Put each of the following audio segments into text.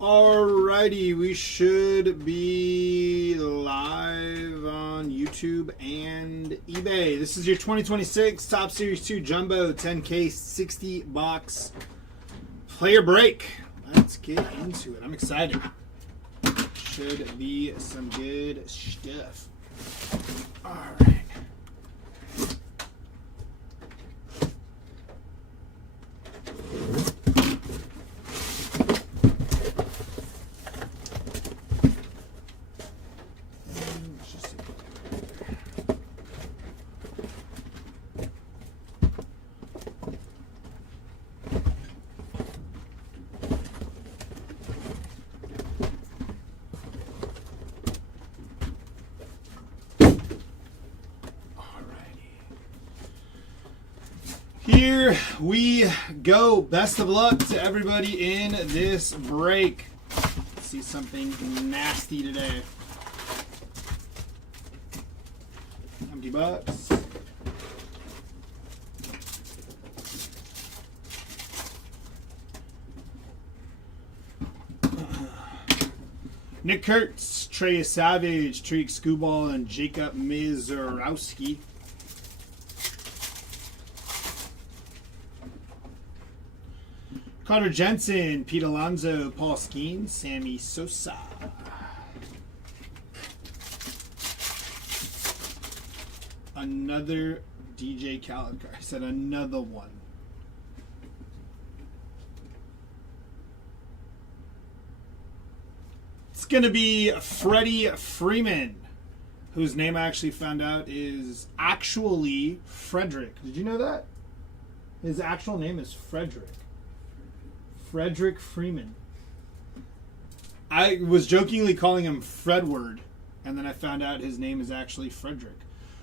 Alrighty, we should be live on YouTube and eBay. This is your 2026 Top Series 2 Jumbo 10K 60 box player break. Let's get into it. I'm excited. Should be some good stuff. Alright. Here we go. Best of luck to everybody in this break. Let's see something nasty today. Empty box. Nick Kurtz, Trey Savage, Tariq Skubal, and Jacob Mizorowski. Connor Jensen, Pete Alonso, Paul Skeen, Sammy Sosa. Another DJ Khaled card. I said another one. It's going to be Freddie Freeman, whose name I actually found out is actually Frederick. Did you know that? His actual name is Frederick. Frederick Freeman. I was jokingly calling him Fredward, and then I found out his name is actually Frederick.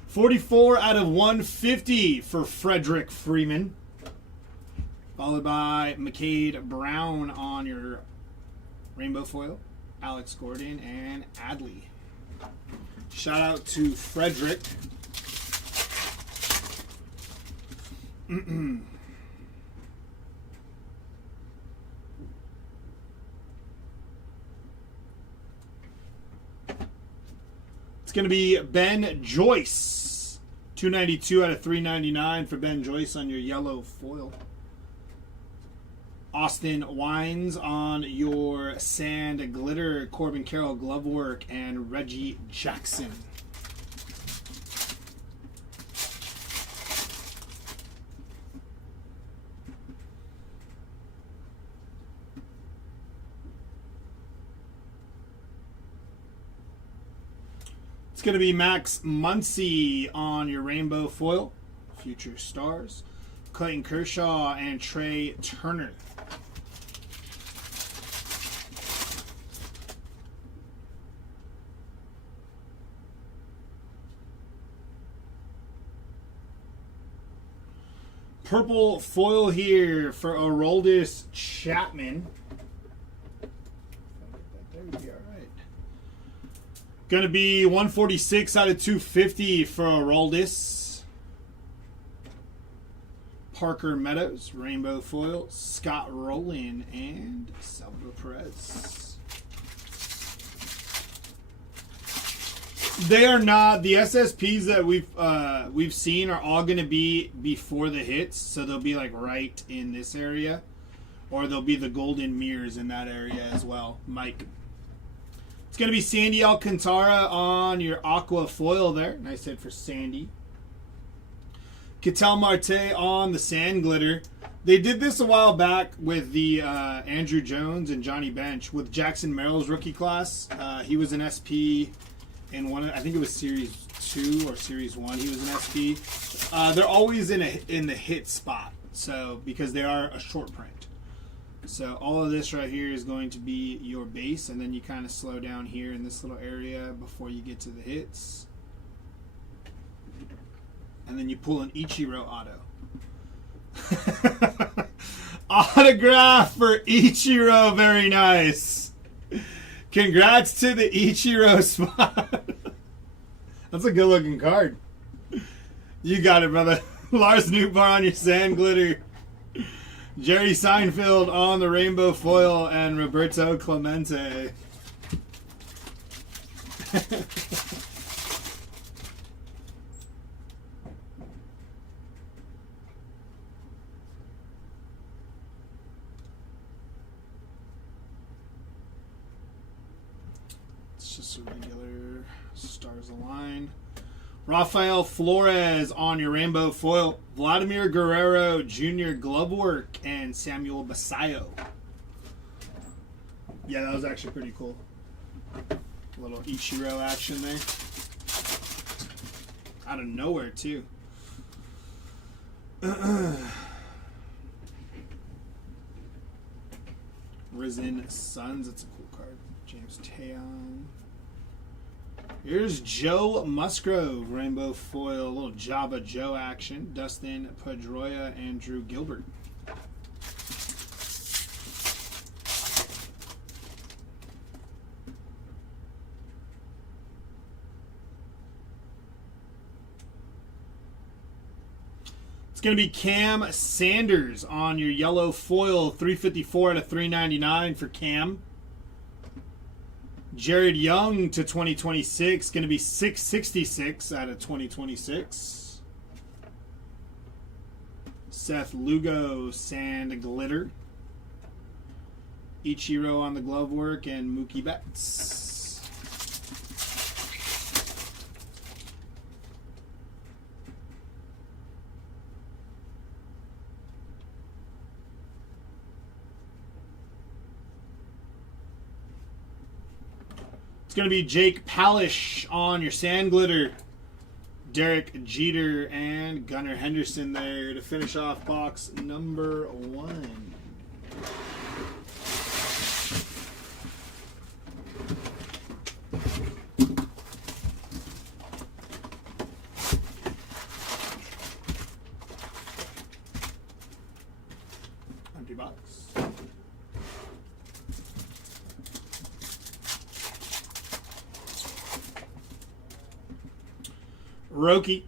44 out of 150 for Frederick Freeman. Followed by McCade Brown on your rainbow foil. Alex Gordon and Adley. Shout out to Frederick. It's going to be Ben Joyce. 292 out of 399 for Ben Joyce on your yellow foil. Austin Wines on your sand glitter. Corbin Carroll glove work and Reggie Jackson. It's going to be Max Muncy on your rainbow foil. Future Stars. Clayton Kershaw and Trey Turner. Purple foil here for Aroldis Chapman. There we go. All right. Going to be 146 out of 250 for Aroldis. Parker Meadows, rainbow foil. Scott Rowland and Salvador Perez. They are not, the SSPs that we've seen are all going to be before the hits, so they'll be like right in this area, or they'll be the golden mirrors in that area as well. Mike, it's going to be Sandy Alcantara on your aqua foil there. Nice hit for Sandy. Ketel Marte on the sand glitter. They did this a while back with the Andrew Jones and Johnny Bench with Jackson Merrill's rookie class. He was an SP. In one, I think it was Series 2 or Series 1, he was an SP. They're always in the hit spot, so because they are a short print. So all of this right here is going to be your base, and then you kind of slow down here in this little area before you get to the hits. And then you pull an Ichiro auto. Autograph for Ichiro, very nice. Congrats to the Ichiro spot. That's a good looking card. You got it, brother. Lars Nootbaar on your sand glitter. Jerry Seinfeld on the rainbow foil and Roberto Clemente. It's just a regular Stars Align. Rafael Flores on your rainbow foil. Vladimir Guerrero Jr. glove work and Samuel Basayo. Yeah, that was actually pretty cool. A little Ichiro action there. Out of nowhere, too. Risen Suns. That's a cool card. James Taeyong. Here's Joe Musgrove, rainbow foil, a little Jabba Joe action. Dustin Pedroia, Andrew Gilbert. It's going to be Cam Sanders on your yellow foil, 354 out of 399 for Cam. Jared Young to 2026, going to be 666 out of 2026. Seth Lugo, Sand Glitter. Ichiro on the glove work and Mookie Betts. It's going to be Jake Palish on your Sand Glitter. Derek Jeter and Gunnar Henderson there to finish off box number 1. Empty box. Roki,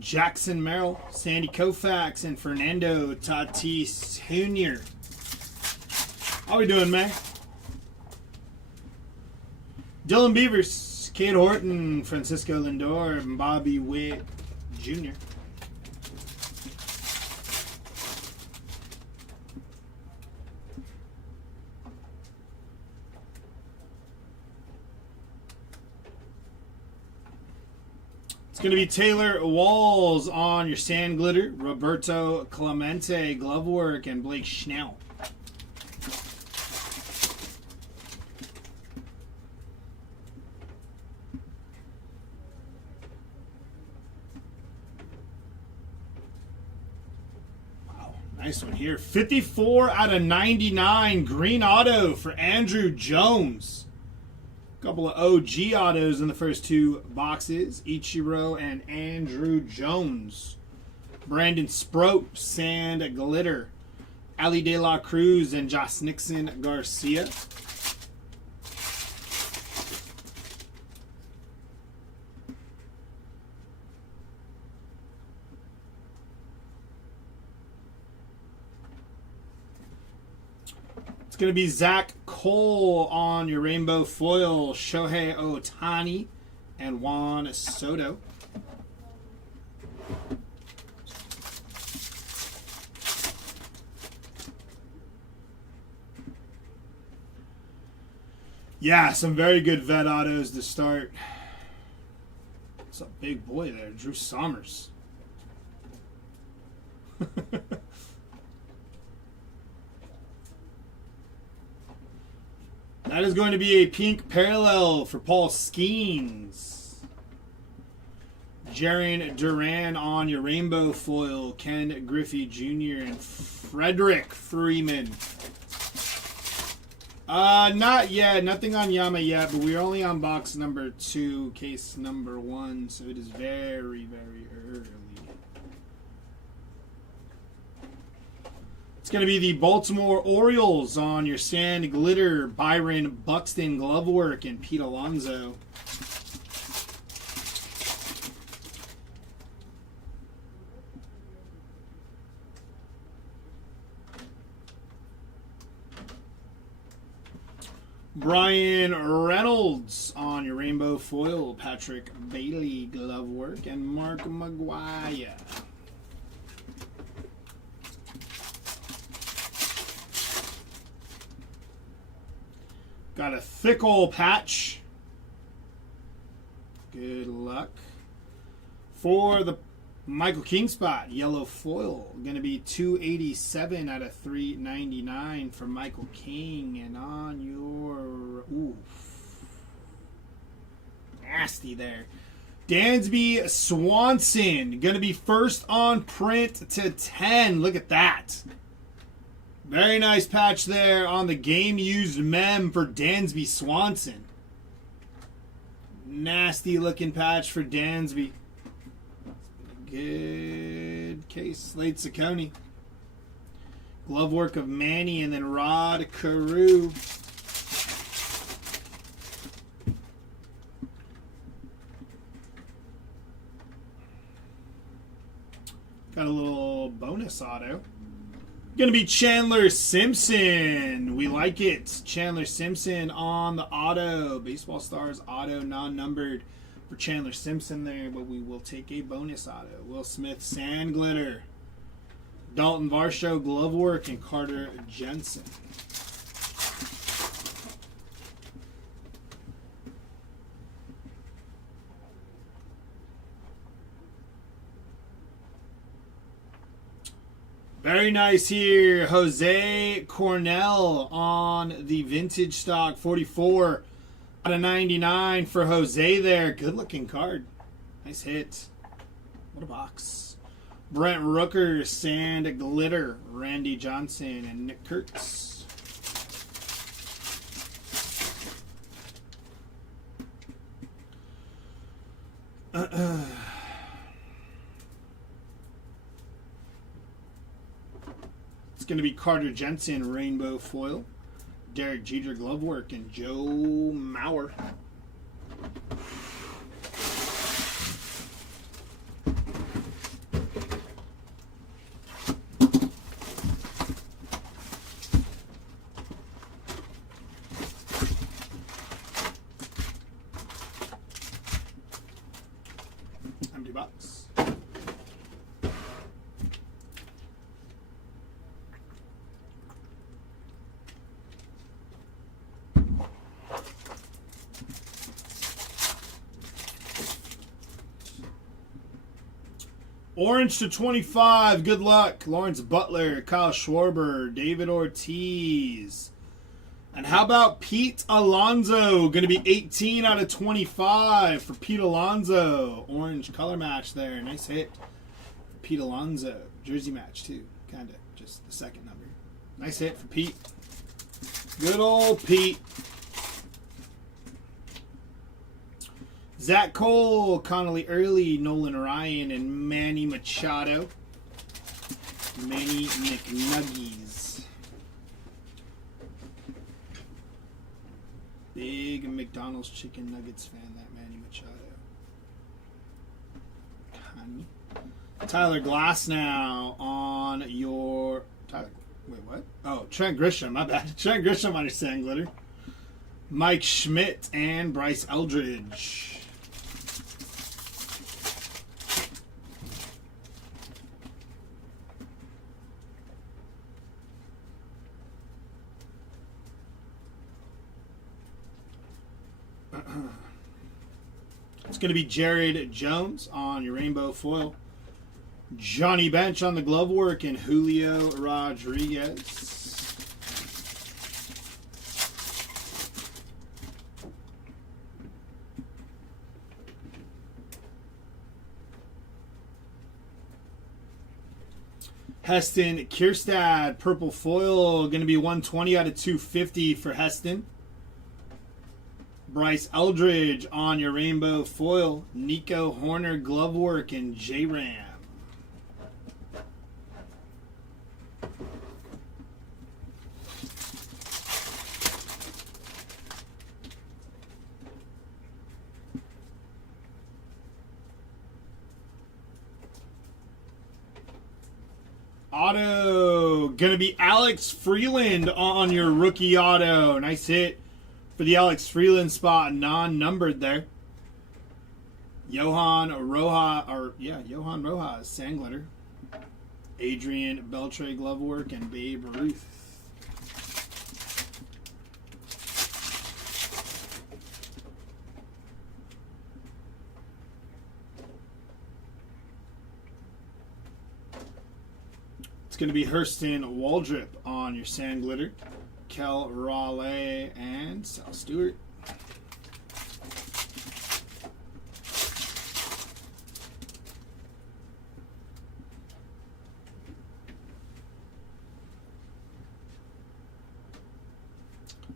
Jackson Merrill, Sandy Koufax, and Fernando Tatis Jr. How we doing, man? Dylan Beavers, Cade Horton, Francisco Lindor, and Bobby Witt Jr. It's going to be Taylor Walls on your Sand Glitter, Roberto Clemente glove work, and Blake Schnell. Wow, nice one here. 54 out of 99 green auto for Andrew Jones. Couple of OG autos in the first 2 boxes. Ichiro and Andrew Jones. Brandon Sproat, Sand Glitter. Ali De La Cruz and Josh Nixon Garcia. It's going to be Zach Cole on your rainbow foil, Shohei Ohtani and Juan Soto. Yeah, some very good vet autos to start. It's a big boy there, Drew Sommers. That is going to be a pink parallel for Paul Skeens. Jaron Duran on your rainbow foil. Ken Griffey Jr. and Frederick Freeman. Not yet. Nothing on Yama yet, but we're only on box number 2, case number 1, so it is very, very early. It's going to be the Baltimore Orioles on your Sand Glitter, Byron Buxton glove work, and Pete Alonso. Brian Reynolds on your rainbow foil. Patrick Bailey glove work. And Mark McGuire. Got a thick old patch. Good luck. For the Michael King spot, yellow foil. Going to be 287 out of 399 for Michael King. And on your... Ooh. Nasty there. Dansby Swanson. Going to be first on print to 10. Look at that. Very nice patch there on the game-used mem for Dansby Swanson. Nasty looking patch for Dansby. Good case. Slade Ciccone. Glove work of Manny and then Rod Carew. Got a little bonus auto. Going to be Chandler Simpson. We like it. Chandler Simpson on the auto. Baseball Stars auto, non-numbered for Chandler Simpson there, but we will take a bonus auto. Will Smith Sand Glitter. Dalton Varsho glove work and Carter Jensen. Very nice here. Jose Cornell on the vintage stock. 44 out of 99 for Jose there. Good looking card. Nice hit. What a box. Brent Rooker, Sand Glitter. Randy Johnson and Nick Kurtz. It's going to be Carter Jensen, rainbow foil. Derek Jeter glove work and Joe Mauer. Empty box. Orange to 25. Good luck. Lawrence Butler, Kyle Schwarber, David Ortiz. And how about Pete Alonso? Going to be 18 out of 25 for Pete Alonso. Orange color match there. Nice hit. Pete Alonso. Jersey match too. Kind of. Just the second number. Nice hit for Pete. Good old Pete. Zach Cole, Connolly Early, Nolan Ryan, and Manny Machado. Manny McNuggies. Big McDonald's Chicken Nuggets fan, that Manny Machado. Honey. Tyler Glasnow on your... Wait, what? Oh, Trent Grisham, my bad. Trent Grisham on your Sand Glitter. Mike Schmidt and Bryce Eldridge. It's going to be Jared Jones on your rainbow foil. Johnny Bench on the glove work and Julio Rodriguez. Heston Kierstad, purple foil, going to be 120 out of 250 for Heston. Bryce Eldridge on your rainbow foil. Nico Horner glove work and J-Ram. Auto. Gonna be Alex Freeland on your rookie auto. Nice hit For the Alex Freeland spot, non-numbered there. Johan Rojas, sand glitter. Adrian Beltre glove work, and Babe Ruth. It's going to be Hurston Waldrip on your sand glitter. Kel Raleigh and Sal Stewart.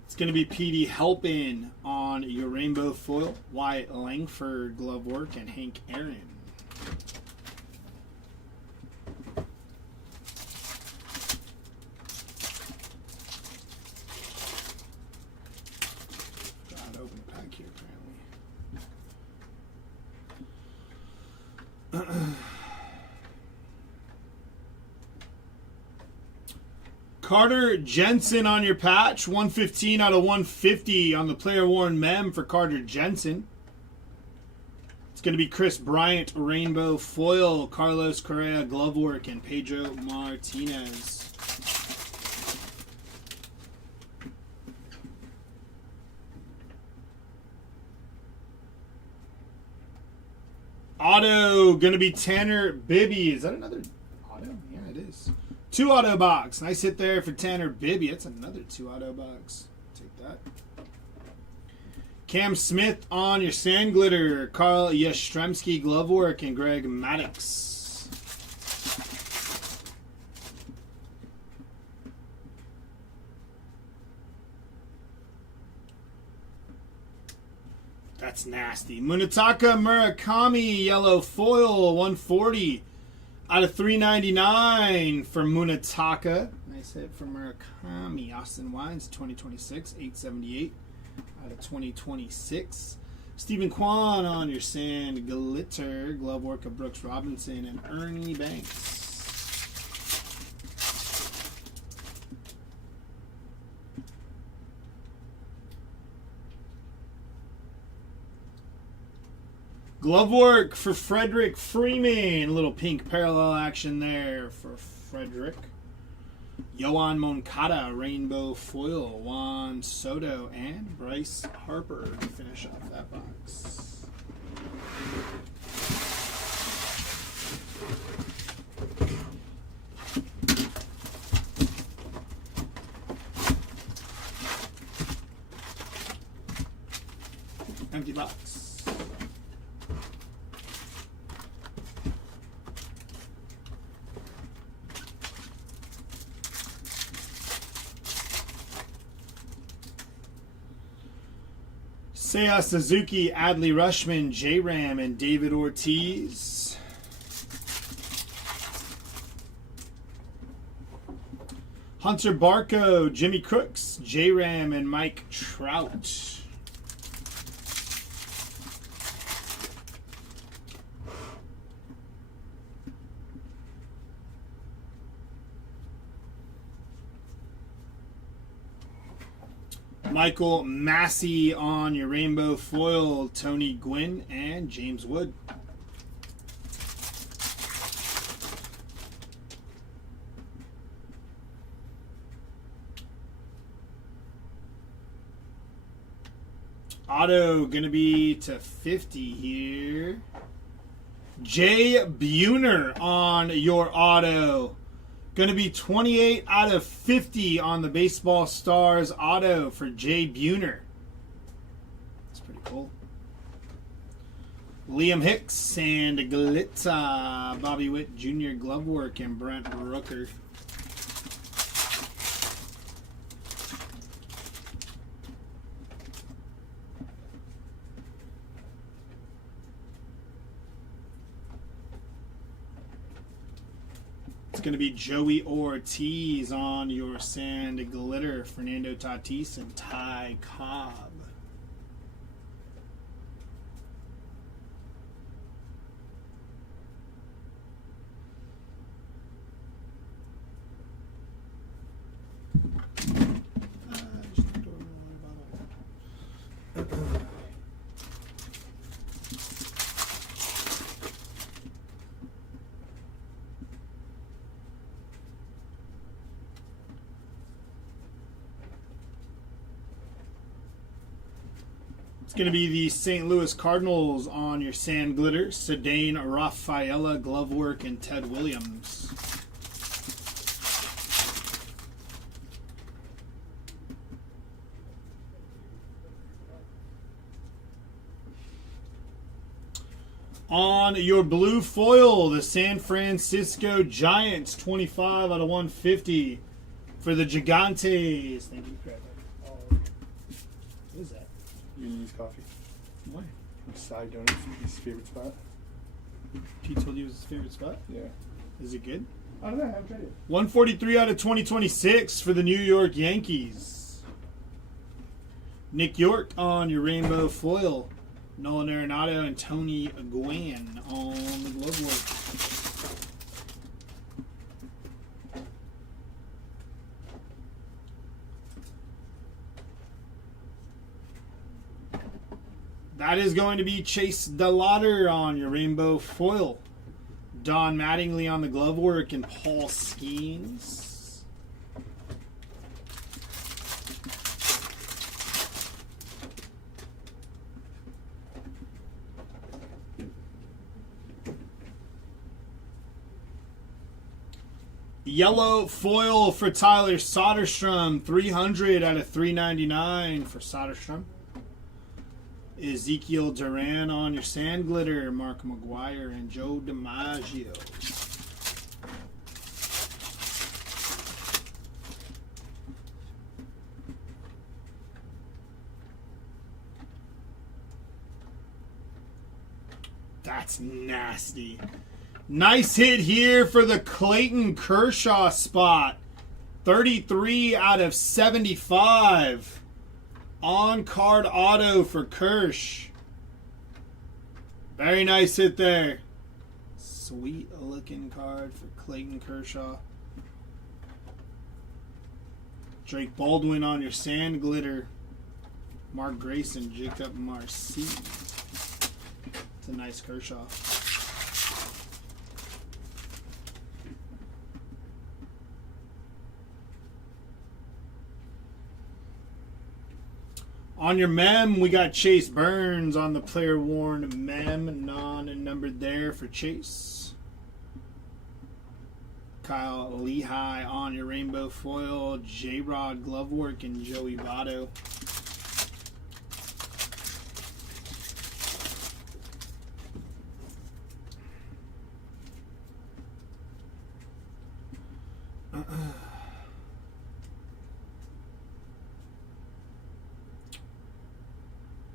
It's going to be Petey Helpin on your rainbow foil. Wyatt Langford glove work, and Hank Aaron. Carter Jensen on your patch. 115 out of 150 on the player worn mem for Carter Jensen. It's going to be Chris Bryant rainbow foil, Carlos Correa glove work, and Pedro Martinez. Auto, going to be Tanner Bibby. Is that another auto? Yeah, it is. 2 auto box. Nice hit there for Tanner Bibby. That's another 2 auto box. Take that. Cam Smith on your sand glitter. Carl Yastrzemski glove work, and Greg Maddox. That's nasty. Munetaka Murakami yellow foil 140 out of 399 for Munetaka. Nice hit for Murakami. Austin Wines 2026 878 out of 2026. Stephen Kwan on your sand glitter. Glove work of Brooks Robinson and Ernie Banks. Glove work for Frederick Freeman. A little pink parallel action there for Frederick. Yohan Moncada, rainbow foil. Juan Soto and Bryce Harper to finish off that box. Empty box. Seiya Suzuki, Adley Rushman, J-Ram, and David Ortiz. Hunter Barco, Jimmy Crooks, J-Ram, and Mike Trout. Michael Massey on your rainbow foil, Tony Gwynn, and James Wood. Auto going to be to 50 here. Jay Buhner on your auto. Going to be 28 out of 50 on the Baseball Stars auto for Jay Buhner. That's pretty cool. Liam Hicks and Glitza, Bobby Witt Jr. glove work, and Brent Rooker. It's going to be Joey Ortiz on your sand glitter, Fernando Tatis, and Ty Cobb. It's going to be the St. Louis Cardinals on your sand glitter. Sedane, Rafaela, Glovework, and Ted Williams. On your blue foil, the San Francisco Giants, 25 out of 150 for the Gigantes. Thank you, Craig. What is that? You need coffee. Why? Side donuts, his favorite spot. He told you it was his favorite spot? Yeah. Is it good? I don't know, I haven't tried it. 143 out of 2026 for the New York Yankees. Nick York on your rainbow foil. Nolan Arenado and Tony Gwynn on the glove work. That is going to be Chase DeLauder on your rainbow foil. Don Mattingly on the glove work and Paul Skeens. Yellow foil for Tyler Soderstrom, 300 out of 399 for Soderstrom. Ezekiel Duran on your sand glitter, Mark McGuire and Joe DiMaggio. That's nasty. Nice hit here for the Clayton Kershaw spot. 33 out of 75. On-card auto for Kersh. Very nice hit there. Sweet looking card for Clayton Kershaw. Drake Baldwin on your sand glitter. Mark Grayson, Jacob Marcy. It's a nice Kershaw. On your mem, we got Chase Burns on the player worn mem, non-numbered there for Chase. Kyle Lehigh on your rainbow foil, J-Rod Glovework and Joey Votto.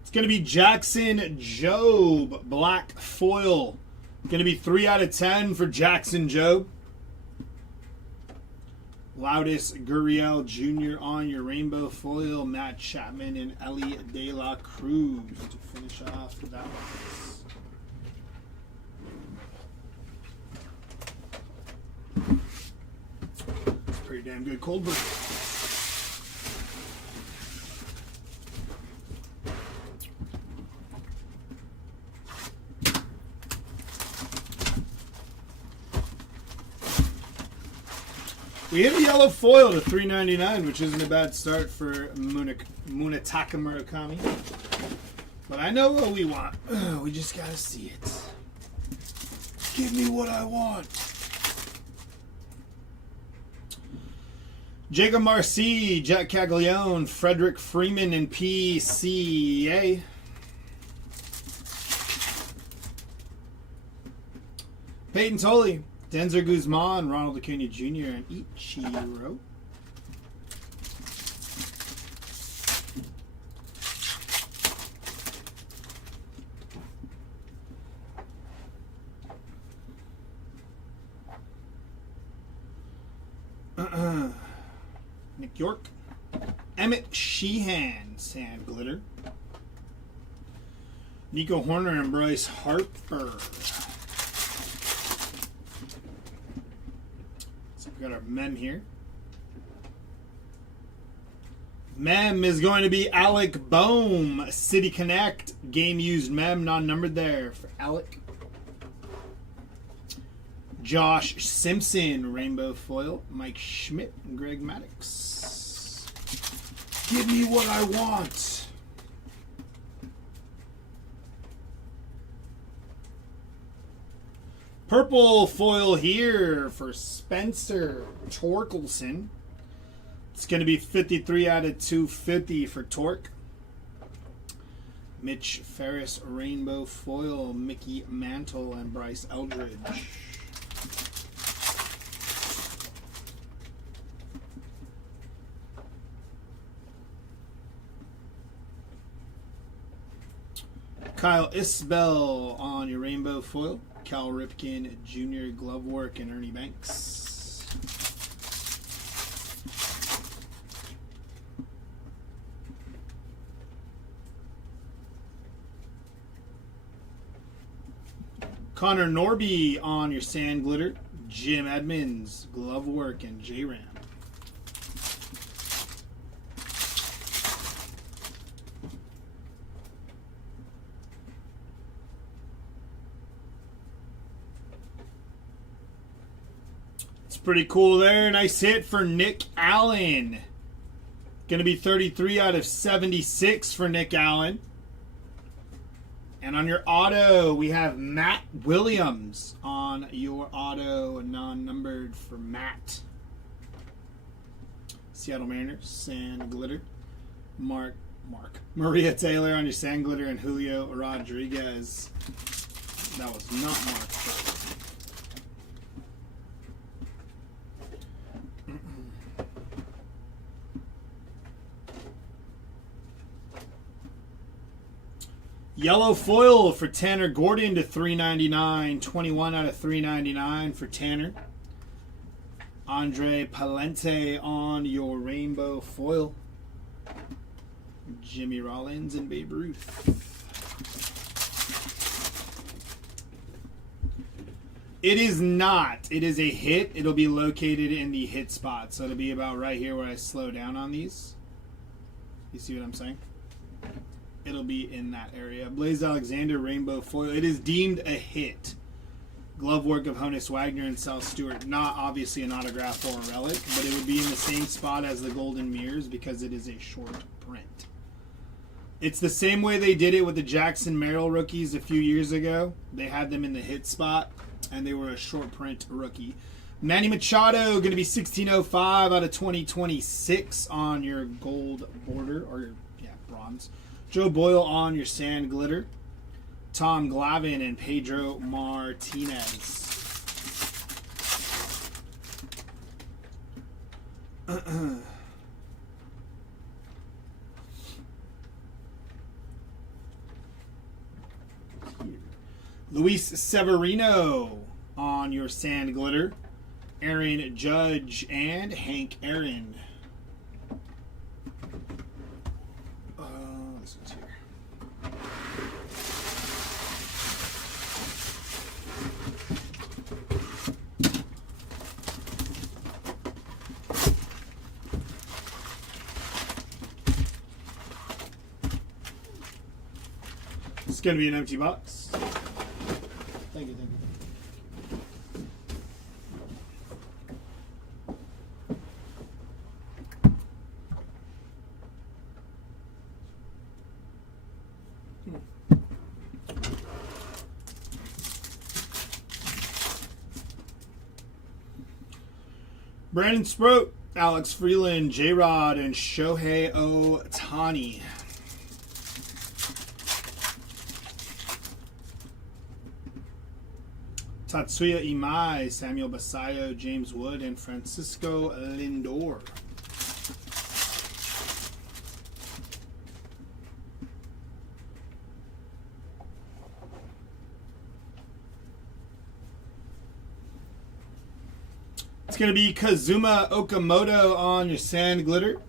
It's going to be Jackson Jobe, black foil. Going to be 3 out of 10 for Jackson Jobe. Loudest Gurriel Jr. on your rainbow foil. Matt Chapman and Ellie De La Cruz to finish off that one. It's pretty damn good cold brew. We hit a yellow foil to $3.99, which isn't a bad start for Munetaka Murakami. But I know what we want. We just gotta see it. Give me what I want. Jacob Marcy, Jack Caglione, Frederick Freeman, and PCA. Peyton Tolley, Denzer Guzman, Ronald Acuna Jr., and Ichiro. Nick York. Emmett Sheehan, Sand Glitter. Nico Horner and Bryce Harper. We got our mem here. Mem is going to be Alec Boehm, City Connect, game used mem, non-numbered there for Alec. Josh Simpson, rainbow foil, Mike Schmidt, and Greg Maddux. Give me what I want. Purple foil here for Spencer Torkelson. It's going to be 53 out of 250 for Torque. Mitch Ferris rainbow foil, Mickey Mantle, and Bryce Eldridge. Kyle Isbell on your rainbow foil. Cal Ripken Jr. glove work and Ernie Banks. Connor Norby on your sand glitter. Jim Edmonds glove work and J-Ram. Pretty cool there. Nice hit for Nick Allen. Going to be 33 out of 76 for Nick Allen. And on your auto, we have Matt Williams on your auto, non-numbered for Matt. Seattle Mariners, sand glitter. Maria Taylor on your sand glitter and Julio Rodriguez. That was not Mark. Yellow foil for Tanner Gordon to 399. 21 out of 399 for Tanner. Andre Palente on your rainbow foil. Jimmy Rollins and Babe Ruth. It is not. It is a hit. It'll be located in the hit spot. So it'll be about right here where I slow down on these. You see what I'm saying? It'll be in that area. Blaze Alexander rainbow foil. It is deemed a hit. Glove work of Honus Wagner and Sal Stewart. Not obviously an autograph or a relic, but it would be in the same spot as the Golden Mirrors because it is a short print. It's the same way they did it with the Jackson Merrill rookies a few years ago. They had them in the hit spot, and they were a short print rookie. Manny Machado going to be 1605 out of 2026 on your gold border, or your bronze. Joe Boyle on your sand glitter. Tom Glavine and Pedro Martinez. Luis Severino on your sand glitter. Aaron Judge and Hank Aaron. This one's here. It's going to be an empty box. Thank you, thank you. Brandon Sproat, Alex Freeland, J-Rod, and Shohei Ohtani. Tatsuya Imai, Samuel Basayo, James Wood, and Francisco Lindor. It's going to be Kazuma Okamoto on your sand glitter.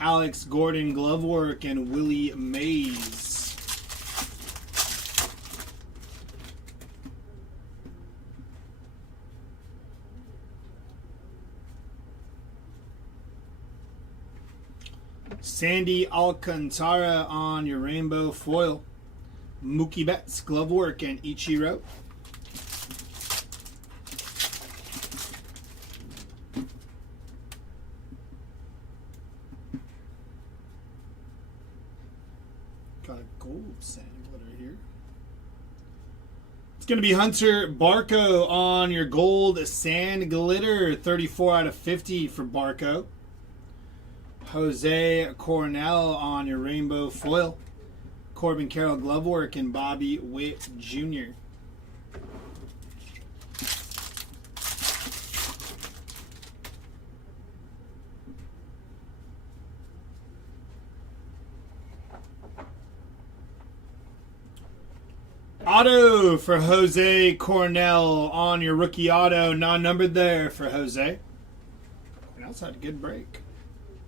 Alex Gordon glove work and Willie Mays. Sandy Alcantara on your rainbow foil. Mookie Betts glove work and Ichiro. Got a gold sand glitter here. going to be Hunter Barco on your gold sand glitter. 34 out of 50 for Barco. Jose Coronel on your rainbow foil. Corbin Carroll glove work and Bobby Witt Jr. Auto for Jose Cornell on your rookie auto. Non-numbered there for Jose. Cornell's had a good break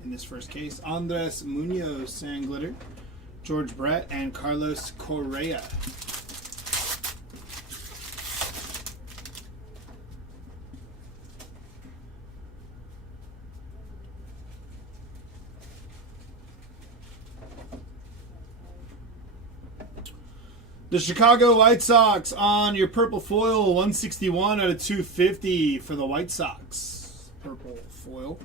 in this first case. Andres Munoz, sand glitter. George Brett and Carlos Correa. The Chicago White Sox on your purple foil, 161 out of 250 for the White Sox. Purple foil.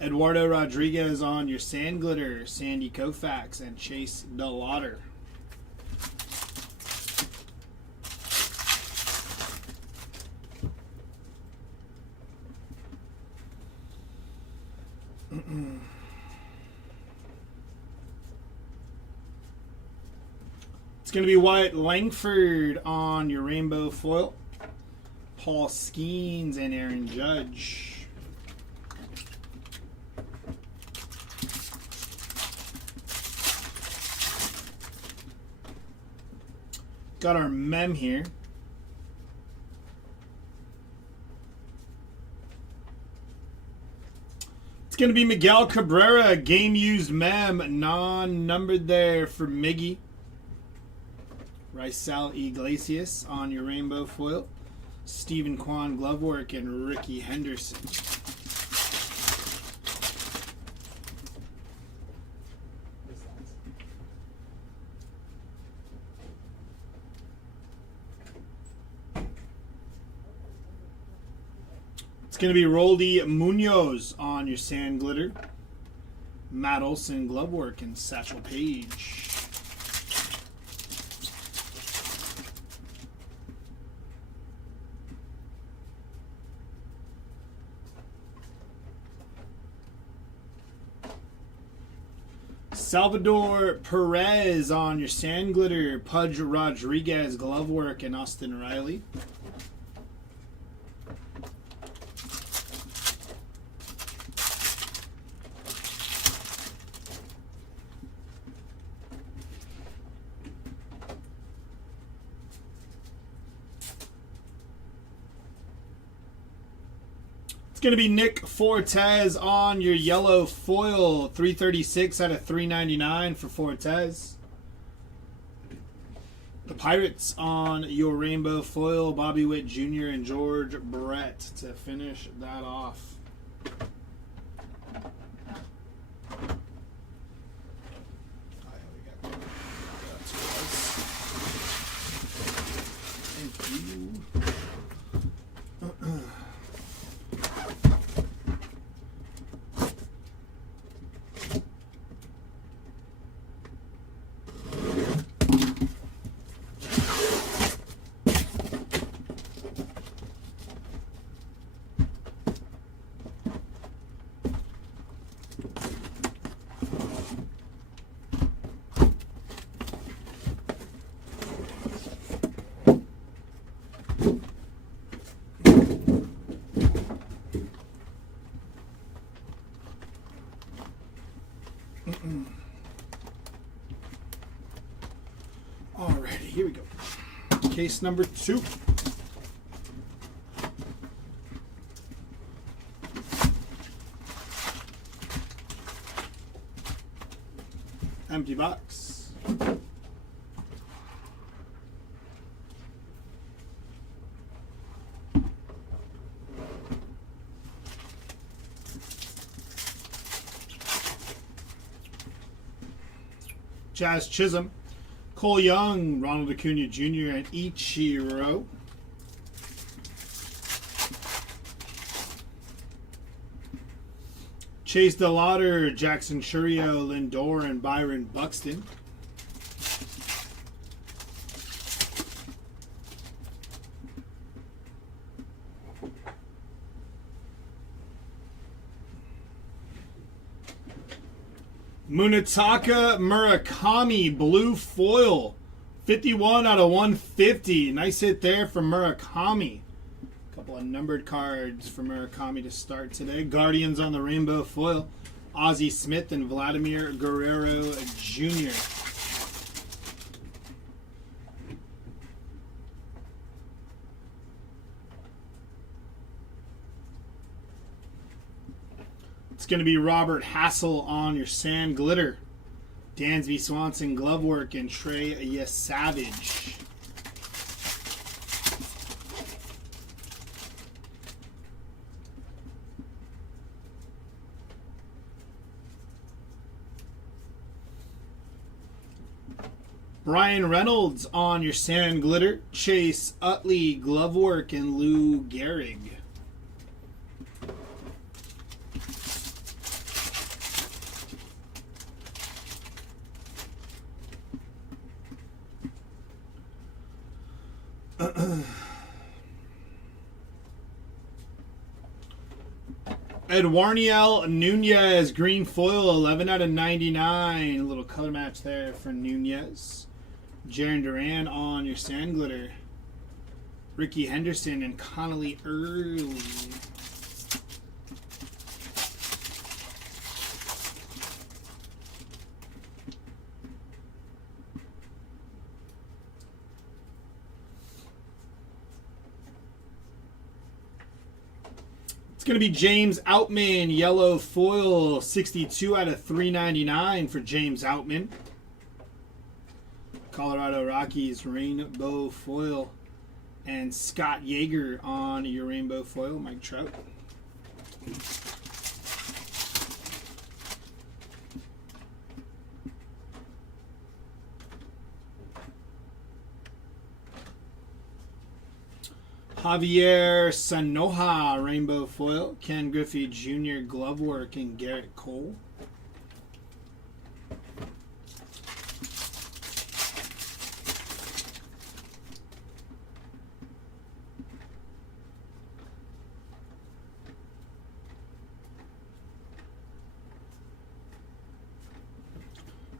Eduardo Rodriguez on your sand glitter, Sandy Koufax and Chase DeLauder. It's going to be Wyatt Langford on your rainbow foil. Paul Skeens and Aaron Judge. Got our mem here. It's going to be Miguel Cabrera, game used mem, non-numbered there for Miggy. Raisel Iglesias on your rainbow foil. Stephen Kwan glove work and Ricky Henderson. It's going to be Roldy Munoz on your sand glitter. Matt Olson glove work and Satchel Paige. Salvador Perez on your sand glitter. Pudge Rodriguez glove work and Austin Riley. Going to be Nick Fortes on your yellow foil, 336 out of 399 for Fortes. The Pirates on your rainbow foil, Bobby Witt Jr. and George Brett to finish that off. Thank you. Alrighty, here we go. Case number 2. Empty box. Jazz Chisholm, Cole Young, Ronald Acuna Jr., and Ichiro. Chase DeLauder, Jackson Churio, Lindor, and Byron Buxton. Munetaka Murakami, blue foil. 51 out of 150. Nice hit there for Murakami. A couple of numbered cards for Murakami to start today. Guardians on the rainbow foil. Ozzie Smith and Vladimir Guerrero Jr. It's going to be Robert Hassel on your sand glitter. Dansby Swanson glove work and Trey Savage. Brian Reynolds on your sand glitter. Chase Utley glove work and Lou Gehrig. Eduardo Nunez, green foil, 11 out of 99. A little color match there for Nunez. Jaron Duran on your sand glitter. Ricky Henderson and Connolly Early. It's going to be James Outman, yellow foil, 62 out of 399 for James Outman. Colorado Rockies, rainbow foil. And Scott Yeager on your rainbow foil, Mike Trout. Javier Sanoja, rainbow foil. Ken Griffey Jr. glove work and Garrett Cole.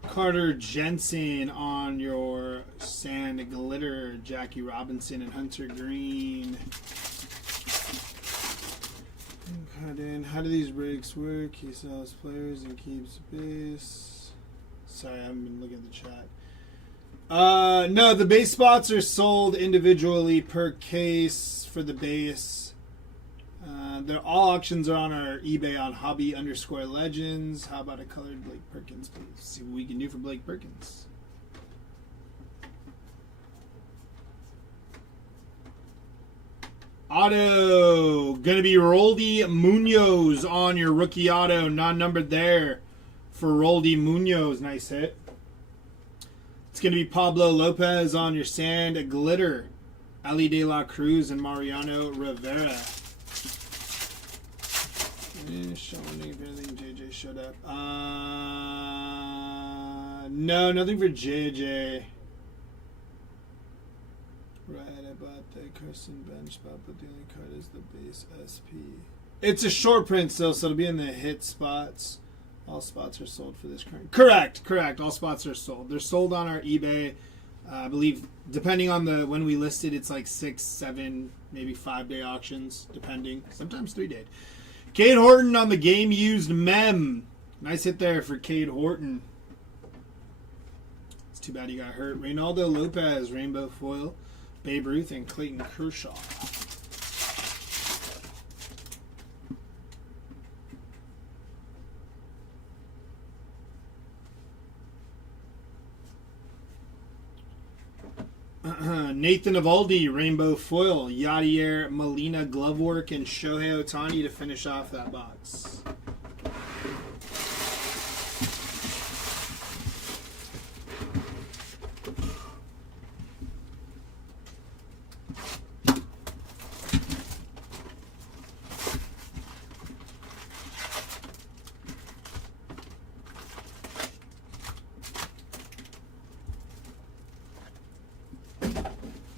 Carter Jensen on your sand glitter. Jackie Robinson and Hunter Green. How do these breaks work? He sells players and keeps base. Sorry, I haven't been looking at the chat. No, the base spots are sold individually per case for the base. All auctions are on our eBay on hobby_legends. How about a colored Blake Perkins, please? See what we can do for Blake Perkins. Auto. Going to be Roldy Munoz on your rookie auto. Non-numbered there for Roldy Munoz. Nice hit. It's going to be Pablo Lopez on your sand glitter. Ali De La Cruz and Mariano Rivera. Showing if anything JJ showed up. No, nothing for JJ. Right, I bought the Carson bench spot, but the only card is the base SP. It's a short print still, so it'll be in the hit spots. All spots are sold for this current. Correct. All spots are sold. They're sold on our eBay. I believe, depending on when we list it, it's like 6, 7, maybe 5-day auctions, depending. Sometimes 3-day. Cade Horton on the game-used mem. Nice hit there for Cade Horton. It's too bad he got hurt. Reynaldo Lopez, rainbow foil. Babe Ruth and Clayton Kershaw. Nathan Eovaldi, rainbow foil. Yadier Molina glove work and Shohei Ohtani to finish off that box.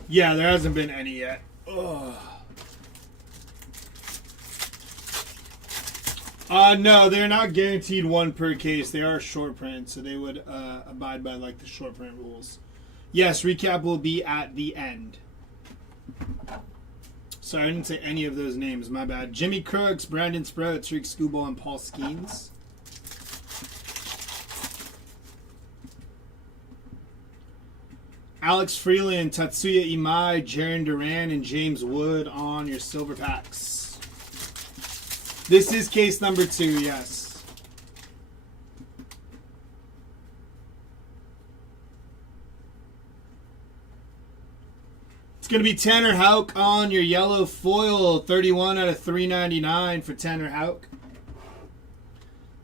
Yeah, there hasn't been any yet. Ugh. No, they're not guaranteed one per case. They are short print, so they would abide by like the short print rules. Yes, recap will be at the end. Sorry, I didn't say any of those names. My bad. Jimmy Crooks, Brandon Sproats, Rick Scooble, and Paul Skeens. Alex Freeland, Tatsuya Imai, Jaron Duran, and James Wood on your silver packs. This is case number 2, yes. It's going to be Tanner Houck on your yellow foil, 31 out of 399 for Tanner Houck.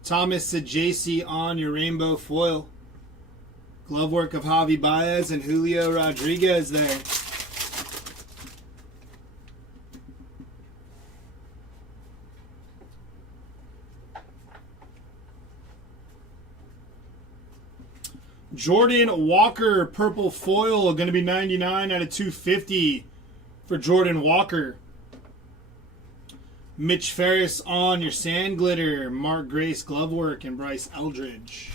Thomas Sajasi on your rainbow foil. Glove work of Javi Baez and Julio Rodriguez there. Jordan Walker, purple foil, going to be 99 out of 250 for Jordan Walker. Mitch Ferris on your sand glitter. Mark Grace glove work and Bryce Eldridge.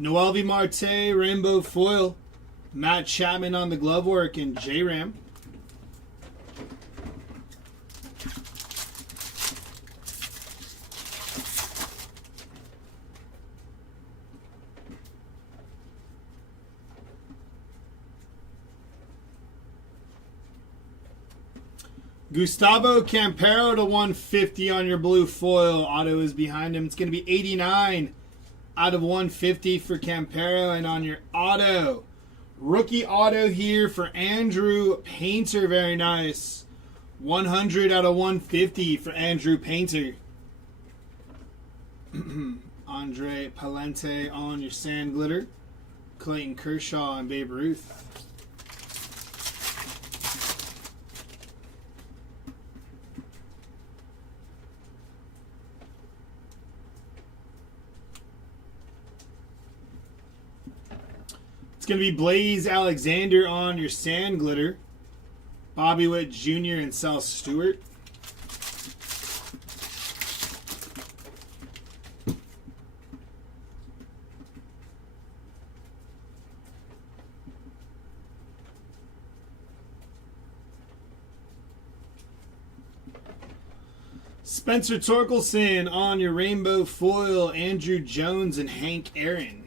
Noelvi Marte, rainbow foil. Matt Chapman on the glove work and J-Ram. Gustavo Campero to 150 on your blue foil. Auto is behind him. It's going to be 89 out of 150 for Campero. And on your auto, rookie auto here for Andrew Painter. Very nice. 100 out of 150 for Andrew Painter. Andre Palente on your sand glitter. Clayton Kershaw and Babe Ruth. Going to be Blaze Alexander on your sand glitter. Bobby Witt Jr. and Sal Stewart. Spencer Torkelson on your rainbow foil. Andrew Jones and Hank Aaron.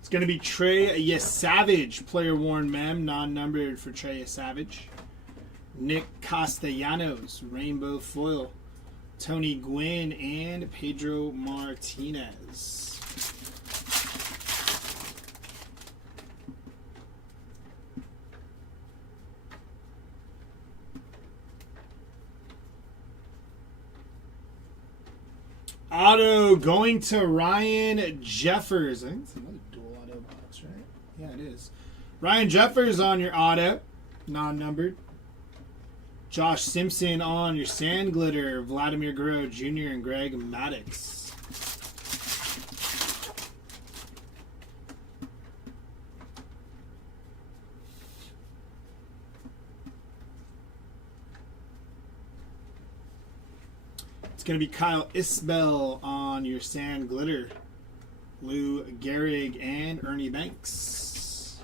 It's going to be Trey Yesavage, player worn mem, non-numbered for Trey Yesavage. Nick Castellanos, rainbow foil. Tony Gwynn and Pedro Martinez. Auto going to Ryan Jeffers. I think it's another dual auto box, right? Yeah, it is. Ryan Jeffers on your auto, non-numbered. Josh Simpson on your sand glitter. Vladimir Guerrero Jr. and Greg Maddux. It's going to be Kyle Isbell on your sand glitter. Lou Gehrig and Ernie Banks.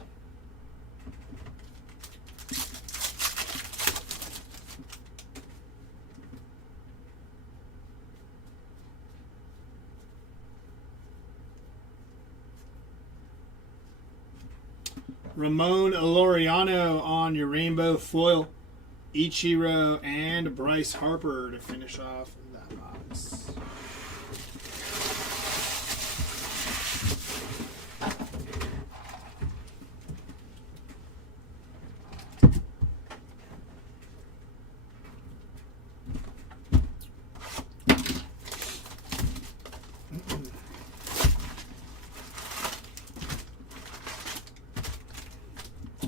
Ramon Laureano on your rainbow foil. Ichiro and Bryce Harper to finish off that box.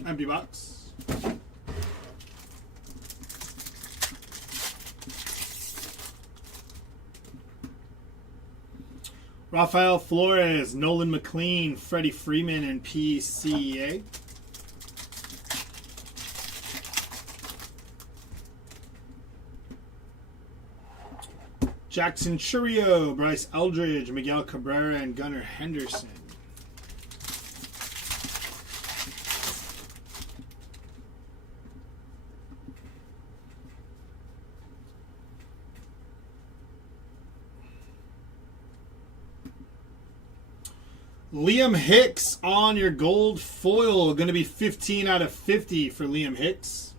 Empty box. Rafael Flores, Nolan McLean, Freddie Freeman, and PCA. Jackson Churio, Bryce Eldridge, Miguel Cabrera, and Gunnar Henderson. Liam Hicks on your gold foil. Going to be 15 out of 50 for Liam Hicks.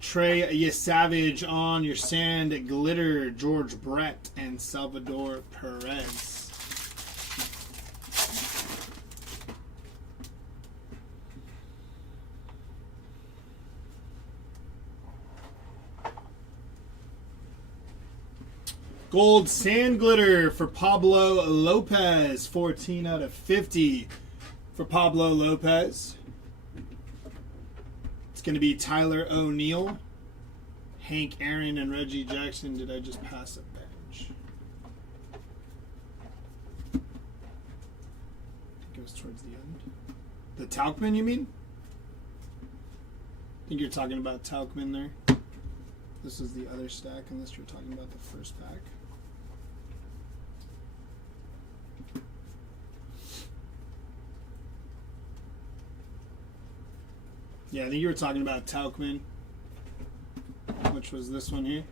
Trey Yesavage on your sand glitter. George Brett and Salvador Perez. Gold sand glitter for Pablo Lopez. 14 out of 50 for Pablo Lopez. It's going to be Tyler O'Neill, Hank Aaron, and Reggie Jackson. Did I just pass a bench? It goes towards the end. The Taukman, you mean? I think you're talking about Taukman there. This is the other stack, unless you're talking about the first pack. Yeah, I think you were talking about Taukman, which was this one here.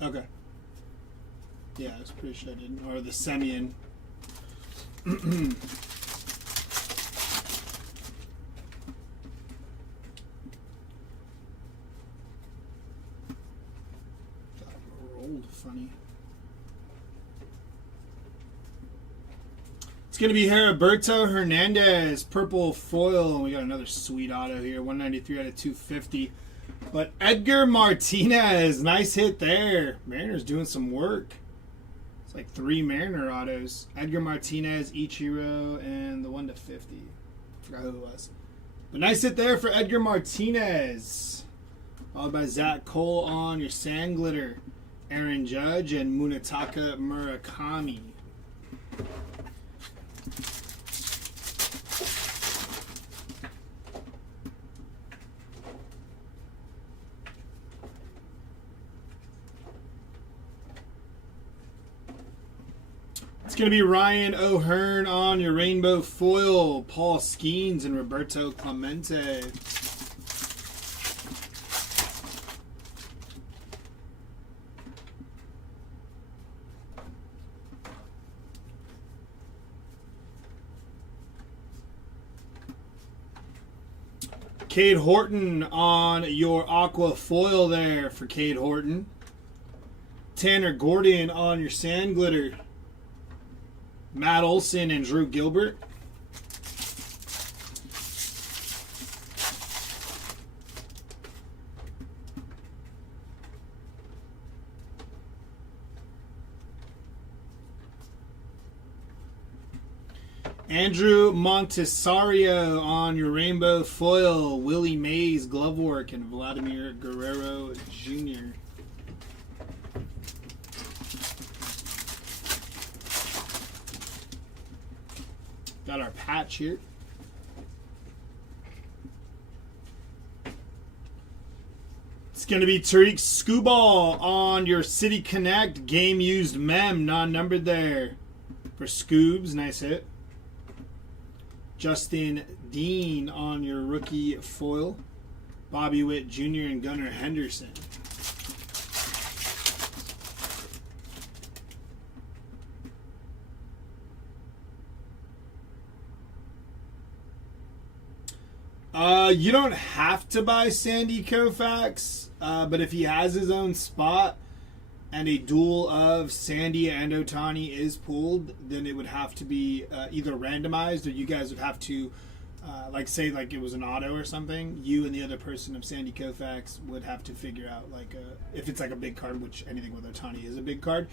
Okay. Yeah, I was pretty sure I didn't. Or the Semyon. Rolled funny. It's going to be Heriberto Hernandez, purple foil. We got another sweet auto here, 193 out of 250. But Edgar Martinez, nice hit there. Mariners doing some work. It's like 3 Mariner autos. Edgar Martinez, Ichiro, and the 1 to 50. Forgot who it was. But nice hit there for Edgar Martinez. Followed by Zach Cole on your sand glitter. Aaron Judge and Munetaka Murakami. It's going to be Ryan O'Hearn on your rainbow foil. Paul Skeens and Roberto Clemente. Cade Horton on your aqua foil there for Cade Horton. Tanner Gordon on your sand glitter. Matt Olson and Drew Gilbert. Andrew Montesario on your rainbow foil. Willie Mays glove work and Vladimir Guerrero Jr. Got our patch here. It's going to be Tariq Skubal on your City Connect game used mem, non-numbered there for Scoobs. Nice hit. Justin Dean on your rookie foil. Bobby Witt Jr. and Gunnar Henderson. You don't have to buy Sandy Koufax, but if he has his own spot and a duel of Sandy and Ohtani is pooled, then it would have to be either randomized or you guys would have to like say like it was an auto or something, you and the other person of Sandy Koufax would have to figure out like if it's like a big card, which anything with Otani is a big card,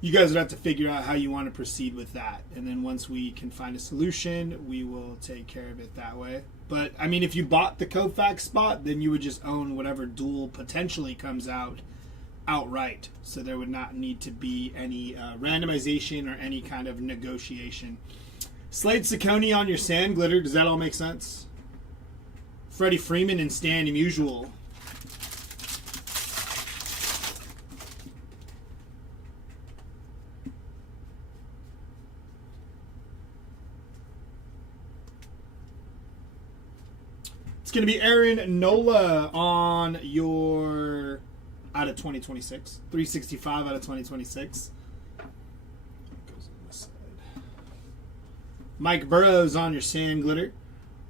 you guys would have to figure out how you want to proceed with that. And then once we can find a solution, we will take care of it that way. But I mean, if you bought the Koufax spot, then you would just own whatever duel potentially comes out outright. So there would not need to be any randomization or any kind of negotiation. Slade Ciccone on your sand glitter. Does that all make sense? Freddie Freeman and Stan Musial. It's going to be Aaron Nola on your out of 2026. 365 out of 2026. Mike Burrows on your sand glitter.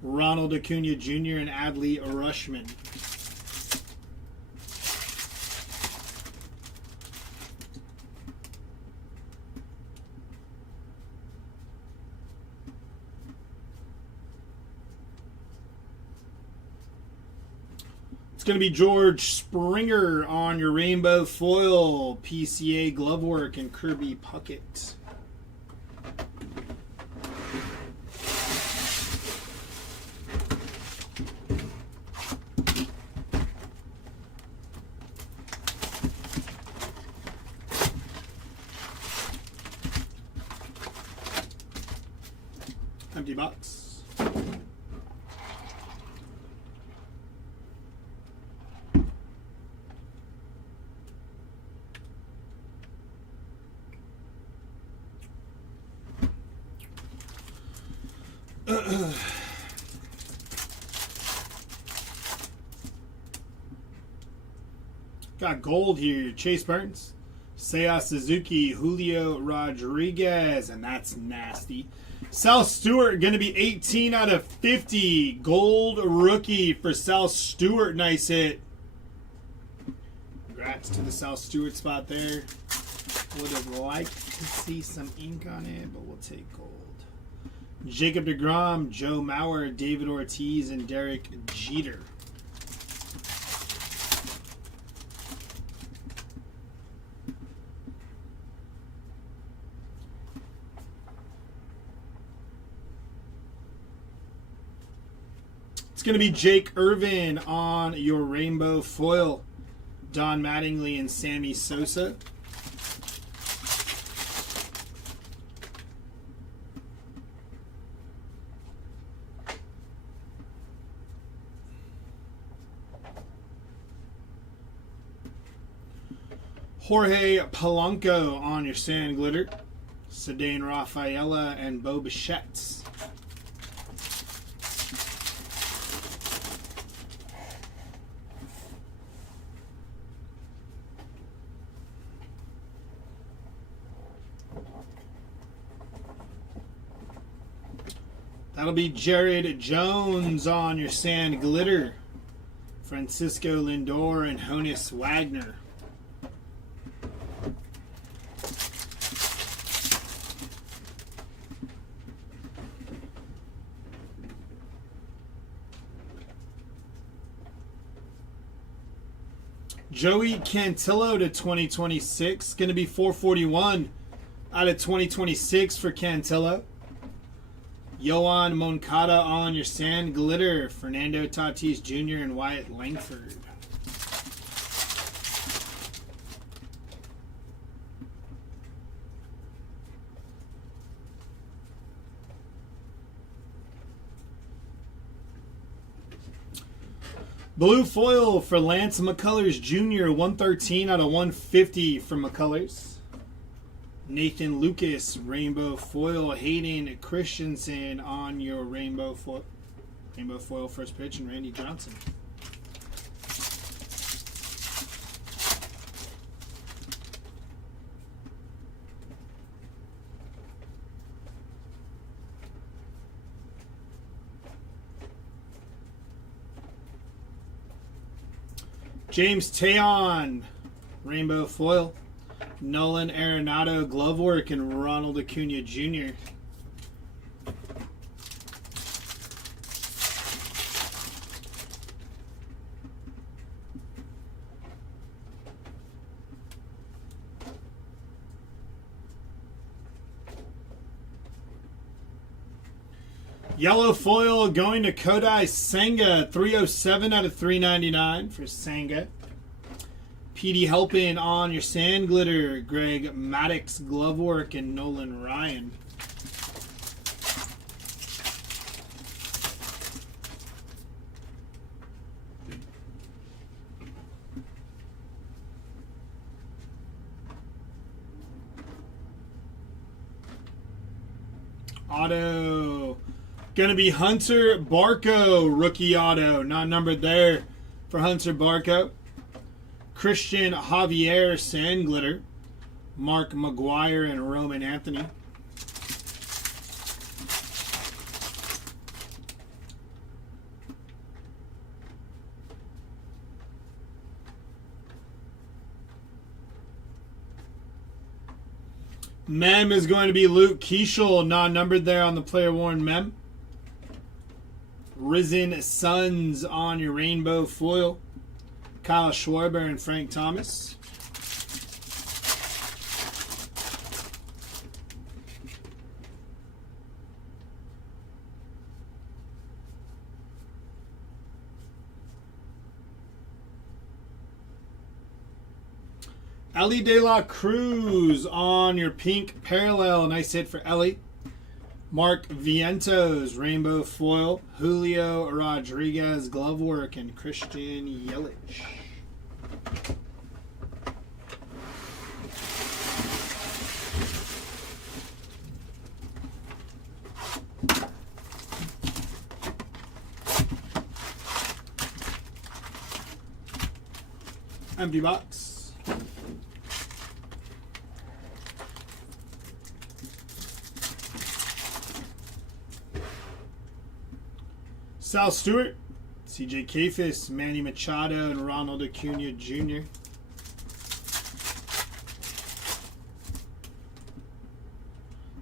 Ronald Acuna Jr. and Adley Rushman. It's going to be George Springer on your rainbow foil. PCA glove work and Kirby Puckett. Empty box. Got gold here. Chase Burns, Seiya Suzuki, Julio Rodriguez, and that's nasty. Sal Stewart going to be 18 out of 50. Gold rookie for Sal Stewart. Nice hit. Congrats to the Sal Stewart spot there. Would have liked to see some ink on it, but we'll take gold. Jacob deGrom, Joe Mauer, David Ortiz, and Derek Jeter. It's going to be Jake Irvin on your rainbow foil. Don Mattingly and Sammy Sosa. Jorge Polanco on your sand glitter. Cedane Rafaela and Bo Bichette. That'll be Jared Jones on your sand glitter. Francisco Lindor and Honus Wagner. Joey Cantillo to 2026. Going to be 441 out of 2026 for Cantillo. Yohan Moncada on your sand glitter. Fernando Tatis Jr. and Wyatt Langford. Blue foil for Lance McCullers Jr. 113 out of 150 for McCullers. Nathan Lucas, rainbow foil. Hayden Christensen on your rainbow foil. Rainbow foil first pitch, and Randy Johnson. James Taillon, rainbow foil. Nolan Arenado, glove work, and Ronald Acuna Jr. Yellow foil going to Kodai Senga. 307 out of 399 for Senga. PD helping on your sand glitter. Greg Maddox glove work and Nolan Ryan. Auto. Going to be Hunter Barco, rookie auto. Not numbered there for Hunter Barco. Christian Javier sand glitter. Mark McGuire and Roman Anthony. Mem is going to be Luke Keeschel, non-numbered there on the player worn Mem. Risen Suns on your rainbow foil. Kyle Schwarber and Frank Thomas. Ellie De La Cruz on your pink parallel. Nice hit for Ellie. Mark Vientos, rainbow foil. Julio Rodriguez, glove work, and Christian Yelich. Empty box. Sal Stewart, CJ Kafis, Manny Machado, and Ronald Acuna Jr.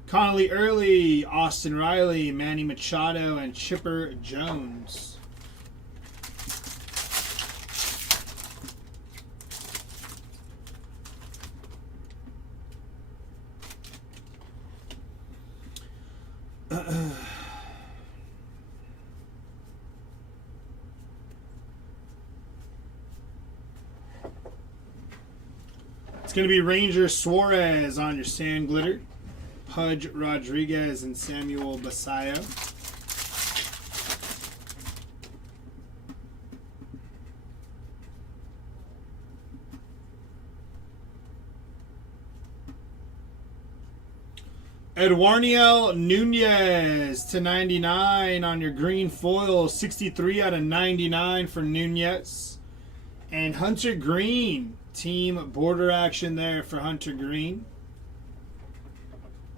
Connolly Early, Austin Riley, Manny Machado, and Chipper Jones. It's going to be Ranger Suarez on your sand glitter. Pudge Rodriguez and Samuel Basayo. Eduardo Nunez to 99 on your green foil. 63 out of 99 for Nunez. And Hunter Green. Team border action there for Hunter Green.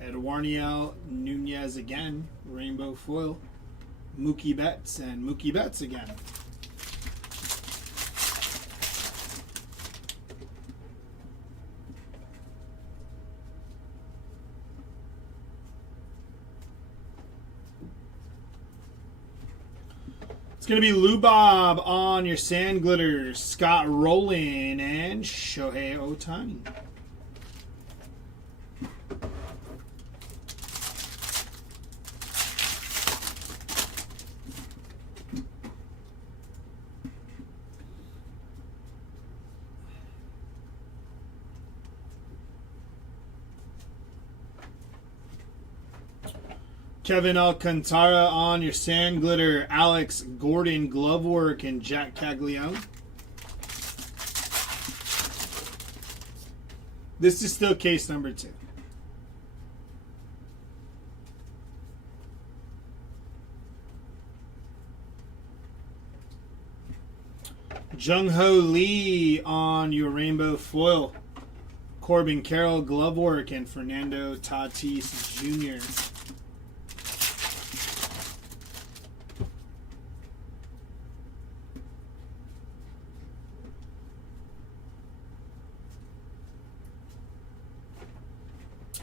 Eduardo Nunez again. Rainbow foil. Mookie Betts and Mookie Betts again. It's going to be Lou Bob on your sand glitter, Scott Rowland, and Shohei Ohtani. Kevin Alcantara on your sand glitter, Alex Gordon glove work, and Jack Caglione. This is still case number 2. Jung Ho Lee on your rainbow foil, Corbin Carroll glove work, and Fernando Tatis Jr.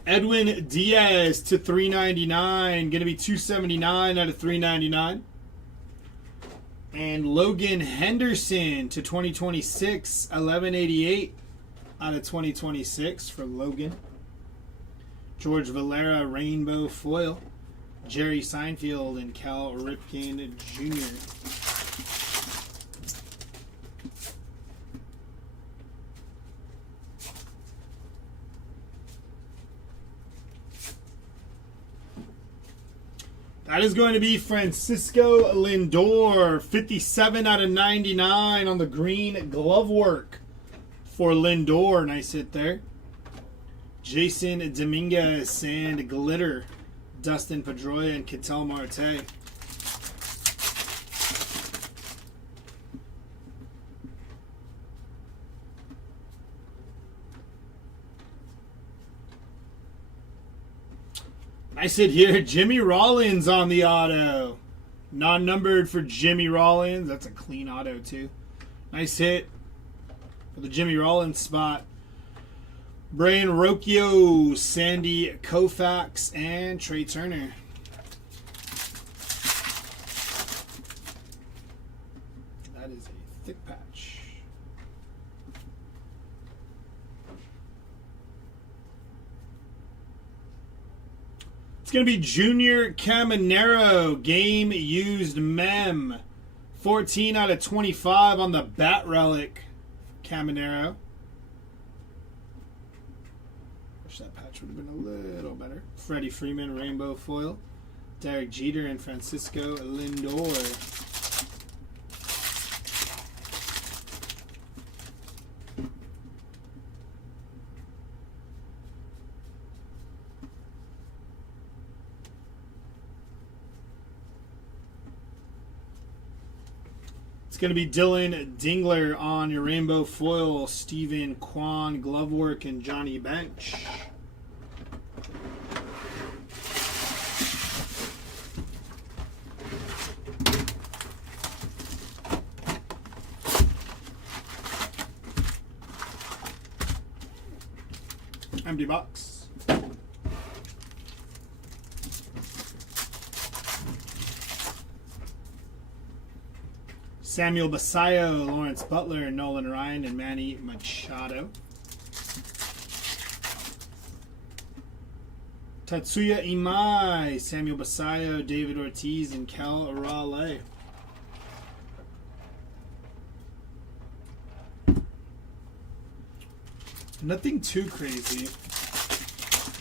Edwin Diaz to 399. Going to be 279 out of 399. And Logan Henderson to 2026. 1188 out of 2026 for Logan. George Valera rainbow foil. Jerry Seinfeld and Cal Ripken Jr. That is going to be Francisco Lindor, 57 out of 99 on the green glove work for Lindor. Nice hit there. Jason Dominguez, Sand Glitter, Dustin Pedroia, and Ketel Marte. Nice hit here. Jimmy Rollins on the auto. Non-numbered for Jimmy Rollins. That's a clean auto, too. Nice hit for the Jimmy Rollins spot. Brian Rocchio, Sandy Koufax, and Trey Turner. That is a thick patch. It's going to be Junior Caminero, game used mem. 14 out of 25 on the Bat Relic Caminero. Wish that patch would have been a little better. Freddie Freeman, Rainbow Foil. Derek Jeter and Francisco Lindor. It's going to be Dylan Dingler on your Rainbow Foil, Stephen Kwan, Glovework, and Johnny Bench. Empty box. Samuel Basayo, Lawrence Butler, Nolan Ryan, and Manny Machado. Tatsuya Imai, Samuel Basayo, David Ortiz, and Cal Raleigh. Nothing too crazy.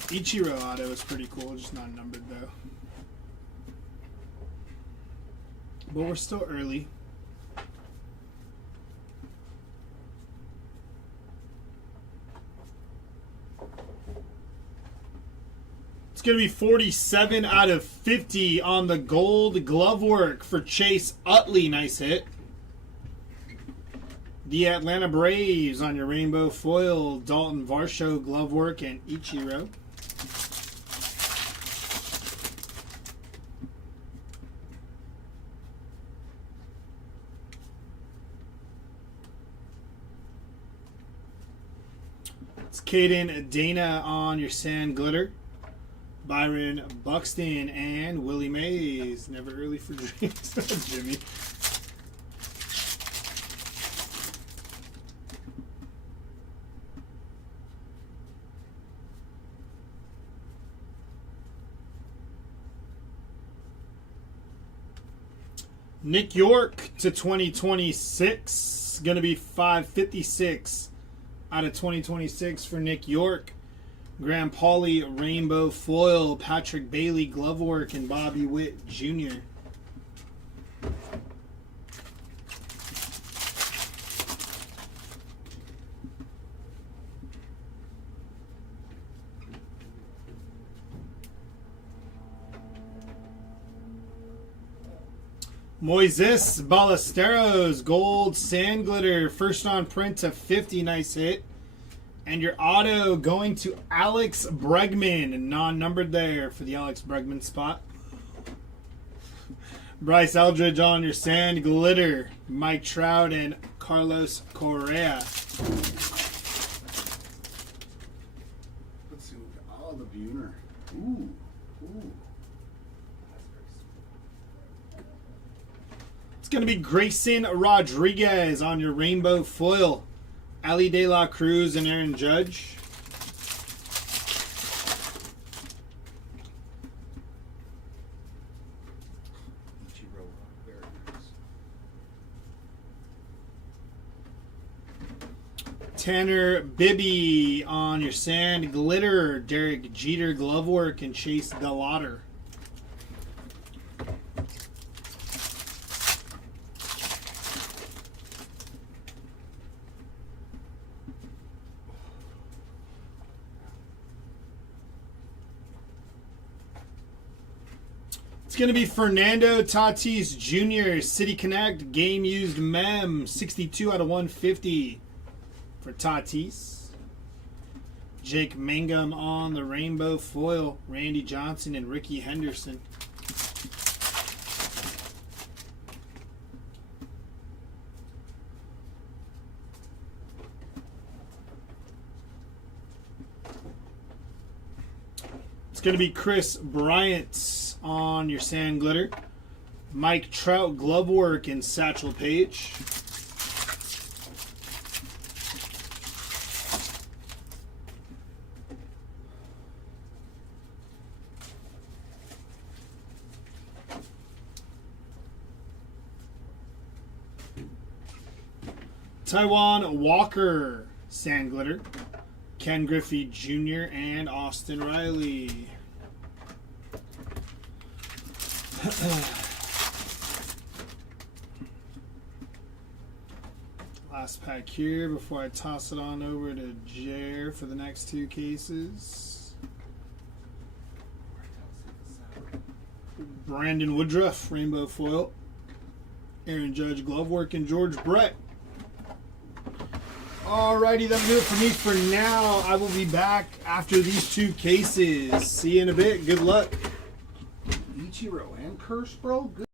Ichiro auto is pretty cool, just not numbered though. But we're still early. It's going to be 47 out of 50 on the gold glove work for Chase Utley. Nice hit. The Atlanta Braves on your Rainbow Foil, Dalton Varsho glove work, and Ichiro. It's Caden Dana on your Sand Glitter. Byron Buxton and Willie Mays. Never early for dreams. Jimmy. Nick York to 2026. Going to be 556 out of 2026 for Nick York. Graham Pauley, Rainbow Foil, Patrick Bailey, Glovework, and Bobby Witt Jr. Moises Ballesteros, Gold Sand Glitter, first on print to 50, nice hit. And your auto going to Alex Bregman, non-numbered there for the Alex Bregman spot. Bryce Eldridge on your Sand Glitter, Mike Trout and Carlos Correa. Let's see. Oh, the Buhner. Ooh. It's going to be Grayson Rodriguez on your Rainbow Foil. Ali De La Cruz and Aaron Judge. Tanner Bibby on your sand glitter. Derek Jeter glove work and Chase Delauder. It's going to be Fernando Tatis Jr. City Connect game used mem 62 out of 150 for Tatis. Jake Mangum on the rainbow foil. Randy Johnson and Ricky Henderson. It's going to be Chris Bryant on your sand glitter. Mike Trout glove work and Satchel Paige. Taiwan Walker sand glitter. Ken Griffey Jr. and Austin Riley. Last pack here before I toss it on over to Jer for the next two cases. Brandon Woodruff, rainbow foil. Aaron Judge glove work and George Brett. Alrighty, that'll do it for me for now. I will be back after these two cases. See you in a bit. Good luck. Ichiro and Curse, bro. Good.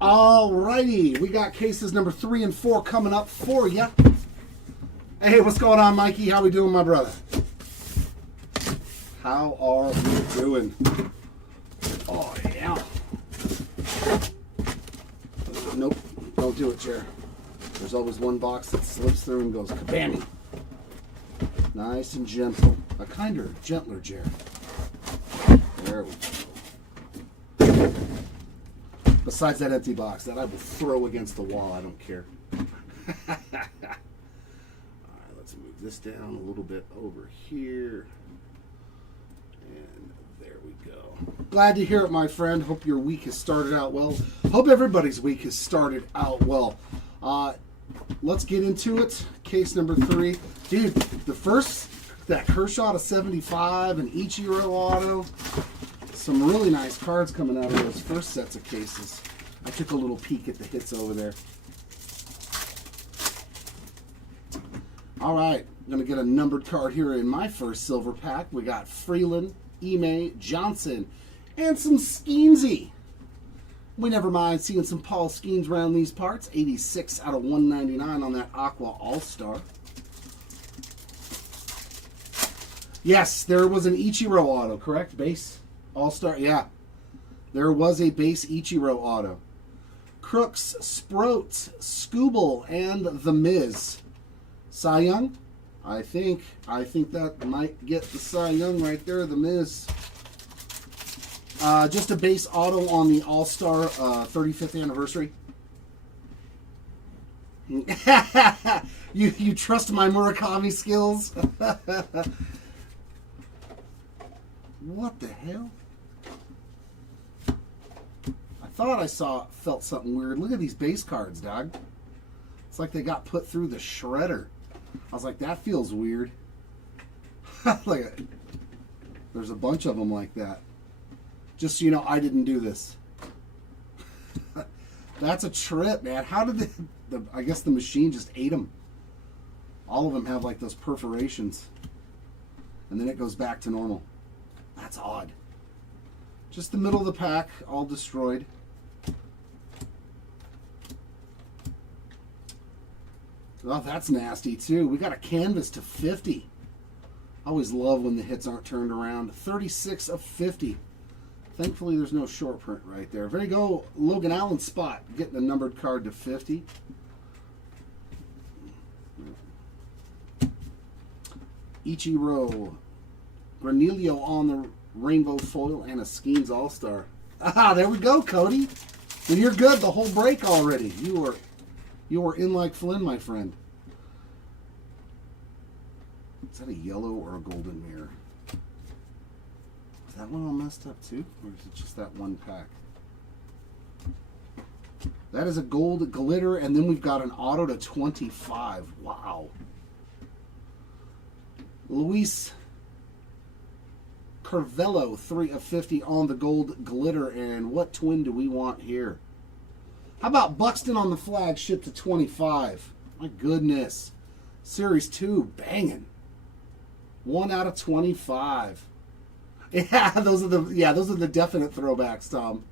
Alrighty, we got cases number 3 and 4 coming up for you. Hey, what's going on, Mikey? How we doing, my brother? How are we doing? Oh, yeah. Nope, don't do it, Chair. There's always one box that slips through and goes kabammy. Nice and gentle. A kinder, gentler Chair. There we go. Besides that empty box that I will throw against the wall, I don't care. All right, let's move this down a little bit over here. And there we go. Glad to hear it, my friend. Hope your week has started out well. Hope everybody's week has started out well. Let's get into it. Case number 3. Dude, the first, that Kershaw to 75 and Ichiro auto. Some really nice cards coming out of those first sets of cases. I took a little peek at the hits over there. All right, I'm going to get a numbered card here in my first silver pack. We got Freeland, Ime, Johnson, and some Skeensy. We never mind seeing some Paul Skeens around these parts. 86 out of 199 on that Aqua All-Star. Yes, there was an Ichiro auto, correct? Base? All-Star, yeah. There was a base Ichiro auto. Crooks, Sproat, Scooble, and The Miz. Cy Young? I think that might get the Cy Young right there, The Miz. Just a base auto on the All-Star 35th anniversary. You trust my Murakami skills? What the hell? I thought I felt something weird. Look at these base cards, dog. It's like they got put through the shredder. I was like, that feels weird. There's a bunch of them like that. Just so you know, I didn't do this. That's a trip, man. How did I guess the machine just ate them. All of them have like those perforations. And then it goes back to normal. That's odd. Just the middle of the pack, all destroyed. Oh, that's nasty too. We got a canvas to 50. I always love when the hits aren't turned around. 36 of 50. Thankfully, there's no short print right there. There you go, Logan Allen spot. Getting a numbered card to 50. Ichiro. Granilio on the rainbow foil and a Skeens All-Star. Ah, there we go, Cody. Well, you're good the whole break already. You were in like Flynn, my friend. Is that a yellow or a golden mirror? Is that one all messed up too? Or is it just that one pack? That is a gold glitter, and then we've got an auto to 25. Wow. Luis Carvello, 3 of 50 on the gold glitter. And what twin do we want here? How about Buxton on the flagship to 25? My goodness. Series 2, banging. 1 out of 25. Yeah, those are the definite throwbacks, Tom.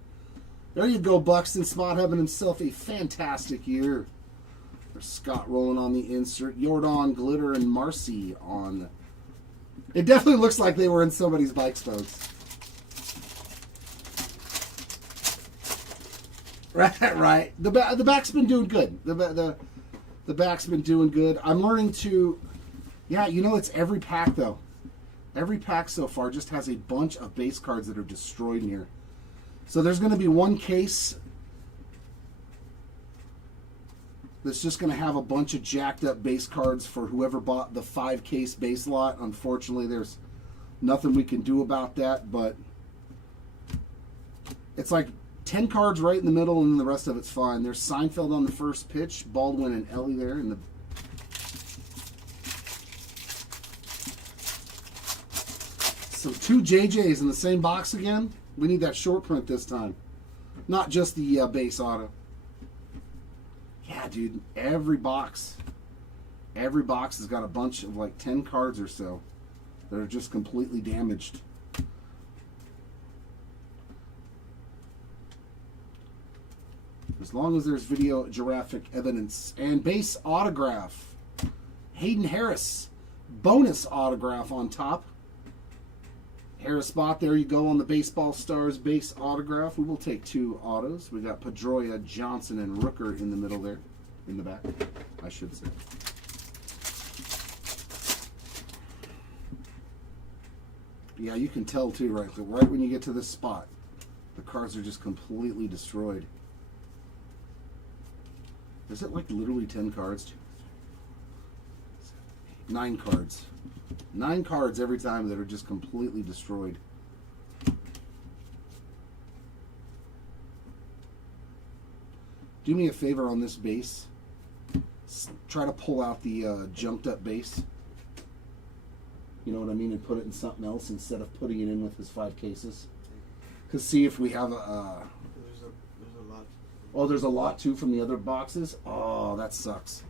There you go, Buxton. Spot having himself a fantastic year. There's Scott rolling on the insert. Jordan, Glitter, and Marcy on. It definitely looks like they were in somebody's bikes, folks. Right. The back's been doing good. The back's been doing good. I'm learning to. Yeah, you know, it's every pack though. Every pack so far just has a bunch of base cards that are destroyed in here. So there's going to be one case that's just going to have a bunch of jacked up base cards for whoever bought the 5-case base lot. Unfortunately, there's nothing we can do about that, but it's like 10 cards right in the middle and the rest of it's fine. There's Seinfeld on the first pitch, Baldwin and Ellie there in the. So 2 JJs in the same box again. We need that short print this time. Not just the base auto. Yeah, dude. Every box has got a bunch of like 10 cards or so that are just completely damaged. As long as there's video giraffic evidence. And base autograph. Hayden Harris. Bonus autograph on top. Harris spot, there you go on the Baseball Stars base autograph. We will take 2 autos. We got Pedroia, Johnson, and Rooker in the middle there. In the back, I should say. Yeah, you can tell too, right when you get to this spot. The cards are just completely destroyed. Is it like literally 10 cards? 9 cards. 9 cards every time that are just completely destroyed. Do me a favor on this base. Try to pull out the jumped up base. You know what I mean? And put it in something else instead of putting it in with his 5 cases. Because see if we have a... There's a lot. Oh, there's a lot too from the other boxes? Oh, that sucks.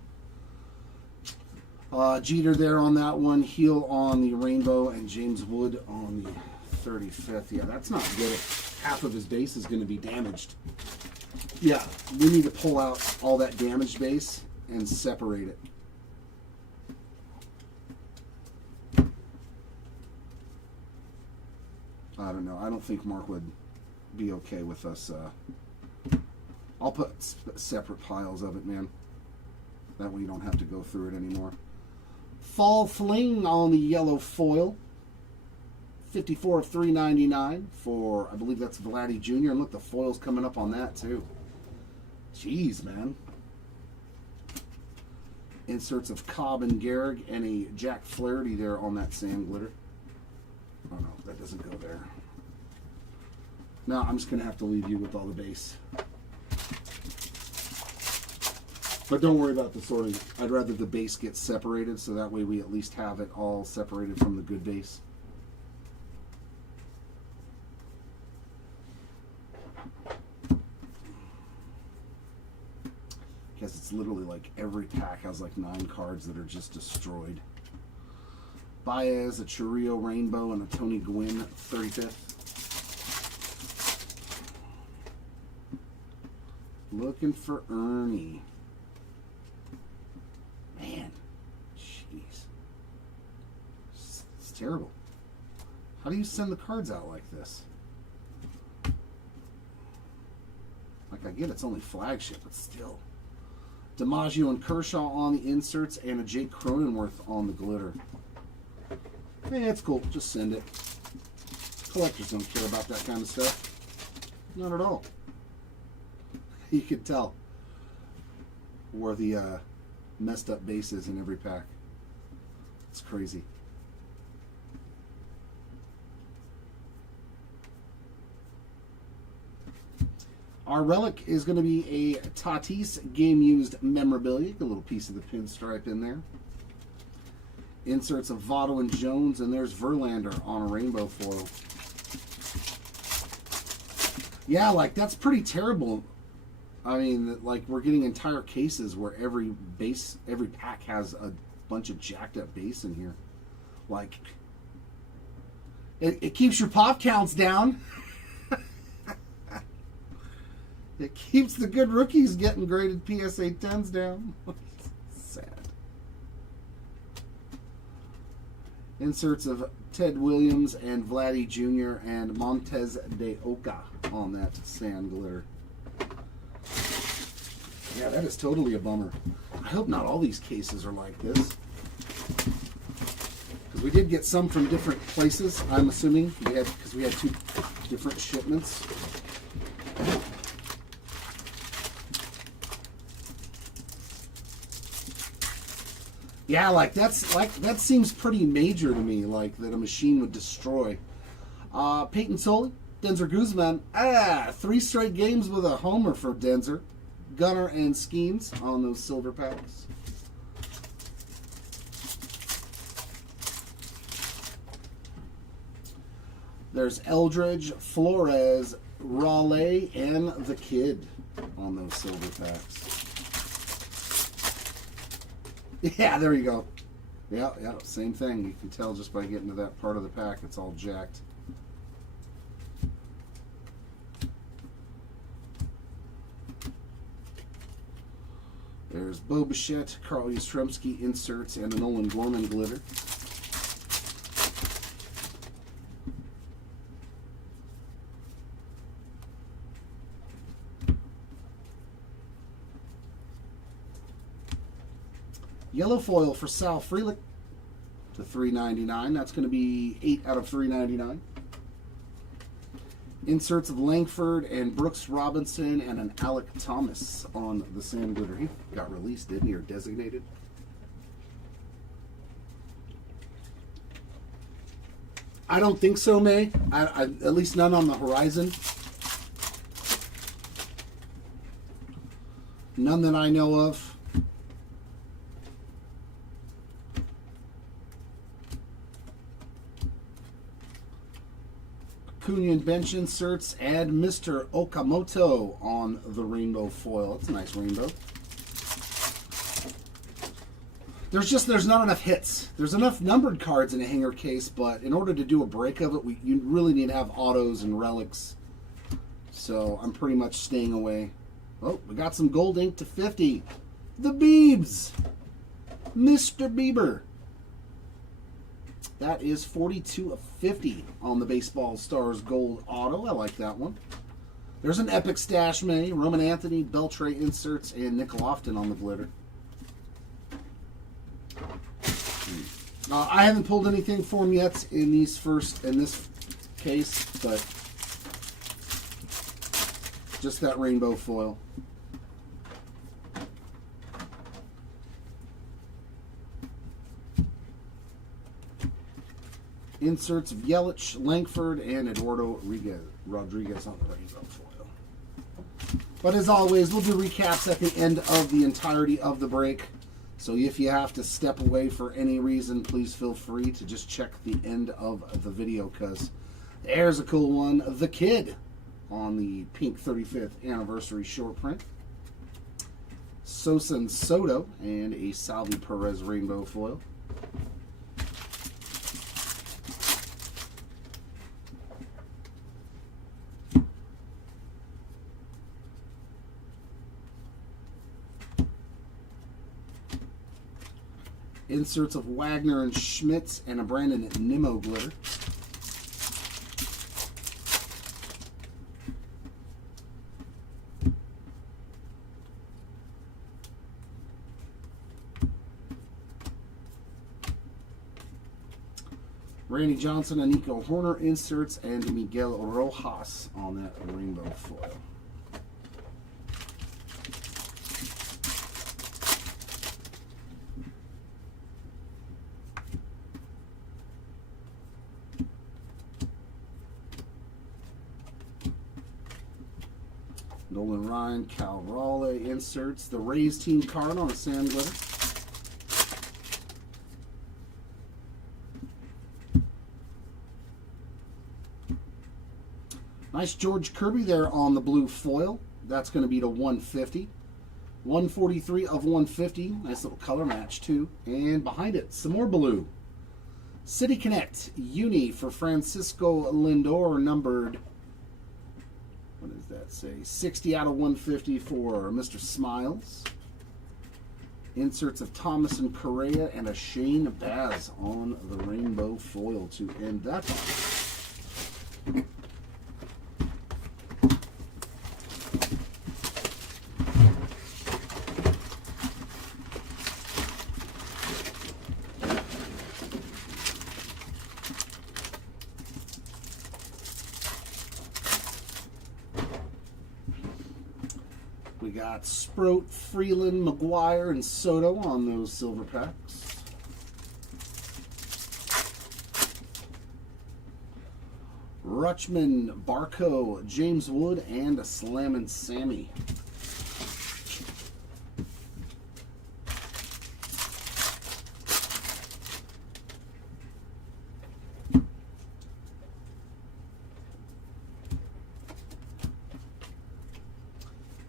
Jeter there on that one. Heel on the rainbow. And James Wood on the 35th. Yeah, that's not good. Half of his base is going to be damaged. Yeah, we need to pull out all that damaged base and separate it. don't think Mark would be okay with us. I'll put separate piles of it, man. That way you don't have to go through it anymore. Fall Fling on the yellow foil. 54 of 399 for, I believe that's Vladdy Jr. And look, the foil's coming up on that too. Jeez, man. Inserts of Cobb and Gehrig and a Jack Flaherty there on that sand glitter. Oh no, that doesn't go there. No, I'm just going to have to leave you with all the base. But don't worry about the sorting. I'd rather the base get separated so that way we at least have it all separated from the good base. Guess it's literally like every pack has like 9 cards that are just destroyed. Baez, a Churrillo Rainbow, and a Tony Gwynn 35th. Looking for Ernie. Man, jeez. It's terrible. How do you send the cards out like this? Like, I get it's only flagship, but still. DiMaggio and Kershaw on the inserts, and a Jake Cronenworth on the glitter. Hey, it's cool. Just send it. Collectors don't care about that kind of stuff. Not at all. You can tell where the messed up base is in every pack. It's crazy. Our relic is going to be a Tatis game-used memorabilia. A little piece of the pinstripe in there. Inserts of Votto and Jones, and there's Verlander on a rainbow foil. Yeah, like, that's pretty terrible. I mean, like, we're getting entire cases where every pack has a bunch of jacked up base in here. Like, it keeps your pop counts down. It keeps the good rookies getting graded PSA 10s down. Sad. Inserts of Ted Williams and Vladdy Jr. and Montez de Oca on that sand glitter. Yeah, that is totally a bummer. I hope not all these cases are like this. Because we did get some from different places, I'm assuming. Because we had 2 different shipments. Yeah, that seems pretty major to me, like that a machine would destroy. Peyton Soley, Denzer Guzman. 3 straight games with a homer for Denzer. Gunner and Skeens on those silver packs. There's Eldridge, Flores, Raleigh, and the Kid on those silver packs. Yeah, there you go. Yeah, same thing. You can tell just by getting to that part of the pack, it's all jacked. There's Bo Bichette, Carl Yastrzemski inserts, and a Nolan Gorman glitter. Yellow foil for Sal Frelick to $3.99. That's going to be 8 out of $3.99. Inserts of Langford and Brooks Robinson and an Alec Thomas on the sand glitter. He got released, didn't he, or designated? I don't think so, May. At least none on the horizon. None that I know of. Cunha bench inserts, and Mr. Okamoto on the rainbow foil. That's a nice rainbow. There's not enough hits. There's enough numbered cards in a hanger case, but in order to do a break of it, you really need to have autos and relics. So I'm pretty much staying away. Oh, we got some gold ink to 50. The Biebs. Mr. Bieber. That is 42 of 50 on the Baseball Stars Gold Auto. I like that one. There's an Epic Stash May, Roman Anthony, Beltray inserts, and Nick Lofton on the glitter. I haven't pulled anything for him yet in this case, but just that rainbow foil. Inserts of Yelich, Langford, and Eduardo Rodriguez on the rainbow foil. But as always, we'll do recaps at the end of the entirety of the break. So if you have to step away for any reason, please feel free to just check the end of the video, because there's a cool one. The Kid on the pink 35th anniversary short print. Sosa and Soto and a Salvi Perez rainbow foil. Inserts of Wagner and Schmitz and a Brandon Nimmo glitter. Randy Johnson and Nico Horner inserts, and Miguel Rojas on that rainbow foil. Nolan Ryan, Cal Raleigh inserts, the Rays team card on a sand glitter. Nice George Kirby there on the blue foil. That's going to be to 150. 143 of 150. Nice little color match too. And behind it, some more blue. City Connect Uni for Francisco Lindor, numbered, what does that say? 60 out of 150 for Mr. Smiles. Inserts of Thomas and Correa and a Shane Baz on the rainbow foil to end that one. We got Sproat, Freeland, McGuire, and Soto on those silver packs. Rutschman, Barco, James Wood, and a Slammin' Sammy.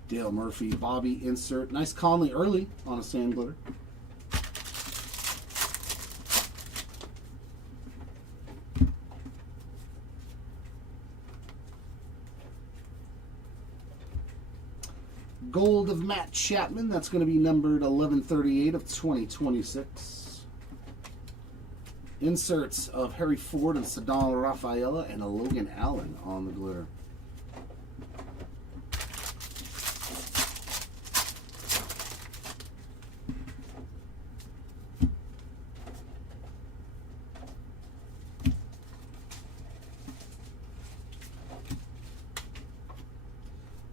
Dale Murphy, Bobby insert. Nice Conley early on a sand glitter. Gold of Matt Chapman. That's going to be numbered 1138 of 2026. Inserts of Harry Ford and Cedal Rafaela and a Logan Allen on the glitter.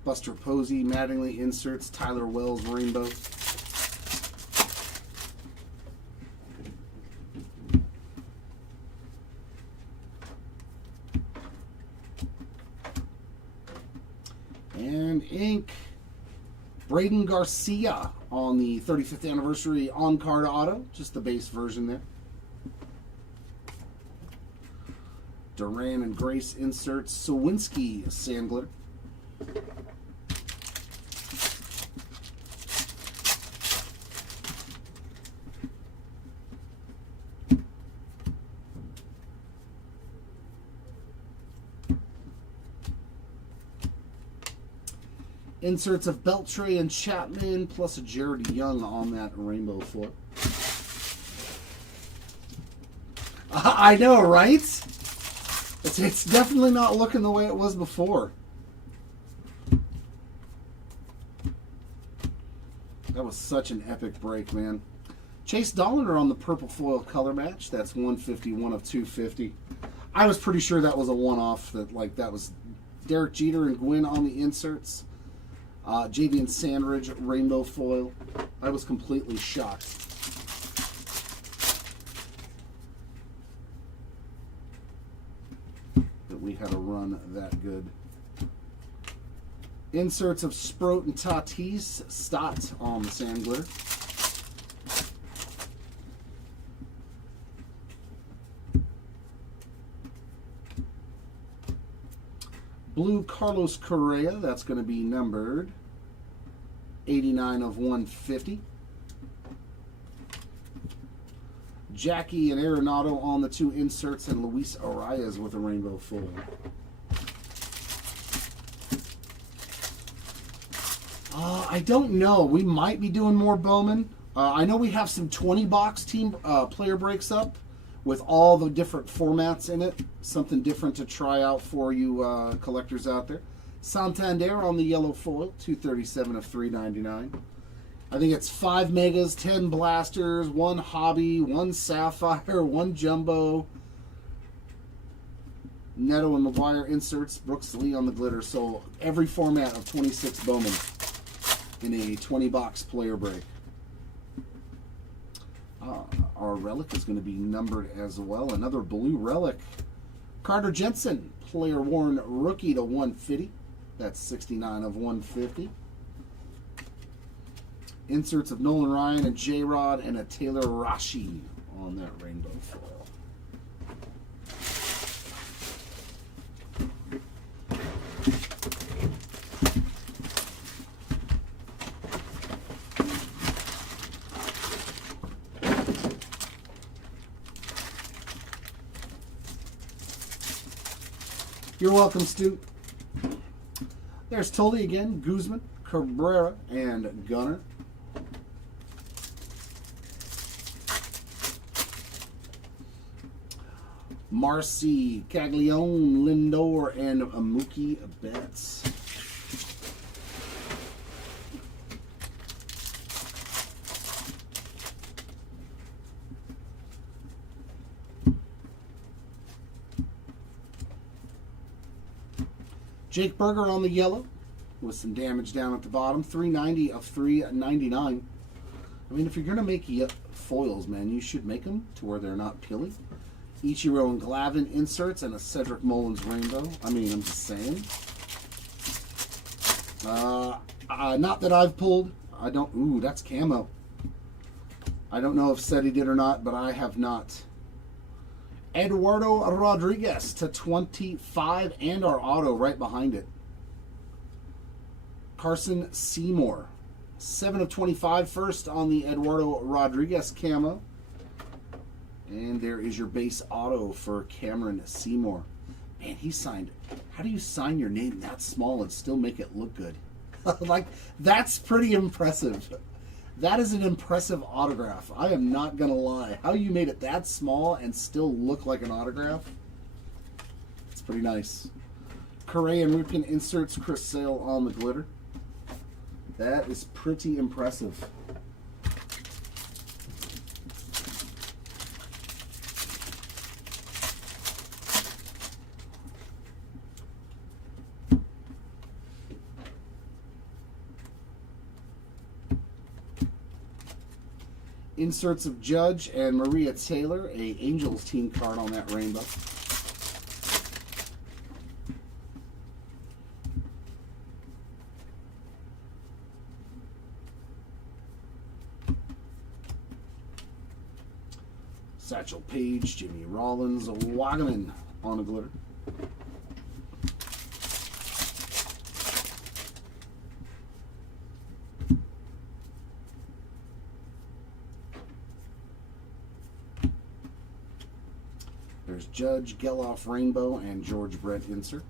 Buster Posey, Mattingly inserts, Tyler Wells rainbow. And ink, Braden Garcia on the 35th anniversary on-card auto, just the base version there. Duran and Grace inserts, Sawinski sand glitter. Inserts of Beltray and Chapman, plus a Jared Young on that rainbow foil. I know, right? It's definitely not looking the way it was before. That was such an epic break, man. Chase Dollander on the purple foil color match. That's 151 of 250. I was pretty sure that was a one-off. That was Derek Jeter and Gwynn on the inserts. Javian Sandridge rainbow foil. I was completely shocked. That we had a run that good. Inserts of Sproat and Tatis Stott on the sand glitter. Blue Carlos Correa, that's going to be numbered 89 of 150. Jackie and Arenado on the two inserts, and Luis Arias with a rainbow foil. I don't know. We might be doing more Bowman. I know we have some 20-box team player breaks up with all the different formats in it. Something different to try out for you collectors out there. Santander on the yellow foil, 237 of 399. I think it's 5 megas, 10 blasters, 1 hobby, 1 sapphire, 1 jumbo. Neto and McGuire inserts, Brooks Lee on the glitter. So every format of 26 Bowman in a 20-box player break. Our relic is going to be numbered as well. Another blue relic. Carter Jensen, player worn rookie to 150. That's 69 of 150. Inserts of Nolan Ryan and J-Rod and a Taylor Rashi on that rainbow foil. You're welcome, Stu. There's Tully again, Guzman, Cabrera, and Gunner. Marcy, Caglione, Lindor, and Mookie Betts. Jake Berger on the yellow with some damage down at the bottom. 390 of 399. I mean, if you're going to make foils, man, you should make them to where they're not pilly. Ichiro and Glavine inserts and a Cedric Mullins rainbow. I mean, I'm just saying. Not that I've pulled. I don't. Ooh, that's camo. I don't know if Seti did or not, but I have not. Eduardo Rodriguez to 25 and our auto right behind it. Carson Seymour. 7 of 25 first on the Eduardo Rodriguez camo. And there is your base auto for Cameron Seymour. Man, he signed. How do you sign your name that small and still make it look good? Like, that's pretty impressive. That is an impressive autograph. I am not going to lie. How you made it that small and still look like an autograph? It's pretty nice. Correa and Ripken inserts, Chris Sale on the glitter. That is pretty impressive. Inserts of Judge and Maria Taylor, a Angels team card on that rainbow. Satchel Paige, Jimmy Rollins, Wagaman on a glitter. There's Judge, Geloff Rainbow, and George Brett insert.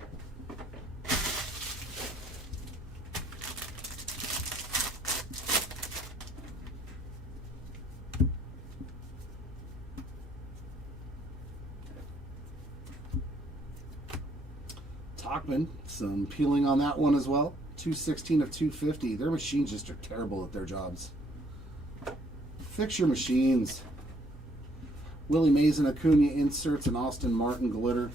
Tachman, some peeling on that one as well. 216 of 250. Their machines just are terrible at their jobs. Fix your machines. Willie Mays and Acuna inserts and Austin Martin glitter.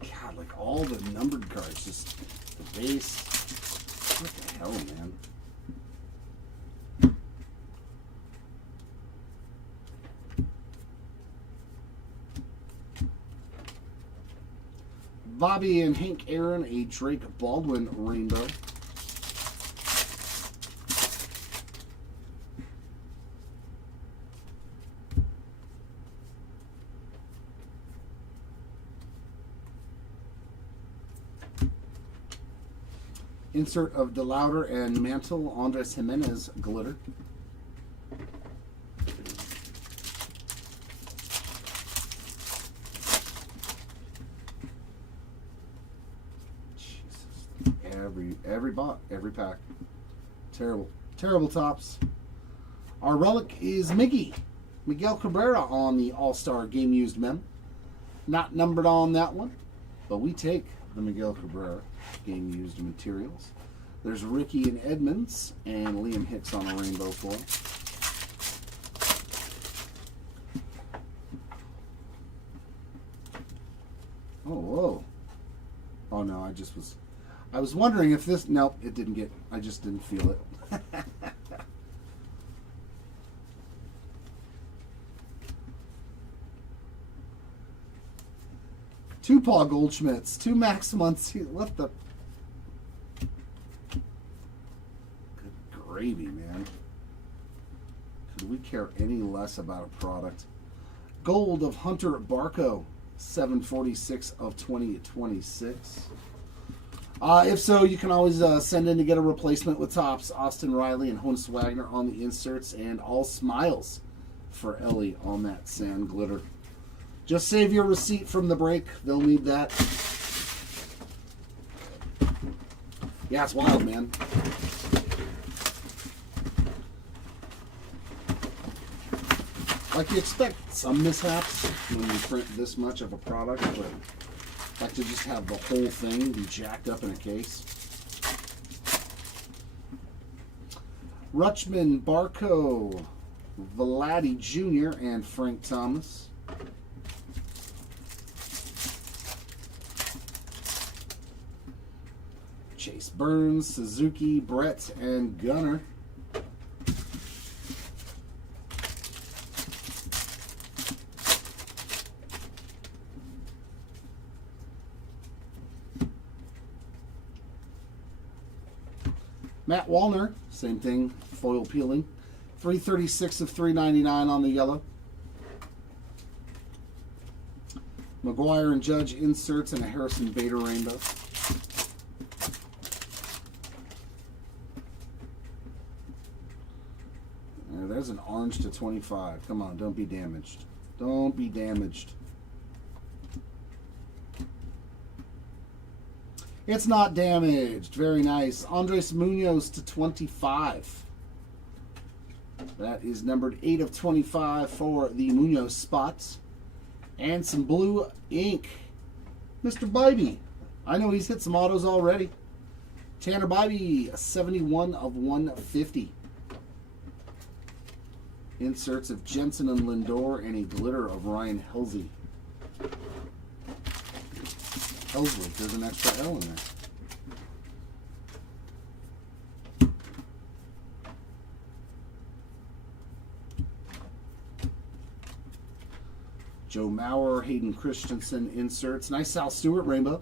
God, like all the numbered cards, just the base. What the hell, man? Bobby and Hank Aaron, a Drake Baldwin rainbow. Insert of DeLauder and Mantle, Andres Jimenez glitter. Every pack. Terrible tops. Our relic is Miguel Cabrera on the All-Star Game Used Mem. Not numbered on that one, but we take the Miguel Cabrera Game Used materials. There's Ricky and Edmonds and Liam Hicks on a rainbow foil. Oh, whoa. Oh no, I was wondering if this... Nope, it didn't get... I just didn't feel it. Two Paul Goldschmidts. Two Max Muncy. What the... Good gravy, man. Could we care any less about a product? Gold of Hunter Barco. 746 of 2026. If so, you can always send in to get a replacement with tops. Austin Riley and Honus Wagner on the inserts, and all smiles for Ellie on that sand glitter. Just save your receipt from the break. They'll need that. Yeah, it's wild, man. Like, you expect some mishaps when you print this much of a product, but like to just have the whole thing be jacked up in a case. Rutschman, Barco, Vladdy Jr., and Frank Thomas. Chase Burns, Suzuki, Brett, and Gunner. Matt Wallner, same thing, foil peeling. 336 of 399 on the yellow. McGuire and Judge inserts and a Harrison Bader rainbow. There's an orange to 25. Come on, don't be damaged. Don't be damaged. It's not damaged. Very nice. Andres Munoz to 25. That is numbered 8 of 25 for the Munoz spots. And some blue ink. Mr. Bybee. I know he's hit some autos already. Tanner Bybee, 71 of 150. Inserts of Jensen and Lindor and a glitter of Ryan Helsley. Helsley, there's an extra L in there. Joe Mauer, Hayden Christensen inserts. Nice Sal Stewart rainbow.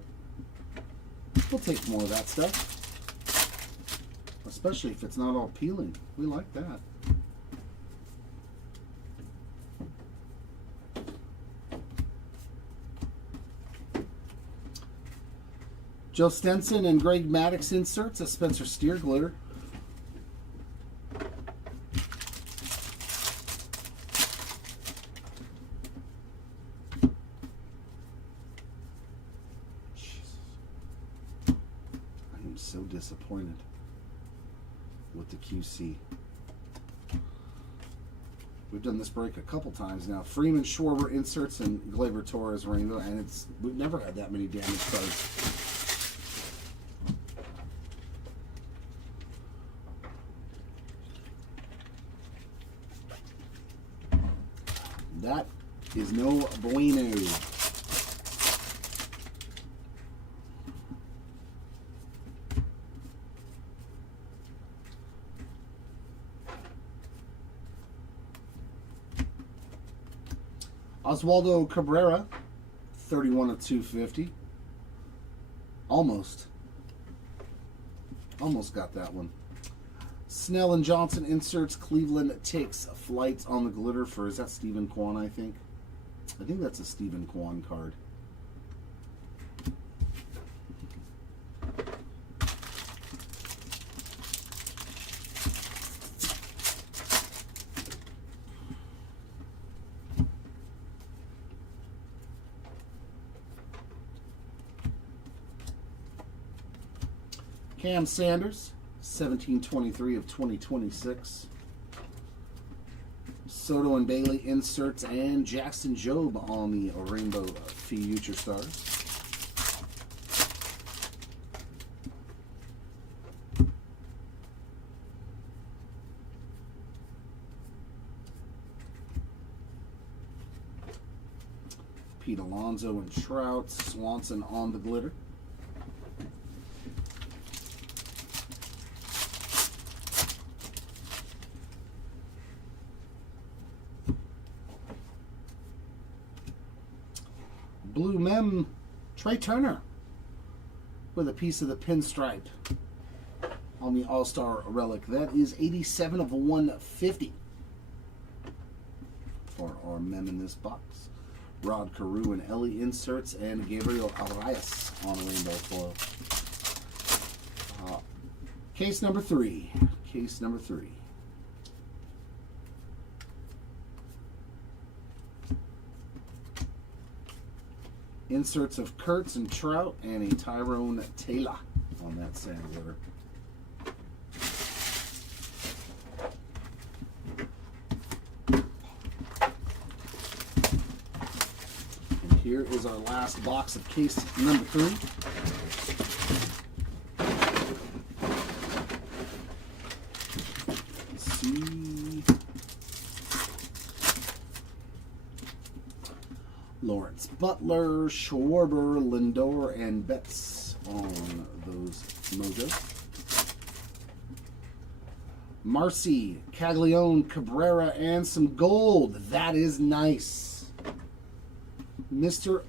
We'll take more of that stuff. Especially if it's not all peeling. We like that. Joe Stenson and Greg Maddux inserts. A Spencer Steer glitter. So disappointed with the QC. We've done this break a couple times now. Freeman Schwarber inserts and Gleyber Torres rainbow, and we've never had that many damage cards. That is no bueno. Oswaldo Cabrera, 31 of 250. Almost got that one. Snell and Johnson inserts. Cleveland takes flights on the glitter for, is that Stephen Kwan, I think? I think that's a Stephen Kwan card. Cam Sanders, 1723 of 2026. Soto and Bailey inserts, and Jackson Jobe on the Rainbow Future Stars. Pete Alonso and Trout. Swanson on the glitter. Blue Mem, Trey Turner with a piece of the pinstripe on the All-Star Relic. That is 87 of 150 for our Mem in this box. Rod Carew and Ellie inserts, and Gabriel Arias on a rainbow foil. Case number 3. Case number 3. Inserts of Kurtz and Trout, and a Tyrone Taylor on that sand glitter. And here is our last box of case number 3. Let's see. Lawrence Butler, Schwarber, Lindor, and Betts on those mojos. Marcy, Caglione, Cabrera, and some gold. That is nice. Mr.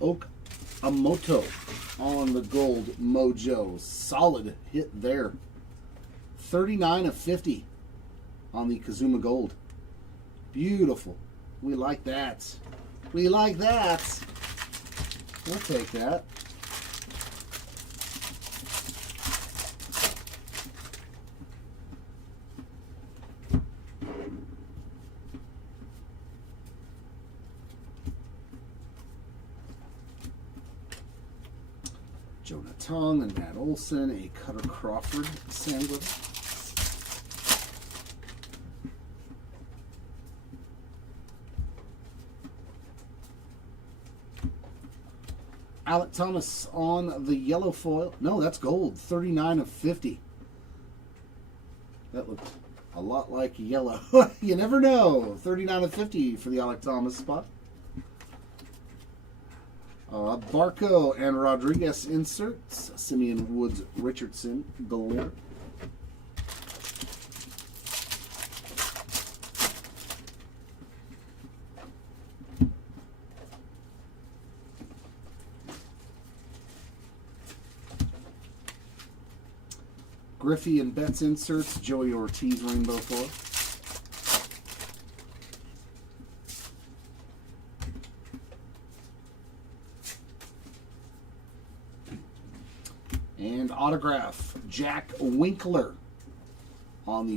Okamoto on the gold mojo. Solid hit there. 39 of 50 on the Kazuma gold. Beautiful. We like that. We like that. We'll take that. Jonah Tong and Matt Olson, a Cutter Crawford sand glitter. Alec Thomas on the yellow foil. No, that's gold. 39 of 50. That looked a lot like yellow. You never know. 39 of 50 for the Alec Thomas spot. Barco and Rodriguez inserts. Simeon Woods Richardson glitter. Griffey and Betts inserts, Joey Ortiz rainbow foil. And autograph, Jack Winkler on the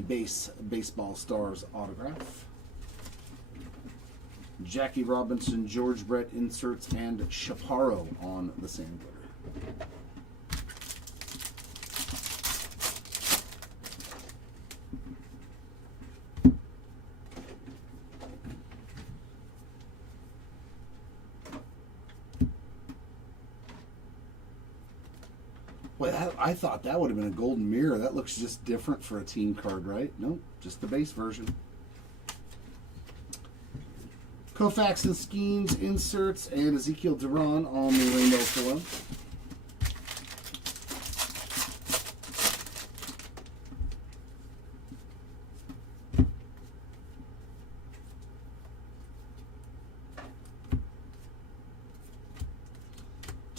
Baseball Stars autograph. Jackie Robinson, George Brett inserts, and Chaparro on the sand glitter. Boy, I thought that would have been a golden mirror. That looks just different for a team card, right? Nope, just the base version. Koufax and Skeens inserts and Ezekiel Duran on the rainbow foil.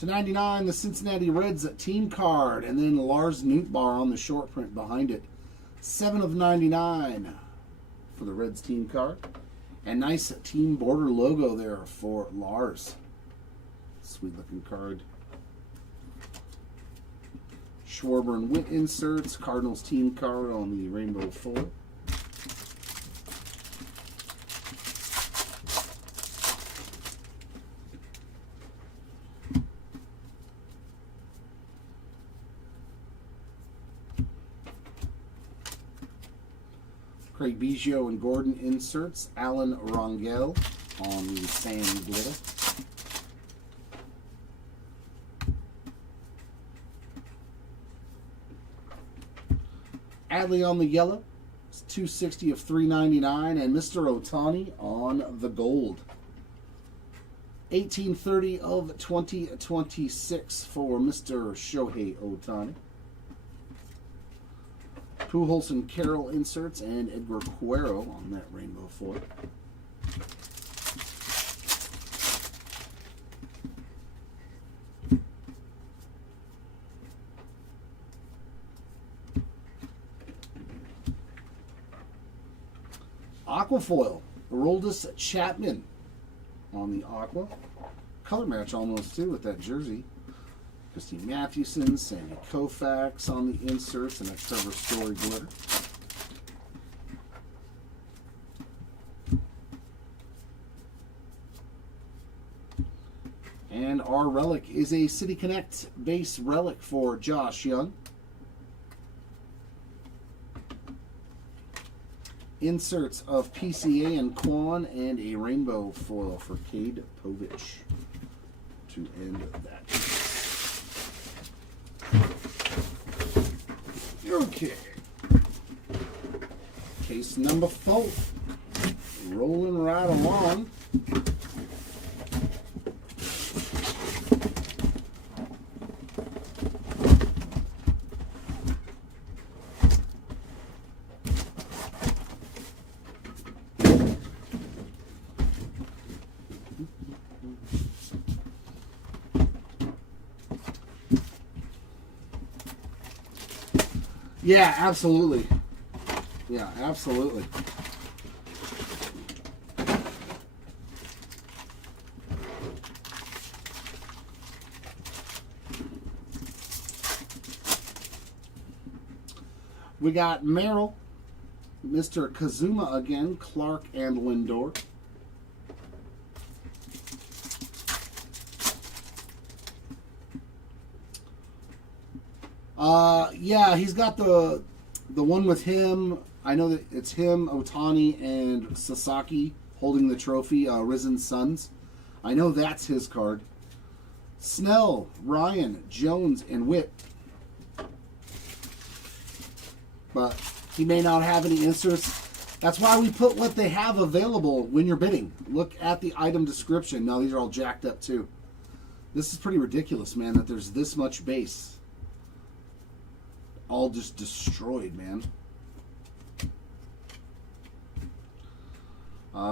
/99, the Cincinnati Reds team card, and then Lars Nootbaar on the short print behind it. 7/99 for the Reds team card. And nice team border logo there for Lars. Sweet looking card. Schwarber and Witt inserts, Cardinals team card on the rainbow foil. Craig Biggio and Gordon inserts. Alan Rangel on the sand glitter. Adley on the yellow. It's 260 of 399. And Mr. Ohtani on the gold. 1830 of 2026 for Mr. Shohei Ohtani. Pujols and Carroll inserts and Edgar Cuero on that rainbow foil. Aquafoil, Aroldis Chapman on the aqua. Color match almost too with that jersey. Christine Mathewson, Sandy Koufax on the inserts, and a Trevor Story glitter. And our relic is a City Connect base relic for Josh Young. Inserts of PCA and Quan, and a rainbow foil for Cade Povich to end that. Okay. Case number 4. Rolling right along. Yeah, absolutely. Yeah, absolutely. We got Merrill, Mr. Kazuma again, Clark and Lindor. Yeah, he's got the one with him. I know that it's him, Ohtani, and Sasaki holding the trophy, Risen Sons. I know that's his card. Snell, Ryan, Jones, and Witt. But he may not have any inserts. That's why we put what they have available when you're bidding. Look at the item description. No, these are all jacked up too. This is pretty ridiculous, man, that there's this much base. All just destroyed, man.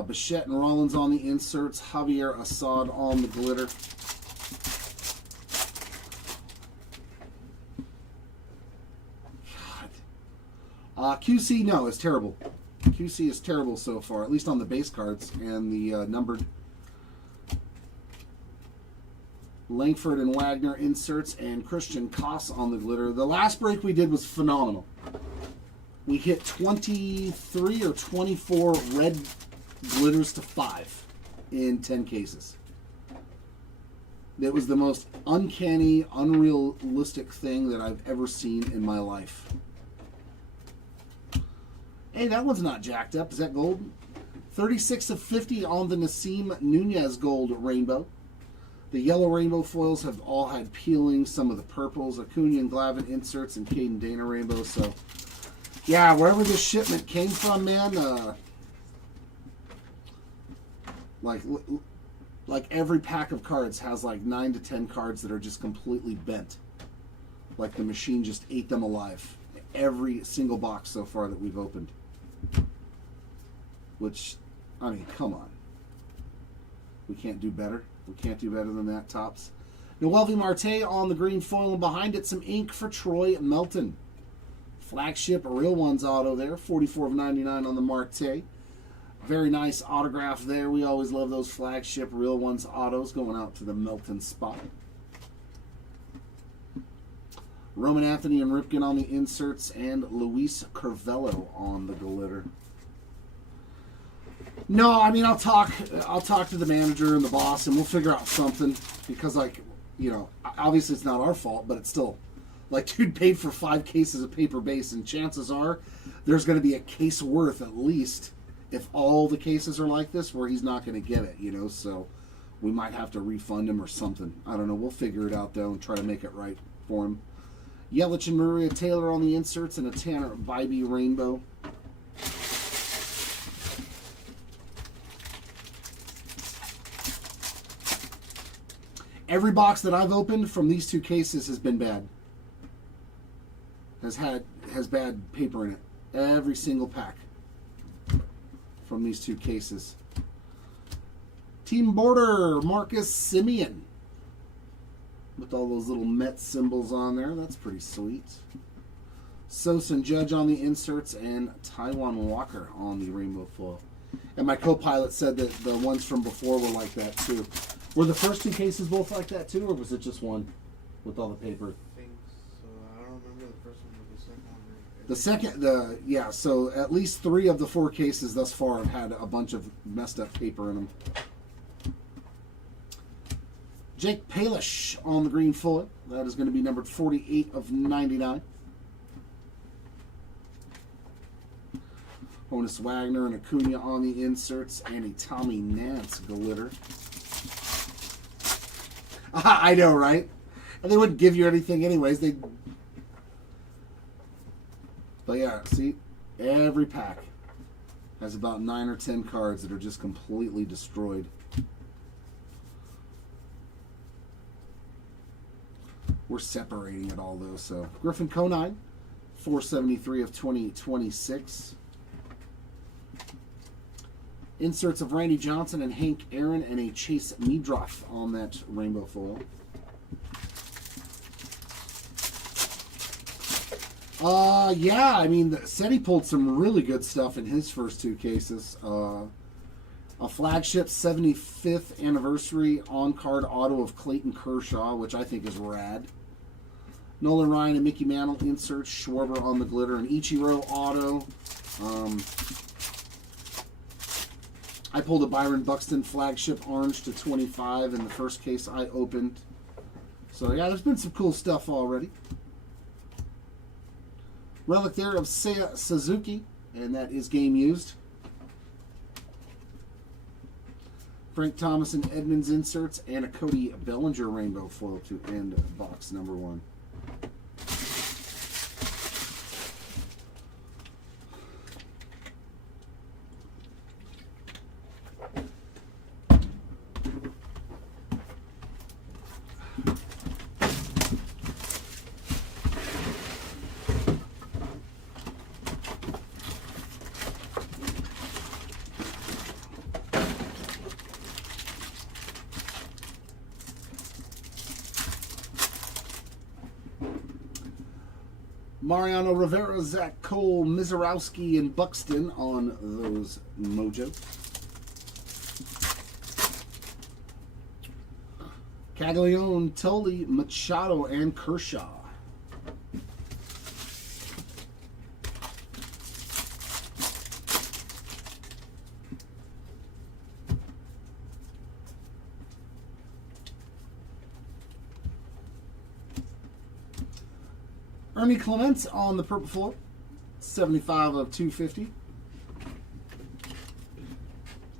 Bichette and Rollins on the inserts. Javier Assad on the glitter. God. QC, no, it's terrible. QC is terrible so far, at least on the base cards and the numbered. Langford and Wagner inserts, and Christian Koss on the glitter. The last break we did was phenomenal. We hit 23 or 24 red glitters to 5 in 10 cases. It was the most uncanny, unrealistic thing that I've ever seen in my life. Hey, that one's not jacked up. Is that gold? 36 of 50 on the Nasim Nunez gold rainbow. The yellow rainbow foils have all had peeling. Some of the purples, Acuna and Glavin inserts, and Caden Dana rainbow. So, yeah, wherever this shipment came from, man, like every pack of cards has like 9 to 10 cards that are just completely bent. Like the machine just ate them alive. Every single box so far that we've opened. Which, I mean, come on. We can't do better. We can't do better than that, Topps. Noelvi Marte on the green foil, and behind it some ink for Troy Melton. Flagship Real Ones auto there, 44 of 99 on the Marte. Very nice autograph there. We always love those flagship Real Ones autos going out to the Melton spot. Roman Anthony and Ripken on the inserts, and Luis Carvello on the glitter. No, I mean, I'll talk to the manager and the boss, and we'll figure out something, because, like, you know, obviously it's not our fault, but it's still, like, dude paid for 5 cases of paper base, and chances are there's going to be a case worth at least, if all the cases are like this, where he's not going to get it, you know, so we might have to refund him or something. I don't know. We'll figure it out, though, and try to make it right for him. Yelich and Maria Taylor on the inserts, and a Tanner Bybee rainbow. Every box that I've opened from these 2 cases has been bad. Has bad paper in it. Every single pack from these 2 cases. Team Border, Marcus Simeon. With all those little Met symbols on there. That's pretty sweet. Sosa and Judge on the inserts, and Taiwan Walker on the rainbow foil. And my co-pilot said that the ones from before were like that too. Were the first 2 cases both like that too, or was it just one with all the paper? I think so. I don't remember the first one, but the second one. Yeah, so at least 3 of the 4 cases thus far have had a bunch of messed up paper in them. Jake Palish on the green foil. That is going to be numbered 48 of 99. Honus Wagner and Acuna on the inserts, and a Tommy Nance glitter. I know, right? And they wouldn't give you anything anyways. But yeah, see, every pack has about 9 or 10 cards that are just completely destroyed. We're separating it all though. So Griffin Conine, 473 of 2026. Inserts of Randy Johnson and Hank Aaron, and a Chase Meadroff on that rainbow foil. Yeah, I mean, Seti pulled some really good stuff in his first 2 cases. A flagship 75th anniversary on-card auto of Clayton Kershaw, which I think is rad. Nolan Ryan and Mickey Mantle inserts, Schwarber on the glitter, and Ichiro auto. I pulled a Byron Buxton flagship orange to 25 in the first case I opened. So yeah, there's been some cool stuff already. Relic there of Seiya Suzuki, and that is game used. Frank Thomas and Edmonds inserts, and a Cody Bellinger rainbow foil to end box number 1. Mariano Rivera, Zach Cole, Mizorowski, and Buxton on those Mojo. Caglione, Tully, Machado, and Kershaw. Ernie Clements on the purple foil, 75 of 250.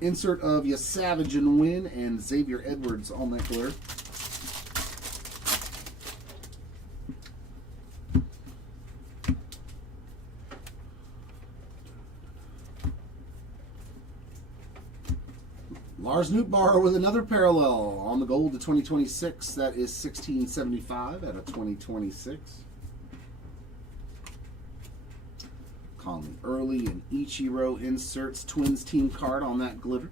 Insert of Ya Savage and Win, and Xavier Edwards on that glitter. Lars Nootbaar with another parallel on the gold to 2026. That is 1675 out of 2026. Conley Early and Ichiro inserts Twins team card on that glitter.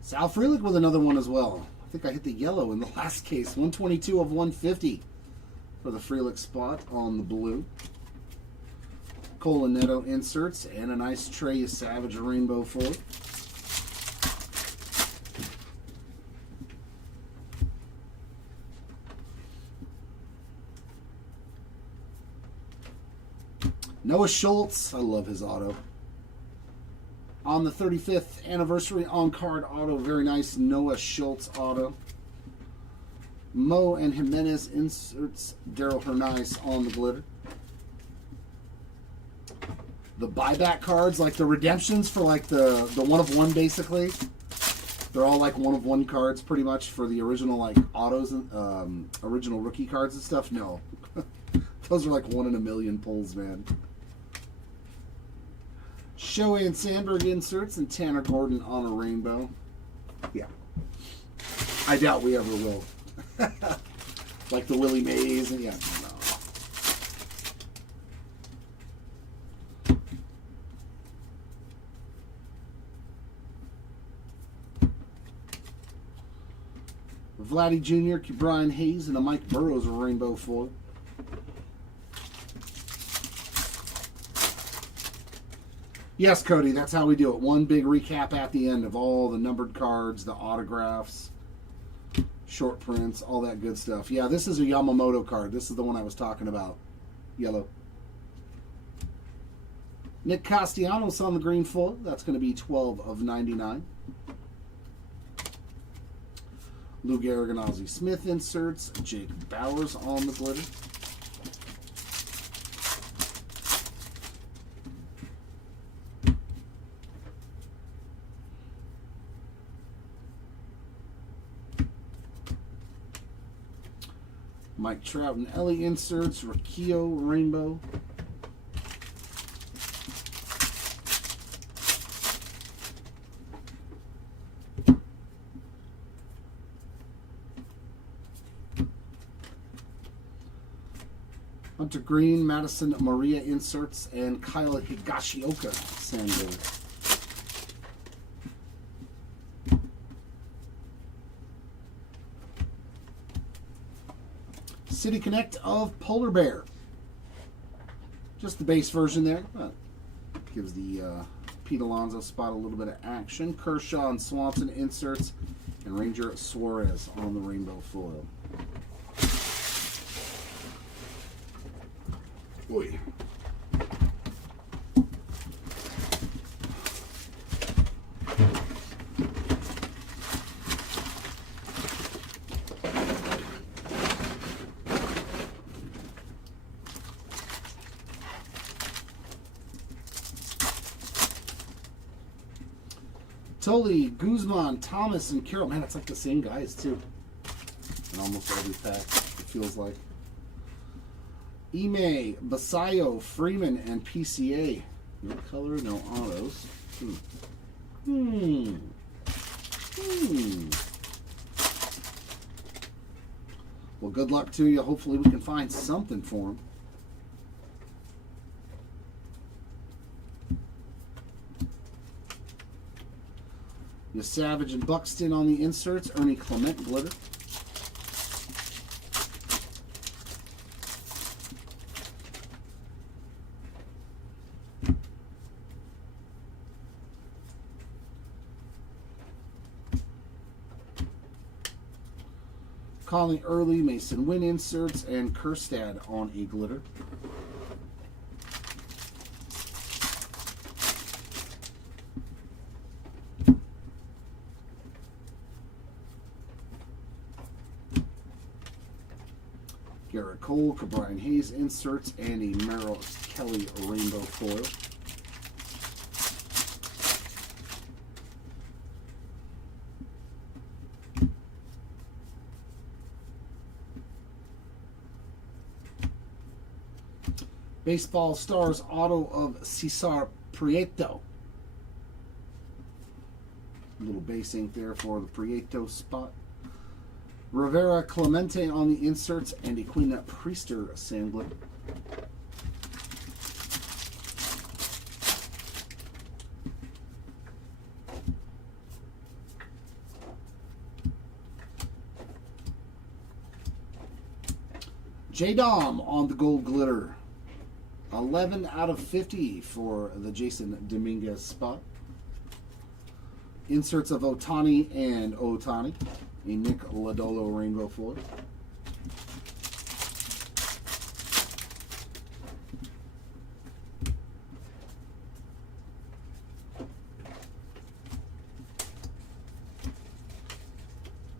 Sal Frelick with another one as well. I think I hit the yellow in the last case. 122 of 150 for the Frelick spot on the blue. Coloneto inserts and a nice Trey Savage rainbow foil. Noah Schultz, I love his auto. On the 35th anniversary on-card auto, very nice Noah Schultz auto. Mo and Jimenez inserts Daryl Hernandez on the glitter. The buyback cards, like the redemptions for like the one of one basically. They're all like one of one cards pretty much for the original like autos and original rookie cards and stuff. No. Those are like 1 in a million pulls, man. Shohei and Sandberg inserts and Tanner Gordon on a rainbow. Yeah. I doubt we ever will. Like the Willie Mays and yeah. No. Vladdy Jr., Brian Hayes, and a Mike Burrows rainbow foil. Yes, Cody, that's how we do it. One big recap at the end of all the numbered cards, the autographs, short prints, all that good stuff. Yeah, this is a Yamamoto card. This is the one I was talking about. Yellow. Nick Castellanos on the green foil. That's going to be 12 of 99. Lou Gehrig, Ozzie Smith inserts. Jake Bowers on the glitter. Mike Trout and Ellie inserts. Riccio rainbow. Hunter Green, Madison Maria inserts, and Kyle Higashioka sandals. City Connect of Polar Bear. Just the base version there. Gives the Pete Alonso spot a little bit of action. Kershaw and Swanson inserts, and Ranger Suarez on the rainbow foil. Boy. Tully, Guzman, Thomas, and Carroll. Man, it's like the same guys, too. In almost every pack, it feels like. Ime, Basayo, Freeman, and PCA. No color, no autos. Well, good luck to you. Hopefully we can find something for him. The Savage and Buxton on the inserts. Ernie Clement glitter. Calling Early, Mason Wynn inserts, and Kerstad on a glitter. Garrett Cole, Brian Hayes inserts, and a Merrill Kelly rainbow foil. Baseball Stars auto of Cesar Prieto. A little base ink there for the Prieto spot. Rivera Clemente on the inserts and a Queen Priester sandlet. J. Dom on the gold glitter. 11 out of 50 for the Jason Dominguez spot. Inserts of Otani and Otani. A Nick Lodolo rainbow foil.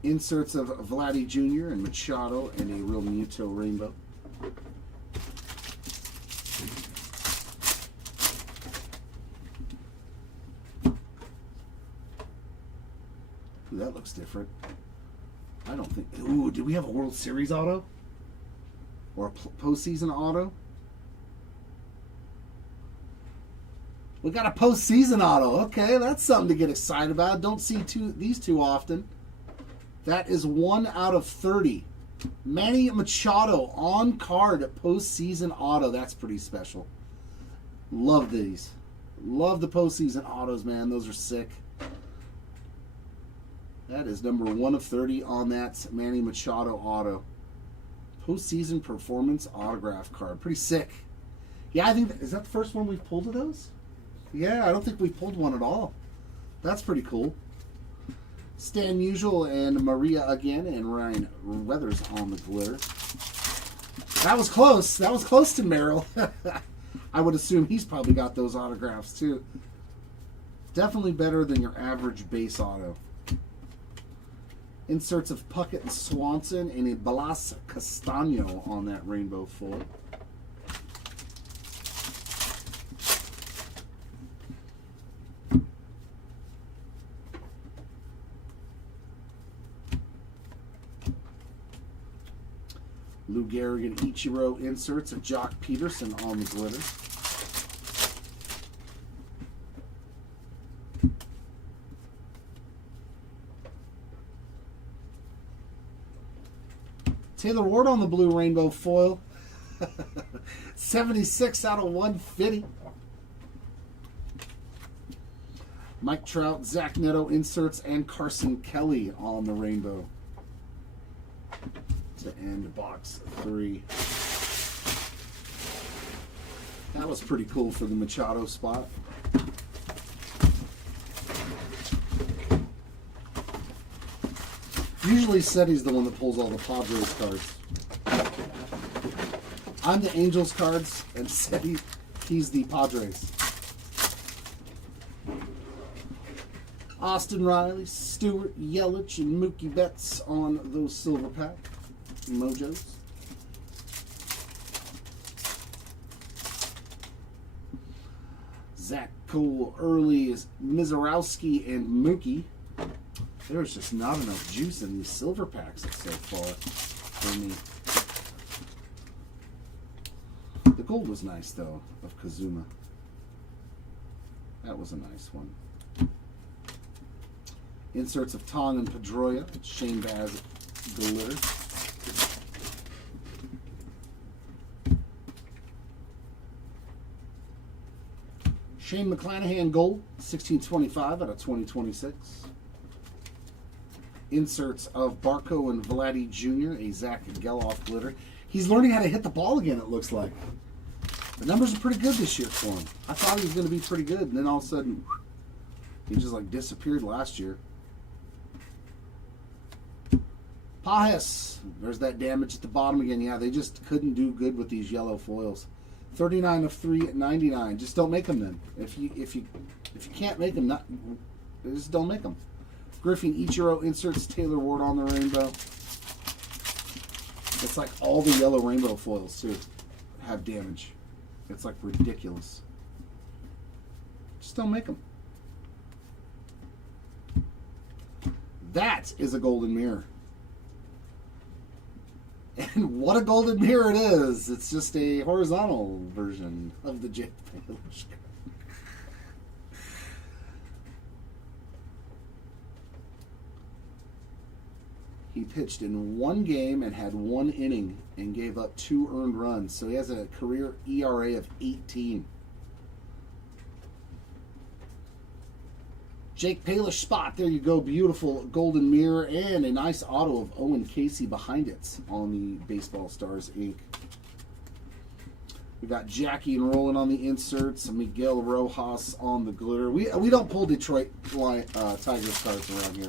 Inserts of Vladdy Jr. and Machado and a Real Muto rainbow. Ooh, that looks different. I don't think... Ooh, did we have a World Series auto? Or a postseason auto? We got a postseason auto. Okay, that's something to get excited about. Don't see these two often. That is 1 out of 30. Manny Machado on card postseason auto. That's pretty special. Love these. Love the postseason autos, man. Those are sick. That is number 1 of 30 on that Manny Machado auto. Postseason performance autograph card. Pretty sick. Yeah, I think... Is that the first one we've pulled of those? Yeah, I don't think we've pulled one at all. That's pretty cool. Stan Musial and Maria again, and Ryan Weathers on the glitter. That was close. That was close to Merrill. I would assume he's probably got those autographs too. Definitely better than your average base auto. Inserts of Puckett and Swanson and a Blas Castano on that rainbow foil. Lou Gehrig and Ichiro inserts of Jock Peterson on the glitter. Taylor Ward on the blue rainbow foil. 76 out of 150. Mike Trout, Zach Neto inserts, and Carson Kelly on the rainbow. To end box 3. That was pretty cool for the Machado spot. Usually Seti's the one that pulls all the Padres cards. I'm the Angels cards, and Seti, he's the Padres. Austin Riley, Stewart, Yelich, and Mookie Betts on those silver pack mojos. Zach Cole, Early, Mizorowski, and Mookie. There's just not enough juice in these silver packs so far for me. The gold was nice, though, of Kazuma. That was a nice one. Inserts of Tong and Pedroia, Shane Baz glitter. Shane McClanahan gold, 1625 out of 2026. Inserts of Barco and Vladdy Jr., a Zach Geloff glitter. He's learning how to hit the ball again, it looks like. The numbers are pretty good this year for him. I thought he was going to be pretty good, and then all of a sudden, he just like disappeared last year. Pajes, there's that damage at the bottom again. Yeah, they just couldn't do good with these yellow foils. 39 of 3 at 99. Just don't make them then. If you can't make them, just don't make them. Griffin Ichiro inserts, Taylor Ward on the rainbow. It's like all the yellow rainbow foils too have damage. It's like ridiculous. Just don't make them. That is a golden mirror. And what a golden mirror it is. It's just a horizontal version of the Jake Bayless card. He pitched in one game and had one inning and gave up 2 earned runs. So he has a career ERA of 18. Jake Payless spot. There you go. Beautiful golden mirror and a nice auto of Owen Casey behind it on the Baseball Stars Inc. We got Jackie and Roland on the inserts. Miguel Rojas on the glitter. We don't pull Detroit Tigers cards around here,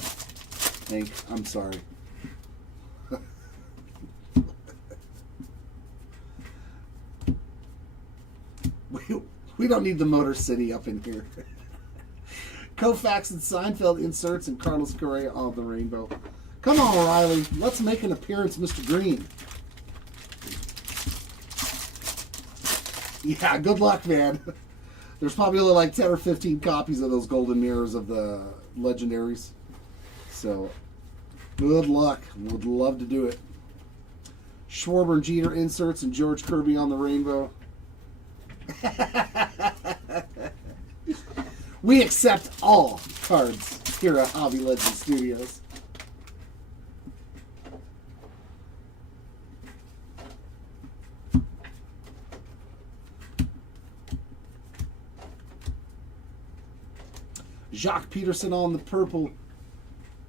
Hank. I'm sorry. We don't need the Motor City up in here. Koufax and Seinfeld inserts and Carlos Correa on the rainbow. Come on, Riley. Let's make an appearance, Mr. Green. Yeah, good luck, man. There's probably only like 10 or 15 copies of those golden mirrors of the legendaries. So, good luck. Would love to do it. Schwarber and Jeter inserts and George Kirby on the rainbow. We accept all cards here at Hobby Legend Studios. Jacques Peterson on the purple.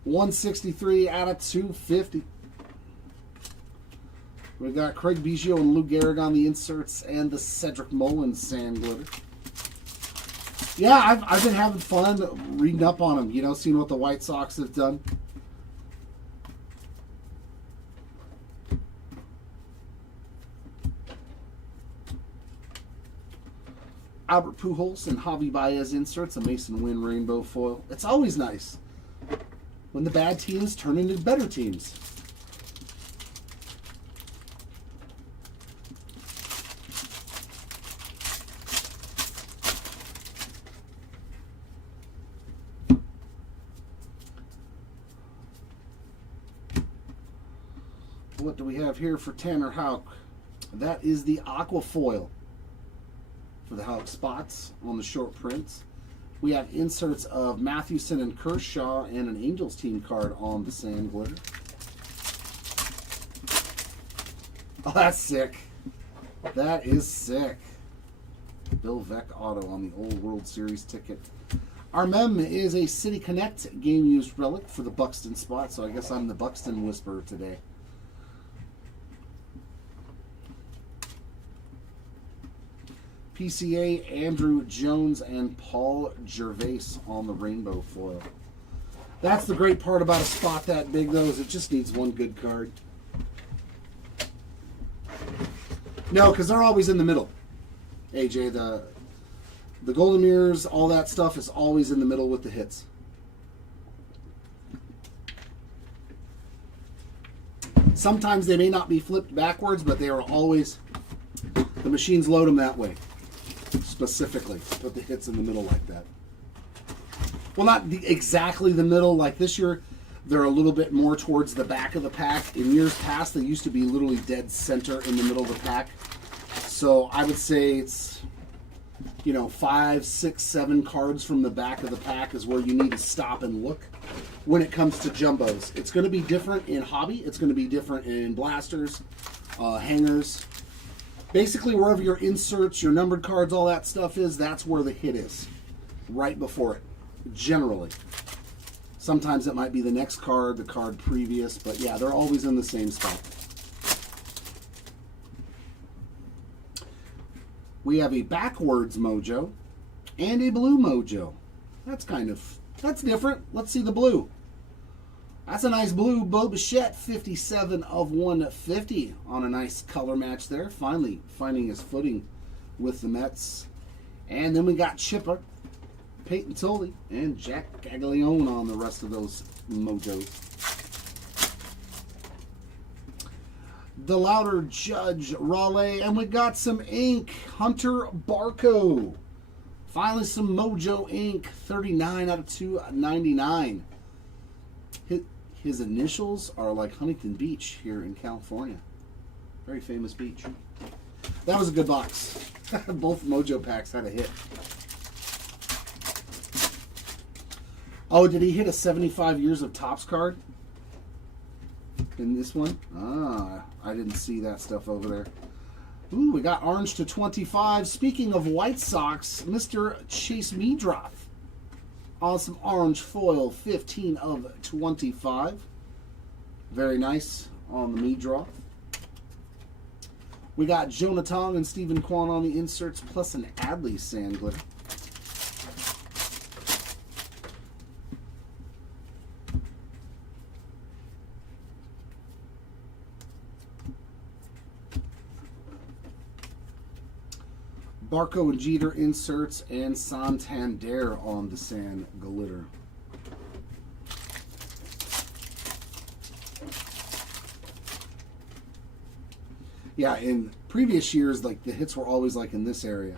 163 out of 250. We got Craig Biggio and Lou Gehrig on the inserts and the Cedric Mullins sand glitter. Yeah, I've been having fun reading up on them, you know, seeing what the White Sox have done. Albert Pujols and Javi Baez inserts, a Mason Wynn rainbow foil. It's always nice when the bad teams turn into better teams. What do we have here for Tanner Houck? That is the aqua foil for the Houck spots on the short prints. We have inserts of Mathewson and Kershaw and an Angels team card on the sand glitter. Oh, that's sick. That is sick. Bill Veck auto on the old World Series ticket. Our mem is a City Connect game used relic for the Buxton spot, so I guess I'm the Buxton whisperer today. PCA, Andrew Jones, and Paul Gervais on the rainbow foil. That's the great part about a spot that big, though, is it just needs one good card. No, because they're always in the middle. AJ, the golden mirrors, all that stuff is always in the middle with the hits. Sometimes they may not be flipped backwards, but they are always, the machines load them that way. Specifically, put the hits in the middle like that. Well, not exactly the middle. Like this year, they're a little bit more towards the back of the pack. In years past, they used to be literally dead center in the middle of the pack. So I would say it's, 5, 6, 7 cards from the back of the pack is where you need to stop and look when it comes to jumbos. It's going to be different in hobby. It's going to be different in blasters, hangers. Basically, wherever your inserts, your numbered cards, all that stuff is, that's where the hit is. Right before it, generally. Sometimes it might be the next card, the card previous, but yeah, they're always in the same spot. We have a backwards mojo and a blue mojo. That's different. Let's see the blue. That's a nice blue Bo Bichette, 57 of 150 on a nice color match there. Finally finding his footing with the Mets. And then we got Chipper, Peyton Tully, and Jack Caglione on the rest of those mojos. The Louder Judge Raleigh, and we got some ink. Hunter Barco. Finally some Mojo ink, 39 out of 299. His initials are like Huntington Beach here in California. Very famous beach. That was a good box. Both Mojo packs had a hit. Oh, did he hit a 75 years of Topps card? In this one? Ah, I didn't see that stuff over there. Ooh, we got orange to 25. Speaking of White Sox, Mr. Chase Meadroth. Awesome orange foil, 15 of 25. Very nice on the Meadroth. We got Jonah Tong and Stephen Kwan on the inserts, plus an Adley sand glitter. Barco and Jeter inserts and Santander on the sand glitter. Yeah, in previous years, like the hits were always like in this area.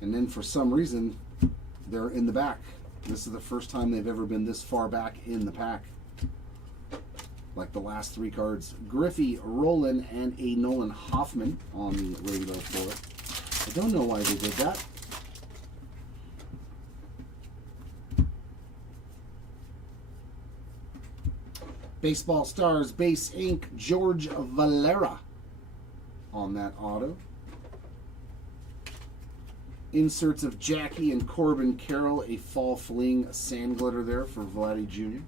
And then for some reason, they're in the back. This is the first time they've ever been this far back in the pack. Like the last three cards. Griffey, Roland, and a Nolan Hoffman on the rainbow floor. I don't know why they did that. Baseball Stars base ink, George Valera on that auto. Inserts of Jackie and Corbin Carroll, a fall fling sand glitter there for Vladdy Jr.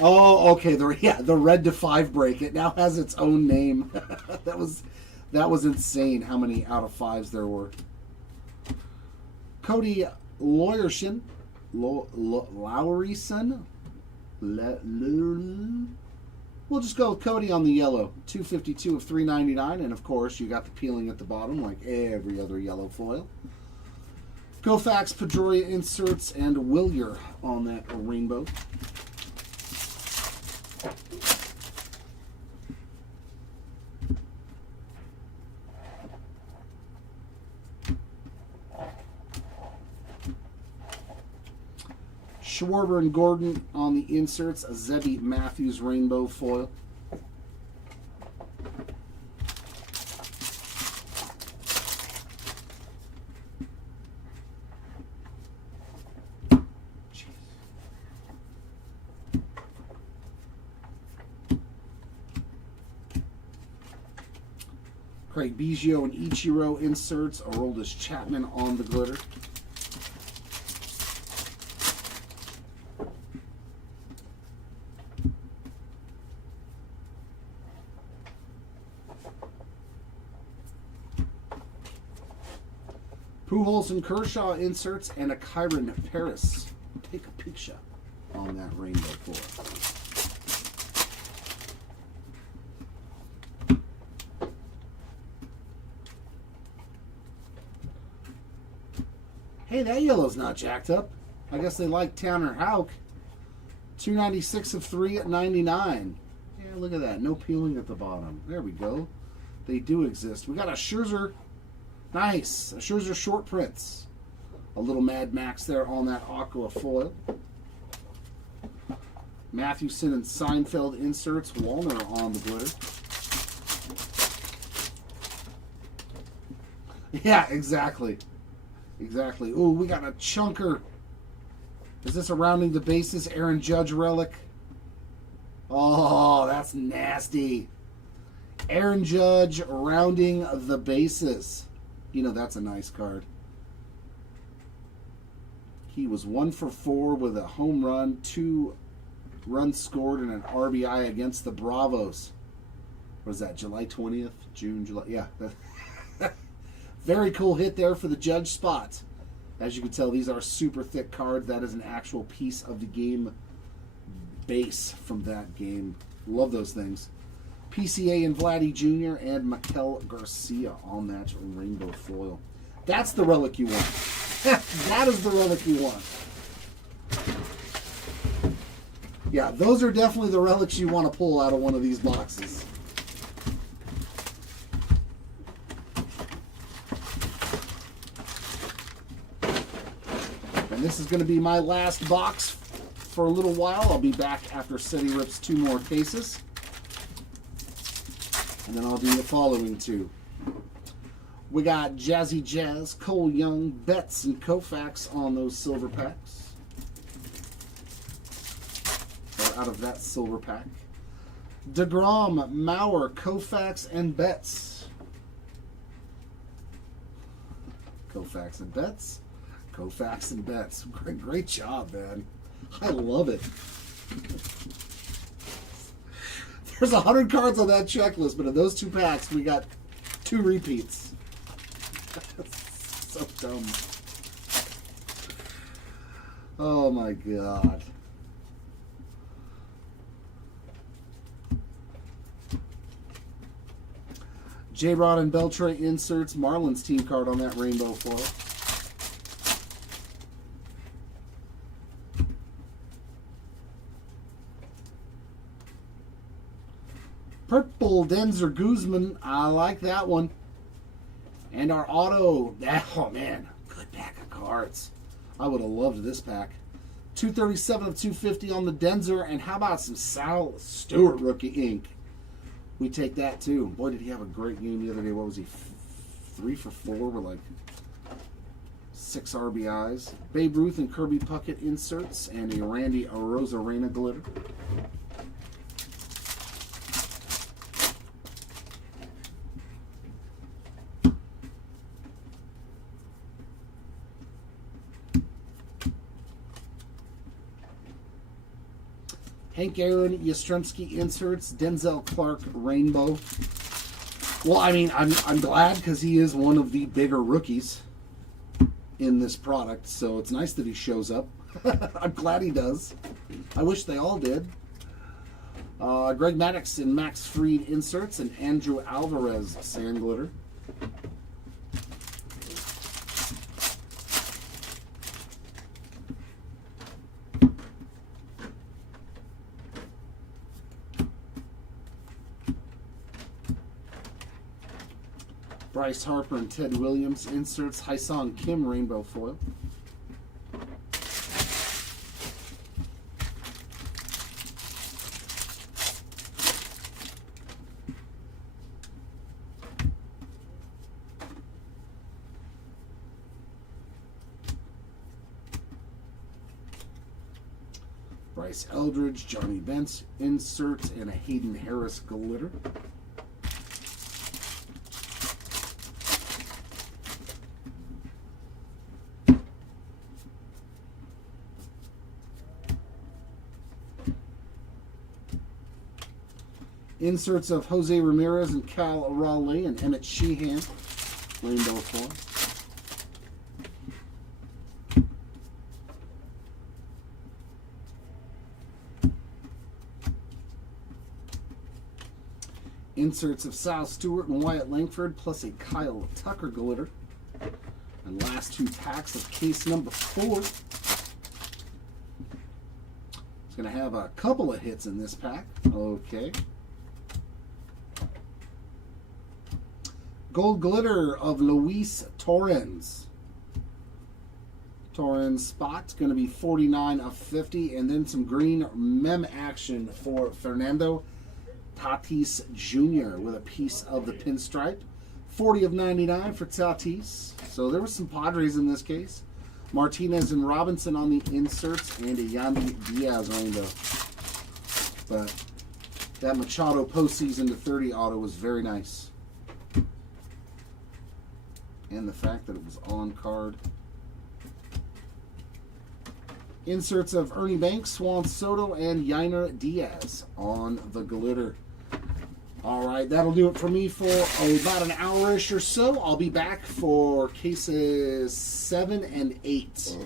Oh, okay. The red to 5 break. It now has its own name. that was insane. How many out of 5s there were? Cody Lawyerson, Lowryson. We'll just go with Cody on the yellow. 252 of 399, and of course you got the peeling at the bottom like every other yellow foil. Koufax, Pedroia inserts, and Willier on that rainbow. Schwarber and Gordon on the inserts, a Zebby Matthews rainbow foil. Craig Biggio and Ichiro inserts, Aroldis Chapman on the glitter. Pujols and Kershaw inserts, and a Kyron Paris. Take a picture on that rainbow floor. Hey, that yellow's not jacked up. I guess they like Tanner Houck. 296 of 399. Yeah, look at that. No peeling at the bottom. There we go. They do exist. We got a Scherzer. Nice. A Scherzer short prints. A little Mad Max there on that aqua foil. Mathewson and Seinfeld inserts. Walner on the glitter. Yeah, exactly. Exactly. Ooh, we got a chunker. Is this a rounding the bases Aaron Judge relic? Oh, that's nasty. Aaron Judge rounding the bases. You know, that's a nice card. He was 1 for 4 with a home run, 2 runs scored, and an RBI against the Bravos. What is that, July 20th? July? Yeah. Very cool hit there for the Judge spot. As you can tell, these are super thick cards. That is an actual piece of the game base from that game. Love those things. PCA and Vladdy Jr. and Maikel Garcia on that rainbow foil. That's the relic you want. That is the relic you want. Yeah, those are definitely the relics you want to pull out of one of these boxes. And this is going to be my last box for a little while. I'll be back after City rips 2 more cases. And then I'll do the following 2. We got Jazzy Jazz, Cole Young, Betts, and Koufax on those silver packs. Or out of that silver pack. DeGrom, Mauer, Koufax, and Betts. Koufax and Betts. Koufax and Betts. Great job, man. I love it. There's 100 cards on that checklist, but in those 2 packs, we got 2 repeats. So dumb. Oh my god. J-Rod and Beltre inserts. Marlins team card on that rainbow foil. Purple Denzer Guzman. I like that one. And our auto. Oh man, good pack of cards. I would have loved this pack. 237 of 250 on the Denzer. And how about some Sal Stewart rookie ink? We take that too. Boy, did he have a great game the other day. What was he? 3 for 4 with like 6 RBIs. Babe Ruth and Kirby Puckett inserts. And a Randy Arozarena glitter. Hank Aaron Yastrzemski inserts. Denzel Clark rainbow. Well, I mean, I'm glad because he is one of the bigger rookies in this product, so it's nice that he shows up. I'm glad he does. I wish they all did. Greg Maddux and Max Fried inserts, and Andrew Alvarez sand glitter. Bryce Harper and Ted Williams inserts. Hyesung Kim rainbow foil. Bryce Eldridge, Johnny Bench inserts, and a Hayden Harris glitter. Inserts of Jose Ramirez and Cal Raleigh and Emmett Sheehan. Rainbow foil. Inserts of Sal Stewart and Wyatt Langford, plus a Kyle Tucker glitter. And last 2 packs of case number 4. It's going to have a couple of hits in this pack. Okay. Gold glitter of Luis Torrens. Torrens spot's going to be 49 of 50. And then some green mem action for Fernando Tatis Jr. with a piece of the pinstripe. 40 of 99 for Tatis. So there was some Padres in this case. Martinez and Robinson on the inserts, and a Yandy Diaz rainbow. But that Machado postseason to 30 auto was very nice. And the fact that it was on card. Inserts of Ernie Banks, Juan Soto, and Yainer Diaz on the glitter. All right, that'll do it for me for about an hour-ish or so. I'll be back for cases 7 and 8.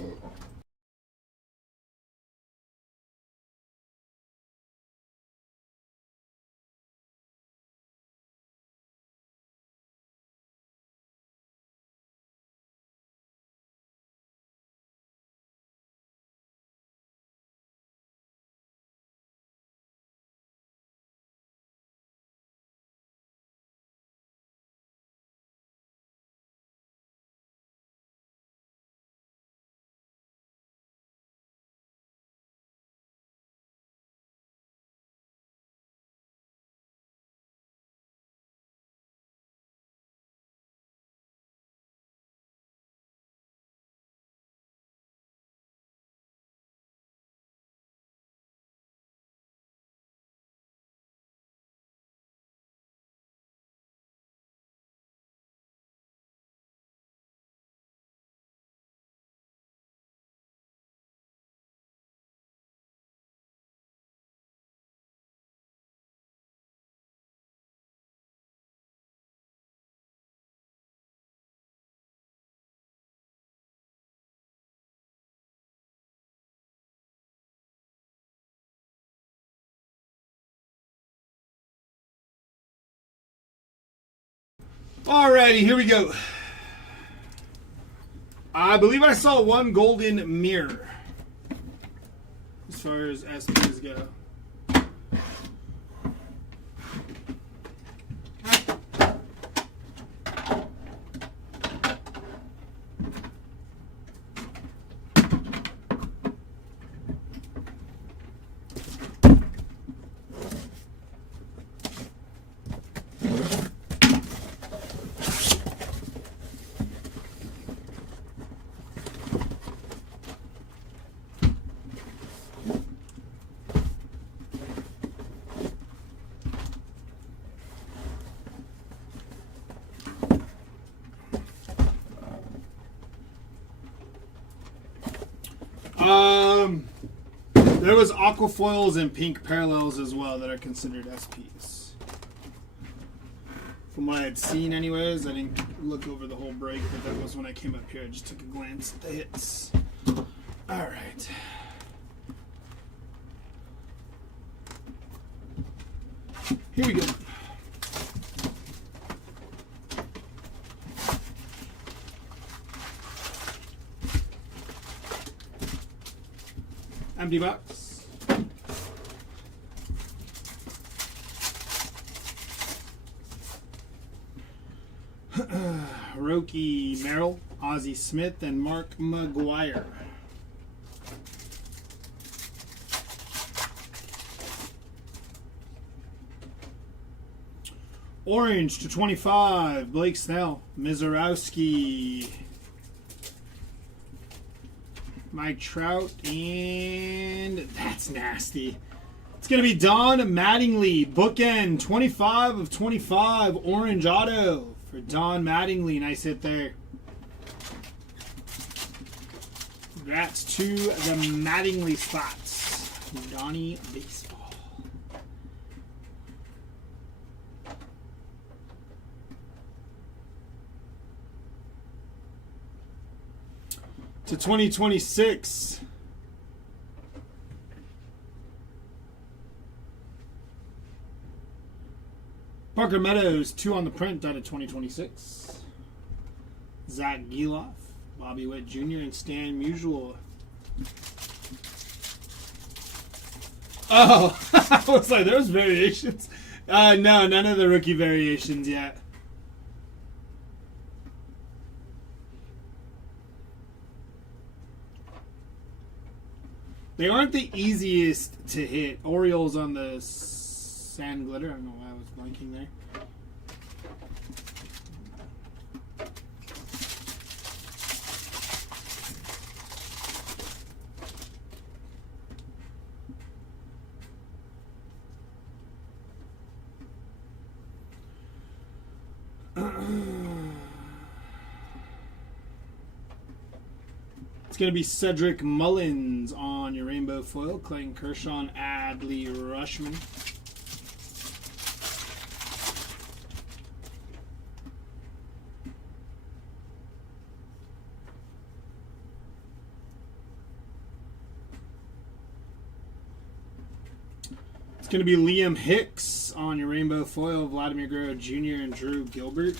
Alrighty, here we go. I believe I saw one golden mirror as far as SPs go. There was aquafoils and pink parallels as well that are considered SPs. From what I had seen anyways, I didn't look over the whole break, but that was when I came up here. I just took a glance at the hits. Alright. Here we go. Empty box. Roki Merrill, Ozzie Smith, and Mark McGuire. Orange to 25, Blake Snell, Mizorowski, Mike Trout, and that's nasty. It's going to be Don Mattingly, bookend, 25 of 25, orange auto for Don Mattingly. Nice hit there. Congrats to the Mattingly spots. Donnie Baseball. To 2026. Parker Meadows, 2 on the print out of 2026. Zach Geloff, Bobby Witt Jr., and Stan Musial. Oh, I was like, there's variations. No, none of the rookie variations yet. They aren't the easiest to hit. Orioles on the sand glitter. I don't know why I was blanking there. It's going to be Cedric Mullins on your rainbow foil. Clayton Kershaw, Adley Rushman. It's going to be Liam Hicks on your rainbow foil. Vladimir Guerrero Jr. and Drew Gilbert.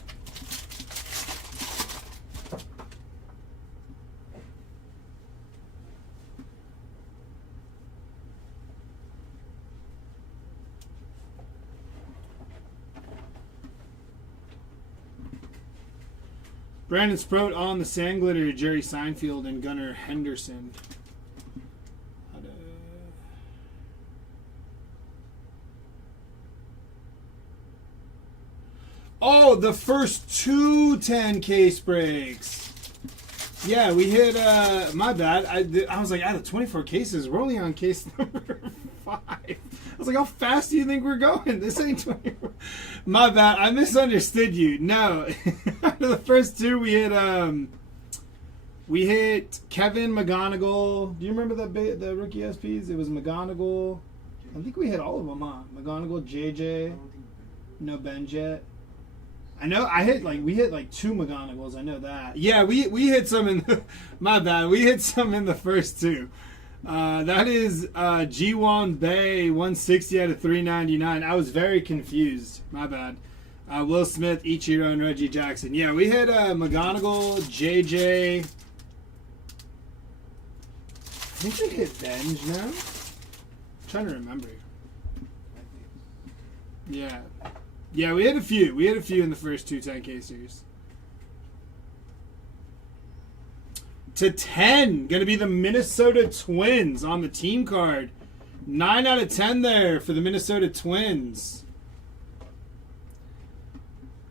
Brandon Sproat on the sand glitter, Jerry Seinfeld and Gunnar Henderson. Oh, the first 2 10 case breaks. Yeah, we hit, my bad. I was like, out of 24 cases, we're only on case number 5. I was like, how fast do you think we're going? This ain't 24. My bad. I misunderstood you. No. Out of the first 2, we hit Kevin McGonigal. Do you remember the rookie SPs? It was McGonigal. I think we hit all of them, huh? McGonigal, JJ. No Benjet. I know we hit like 2 McGonagals. I know that. Yeah, we hit some in the, my bad. We hit some in the first 2. That is G1 Bay 160 out of 399. I was very confused. My bad. Will Smith, Ichiro, and Reggie Jackson. Yeah, we had McGonagall, JJ. I think we hit Benj now. I'm trying to remember. Yeah. Yeah, we had a few. We had a few in the first two 10K series. To 10, going to be the Minnesota Twins on the team card. 9 out of 10 there for the Minnesota Twins.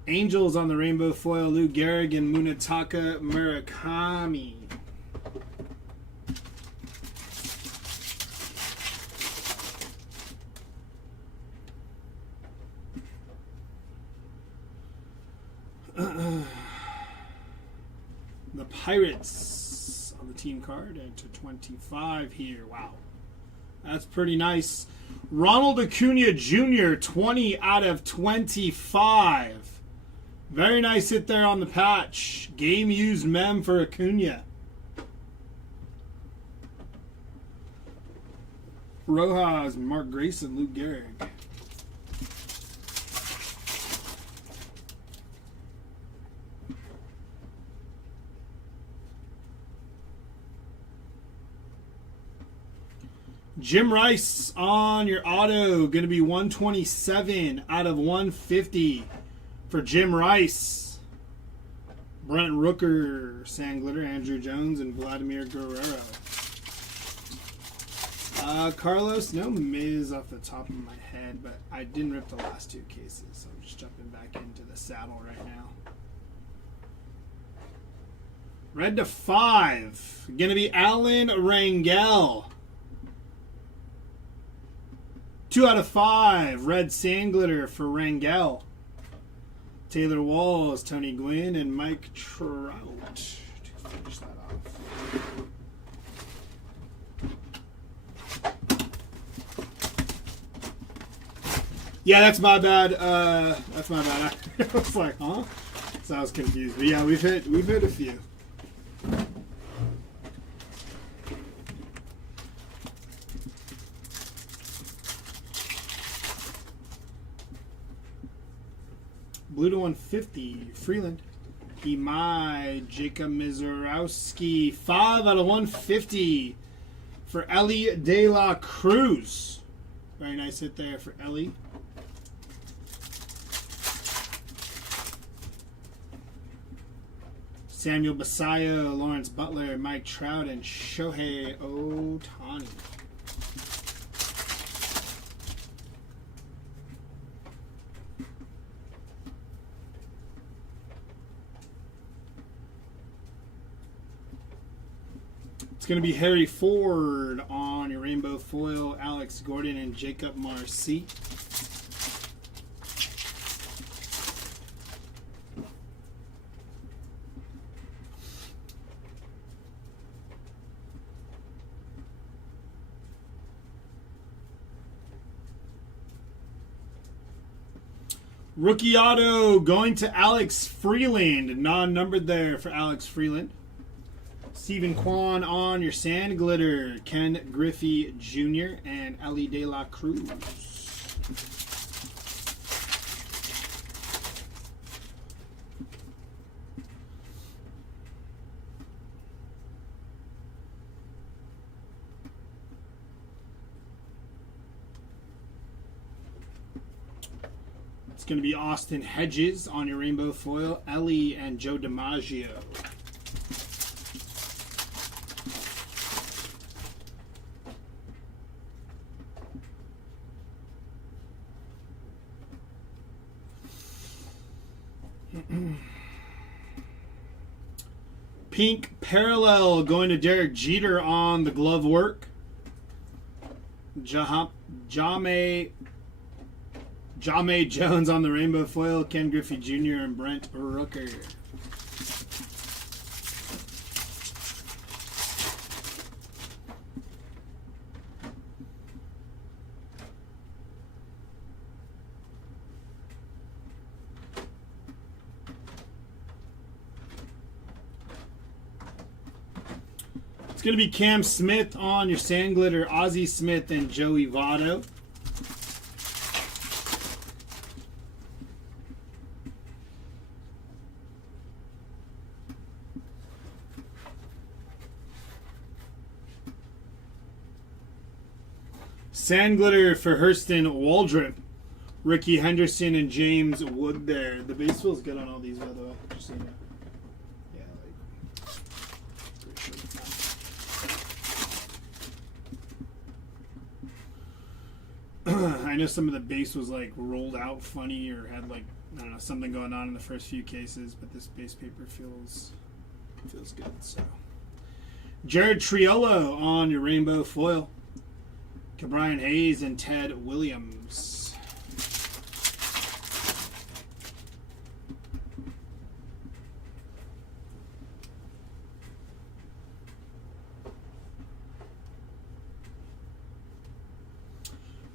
Angels on the rainbow foil, Lou Gehrig and Munetaka Murakami. The Pirates on the team card and to 25 here. Wow. That's pretty nice. Ronald Acuna Jr., 20 out of 25. Very nice hit there on the patch. Game used mem for Acuna. Rojas, Mark Grayson, Luke Gehrig. Jim Rice on your auto. Going to be 127 out of 150 for Jim Rice. Brent Rooker, Sand Glitter, Andrew Jones, and Vladimir Guerrero. Carlos, no Miz off the top of my head, but I didn't rip the last two cases, so I'm just jumping back into the saddle right now. Red to 5. Going to be Alan Rangel. 2 out of 5. Red Sand Glitter for Rangel. Taylor Walls, Tony Gwynn, and Mike Trout. To finish that off. Yeah, that's my bad. That's my bad. I was like, huh? So I was confused. But yeah, we've hit a few. Blue to 150, Freeland. Imai, Jacob Mizorowski, 5 out of 150 for Ellie De La Cruz. Very nice hit there for Ellie. Samuel Basayo, Lawrence Butler, Mike Trout, and Shohei Ohtani. Going to be Harry Ford on your rainbow foil, Alex Gordon and Jacob Marcy. Rookie auto going to Alex Freeland, non-numbered there for Alex Freeland. Stephen Kwan on your Sand Glitter, Ken Griffey Jr. and Ellie De La Cruz. It's going to be Austin Hedges on your rainbow foil, Ellie and Joe DiMaggio. Pink Parallel going to Derek Jeter on the glove work. Jame Jones on the rainbow foil. Ken Griffey Jr. and Brent Rooker. It's going to be Cam Smith on your Sand Glitter, Ozzie Smith and Joey Votto. Sand glitter for Hurston Waldrop, Ricky Henderson, and James Wood there. The base feels good on all these, by the way. Just so you know. Yeah, like. I know some of the base was like rolled out funny or had like, I don't know, something going on in the first few cases, but this base paper feels good. So Jared Triolo on your rainbow foil. Brian Hayes and Ted Williams.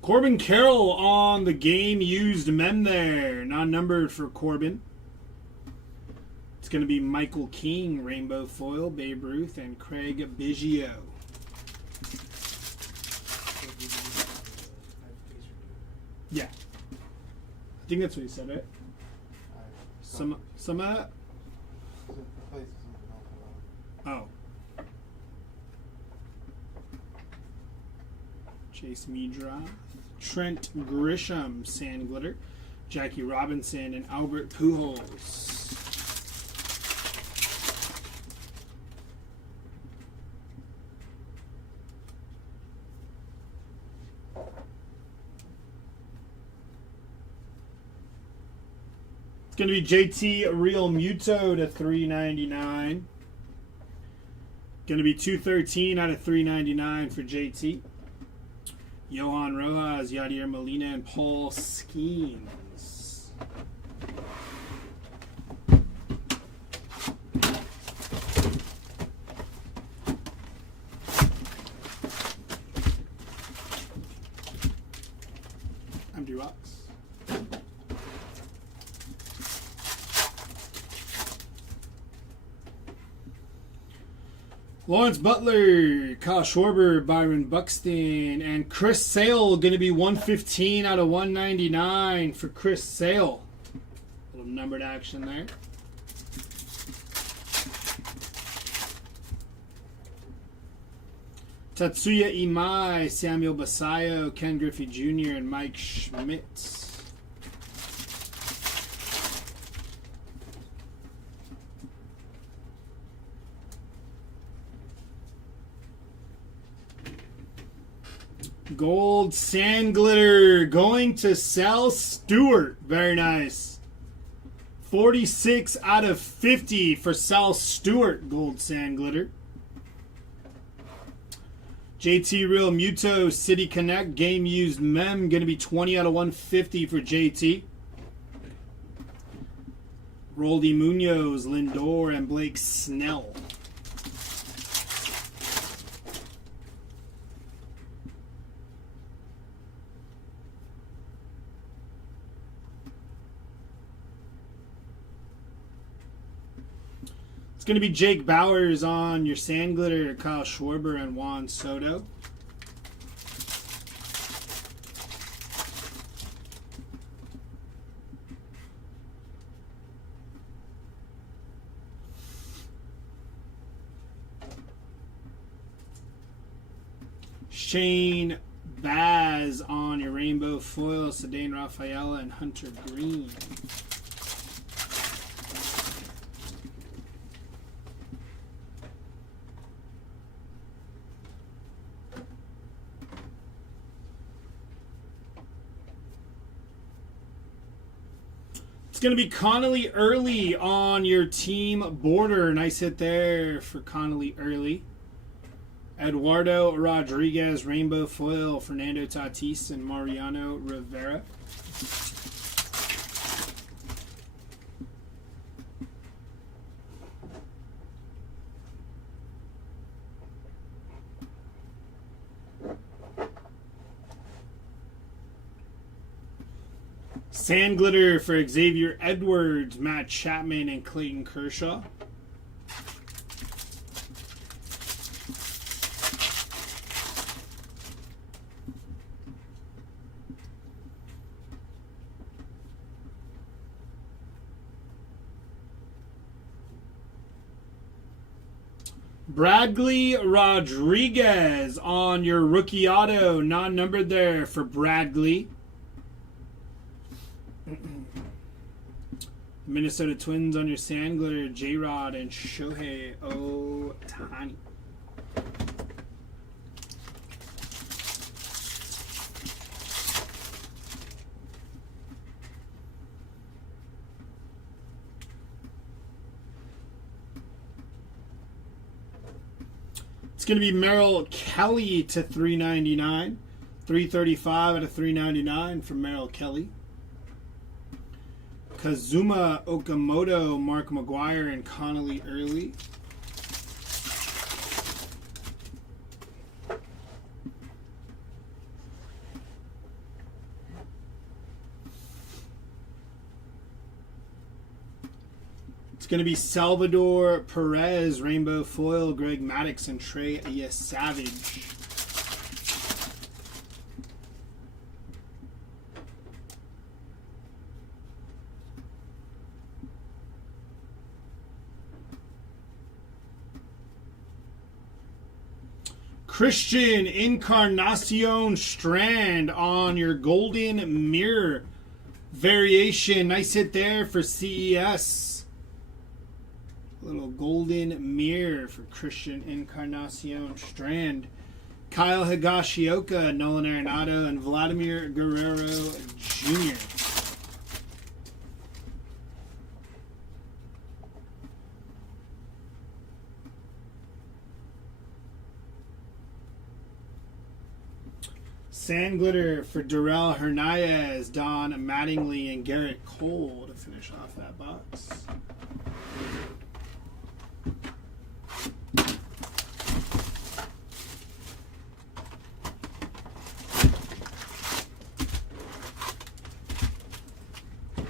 Corbin Carroll on the game used mem there. Non-numbered for Corbin. It's going to be Michael King, rainbow foil, Babe Ruth, and Craig Biggio. Yeah. I think that's what he said, right? Some of that? Oh. Chase Meadrath. Trent Grisham, Sand Glitter. Jackie Robinson and Albert Pujols. It's going to be JT Real Muto to $3.99. Going to be $213 out of $3.99 for JT. Johan Rojas, Yadier Molina, and Paul Skeens. Empty box. Lawrence Butler, Kyle Schwarber, Byron Buxton, and Chris Sale going to be 115 out of 199 for Chris Sale. Little numbered action there. Tatsuya Imai, Samuel Basayo, Ken Griffey Jr., and Mike Schmidt. Gold Sand Glitter going to Sal Stewart. Very nice. 46 out of 50 for Sal Stewart. Gold Sand Glitter. JT Real Muto City Connect Game Used Mem. Going to be 20 out of 150 for JT. Roldy Munoz, Lindor, and Blake Snell. It's going to be Jake Bowers on your Sand Glitter, Kyle Schwarber, and Juan Soto. Shane Baz on your rainbow foil, Cedane Rafaela, and Hunter Green. It's going to be Connolly Early on your team border. Nice hit there for Connolly Early. Eduardo Rodriguez, rainbow foil, Fernando Tatis, and Mariano Rivera. Sand Glitter for Xavier Edwards, Matt Chapman, and Clayton Kershaw. Bradley Rodriguez on your rookie auto, non-numbered there for Bradley. Minnesota Twins on your sand glitter, J-Rod and Shohei Ohtani. It's going to be Merrill Kelly to 399. 335 out of 399 from Merrill Kelly. Kazuma Okamoto, Mark McGuire, and Connolly Early. It's going to be Salvador Perez, Rainbow Foil, Greg Maddux, and Trey Savage. Christian Encarnacion Strand on your Golden Mirror variation. Nice hit there for CES. Little Golden Mirror for Christian Encarnacion Strand. Kyle Higashioka, Nolan Arenado, and Vladimir Guerrero Jr. Sand glitter for Darrell Hernandez, Don Mattingly, and Garrett Cole to finish off that box.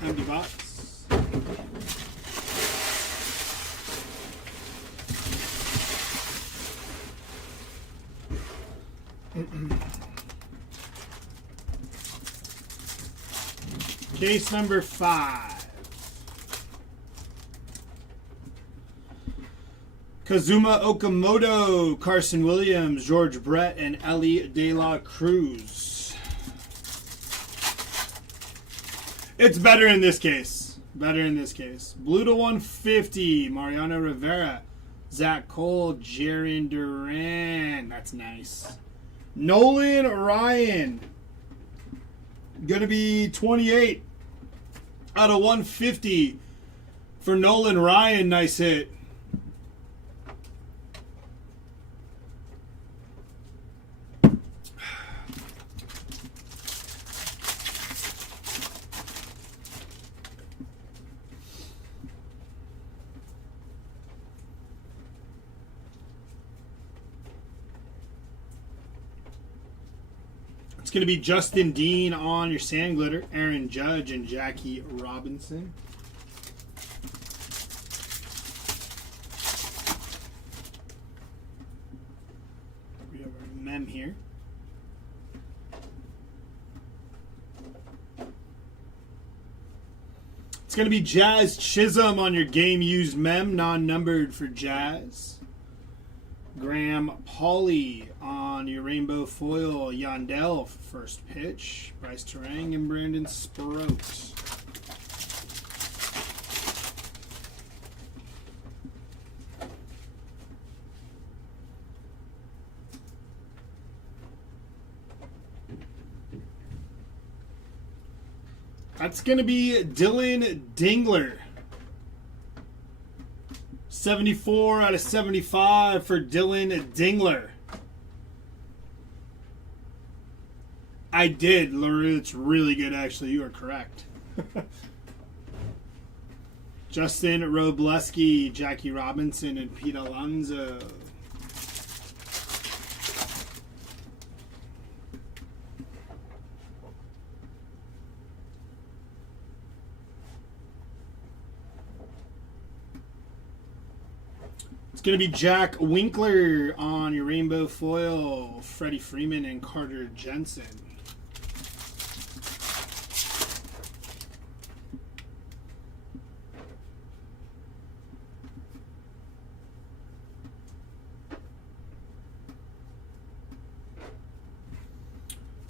Empty box. Case number 5. Kazuma Okamoto, Carson Williams, George Brett, and Ellie De La Cruz. It's better in this case. Better in this case. Blue to 150, Mariano Rivera, Zach Cole, Jarren Duran. That's nice. Nolan Ryan. Gonna be 28 out of 150 for Nolan Ryan. Nice hit. It's going to be Justin Dean on your sand glitter, Aaron Judge, and Jackie Robinson. We have our mem here. It's going to be Jazz Chisholm on your game used mem, non-numbered for Jazz. Graham Pauley on your rainbow foil, Yandel for first pitch. Bryce Terang and Brandon Sproat. That's going to be Dylan Dingler. 74 out of 75 for Dylan Dingler. I did, LaRue. It's really good, actually. You are correct. Justin Robleski, Jackie Robinson, and Pete Alonso. It's going to be Jack Winkler on your rainbow foil, Freddie Freeman and Carter Jensen.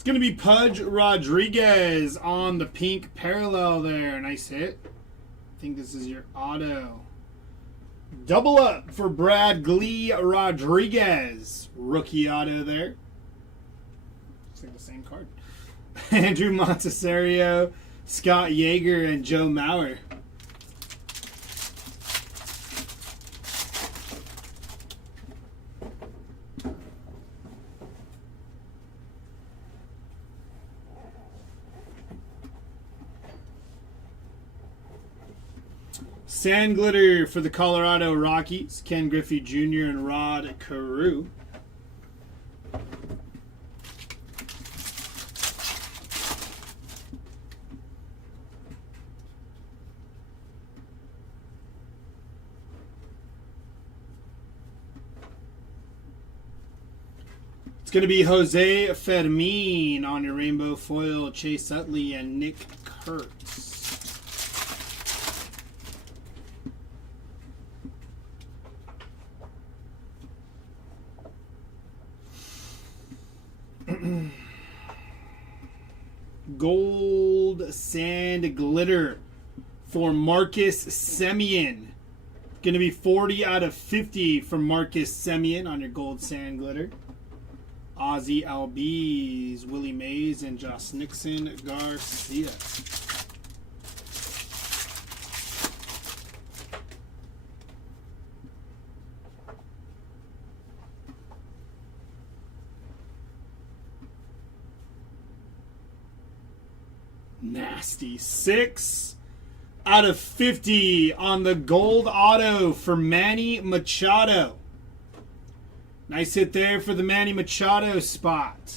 It's going to be Pudge Rodriguez on the pink parallel there. Nice hit. I think this is your auto. Double up for Brad Glee Rodriguez. Rookie auto there. Looks like the same card. Andrew Montessario, Scott Yeager, and Joe Mauer. Sand Glitter for the Colorado Rockies, Ken Griffey Jr. and Rod Carew. It's going to be Jose Fermin on your rainbow foil, Chase Utley and Nick Kurtz. Gold Sand Glitter for Marcus Semien. Going to be 40 out of 50 for Marcus Semien on your Gold Sand Glitter. Ozzy Albies, Willie Mays, and Josh Nixon Garcia. Nasty. 6 out of 50 on the gold auto for Manny Machado. Nice hit there for the Manny Machado spot.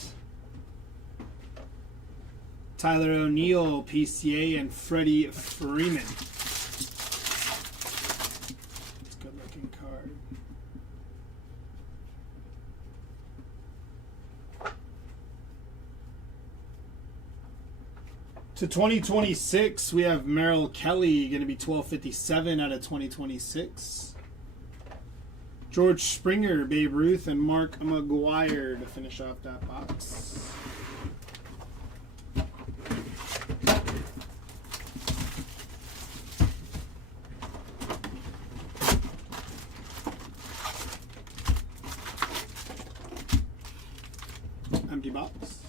Tyler O'Neill, PCA, and Freddie Freeman. It's a good looking card. To 2026, we have Merrill Kelly, going to be 1257 out of 2026. George Springer, Babe Ruth, and Mark McGuire to finish off that box. Empty box.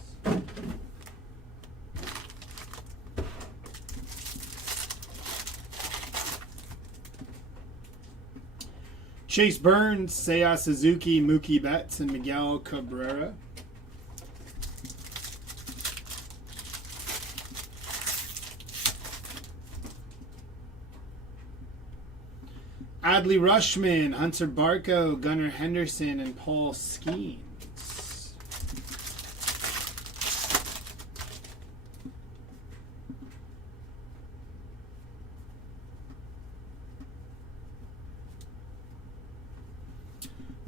Chase Burns, Seiya Suzuki, Mookie Betts, and Miguel Cabrera. Adley Rushman, Hunter Barco, Gunnar Henderson, and Paul Skeens.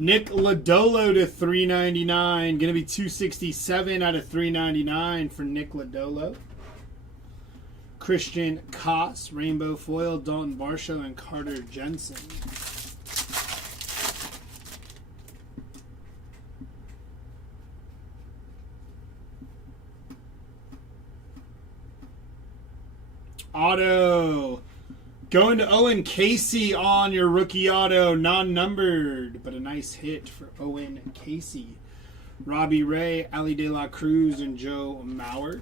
Nick Lodolo to 399. Going to be 267 out of 399 for Nick Lodolo. Christian Koss, Rainbow Foil, Dalton Varsho, and Carter Jensen. Auto. Going to Owen Casey on your rookie auto, non-numbered, but a nice hit for Owen Casey. Robbie Ray, Ali De La Cruz, and Joe Mauer.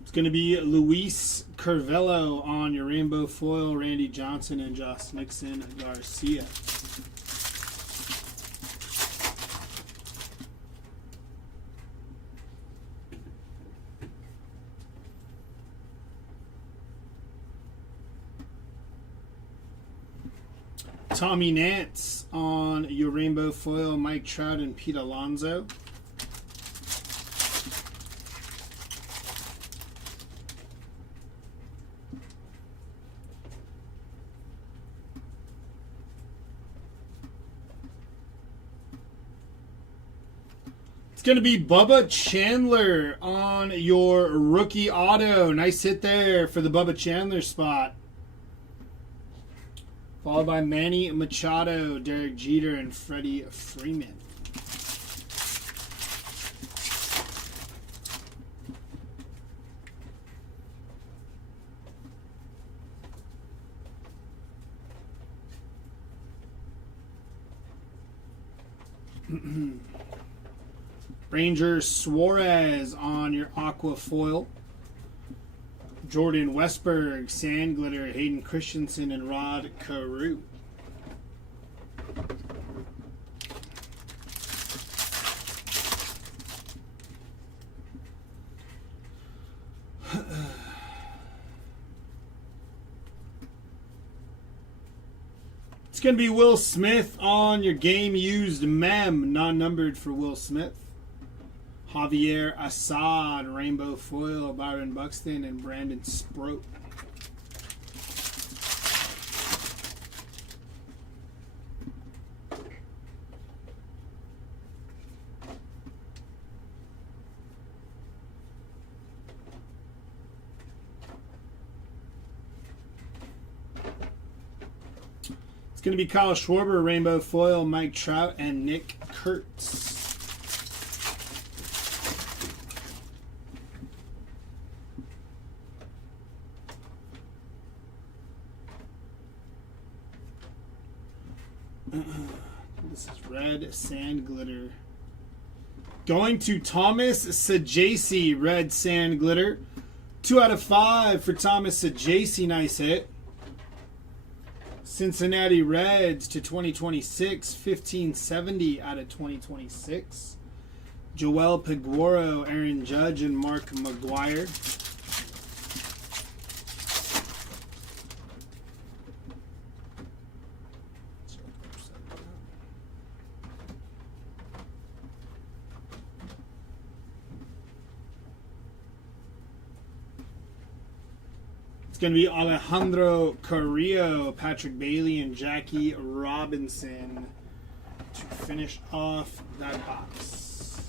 It's going to be Luis Curvello on your rainbow foil, Randy Johnson, and Josh Nixon Garcia. Tommy Nance on your rainbow foil, Mike Trout and Pete Alonso. It's going to be Bubba Chandler on your rookie auto. Nice hit there for the Bubba Chandler spot. Followed by Manny Machado, Derek Jeter, and Freddie Freeman. Ranger Suarez on your aqua foil. Jordan Westberg, Sand Glitter, Hayden Christensen, and Rod Carew. It's going to be Will Smith on your game used mem, non-numbered for Will Smith. Javier Assad, Rainbow Foil, Byron Buxton, and Brandon Sproat. It's going to be Kyle Schwarber, Rainbow Foil, Mike Trout, and Nick Kurtz. This is red sand glitter. Going to Thomas Sajaci, red sand glitter. 2 out of 5 for Thomas Sajaci. Nice hit. Cincinnati Reds to 2026. 1570 out of 2026. Joel Piguaro, Aaron Judge, and Mark McGuire. It's going to be Alejandro Carrillo, Patrick Bailey, and Jackie Robinson to finish off that box.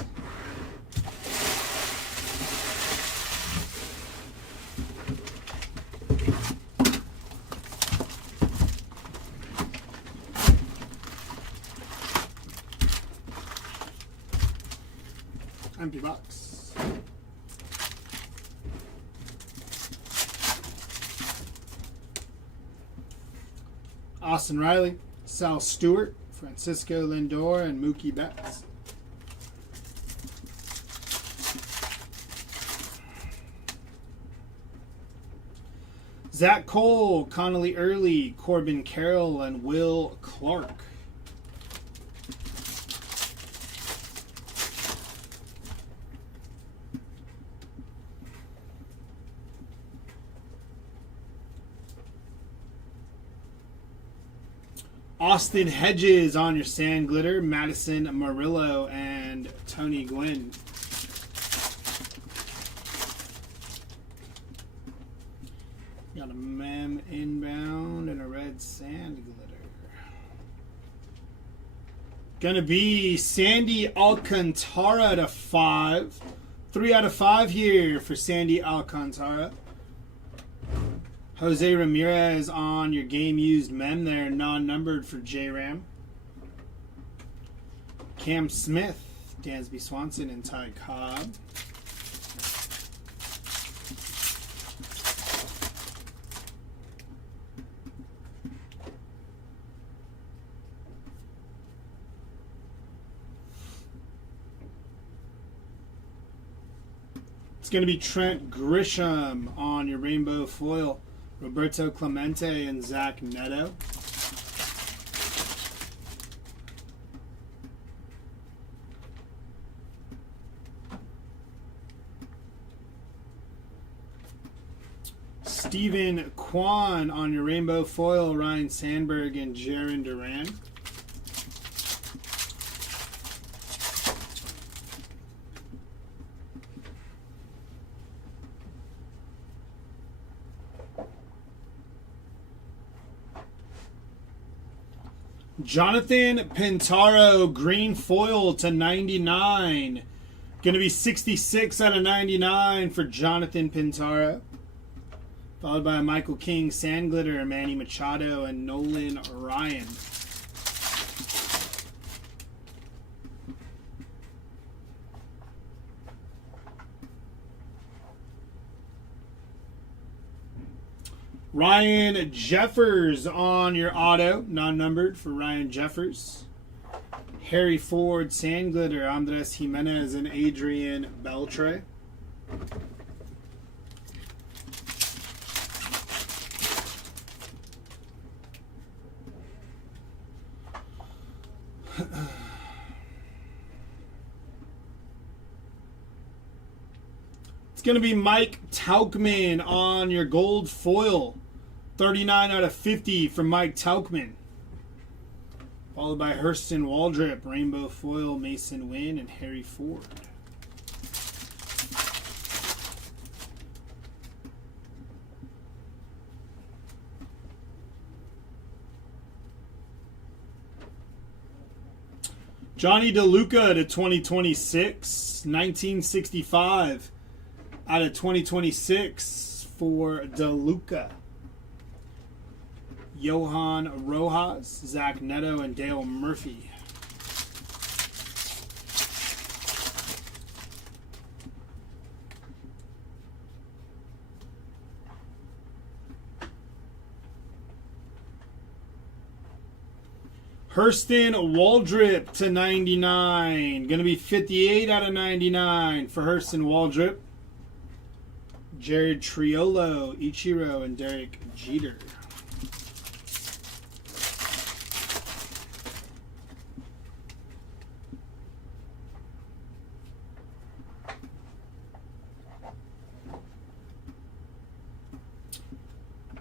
Empty box. Austin Riley, Sal Stewart, Francisco Lindor, and Mookie Betts. Zach Cole, Connolly Early, Corbin Carroll, and Will Clark. Austin Hedges on your sand glitter, Madison Murillo, and Tony Gwynn. Got a mem inbound and a red sand glitter. Gonna be Sandy Alcantara to 5. 3 out of 5 here for Sandy Alcantara. Jose Ramirez on your game used mem there, non-numbered for J-Ram. Cam Smith, Dansby Swanson, and Ty Cobb. It's going to be Trent Grisham on your rainbow foil. Roberto Clemente and Zach Neto. Steven Kwan on your rainbow foil. Ryan Sandberg and Jarren Duran. Jonathan Pintaro, green foil to 99. Going to be 66 out of 99 for Jonathan Pintaro. Followed by Michael King, Sandglitter, Manny Machado, and Nolan Ryan. Ryan Jeffers on your auto, non-numbered for Ryan Jeffers. Harry Ford, Sandglitter, Andres Jimenez, and Adrian Beltre. It's going to be Mike Tauchman on your gold foil. 39 out of 50 from Mike Tauchman. Followed by Hurston Waldrip, rainbow foil, Mason Wynn, and Harry Ford. Johnny DeLuca to 2026, 1965 out of 2026 for DeLuca. Johan Rojas, Zach Neto, and Dale Murphy. Hurston Waldrip to 99. Going to be 58 out of 99 for Hurston Waldrip. Jared Triolo, Ichiro, and Derek Jeter.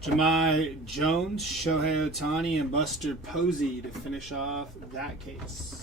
Jahmai Jones, Shohei Ohtani, and Buster Posey to finish off that case.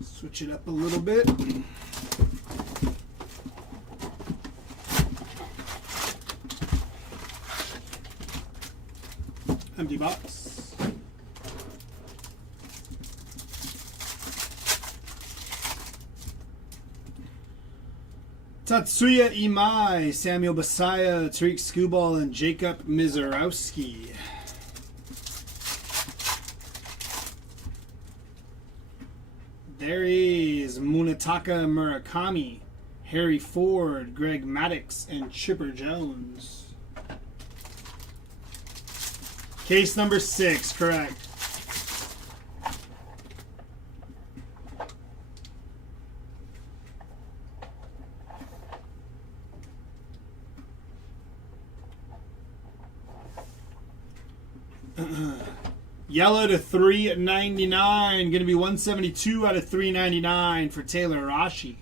Switch it up a little bit. Empty box. Tatsuya Imai, Samuel Basayo, Tariq Skubal, and Jacob Mizorowski. There is Munetaka Murakami, Harry Ford, Greg Maddux, and Chipper Jones. Case number 6, correct. Yellow to 399. Going to be 172 out of 399 for Taylor Rashi.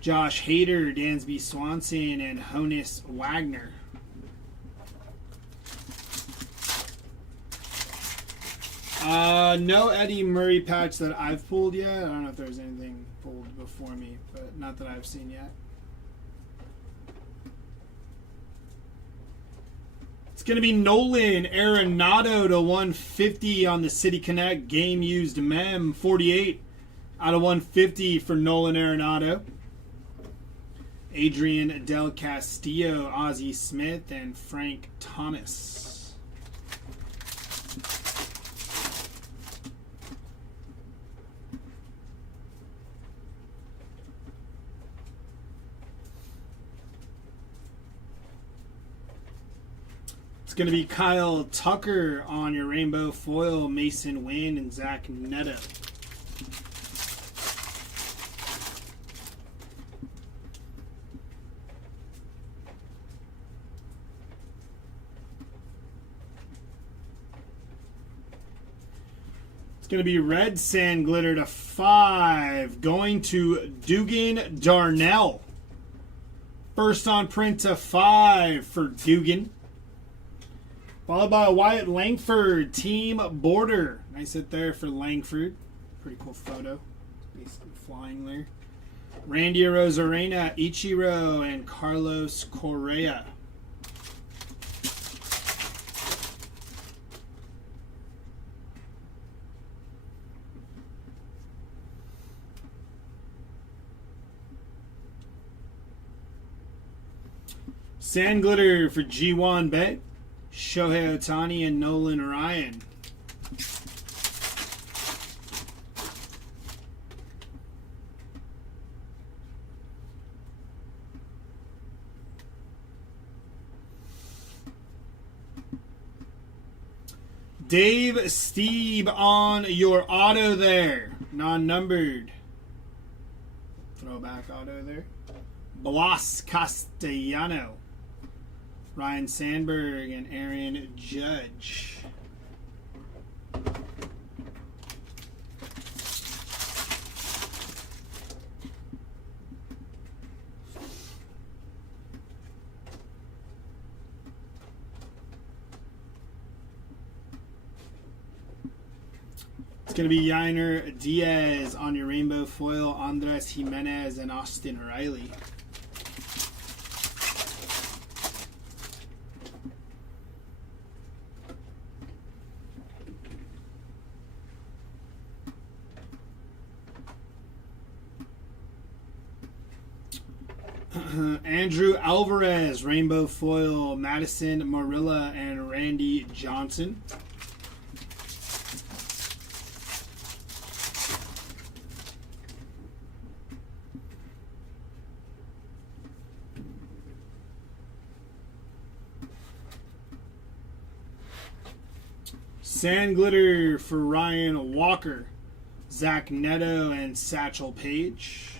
Josh Hader, Dansby Swanson, and Honus Wagner. No Eddie Murray patch that I've pulled yet. I don't know if there's anything pulled before me, but not that I've seen yet. It's going to be Nolan Arenado to 150 on the City Connect game used mem. 48 out of 150 for Nolan Arenado. Adrian Del Castillo, Ozzie Smith, and Frank Thomas. going to be Kyle Tucker on your rainbow foil, Mason Wynn and Zach Neto. It's going to be red sand glitter to 5. Going to Dugan Darnell. First on print to 5 for Dugan. Followed by a Wyatt Langford team border. Nice hit there for Langford. Pretty cool photo. Basically flying there. Randy Arozarena, Ichiro, and Carlos Correa. Sand glitter for G1 Bet, Shohei Ohtani, and Nolan Ryan. Dave Steeb on your auto there. Non-numbered. Throwback auto there. Blas Castellano. Ryan Sandberg and Aaron Judge. It's going to be Yainer Diaz on your rainbow foil, Andres Jimenez and Austin Riley. Andrew Alvarez, rainbow foil, Madison Marilla and Randy Johnson. Sand glitter for Ryan Walker, Zach Neto, and Satchel Paige.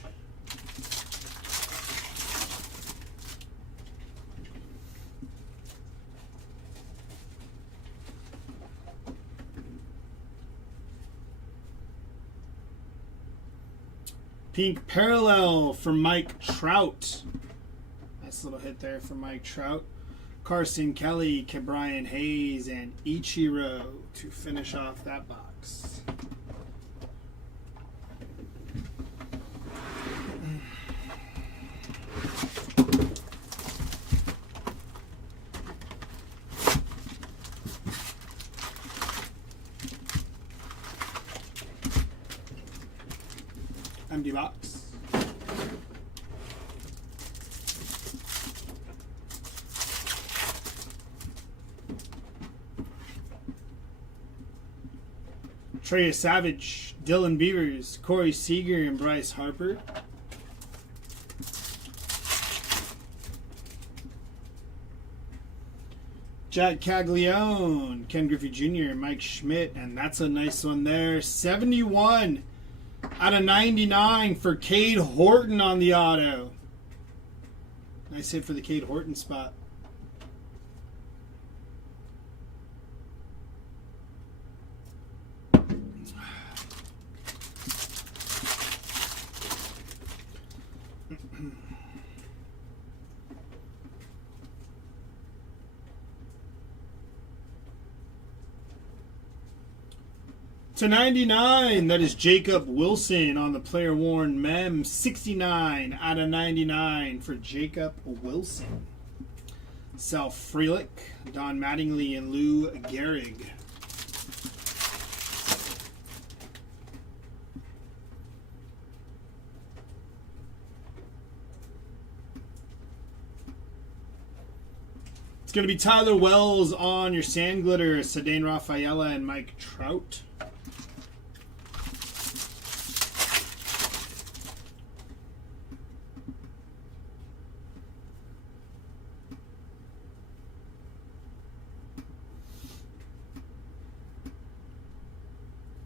Pink parallel for Mike Trout. Nice little hit there for Mike Trout. Carson Kelly, Ke'Bryan Hayes, and Ichiro to finish off that box. Empty box. Trey Savage, Dylan Beavers, Corey Seager, and Bryce Harper. Jack Caglione, Ken Griffey Jr., Mike Schmidt, and that's a nice one there. 71 out of 99 for Cade Horton on the auto. Nice hit for the Cade Horton spot. To 99, that is Jacob Wilson on the player worn mem. 69 out of 99 for Jacob Wilson. Sal Frelick, Don Mattingly, and Lou Gehrig. It's going to be Tyler Wells on your sand glitter, Ceddanne Rafaela, and Mike Trout.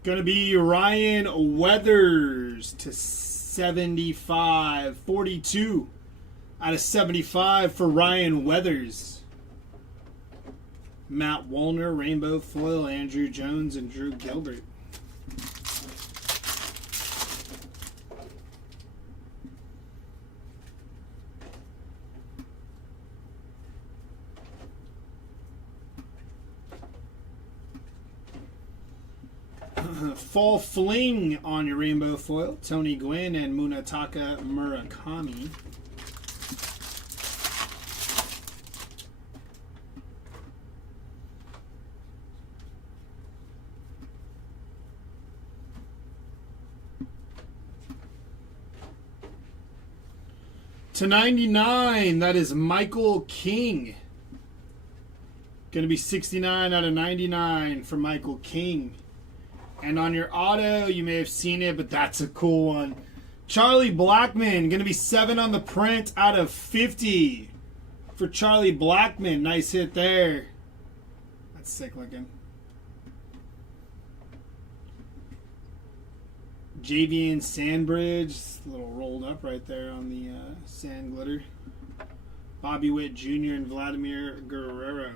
Gonna be Ryan Weathers to 75. 42 out of 75 for Ryan Weathers. Matt Woolner, Rainbow Foil, Andrew Jones, and Drew Gilbert. Fall Fling on your Rainbow Foil, Tony Gwynn and Munetaka Murakami. To 99, that is Michael King. Going to be 69 out of 99 for Michael King. And on your auto, you may have seen it, but that's a cool one. Charlie Blackmon, going to be 7 on the print out of 50 for Charlie Blackmon. Nice hit there. That's sick looking. Javian Sandbridge, a little rolled up right there on the sand glitter. Bobby Witt Jr. and Vladimir Guerrero.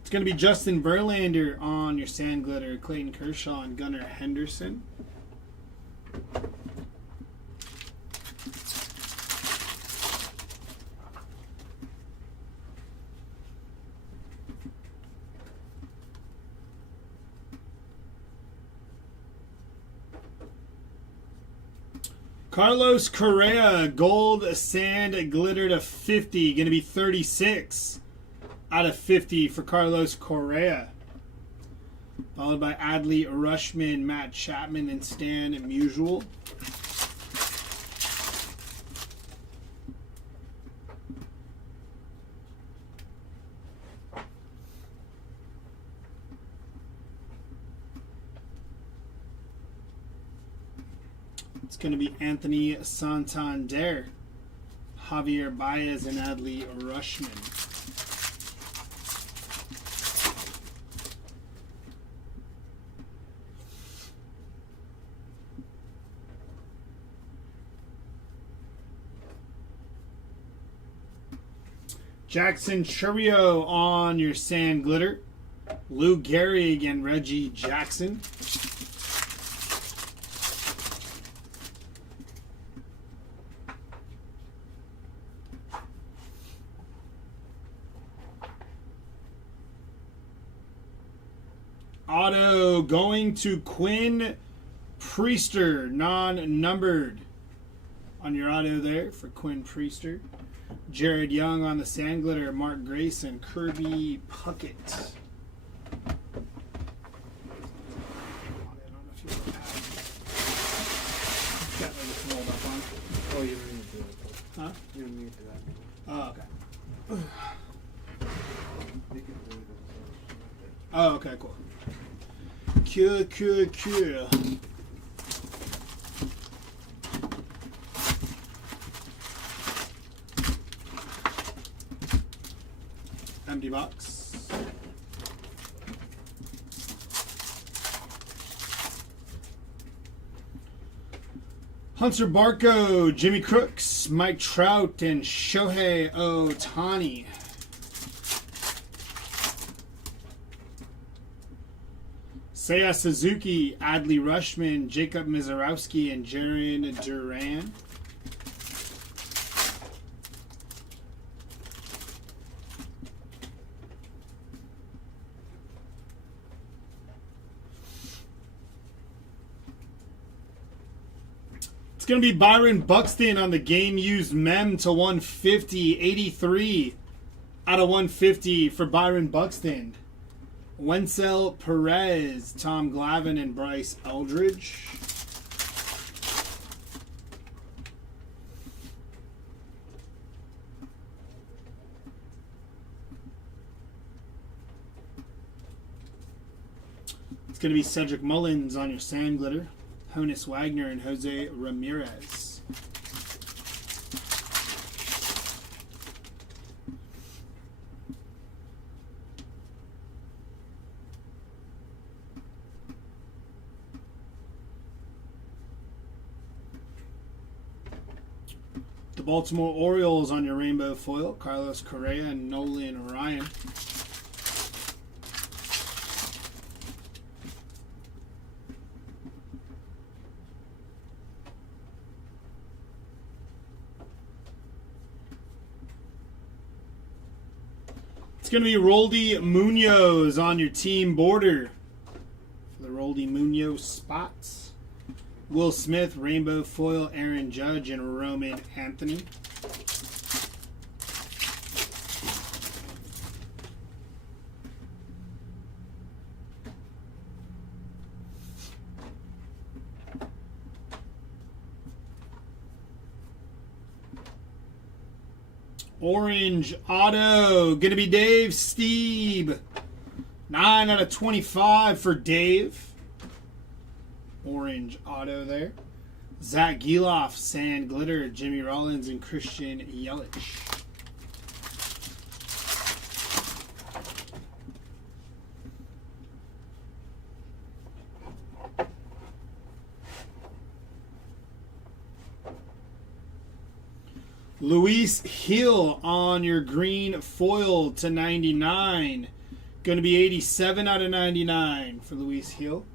It's going to be Justin Verlander on your sand glitter, Clayton Kershaw and Gunnar Henderson. Carlos Correa, gold sand glitter to 50. Going to be 36 out of 50 for Carlos Correa. Followed by Adley Rushman, Matt Chapman, and Stan Musial. It's going to be Anthony Santander, Javier Baez, and Adley Rushman. Jackson Chourio on your sand glitter. Lou Gehrig and Reggie Jackson. Auto going to Quinn Priester, non-numbered on your auto there for Quinn Priester. Jared Young on the sand glitter, Mark Grayson, Kirby Puckett. Oh, you don't need to do that. Huh? You don't need to do that. Oh, okay. You can leave it. Oh, okay, cool. Cool. Empty box. Hunter Barco, Jimmy Crooks, Mike Trout, and Shohei Ohtani. Seiya Suzuki, Adley Rushman, Jacob Mizorowski, and Jaron Duran. It's going to be Byron Buxton on the game used mem to 150, 83 out of 150 for Byron Buxton. Wenzel Perez, Tom Glavine, and Bryce Eldridge. It's going to be Cedric Mullins on your sand glitter. Honus Wagner and Jose Ramirez. The Baltimore Orioles on your rainbow foil. Carlos Correa and Nolan Ryan. It's going to be Roldy Munoz on your team border. For the Roldy Munoz spots. Will Smith, rainbow foil, Aaron Judge, and Roman Anthony. Orange auto, gonna be Dave Steeb. 9 out of 25 for Dave. Orange auto there. Zach Geloff, sand glitter, Jimmy Rollins, and Christian Yelich. Luis Hill on your green foil to 99. Going to be 87 out of 99 for Luis Hill.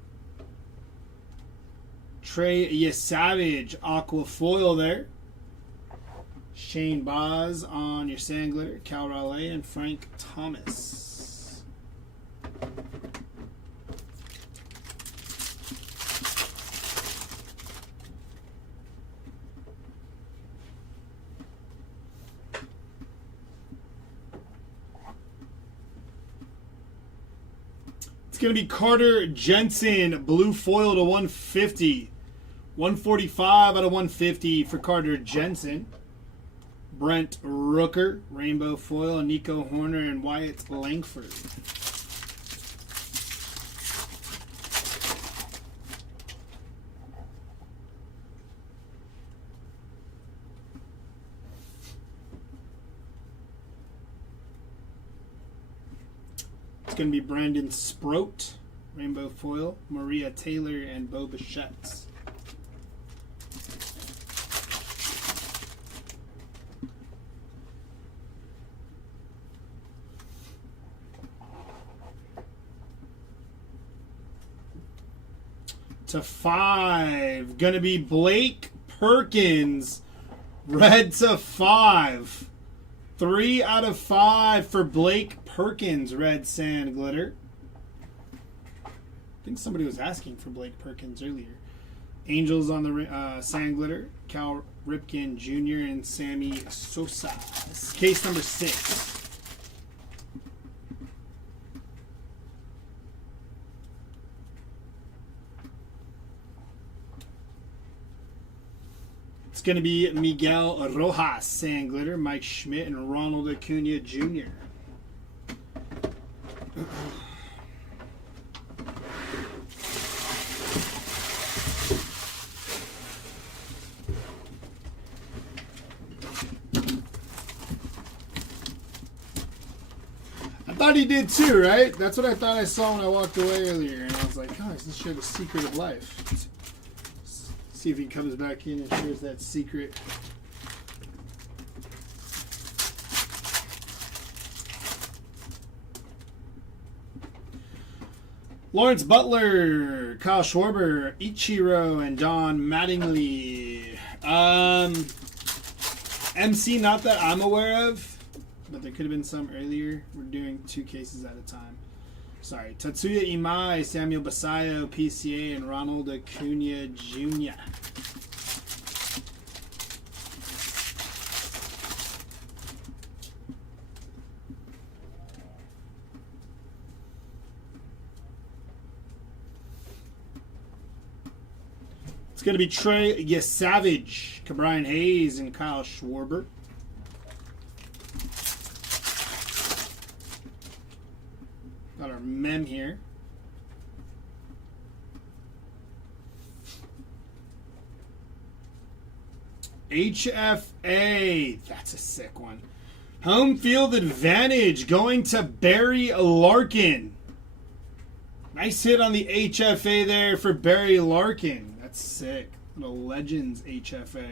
Trey Yesavage, aqua foil there. Shane Baz on your sand glitter. Cal Raleigh and Frank Thomas. It's going to be Carter Jensen, blue foil to 150. 145 out of 150 for Carter Jensen. Brent Rooker, rainbow foil, Nico Horner, and Wyatt Langford. It's going to be Brandon Sproat, rainbow foil, Maria Taylor, and Bo Bichette. To 5, gonna be Blake Perkins, red to 5. 3 out of 5 for Blake Perkins, red sand glitter. I think somebody was asking for Blake Perkins earlier. Angels on the sand glitter, Cal Ripken Jr. and Sammy Sosa. This is case number 6. It's going to be Miguel Rojas, sand glitter, Mike Schmidt, and Ronald Acuna Jr. I thought he did too, right? That's what I thought I saw when I walked away earlier, and I was like, oh, this showed the secret of life. See if he comes back in and shares that secret. Lawrence Butler, Kyle Schwarber, Ichiro, and Don Mattingly. MC, not that I'm aware of, but there could have been some earlier. We're doing 2 cases at a time. Sorry. Tatsuya Imai, Samuel Basayo, PCA, and Ronald Acuna Jr. It's going to be Trey Yesavage, Cabrian Hayes, and Kyle Schwarber. Got our mem here. HFA. That's a sick one. Home field advantage going to Barry Larkin. Nice hit on the HFA there for Barry Larkin. That's sick. Little Legends HFA.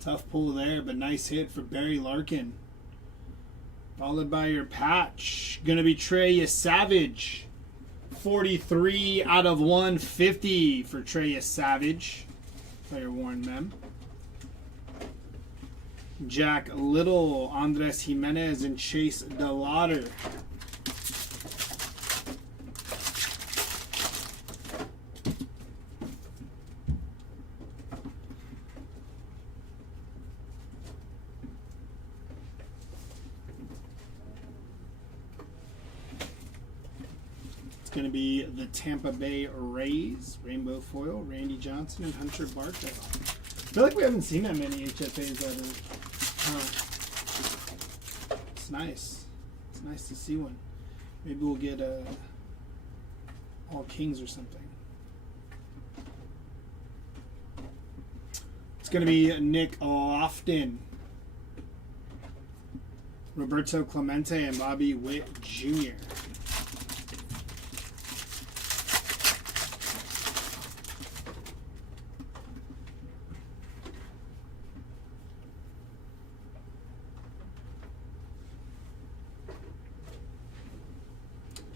Tough pull there, but nice hit for Barry Larkin. Followed by your patch. Going to be Trey Savage. 43 out of 150 for Trey Savage. Player worn mem. Jack Little, Andres Jimenez, and Chase DeLauder. Going to be the Tampa Bay Rays, Rainbow Foil, Randy Johnson, and Hunter Barco. I feel like we haven't seen that many HFAs out of. It's nice. It's nice to see one. Maybe we'll get All Kings or something. It's going to be Nick Lofton, Roberto Clemente, and Bobby Witt Jr.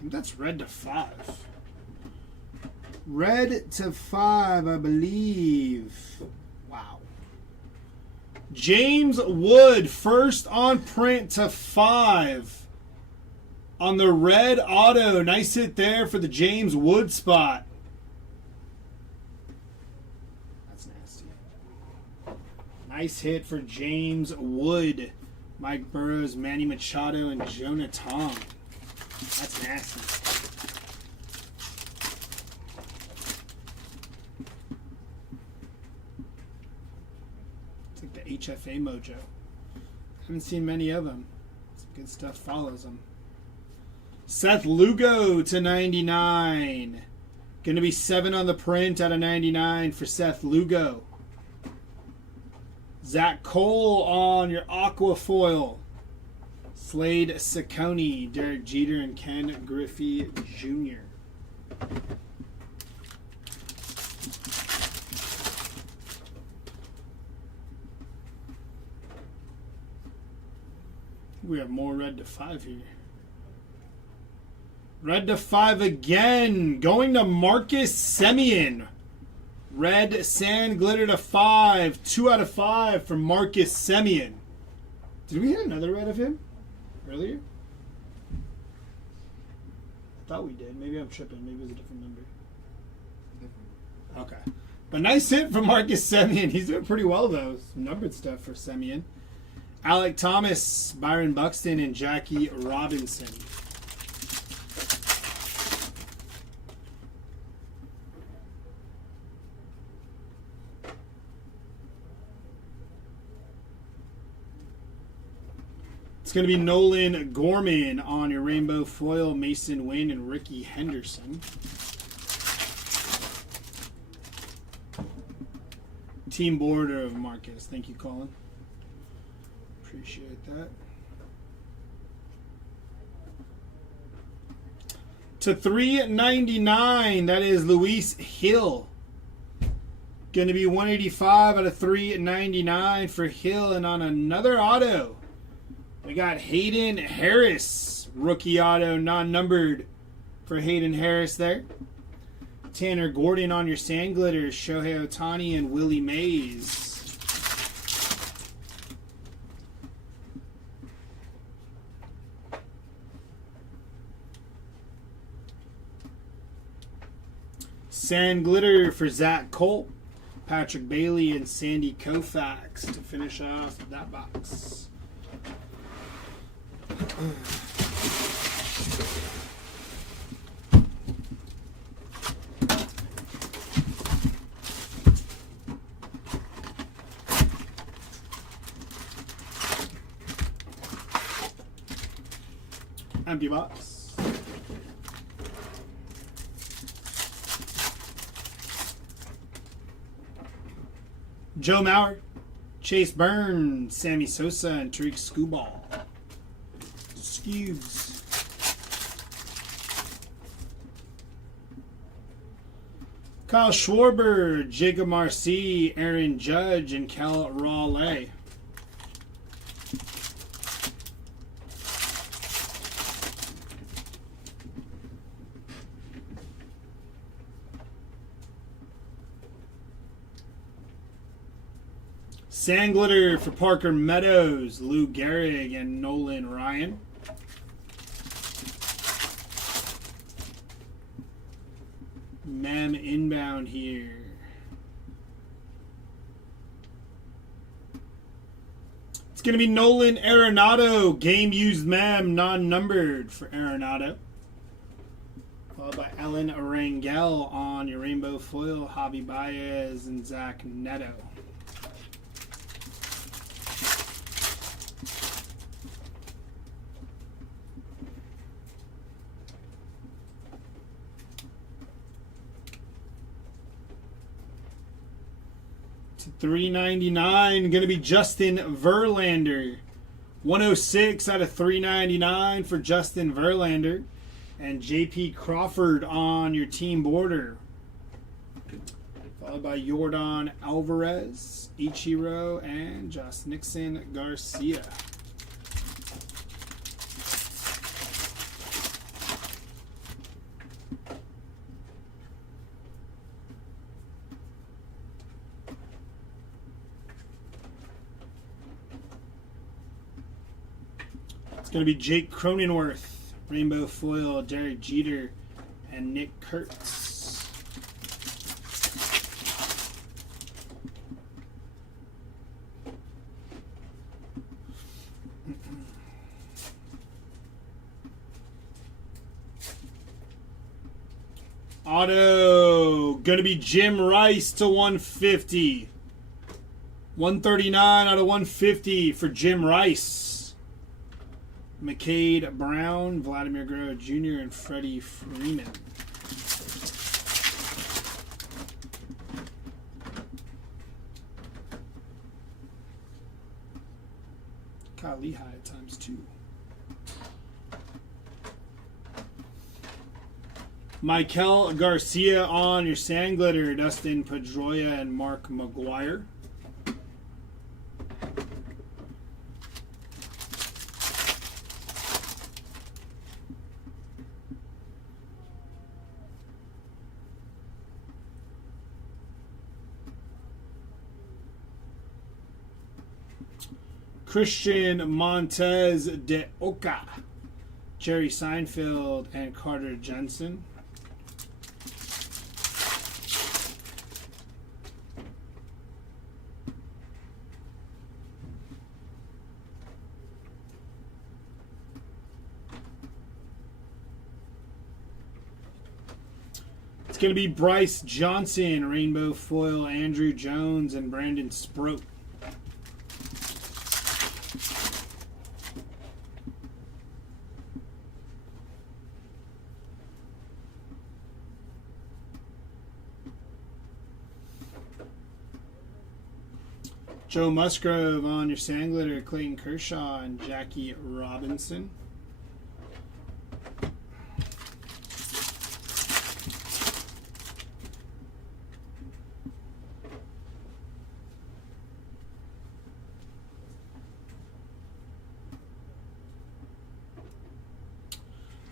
That's red to 5. Red to 5, I believe. Wow. James Wood, first on print to 5. On the red auto. Nice hit there for the James Wood spot. That's nasty. Nice hit for James Wood. Mike Burrows, Manny Machado, and Jonah Tong. That's nasty. It's like the HFA mojo. Haven't seen many of them. Some good stuff follows them. Seth Lugo to 99. Going to be 7 on the print out of 99 for Seth Lugo. Zach Cole on your aqua foil. Slade Ciccone, Derek Jeter, and Ken Griffey Jr. We have more red to 5 here. Red to 5 again. Going to Marcus Semien. Red sand glitter to 5. 2 out of 5 for Marcus Semien. Did we hit another red of him earlier? I thought we did. Maybe I'm tripping. Maybe it was a different number. Okay. But nice hit from Marcus Semien. He's doing pretty well, though. Some numbered stuff for Semien. Alec Thomas, Byron Buxton, and Jackie Robinson. It's going to be Nolan Gorman on your rainbow foil, Mason Wynn, and Ricky Henderson. Team border of Marcus. Thank you, Colin. Appreciate that. To 399, that is Luis Hill. Going to be 185 out of 399 for Hill. And on another auto, we got Hayden Harris. Rookie auto, non-numbered for Hayden Harris there. Tanner Gordon on your sand glitters. Shohei Ohtani and Willie Mays. Sand glitter for Zach Colt, Patrick Bailey, and Sandy Koufax to finish off that box. Empty box. Joe Mauer, Chase Burns, Sammy Sosa, and Tariq Skubal. Scubs. Kyle Schwarber, Jacob Marcy, Aaron Judge, and Kel Raleigh. Sand glitter for Parker Meadows, Lou Gehrig, and Nolan Ryan. Mem inbound here. It's going to be Nolan Arenado, game used Mem, non-numbered for Arenado. Followed by Ellen Rangel on your rainbow foil, Javi Baez, and Zach Neto. $3.99, going to be Justin Verlander. 106 out of $3.99 for Justin Verlander. And J.P. Crawford on your team border. Followed by Yordan Alvarez, Ichiro, and Josh Nixon Garcia. It's going to be Jake Cronenworth, Rainbow Foil, Derek Jeter, and Nick Kurtz. Auto, going to be Jim Rice to 150. 139 out of 150 for Jim Rice. McCade Brown, Vladimir Guerrero Jr., and Freddie Freeman. Kyle Lehigh ×2. Michael Garcia on your sand glitter, Dustin Pedroia, and Mark McGuire. Christian Montez de Oca, Jerry Seinfeld, and Carter Jensen. It's going to be Bryce Johnson, Rainbow Foil, Andrew Jones, and Brandon Sproat. Joe Musgrove on your sand glitter, Clayton Kershaw, and Jackie Robinson.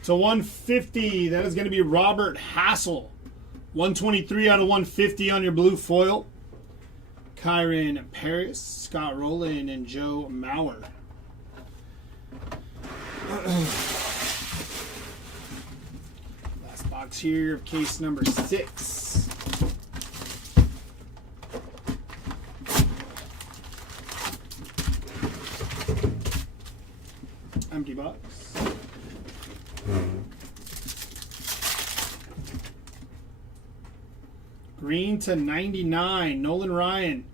To 150, that is going to be Robert Hassel. 123 out of 150 on your blue foil. Kyron Paris, Scott Rowland, and Joe Mauer. Last box here of case number 6. Empty box. Green to 99, Nolan Ryan.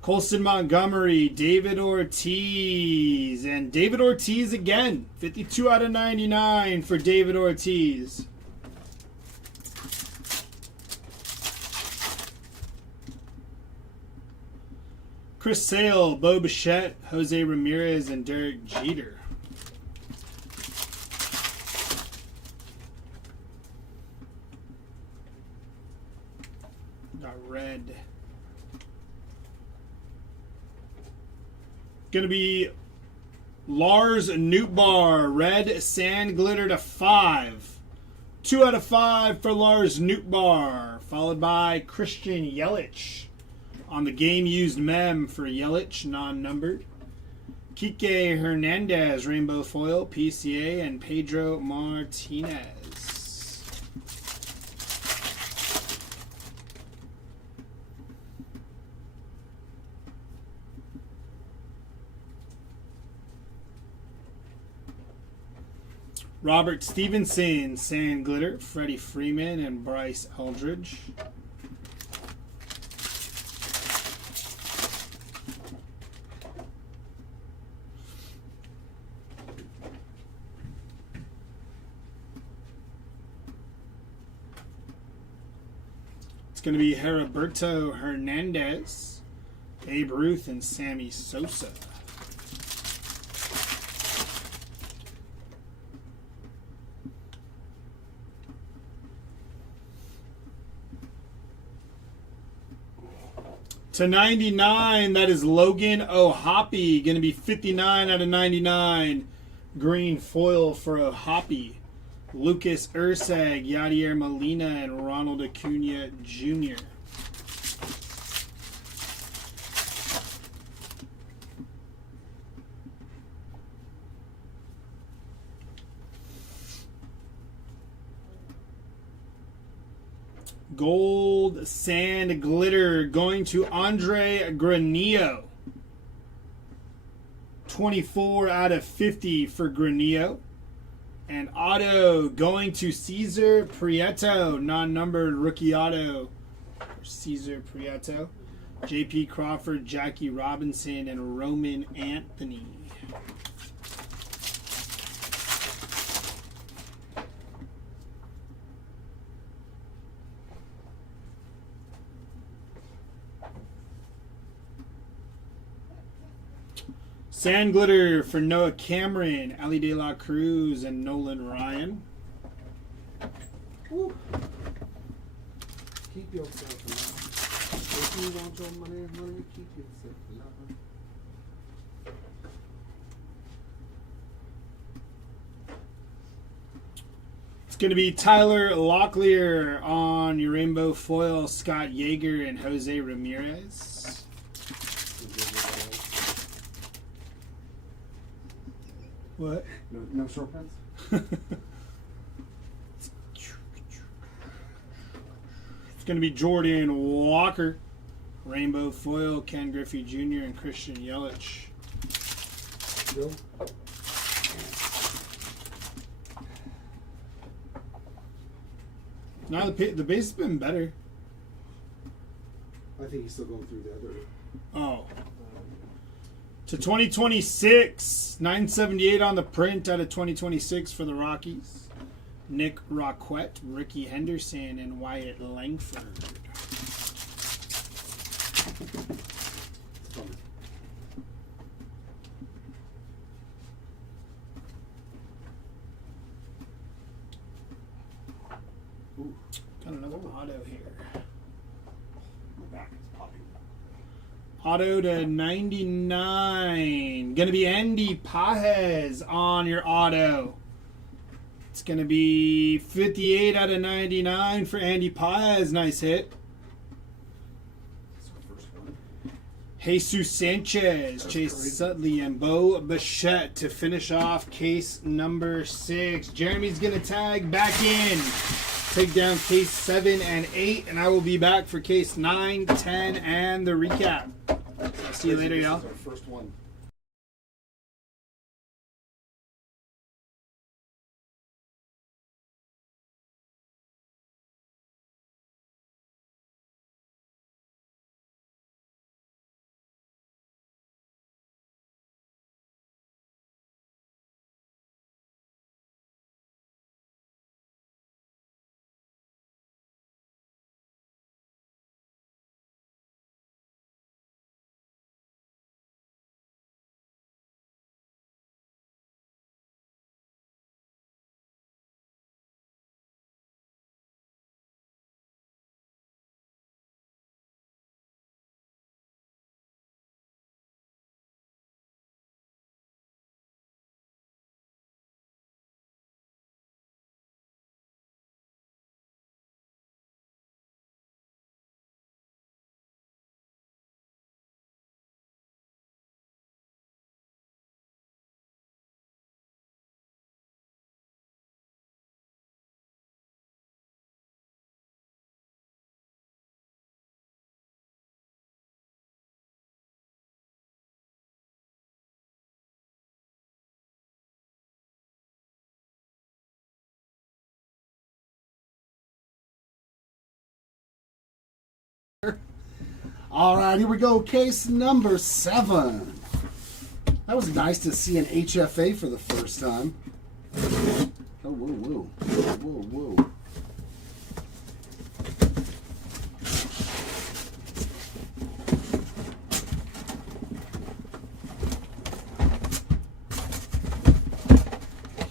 Colson Montgomery, David Ortiz, and David Ortiz again. 52 out of 99 for David Ortiz. Chris Sale, Bo Bichette, Jose Ramirez, and Derek Jeter. Got red. Gonna be Lars Nootbaar, red sand glitter to 5. 2 out of 5 for Lars Nootbaar, followed by Christian Yelich on the game used mem for Yelich, non-numbered. Kike Hernandez, rainbow foil, PCA, and Pedro Martinez. Robert Stevenson, sand glitter, Freddie Freeman, and Bryce Eldridge. It's going to be Heriberto Hernandez, Babe Ruth, and Sammy Sosa. To 99, that is Logan O'Hoppe. Going to be 59 out of 99. Green foil for O'Hoppe. Lucas Ursag, Yadier Molina, and Ronald Acuna Jr. Gold sand glitter going to Andre Granillo. 24 out of 50 for Granillo. And auto going to Cesar Prieto. Non-numbered rookie auto for Cesar Prieto. JP Crawford, Jackie Robinson, and Roman Anthony. Sand glitter for Noah Cameron, Ali De La Cruz, and Nolan Ryan. Woo. Keep yourself alive. If you want your money, keep yourself alive. It's going to be Tyler Locklear on your rainbow foil, Scott Yeager, and Jose Ramirez. What? No short pants? It's going to be Jordan Walker, rainbow foil, Ken Griffey Jr., and Christian Yelich. Bill? Now the base has been better. I think he's still going through the other. Oh. To 2026, 978 on the print out of 2026 for the Rockies. Nick Roquette, Ricky Henderson, and Wyatt Langford. Ooh. Got another auto here. My back is popping. Auto to 99. Going to be Andy Pajes on your auto. It's going to be 58 out of 99 for Andy Pajes. Nice hit. That's our first one. Jesus Sanchez, Chase Sutley, and Bo Bichette to finish off case number 6. Jeremy's going to tag back in. Take down case 7 and 8, and I will be back for case 9, 10, and the recap. I'll see you later, y'all. This is our first one. All right, here we go. Case number 7. That was nice to see an HFA for the first time. Oh, whoa, whoa. Whoa, whoa.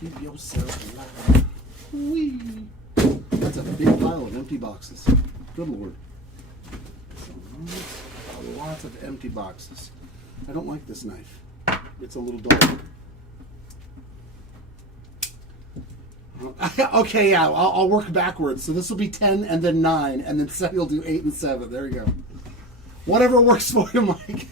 Keep yourself alive. Whee. That's a big pile of empty boxes. Good Lord. Lots of empty boxes. I don't like this knife. It's a little dull. Okay, yeah, I'll work backwards. So this will be 10 and then 9, and then Seth will do 8 and 7. There you go. Whatever works for you, Mike.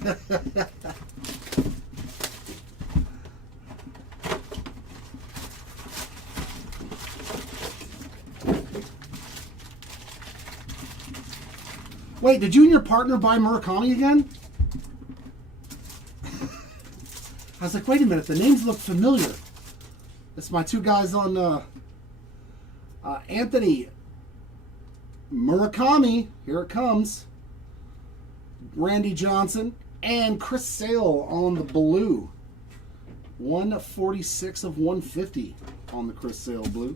Wait, did you and your partner buy Murakami again? I was like, wait a minute, the names look familiar. It's my two guys on Anthony Murakami. Here it comes. Randy Johnson and Chris Sale on the blue. 146 of 150 on the Chris Sale blue.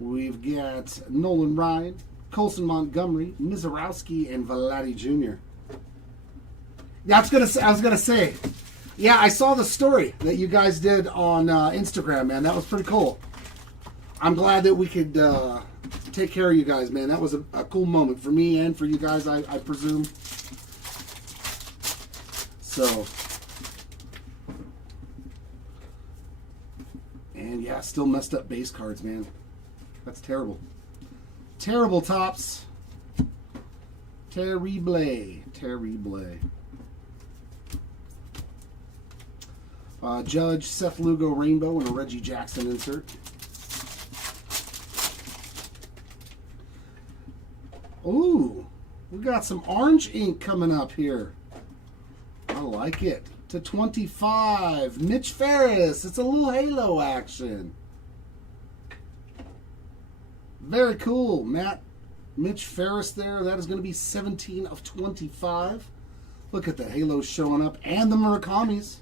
We've got Nolan Ryan, Colson Montgomery, Mizorowski, and Vladi Jr. Yeah, I was gonna say. Yeah, I saw the story that you guys did on Instagram, man. That was pretty cool. I'm glad that we could take care of you guys, man. That was a cool moment for me and for you guys, I presume. So, and yeah, still messed up base cards, man. That's terrible. Terrible, Tops. Terrible. Terrible. Judge, Seth Lugo Rainbow, and a Reggie Jackson insert. Ooh, we got some orange ink coming up here. I like it. To 25. Mitch Ferris. It's a little Halo action. Very cool, Matt. Mitch Ferris there. That is going to be 17 of 25. Look at the Halos showing up. And the Murakamis.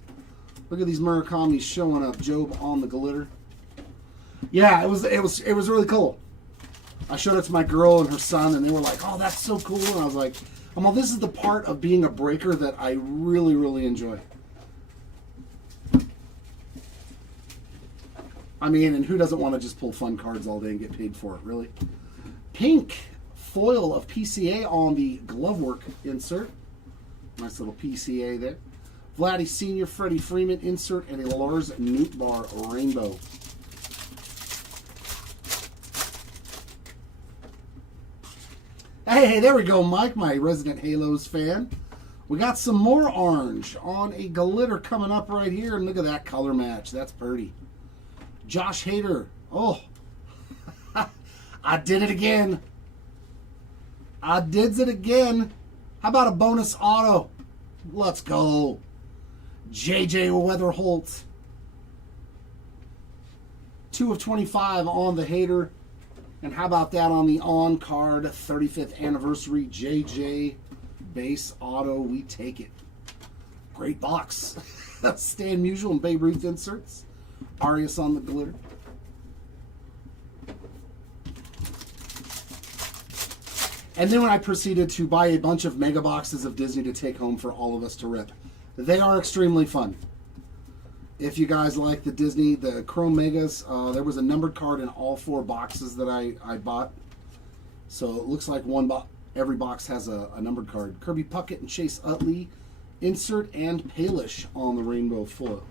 Look at these Murakamis showing up. Job on the glitter. Yeah, it was really cool. I showed it to my girl and her son, and they were like, oh, that's so cool. And I was like, well, this is the part of being a breaker that I really, really enjoy. I mean, and who doesn't want to just pull fun cards all day and get paid for it, really? Pink foil of PCA on the glove work insert. Nice little PCA there. Vladdy Sr., Freddie Freeman insert, and a Lars Nootbaar rainbow. Hey, there we go, Mike, my resident Halos fan. We got some more orange on a glitter coming up right here, and look at that color match. That's pretty. Josh Hader. Oh, I did it again. I did it again. How about a bonus auto? Let's go. JJ Weatherholt. 2 of 25 on the Hader. And how about that on the on-card 35th anniversary JJ base auto? We take it. Great box. Stan Musial and Babe Ruth inserts. Arias on the glitter. And then when I proceeded to buy a bunch of mega boxes of Disney to take home for all of us to rip. They are extremely fun. If you guys like the Disney, the Chrome Megas, there was a numbered card in all 4 boxes that I bought. So it looks like every box has a numbered card. Kirby Puckett and Chase Utley insert, and Palish on the rainbow foil.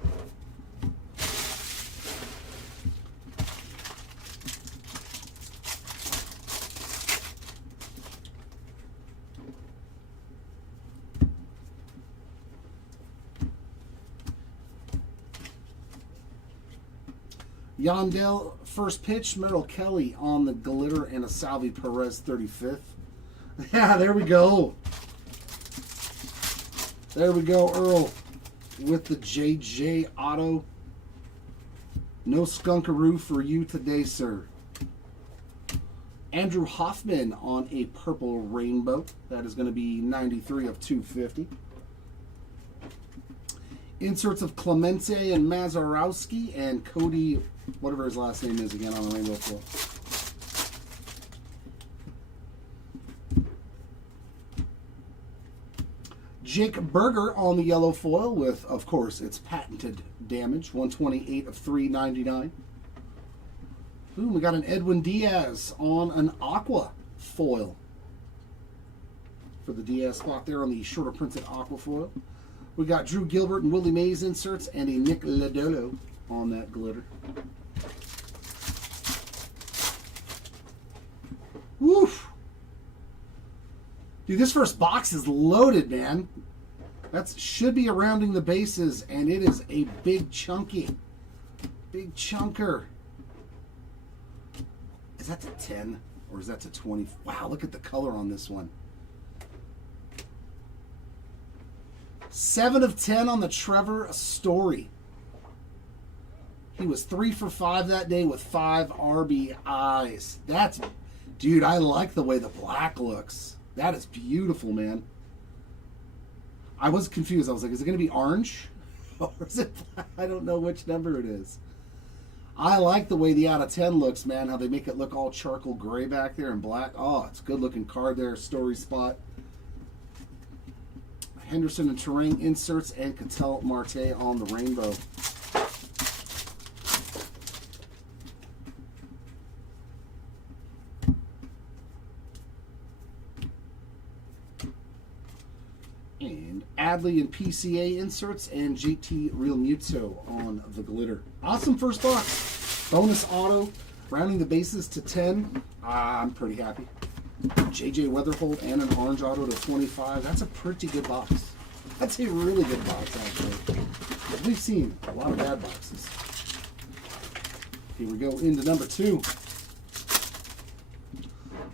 Yandel, first pitch. Merrill Kelly on the glitter, and a Salvi Perez 35th. Yeah, there we go. There we go, Earl, with the JJ auto. No skunkaroo for you today, sir. Andrew Hoffman on a purple rainbow. That is going to be 93 of 250. Inserts of Clemente and Mazarowski and Cody, whatever his last name is again, on the rainbow foil. Jake Berger on the yellow foil with, of course, its patented damage. 128 of 399. Ooh, we got an Edwin Diaz on an aqua foil. For the Diaz spot there on the shorter printed aqua foil. We got Drew Gilbert and Willie Mays inserts and a Nick Lodolo on that glitter. Woof! Dude, this first box is loaded, man. That should be rounding the bases, and it is a big chunky. Big chunker. Is that to 10 or is that to 20? Wow, look at the color on this one. 7 of 10 on the Trevor Story. He was 3 for 5 that day with 5 RBIs. That's, dude, I like the way the black looks. That is beautiful, man. I was confused. I was like, is it going to be orange? Or is it, I don't know which number it is. I like the way the out of 10 looks, man. How they make it look all charcoal gray back there and black. Oh, it's a good looking card there. Story spot. Henderson and Terrain inserts and Ketel Marte on the rainbow. And Adley and PCA inserts and JT Real Muto on the glitter. Awesome first box. Bonus auto, rounding the bases to 10. I'm pretty happy. JJ Weatherholt and an orange auto to 25. That's a pretty good box. That's a really good box, actually. We've seen a lot of bad boxes. Here we go into number 2.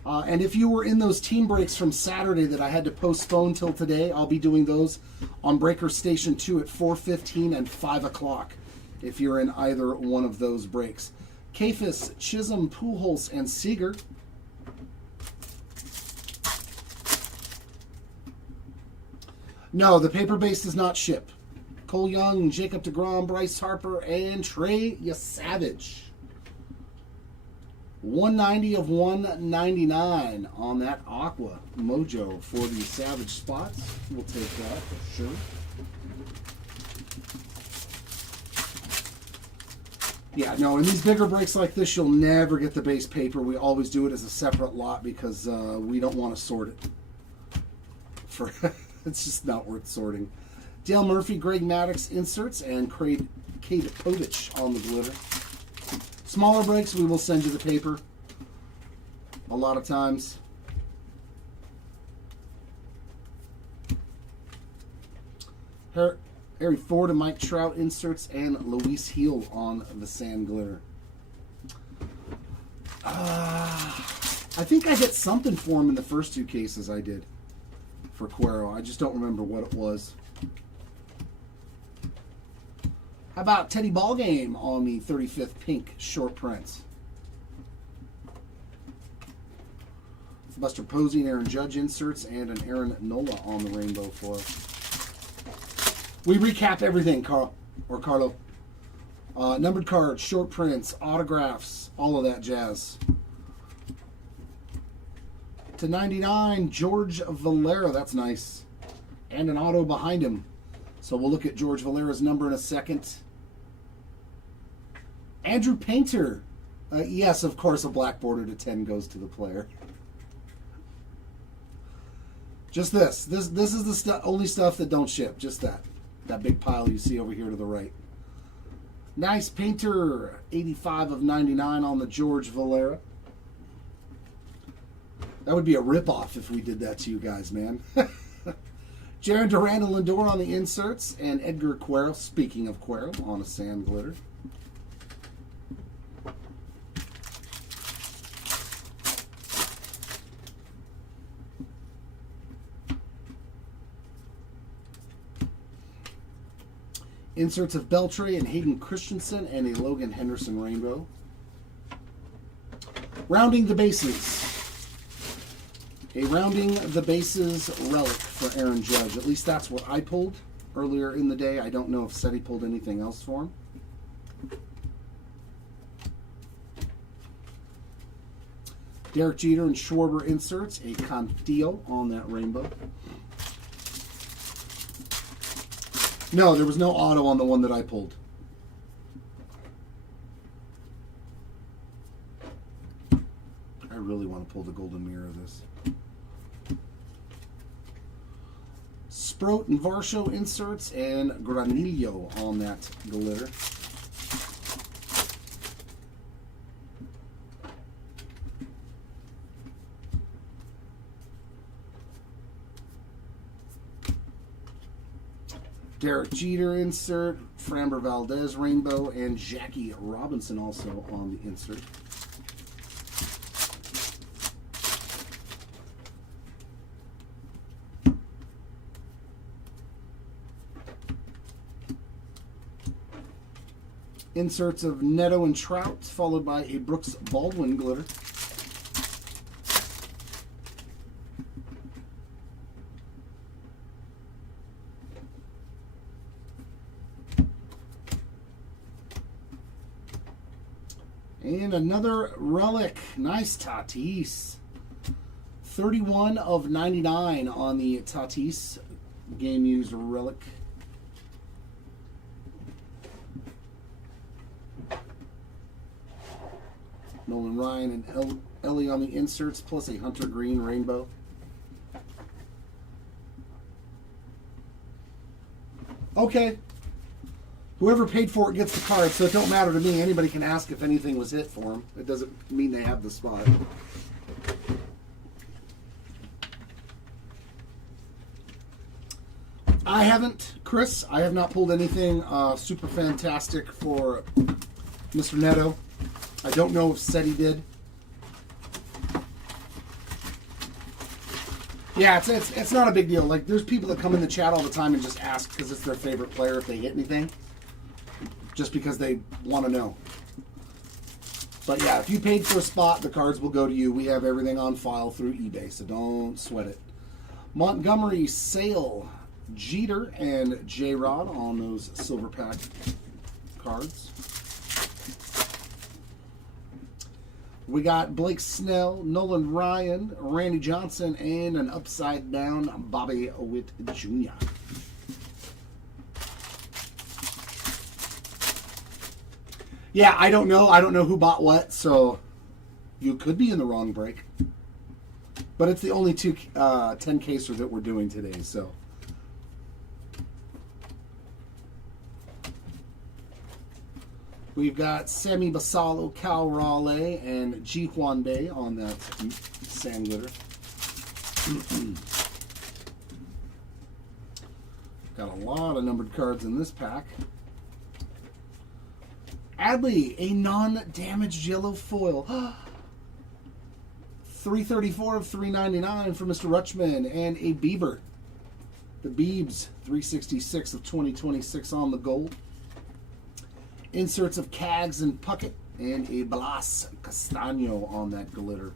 And if you were in those team breaks from Saturday that I had to postpone till today, I'll be doing those on Breaker Station 2 at 4:15 and 5 o'clock if you're in either one of those breaks. Kafis, Chisholm, Pujols, and Seager. No, the paper base does not ship. Cole Young, Jacob deGrom, Bryce Harper, and Trey Yesavage. 190 of 199 on that Aqua Mojo for the Savage spots. We'll take that for sure. Yeah, no, in these bigger breaks like this, you'll never get the base paper. We always do it as a separate lot because we don't want to sort it. It's just not worth sorting. Dale Murphy, Greg Maddux inserts, and Cade Povich on the glitter. Smaller breaks, we will send you the paper a lot of times. Harry Ford and Mike Trout inserts, and Luis Heel on the sand glitter. I think I hit something for him in the first 2 cases I did for Cuero. I just don't remember what it was. How about Teddy Ballgame on the 35th pink short print? Buster Posey and Aaron Judge inserts, and an Aaron Nola on the rainbow foil. We recap everything, Carlo. Numbered cards, short prints, autographs, all of that jazz. To 99, George Valera. That's nice. And an auto behind him. So we'll look at George Valera's number in a second. Andrew Painter. Yes, of course, a black border to 10 goes to the player. Just this. This is the only stuff that don't ship. Just that. That big pile you see over here to the right. Nice Painter. 85 of 99 on the George Valera. That would be a ripoff if we did that to you guys, man. Jaron Duran and Lindor on the inserts, and Edgar Cuero, speaking of Cuero, on a sand glitter. Inserts of Beltre and Hayden Christensen, and a Logan Henderson rainbow. Rounding the bases. A rounding the bases relic for Aaron Judge. At least that's what I pulled earlier in the day. I don't know if Seti pulled anything else for him. Derek Jeter and Schwarber inserts. A Cantillo on that rainbow. No, there was no auto on the one that I pulled. I really want to pull the golden mirror of this. Sproat and Varsho inserts and Granillo on that glitter. Derek Jeter insert, Framber Valdez rainbow, and Jackie Robinson also on the insert. Inserts of Neto and Trout, followed by a Brooks Baldwin glitter. And another relic. Nice Tatis. 31 of 99 on the Tatis game used relic. Nolan Ryan and Ellie on the inserts, plus a Hunter Green rainbow. Okay. Whoever paid for it gets the card, so it don't matter to me. Anybody can ask if anything was hit for them. It doesn't mean they have the spot. I haven't, Chris. I have not pulled anything super fantastic for Mr. Neto. I don't know if Seti did. Yeah, it's not a big deal. Like, there's people that come in the chat all the time and just ask because it's their favorite player if they hit anything. Just because they want to know. But yeah, if you paid for a spot, the cards will go to you. We have everything on file through eBay, so don't sweat it. Montgomery, Sale, Jeter, and J-Rod on those silver pack cards. We got Blake Snell, Nolan Ryan, Randy Johnson, and an upside down Bobby Witt Jr. Yeah, I don't know. I don't know who bought what, so you could be in the wrong break. But it's the only 10-caser that we're doing today, so. We've got Sammy Basallo, Cal Raleigh, and Ji Hwan Bei on that sand glitter. Got a lot of numbered cards in this pack. Adley, a non-damaged yellow foil. 334 of 399 for Mr. Rutschman, and a Bieber. The Biebs, 366 of 2026 on the gold. Inserts of Cags and Puckett, and a Blas Castano on that glitter.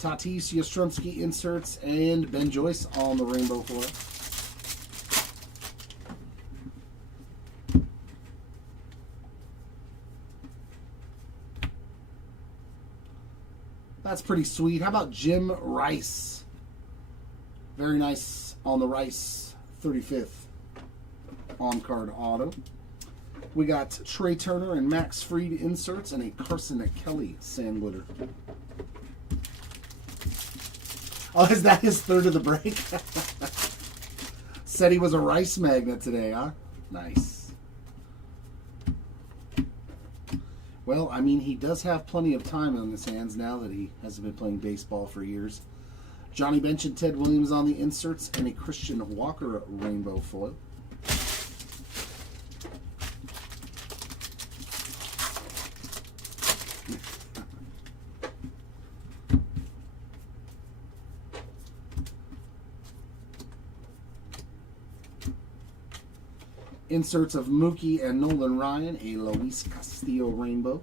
Tatis, Yastrzemski inserts, and Ben Joyce on the rainbow foil. That's pretty sweet. How about Jim Rice? Very nice on the Rice 35th on-card auto. We got Trey Turner and Max Fried inserts, and a Carson Kelly sand glitter. Oh, is that his third of the break? Said he was a Rice magnet today, huh? Nice. Well, I mean, he does have plenty of time on his hands now that he hasn't been playing baseball for years. Johnny Bench and Ted Williams on the inserts, and a Christian Walker rainbow foil. Inserts of Mookie and Nolan Ryan, a Luis Castillo rainbow.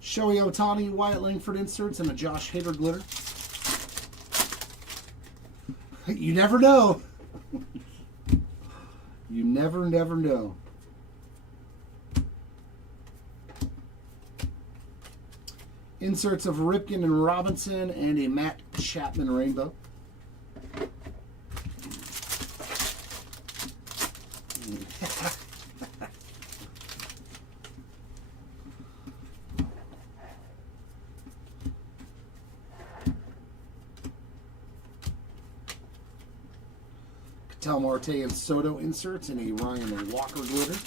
Shohei Ohtani, Wyatt Langford inserts, and a Josh Hader glitter. You never know. You never know. Inserts of Ripken and Robinson, and a Matt Chapman rainbow. Tel Marte and Soto inserts, and a Ryan Walker glitter.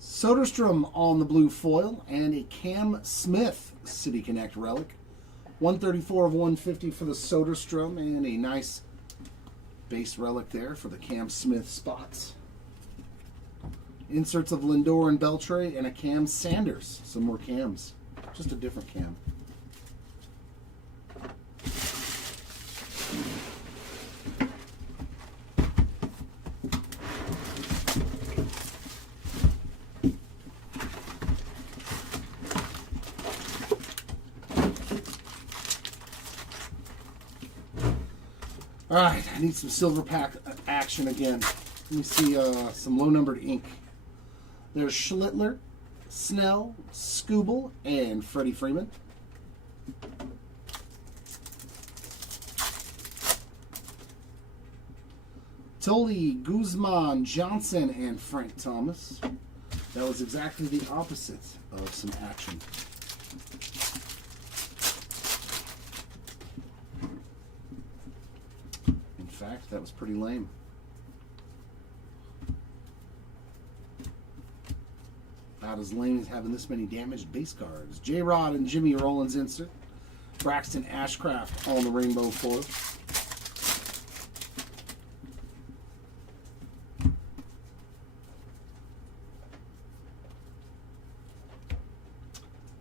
Soderstrom on the blue foil, and a Cam Smith City Connect relic. 134 of 150 for the Soderstrom, and a nice base relic there for the Cam Smith spots. Inserts of Lindor and Beltre, and a Cam Sanders. Some more Cams. Just a different Cam. All right, I need some silver pack action again. Let me see some low-numbered ink. There's Schlittler, Snell, Skubal, and Freddie Freeman. Tully, Guzman, Johnson, and Frank Thomas. That was exactly the opposite of some action. In fact, that was pretty lame. About as lame as having this many damaged base cards. J-Rod and Jimmy Rollins insert. Braxton Ashcraft on the rainbow foil.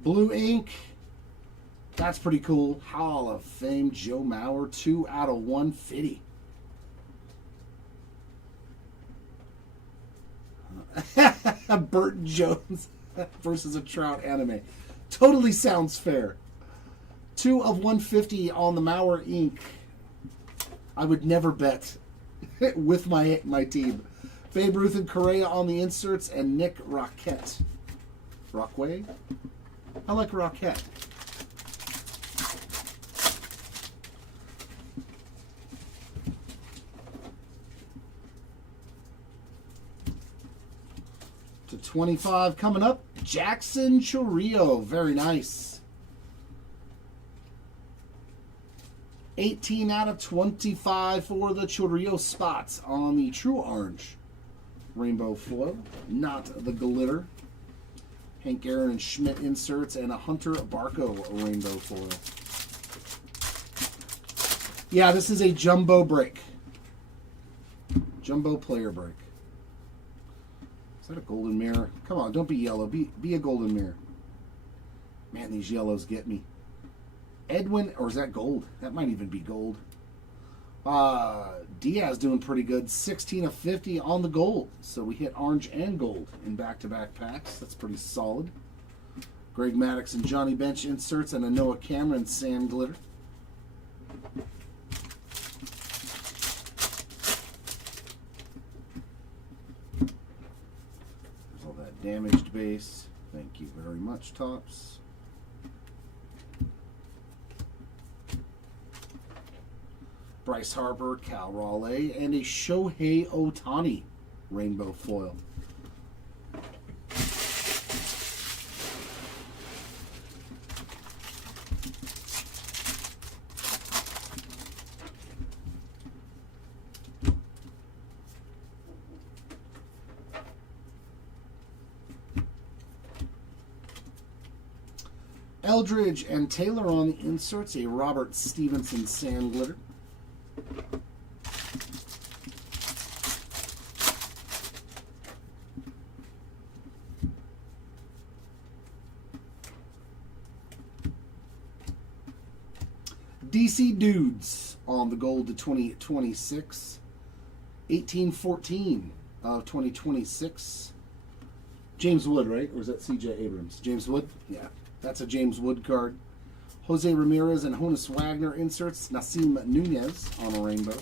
Blue ink. That's pretty cool. Hall of Fame Joe Mauer, 2 out of 150. Burton Jones versus a Trout anime. Totally sounds fair. 2 of 150 on the Mauer ink. I would never bet with my team. Babe Ruth and Correa on the inserts, and Nick Rockette. Rockway? I like Rockette. To 25 coming up, Jackson Chourio. Very nice. 18 out of 25 for the Chourio spots on the True Orange rainbow foil, not the glitter. Hank Aaron and Schmidt inserts, and a Hunter Barco rainbow foil. Yeah, this is a jumbo break. Jumbo player break. Is that a golden mirror? Come on, don't be yellow. Be a golden mirror. Man, these yellows get me. Edwin, or is that gold? That might even be gold. Diaz doing pretty good. 16 of 50 on the gold. So we hit orange and gold in back-to-back packs. That's pretty solid. Greg Maddux and Johnny Bench inserts, and a Noah Cameron sand glitter. There's all that damaged base. Thank you very much, Topps. Bryce Harper, Cal Raleigh, and a Shohei Ohtani rainbow foil. Eldridge and Taylor on the inserts. A Robert Stevenson sand glitter. DC Dudes on the gold to 2026. 1814 of 2026. James Wood, right? Or is that CJ Abrams? James Wood? Yeah, that's a James Wood card. Jose Ramirez and Honus Wagner inserts. Nassim Nunez on a rainbow.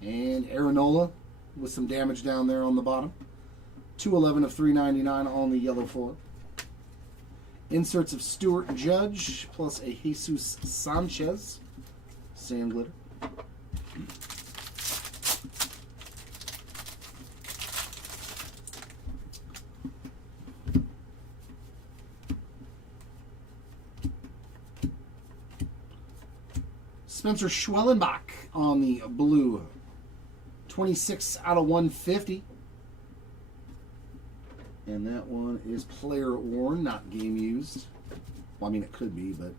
And Aaronola with some damage down there on the bottom. 211 of 399 on the yellow foil. Inserts of Stuart Judge plus a Jesus Sanchez sand glitter. Spencer Schwellenbach on the blue. 26 out of 150. And that one is player worn, not game used. Well, I mean, it could be, but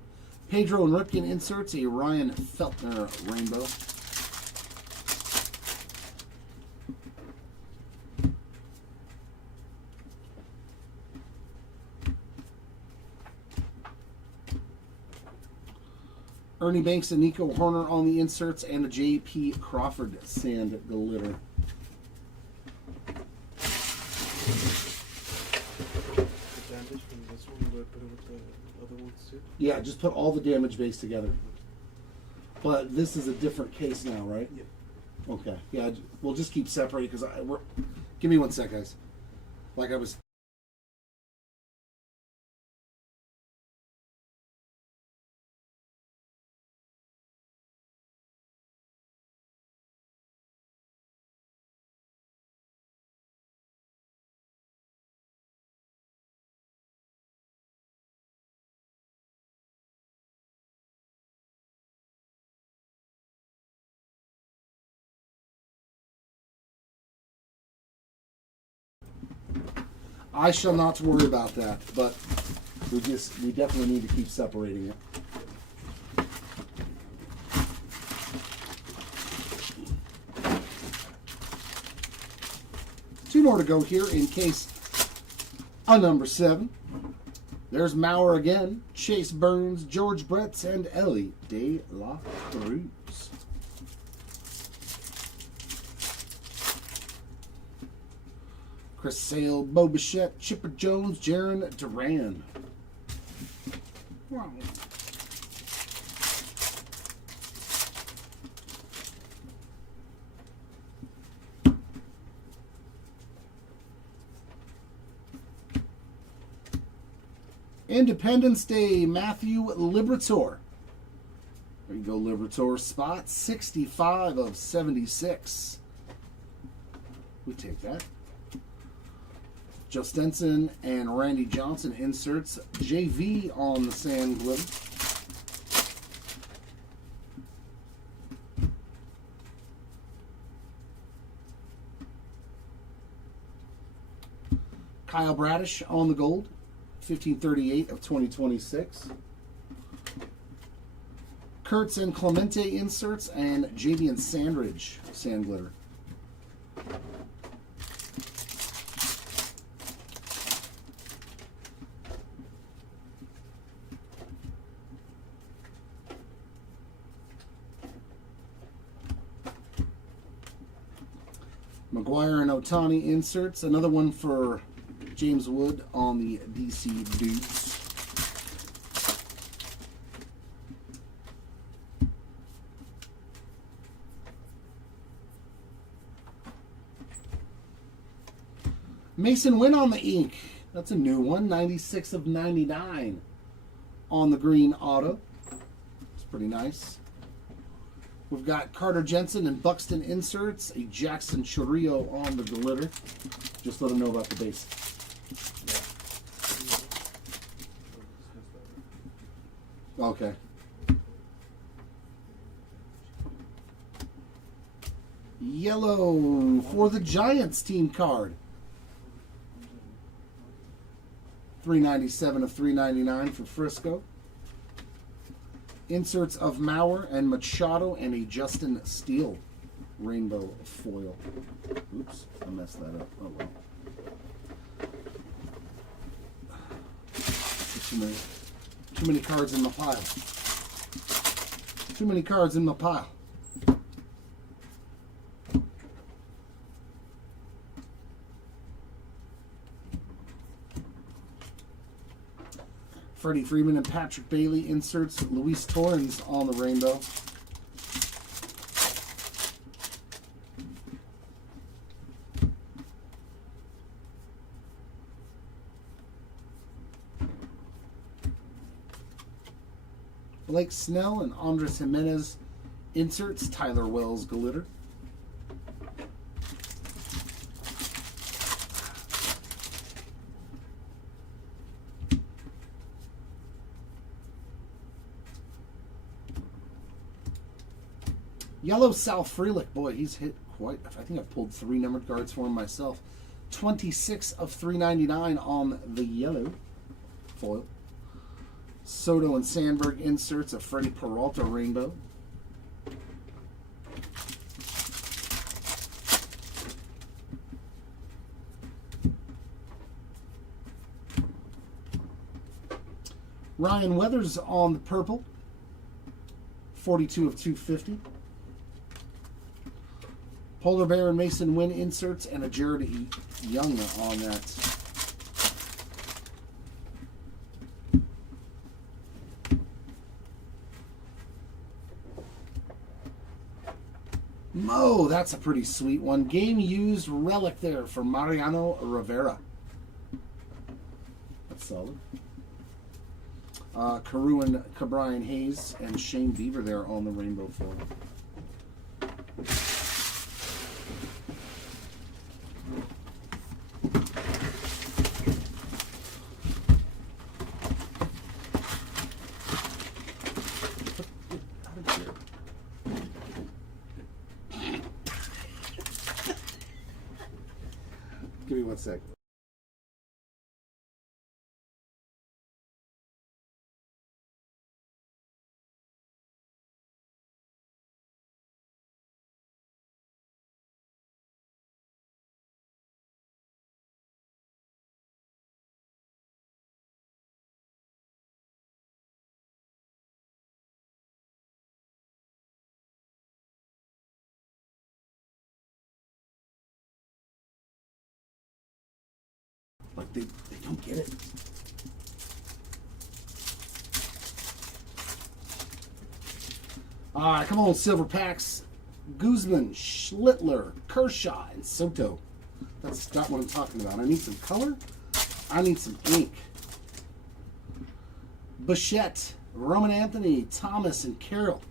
Pedro and Ripken inserts. A Ryan Feltner rainbow. Ernie Banks and Nico Horner on the inserts, and a J.P. Crawford sand glitter. Damage from this one, do I put it with the other ones too? Yeah, just put all the damage base together. But this is a different case now, right? Yeah. Okay. Yeah, we'll just keep separating because we're. Give me one sec, guys. Like I was. I shall not worry about that, but we definitely need to keep separating it. Two more to go here in case a number 7. There's Maurer again, Chase Burns, George Bretts, and Ellie De La Cruz. Chris Sale, Bo Bichette, Chipper Jones, Jaron Duran. Wow. Independence Day, Matthew Liberatore. There you go, Liberatore. Spot 65 of 76. We take that. Joe Stenson and Randy Johnson inserts. JV on the sand glitter. Kyle Bradish on the gold. 1538 of 2026. Kurtz and Clemente inserts, and Javian Sandridge sand glitter. McGuire and Otani inserts. Another one for James Wood on the DC Dudes. Mason Wynn on the ink. That's a new one. 96 of 99 on the green auto. It's pretty nice. We've got Carter Jensen and Buxton inserts. A Jackson Chorrillo on the glitter. Just let them know about the base. Okay. Yellow for the Giants team card. 397 of 399 for Frisco. Inserts of Mauer and Machado and a Justin Steele rainbow foil. Oops, I messed that up. Oh well. Too many cards in my pile. Too many cards in my pile. Freddie Freeman and Patrick Bailey inserts. Luis Torrens on the rainbow. Blake Snell and Andres Jimenez inserts. Tyler Wells glitter. Yellow Sal Frelick. Boy, he's hit quite. I think I pulled 3 numbered cards for him myself. 26 of 399 on the yellow foil. Soto and Sandberg inserts a Freddie Peralta rainbow. Ryan Weathers on the purple. 42 of 250. Polar Bear and Mason Wynn inserts and a Jared Young on that. Mo, that's a pretty sweet one. Game used relic there for Mariano Rivera. That's solid. Carew and Cabrian Hayes and Shane Beaver there on the rainbow foil. Give me 1 sec. Like they don't get it. All right, come on, silver packs. Guzman, Schlittler, Kershaw, and Soto. That's not what I'm talking about. I need some color. I need some ink. Bichette, Roman Anthony, Thomas, and Carroll.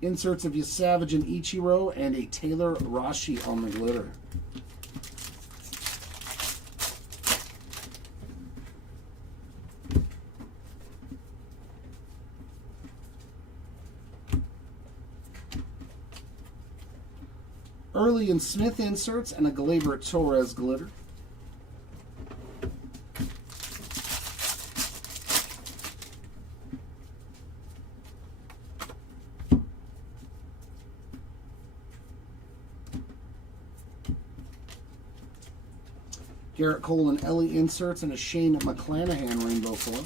Inserts of Savage and Ichiro and a Taylor Rashi on the glitter. Early and Smith inserts and a Gleyber Torres glitter. Garrett Cole and Ellie inserts and a Shane McClanahan rainbow foil.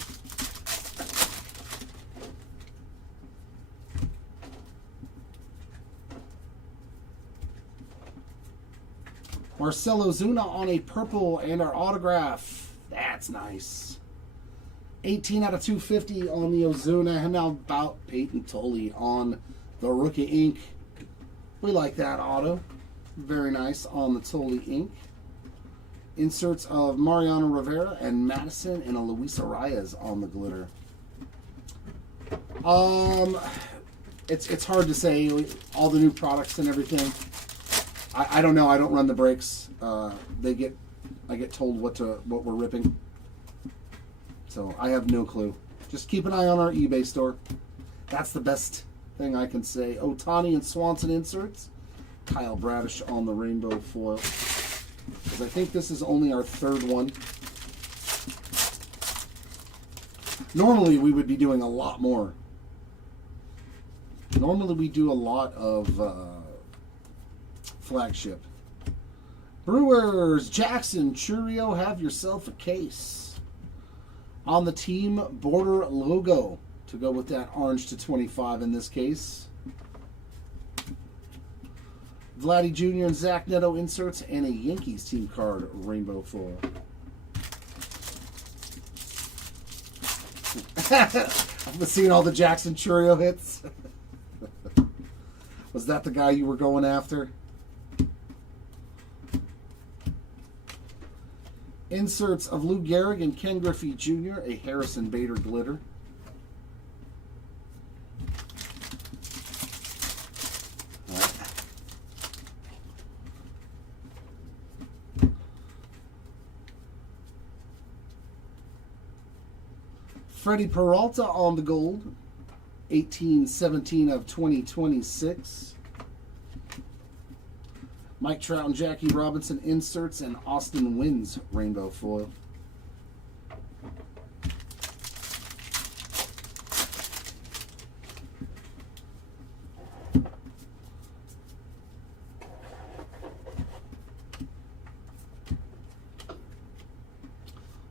Marcelo Zuna on a purple and our autograph. That's nice. 18 out of 250 on the Ozuna. And how about Peyton Tolley on the rookie ink? We like that auto. Very nice on the Tolley ink. Inserts of Mariano Rivera and Madison and a Luis Arias on the glitter. it's hard to say. All the new products and everything. I don't know. I don't run the breaks. I get told what we're ripping. So I have no clue. Just keep an eye on our eBay store. That's the best thing I can say. Otani and Swanson inserts. Kyle Bradish on the rainbow foil. Because I think this is only our third one. Normally we would be doing a lot more. Normally we do a lot of flagship. Brewers, Jackson, Churio, have yourself a case. On the team border logo to go with that orange to 25 in this case. Vladdy Jr. and Zach Neto inserts and a Yankees team card rainbow foil. I've been seeing all the Jackson Churio hits. Was that the guy you were going after? Inserts of Lou Gehrig and Ken Griffey Jr., a Harrison Bader glitter. Freddie Peralta on the gold, 18-17 of 2026. Mike Trout and Jackie Robinson inserts and Austin Wynns rainbow foil.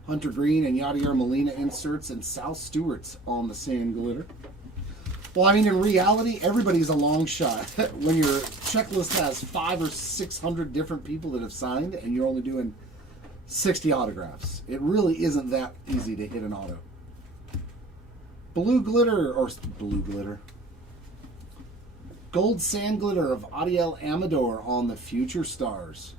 Hunter Green and Yadier Molina inserts and Sal Stewart's on the sand glitter. Well, I mean, in reality, everybody's a long shot. When your checklist has 500 or 600 different people that have signed and you're only doing 60 autographs, it really isn't that easy to hit an auto. Blue glitter, or blue glitter. Gold sand glitter of Adiel Amador on the Future Stars.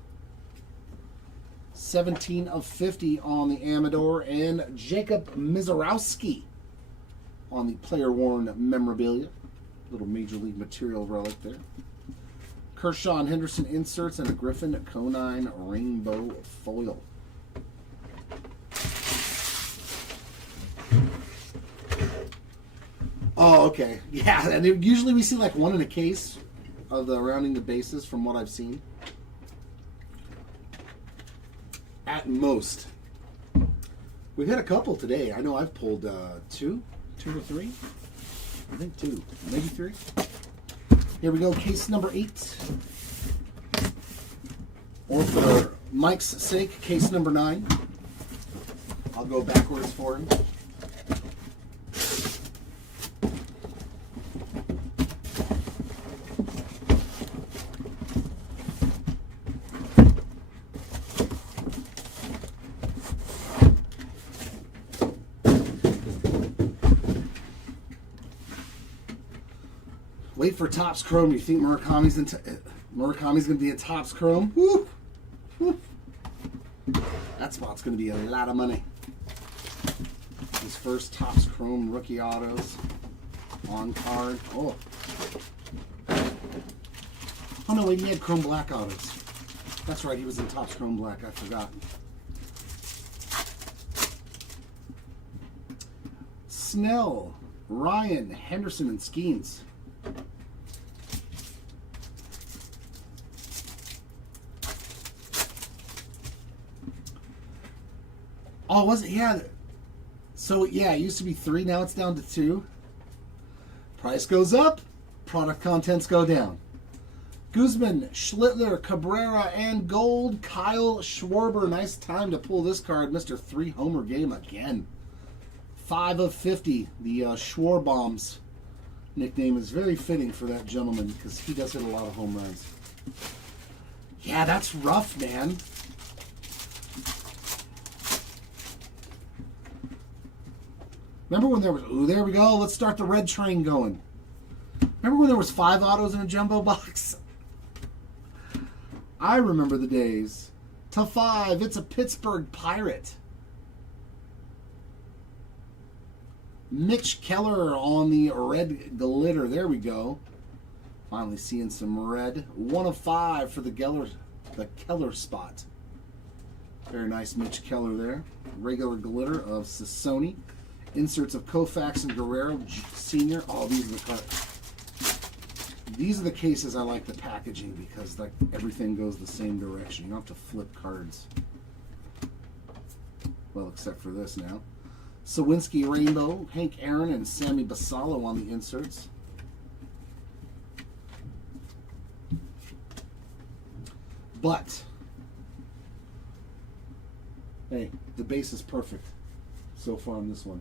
17 of 50 on the Amador, and Jacob Mizorowski on the player-worn memorabilia. Little Major League material relic there. Kershaw and Henderson inserts and a Griffin Conine rainbow foil. Oh, okay. Yeah, and usually we see like one in a case of the rounding the bases from what I've seen. At most. We've had a couple today. I know I've pulled two or three. I think two, maybe three. Here we go, case number 8. Or for Mike's sake, case number 9. I'll go backwards for him. Wait for Topps Chrome. You think Murakami's going to be in Topps Chrome? Woo! Woo! That spot's going to be a lot of money. His first Topps Chrome rookie autos on card. Oh no, wait, he had Chrome Black autos. That's right, he was in Topps Chrome Black. I forgot. Snell, Ryan, Henderson, and Skeens. Oh, was it? Yeah. So, yeah, it used to be 3. Now it's down to 2. Price goes up. Product contents go down. Guzman, Schlittler, Cabrera, and gold. Kyle Schwarber. Nice time to pull this card. Mr. 3-homer game again. 5 of 50. The Schwarbombs nickname is very fitting for that gentleman because he does hit a lot of home runs. Yeah, that's rough, man. Remember when there was, ooh, there we go. Let's start the red train going. Remember when there was 5 autos in a jumbo box? I remember the days. To 5, it's a Pittsburgh Pirate. Mitch Keller on the red glitter. There we go. Finally seeing some red. 1 of 5 for the Keller spot. Very nice Mitch Keller there. Regular glitter of Sassoni. Inserts of Koufax and Guerrero Sr. Oh, these are the cards. These are the cases I like the packaging because like everything goes the same direction. You don't have to flip cards. Well, except for this now. Sawinski Rainbow, Hank Aaron, and Sammy Basallo on the inserts. But, hey, the base is perfect so far on this one.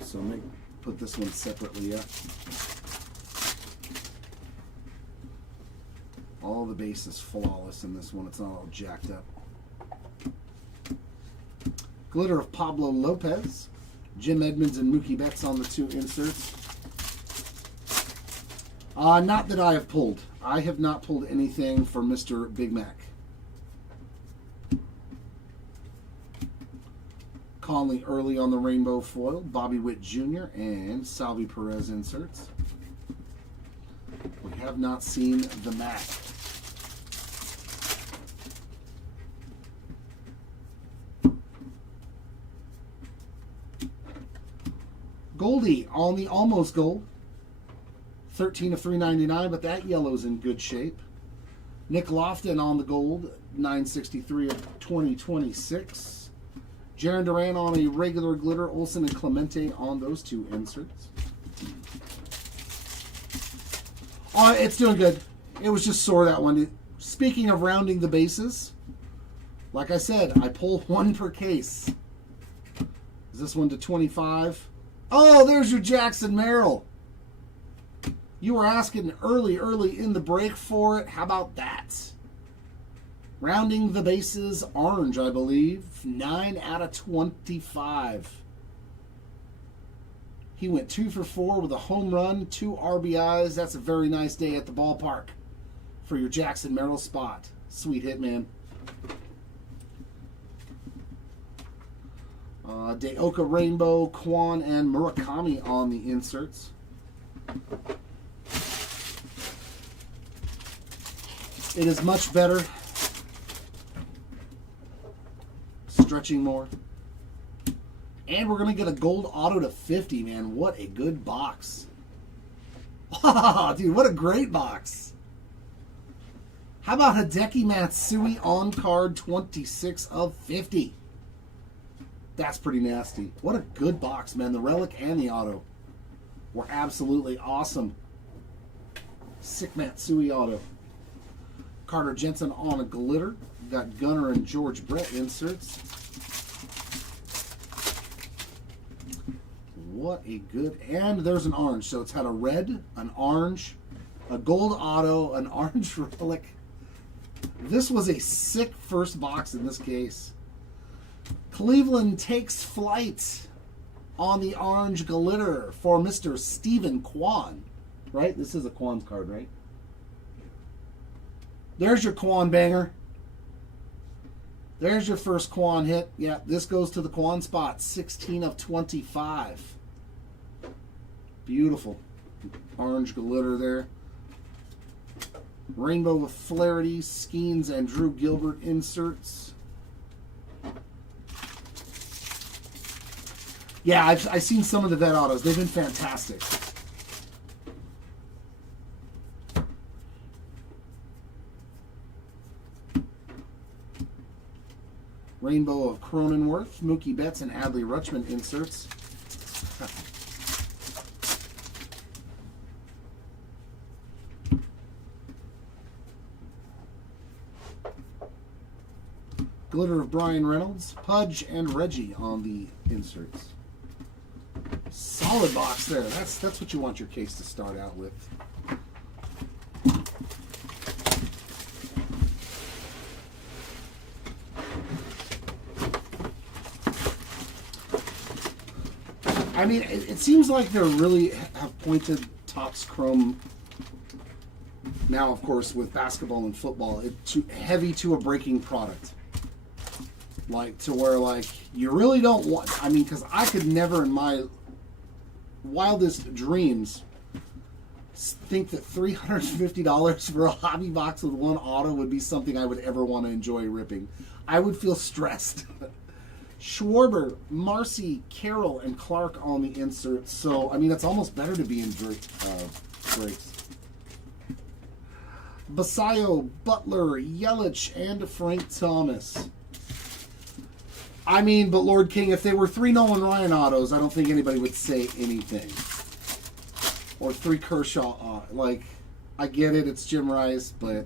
So put this one separately up. All the base is flawless in this one. It's not all jacked up. Glitter of Pablo Lopez. Jim Edmonds and Mookie Betts on the 2 inserts. Not that I have pulled. I have not pulled anything for Mr. Big Mac. Conley early on the rainbow foil. Bobby Witt Jr. and Salvi Perez inserts. We have not seen the Mac. Goldie on the almost gold. 13 of 399, but that yellow's in good shape. Nick Lofton on the gold. 963 of 2026. Jaron Duran on a regular glitter. Olsen and Clemente on those 2 inserts. Oh, it's doing good. It was just sore, that one. Speaking of rounding the bases, like I said, I pull 1 per case. Is this one to 25? Oh, there's your Jackson Merrill. You were asking early in the break for it. How about that? Rounding the bases, orange, I believe. 9 out of 25. He went 2 for 4 with a home run, 2 RBIs. That's a very nice day at the ballpark for your Jackson Merrill spot. Sweet hit, man. Daoka Rainbow, Kwan, and Murakami on the inserts. It is much better. Stretching more. And we're going to get a gold auto to 50, man. What a good box. Oh, dude, what a great box. How about Hideki Matsui on card 26 of 50? That's pretty nasty. What a good box, man. The relic and the auto were absolutely awesome. Sick Matsui auto. Carter Jensen on a glitter. Got Gunnar and George Brett inserts. What a good... And there's an orange. So it's had a red, an orange, a gold auto, an orange relic. This was a sick first box in this case. Cleveland takes flight on the orange glitter for Mr. Stephen Kwan. Right? This is a Kwan's card, right? There's your Kwan banger. There's your first Kwan hit. Yeah, this goes to the Kwan spot. 16 of 25. Beautiful. Orange glitter there. Rainbow with Flaherty, Skeens, and Drew Gilbert inserts. Yeah, I've seen some of the vet autos. They've been fantastic. Rainbow of Cronenworth, Mookie Betts, and Adley Rutschman inserts. Glitter of Brian Reynolds, Pudge, and Reggie on the inserts. Solid box there. That's what you want your case to start out with. I mean, it seems like they really have pointed Topps Chrome now, of course, with basketball and football, heavy to a breaking product. Like, to where, like, you really don't want... I mean, because I could never in my wildest dreams think that $350 for a hobby box with one auto would be something I would ever want to enjoy ripping. I would feel stressed. Schwarber, Marcy, Carroll, and Clark on the insert. So, I mean, it's almost better to be in breaks. Basayo, Butler, Yelich, and Frank Thomas. I mean, but Lord King, if they were 3 Nolan Ryan autos, I don't think anybody would say anything. Or 3 Kershaw. Like, I get it, it's Jim Rice, but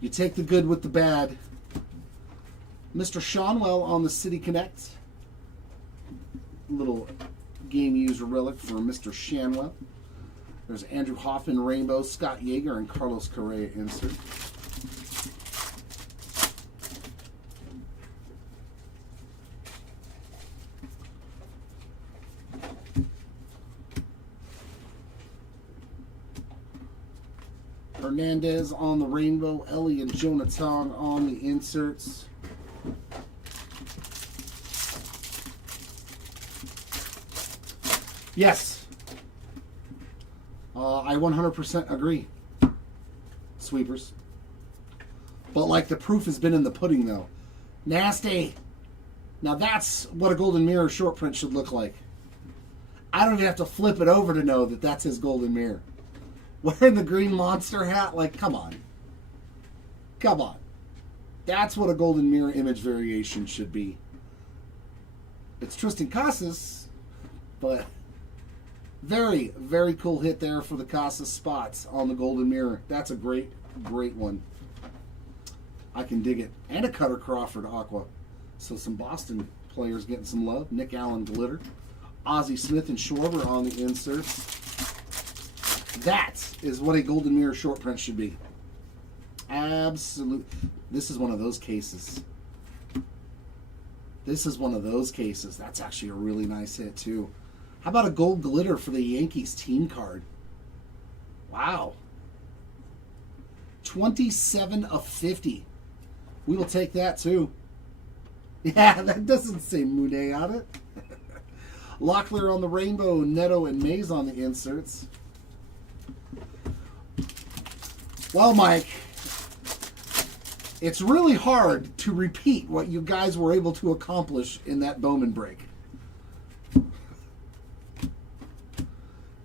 you take the good with the bad. Mr. Shonwell on the City Connect. Little game user relic for Mr. Shanwell. There's Andrew Hoffman, Rainbow, Scott Yeager, and Carlos Correa insert. Hernandez on the Rainbow, Ellie and Jonathan on the inserts. Yes. I 100% agree. Sweepers. But, like, the proof has been in the pudding, though. Nasty. Now, that's what a Golden Mirror short print should look like. I don't even have to flip it over to know that that's his Golden Mirror. Wearing the green monster hat, like, come on. Come on. That's what a Golden Mirror image variation should be. It's Tristan Casas, but very, very cool hit there for the Casas spots on the Golden Mirror. That's a great, great one. I can dig it. And a Cutter Crawford Aqua. So some Boston players getting some love. Nick Allen Glitter. Ozzie Smith and Schwarber on the inserts. That is what a Golden Mirror short print should be. Absolute. This is one of those cases. This is one of those cases. That's actually a really nice hit, too. How about a gold glitter for the Yankees team card? Wow. 27 of 50. We will take that, too. Yeah, that doesn't say Monet on it. Locklear on the Rainbow, Neto and Mays on the inserts. Well, Mike, it's really hard to repeat what you guys were able to accomplish in that Bowman break.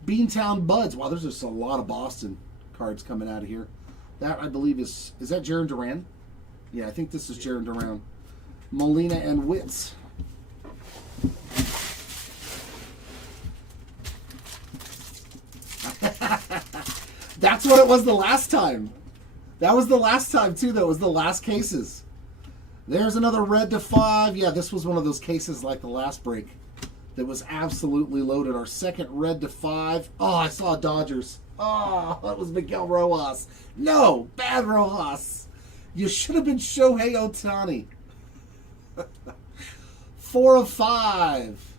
Beantown Buds. Wow, there's just a lot of Boston cards coming out of here. That, I believe, is that Jaron Duran? Yeah, I think this is Jaron Duran. Molina and Witz. That's what it was the last time. That was the last time, too, though. It was the last cases. There's another red to 5. Yeah, this was one of those cases like the last break that was absolutely loaded. Our second red to 5. Oh, I saw Dodgers. Oh, that was Miguel Rojas. No, bad Rojas. You should have been Shohei Ohtani. 4 of 5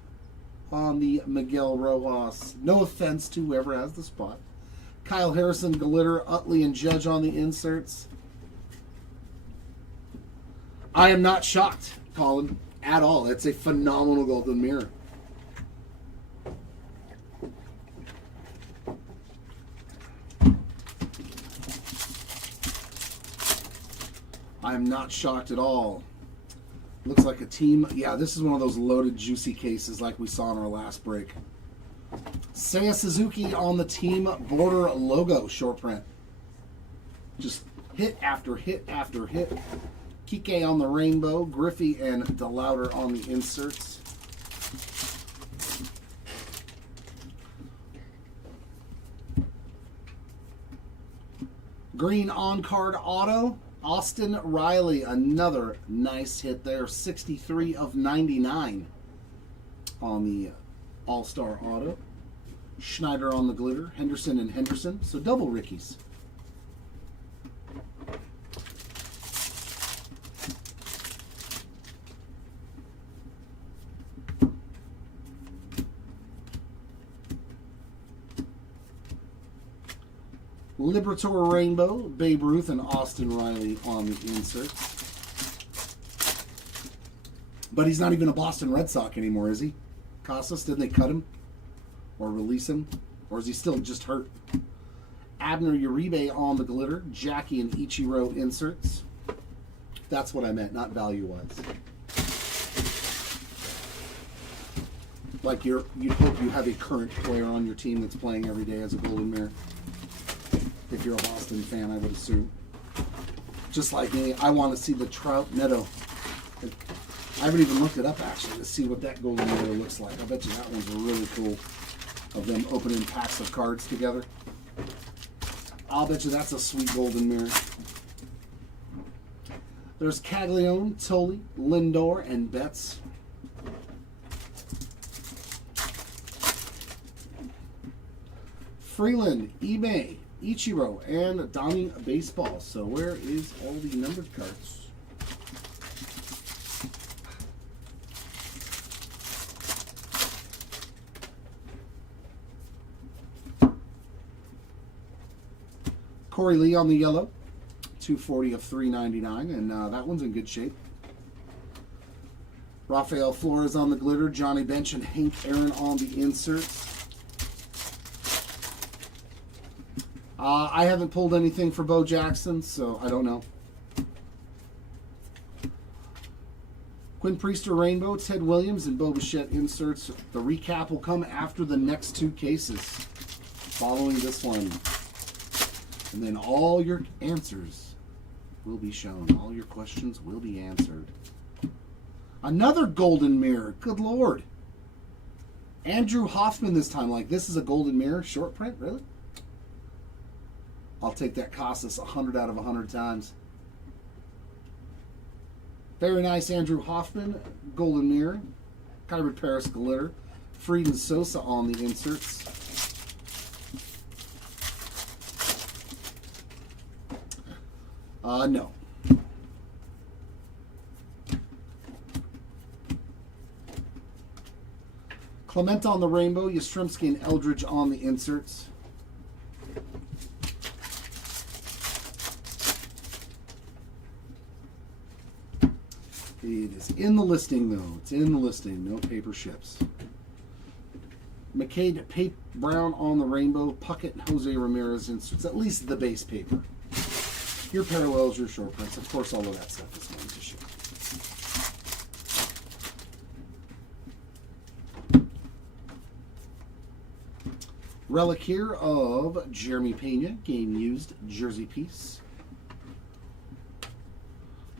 on the Miguel Rojas. No offense to whoever has the spot. Kyle Harrison, Glitter, Utley, and Judge on the inserts. I am not shocked, Colin, at all. It's a phenomenal Golden Mirror. I am not shocked at all. Looks like a team. Yeah, this is one of those loaded, juicy cases like we saw in our last break. Seiya Suzuki on the team border logo short print. Just hit after hit after hit. Kike on the Rainbow. Griffey and DeLauder on the inserts. Green on-card auto. Austin Riley, another nice hit there. 63 of 99 on the All-Star auto. Schneider on the glitter. Henderson and Henderson. So double Rickies. Liberatore Rainbow, Babe Ruth and Austin Riley on the inserts. But he's not even a Boston Red Sox anymore, is he? Casas, didn't they cut him? Or release him? Or is he still just hurt? Abner Uribe on the glitter. Jackie and Ichiro inserts. That's what I meant, not value-wise. Like you'd hope you have a current player on your team that's playing every day as a Golden Mirror. If you're a Boston fan, I would assume. Just like me, I want to see the Trout Neto. I haven't even looked it up actually to see what that Golden Mirror looks like. I bet you that one's really cool. Of them opening packs of cards together. I'll bet you that's a sweet Golden Mirror. There's Caglione, Tolley, Lindor, and Betts. Freeland, eBay, Ichiro, and Donnie Baseball. So where is all the numbered cards? Corey Lee on the yellow, 240 of 399, and that one's in good shape. Rafael Flores on the glitter, Johnny Bench and Hank Aaron on the inserts. I haven't pulled anything for Bo Jackson, so I don't know. Quinn Priester Rainbow, Ted Williams, and Bo Bichette inserts. The recap will come after the next two cases, following this one. And then all your answers will be shown. All your questions will be answered. Another Golden Mirror. Good Lord. Andrew Hoffman this time. Like, this is a Golden Mirror short print? Really? I'll take that Casas 100 out of 100 times. Very nice Andrew Hoffman. Golden Mirror. Kyrie Paris glitter. Frieden Sosa on the inserts. No. Clement on the rainbow, Yastrzemski and Eldridge on the inserts. It is in the listing, though. It's in the listing. No paper ships. McCade Pape Brown on the rainbow, Puckett and Jose Ramirez inserts. At least the base paper. Your parallels, your short prints. Of course, all of that stuff is going to ship. Relic here of Jeremy Pena, game used jersey piece.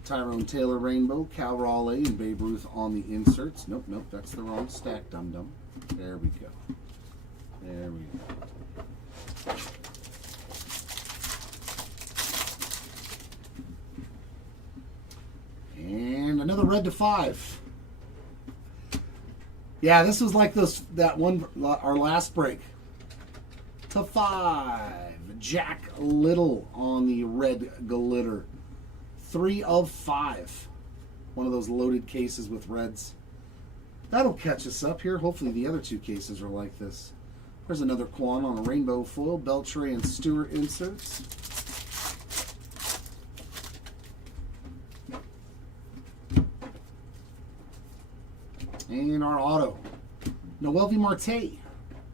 Tyrone Taylor Rainbow, Cal Raleigh, and Babe Ruth on the inserts. Nope, that's the wrong stack, dum-dum. There we go. There we go. And another red to 5. Yeah, this was like that one, our last break. To 5. Jack Little on the red glitter. 3 of 5. One of those loaded cases with reds. That'll catch us up here. Hopefully the other two cases are like this. There's another Quan on a rainbow foil. Beltray and Stewart inserts. And our auto. Noelvi Marte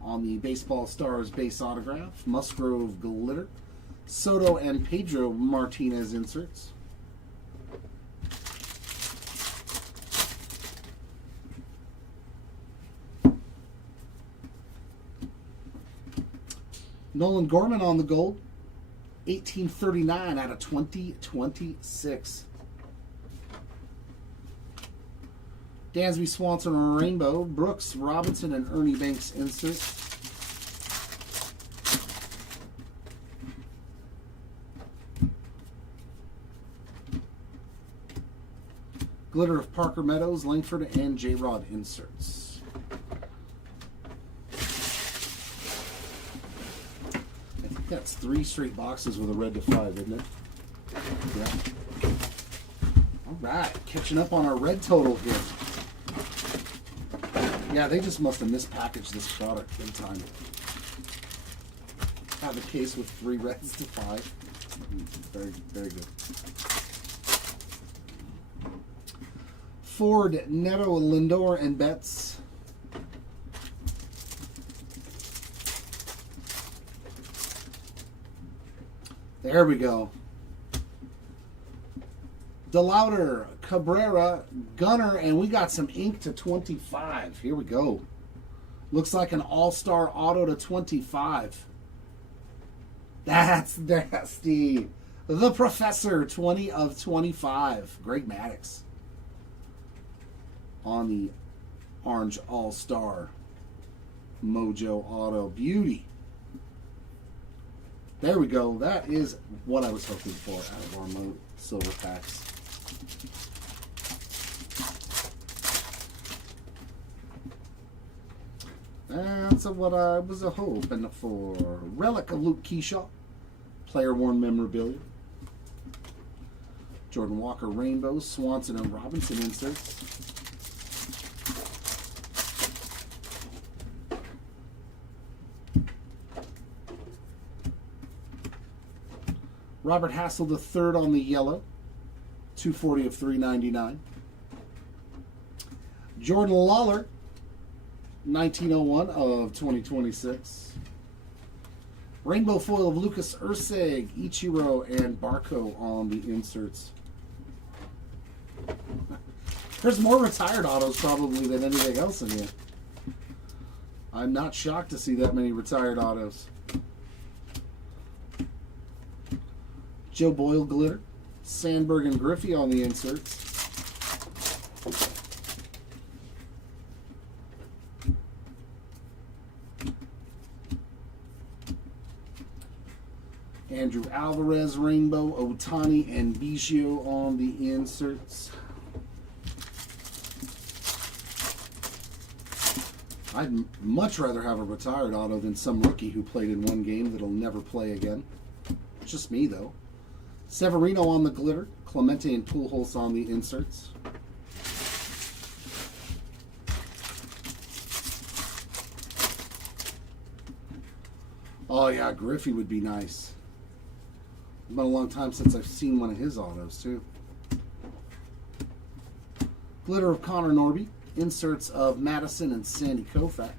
on the Baseball Stars base autograph. Musgrove glitter. Soto and Pedro Martinez inserts. Nolan Gorman on the gold. 1839 out of 2026. Dansby Swanson on rainbow. Brooks Robinson and Ernie Banks insert. Glitter of Parker Meadows, Langford, and J-Rod inserts. I think that's 3 straight boxes with a red to 5, isn't it? Yeah. All right, catching up on our red total here. Yeah, they just must have mispackaged this product in time. Have a case with 3 reds to 5. Very, very good. Ford, Neto, Lindor, and Betts. There we go. DeLauder, Cabrera, Gunner, and we got some ink to 25. Here we go. Looks like an all-star auto to 25. That's nasty. The Professor, 20 of 25. Greg Maddux on the orange all-star Mojo Auto. Beauty. There we go. That is what I was hoping for out of our silver packs. That's what I was hoping for. Relic of Luke Keyshaw. Player worn memorabilia. Jordan Walker Rainbow. Swanson and Robinson inserts. Robert Hassel the third on the yellow. 240 of 399. Jordan Lawler. 1901 of 2026. Rainbow foil of Lucas Ursig, Ichiro, and Barco on the inserts. There's more retired autos probably than anything else in here. I'm not shocked to see that many retired autos. Joe Boyle glitter, Sandberg and Griffey on the inserts. Andrew Alvarez, Rainbow, Otani, and Biggio on the inserts. I'd much rather have a retired auto than some rookie who played in one game that'll never play again. It's just me, though. Severino on the glitter, Clemente and Pujols on the inserts. Oh yeah, Griffey would be nice. It's been a long time since I've seen one of his autos, too. Glitter of Connor Norby. Inserts of Madison and Sandy Koufax.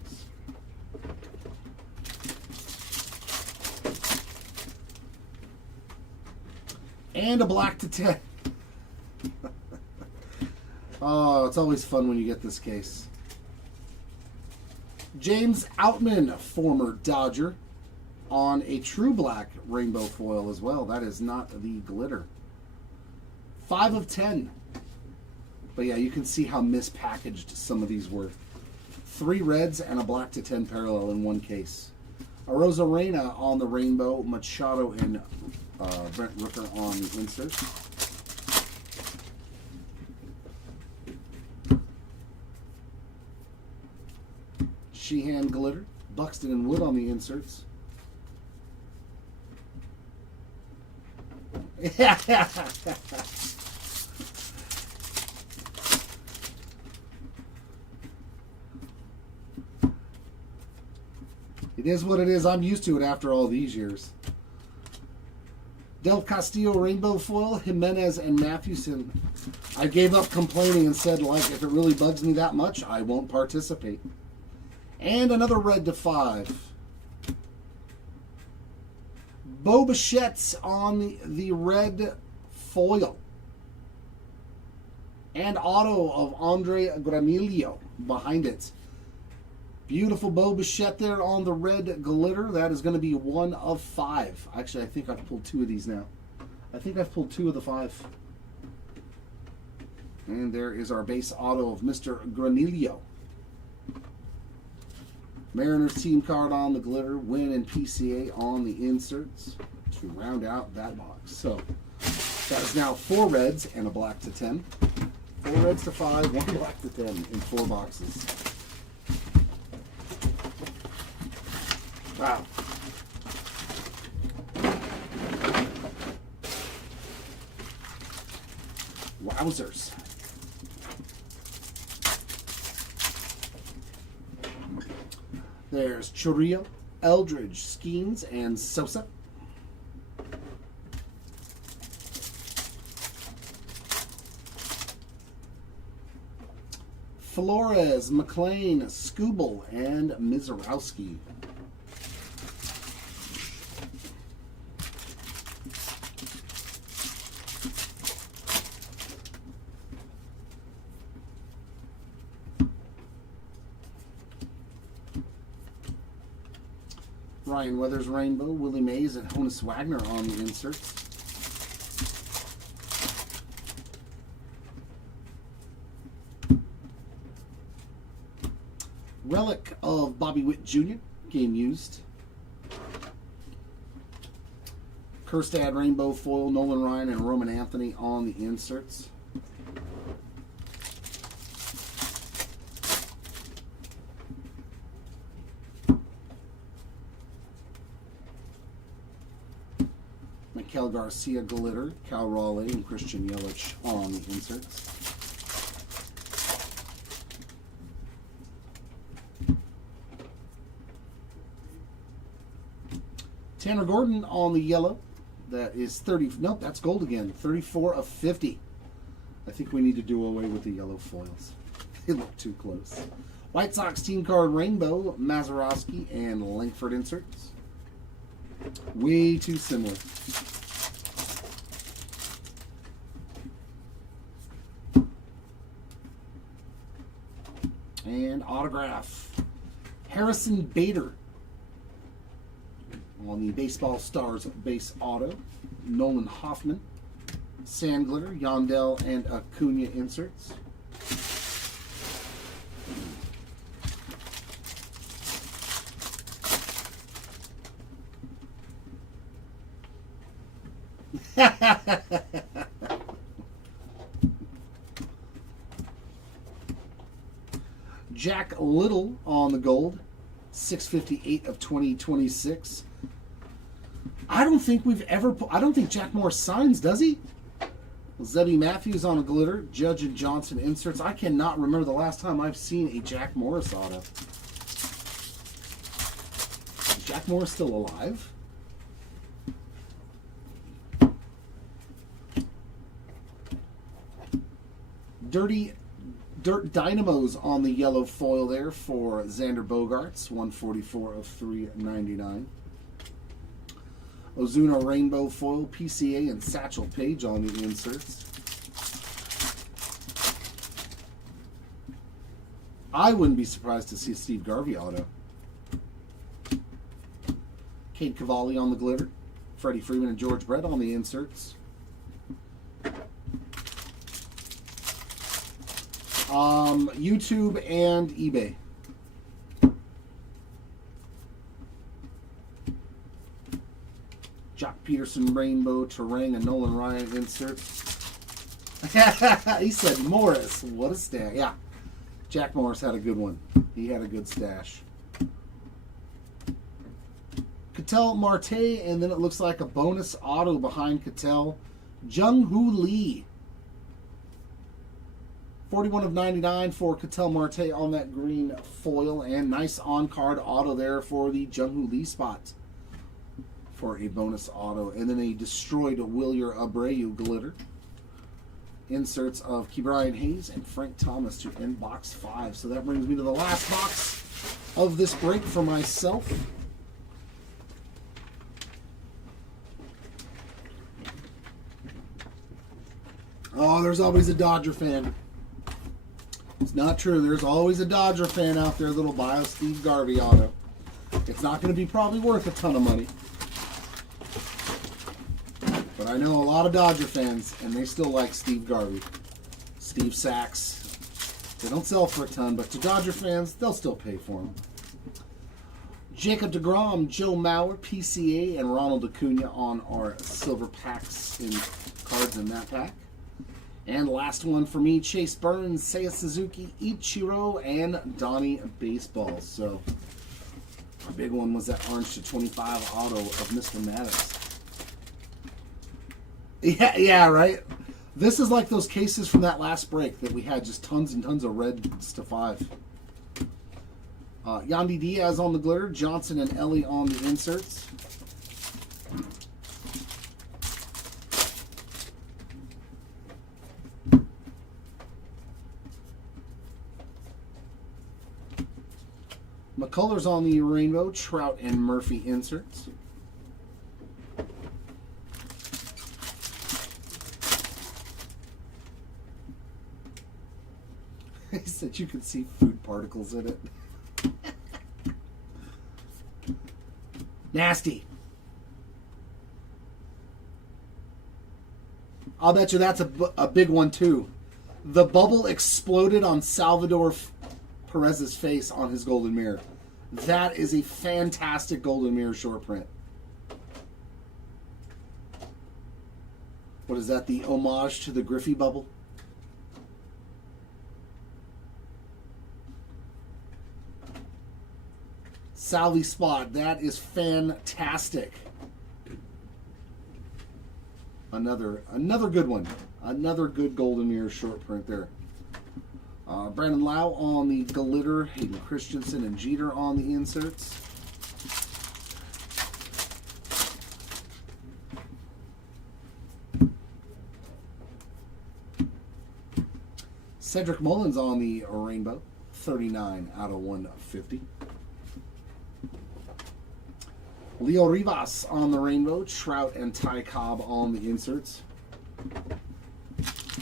And a black to 10. Oh, it's always fun when you get this case. James Outman, former Dodger, on a true black rainbow foil as well. That is not the glitter. 5 of 10. But yeah, you can see how mispackaged some of these were. 3 reds and a black to 10 parallel in one case. Arozarena on the rainbow, Machado and Brent Rooker on the insert. Sheehan glitter, Buxton and Wood on the inserts. It is what it is. I'm used to it after all these years. Del Castillo rainbow foil, Jimenez and Mathewson. I gave up complaining and said, like, if it really bugs me that much, I won't participate. And another red to 5. Bo Bichette's on the red foil. And auto of Andre Granillo behind it. Beautiful Bo Bichette there on the red glitter. That is going to be 1 of 5. Actually, I think I've pulled 2 of these now. I think I've pulled 2 of the 5. And there is our base auto of Mr. Granillo. Mariners team card on the glitter. Win and PCA on the inserts to round out that box. So that is now 4 reds and a black to 10. 4 reds to 5, 1 black to 10 in 4 boxes. Wow. Wowzers. There's Churrillo, Eldridge, Skeens, and Sosa. Flores, McLean, Skubal, and Mizarowski. Ryan Weathers Rainbow, Willie Mays, and Honus Wagner on the inserts. Relic of Bobby Witt Jr., game used. Kerstad Rainbow Foil, Nolan Ryan, and Roman Anthony on the inserts. Cal Garcia Glitter, Cal Raleigh, and Christian Yelich on the inserts. Tanner Gordon on the yellow. That is 30. Nope, that's gold again. 34 of 50. I think we need to do away with the yellow foils. They look too close. White Sox team card Rainbow, Mazeroski, and Langford inserts. Way too similar. And autograph. Harrison Bader on the Baseball Stars base auto. Nolan Hoffman. Sand Glitter, Yandel, and Acuna inserts. Jack Little on the gold, 658 of 2026. I don't think we've ever. I don't think Jack Morris signs, does he? Zebby Matthews on a glitter, Judge and Johnson inserts. I cannot remember the last time I've seen a Jack Morris auto. Is Jack Morris still alive? Dirt Dynamos on the yellow foil there for Xander Bogaerts, 144 of 399. Ozuna Rainbow foil, PCA, and Satchel Paige on the inserts. I wouldn't be surprised to see a Steve Garvey auto. Cade Cavalli on the glitter. Freddie Freeman and George Brett on the inserts. YouTube and eBay. Jock Peterson Rainbow, Terang, and Nolan Ryan inserts. He said Morris. What a stash. Yeah. Jack Morris had a good one. He had a good stash. Ketel Marte, and then it looks like a bonus auto behind Ketel. Jung-Hoo Lee. 41 of 99 for Ketel Marte on that green foil. And nice on-card auto there for the Jung-Hoo Lee spot for a bonus auto. And then a destroyed Wilyer Abreu glitter. Inserts of Ke'Bryan Hayes and Frank Thomas to end box 5. So that brings me to the last box of this break for myself. Oh, there's always a Dodger fan. It's not true. There's always a Dodger fan out there that'll buy a Steve Garvey auto. It's not going to be probably worth a ton of money. But I know a lot of Dodger fans, and they still like Steve Garvey. Steve Sachs. They don't sell for a ton, but to Dodger fans, they'll still pay for them. Jacob deGrom, Joe Mauer, PCA, and Ronald Acuna on our silver packs in cards in that pack. And last one for me, Chase Burns, Seiya Suzuki, Ichiro, and Donnie Baseball. So, our big one was that orange to 25 auto of Mr. Maddox. Yeah, right? This is like those cases from that last break that we had just tons and tons of reds to 5. Yandy Diaz on the glitter, Johnson and Ellie on the inserts. McCullers on the rainbow, Trout and Murphy inserts. He said you could see food particles in it. Nasty. I'll bet you that's a big one too. The bubble exploded on Salvador Perez's face on his golden mirror. That is a fantastic golden mirror short print. What is that? The homage to the Griffey bubble? Salvi spot. That is fantastic. Another good one. Another good golden mirror short print there. Brandon Lau on the glitter. Hayden Christensen and Jeter on the inserts. Cedric Mullins on the rainbow. 39 out of 150. Leo Rivas on the rainbow. Trout and Ty Cobb on the inserts.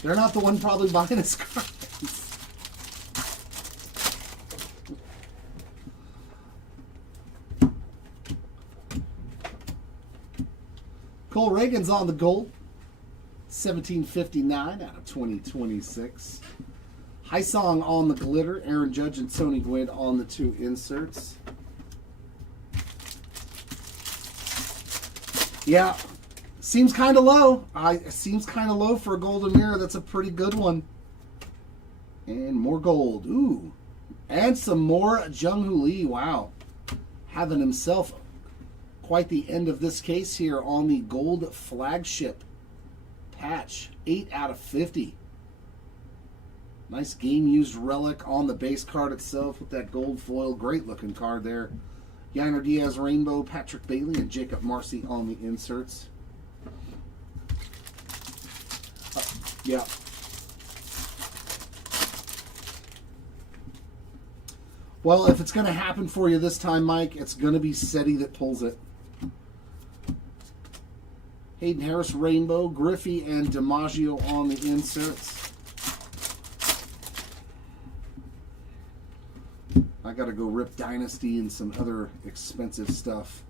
They're not the one probably buying his cards. Cole Reagan's on the gold. 1759 out of 2026. Hysong on the glitter. Aaron Judge and Tony Gwynn on the 2 inserts. Yeah, seems kind of low. Seems kind of low for a golden mirror. That's a pretty good one. And more gold. Ooh. And some more Jung-Hoo Lee. Wow. Having himself quite the end of this case here on the gold flagship patch. 8 out of 50. Nice game-used relic on the base card itself with that gold foil. Great-looking card there. Yainer Diaz Rainbow, Patrick Bailey, and Jacob Marcy on the inserts. Yeah. Well, if it's going to happen for you this time, Mike, it's going to be SETI that pulls it. Hayden Harris Rainbow, Griffey, and DiMaggio on the inserts. I got to go rip Dynasty and some other expensive stuff.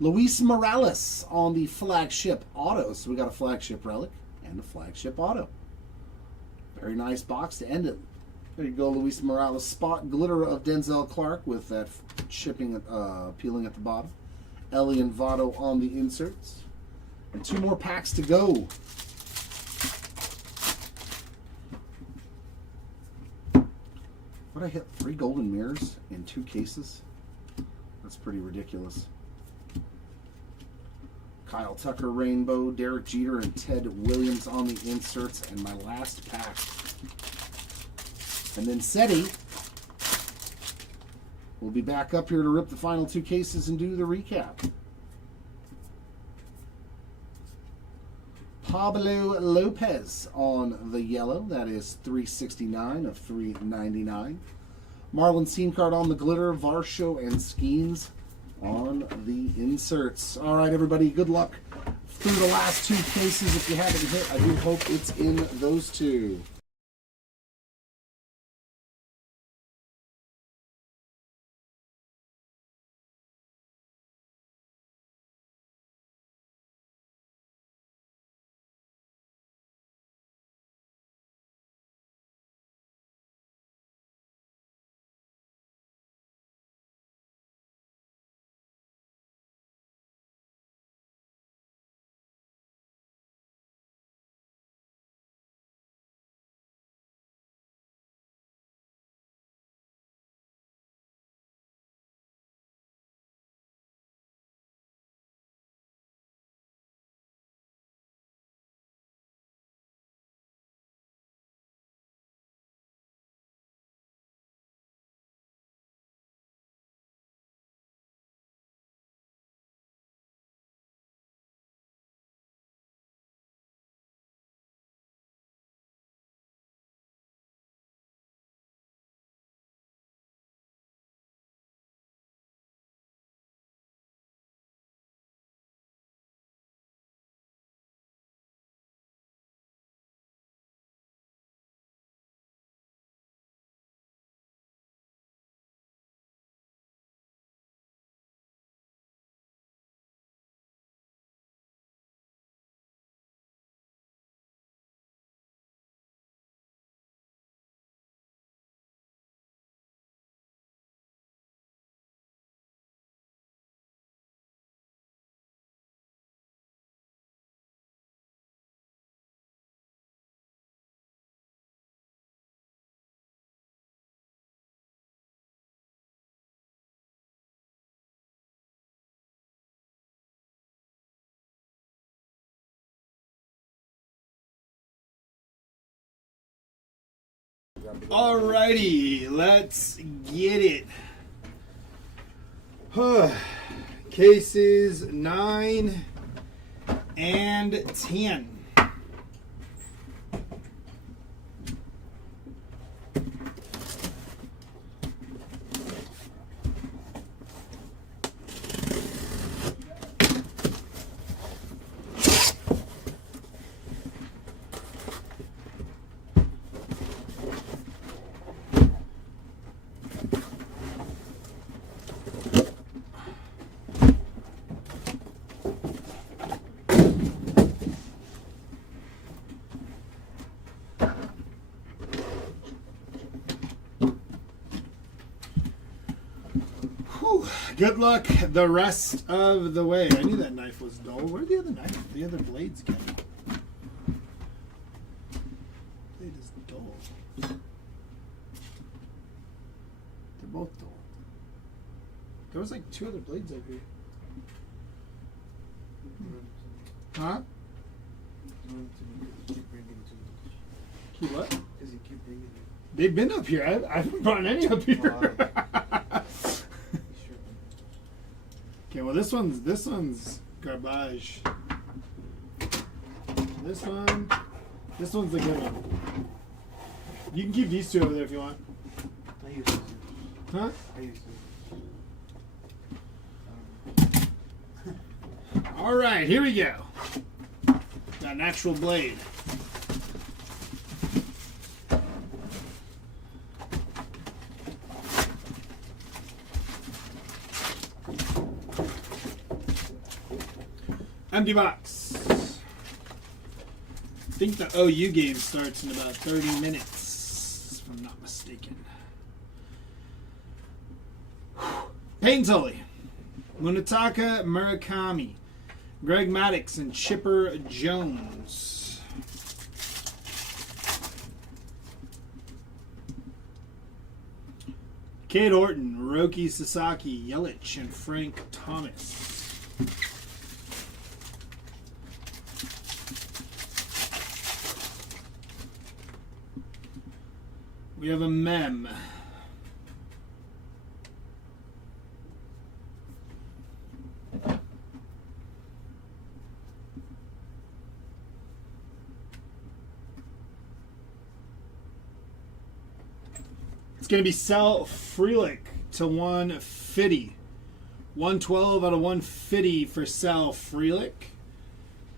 Luis Morales on the flagship auto. So we got a flagship relic and a flagship auto. Very nice box to end it. There you go, Luis Morales. Spot glitter of Denzel Clark with that shipping peeling at the bottom. Ellie and Votto on the inserts. And 2 more packs to go. What, I hit 3 golden mirrors in 2 cases? That's pretty ridiculous. Kyle Tucker Rainbow, Derek Jeter, and Ted Williams on the inserts, and my last pack. And then SETI will be back up here to rip the final 2 cases and do the recap. Pablo Lopez on the yellow. That is 369 of 399. Marlon Scene card on the glitter. Varsho and Skeens on the inserts. All right, everybody. Good luck through the last 2 cases. If you haven't hit, I do hope it's in those 2. Alrighty, let's get it. Cases 9 and 10. Good luck the rest of the way. I knew that knife was dull. Where'd the other knife, the other blades go? Blade is dull. They're both dull. There was like 2 other blades over here. Huh? Keep what? They've been up here. I haven't brought any up here. Okay, well this one's garbage. This one's the good one. You can keep these 2 over there if you want. I used to. Huh? I used to. All right, here we go. Got an actual blade. Empty box. I think the OU game starts in about 30 minutes, if I'm not mistaken. Payne Tully, Munetaka Murakami, Greg Maddux, and Chipper Jones. Cade Horton, Roki Sasaki, Yelich, and Frank Thomas. We have a mem. It's going to be Sal Frelick to 150. 112 out of 150 for Sal Frelick.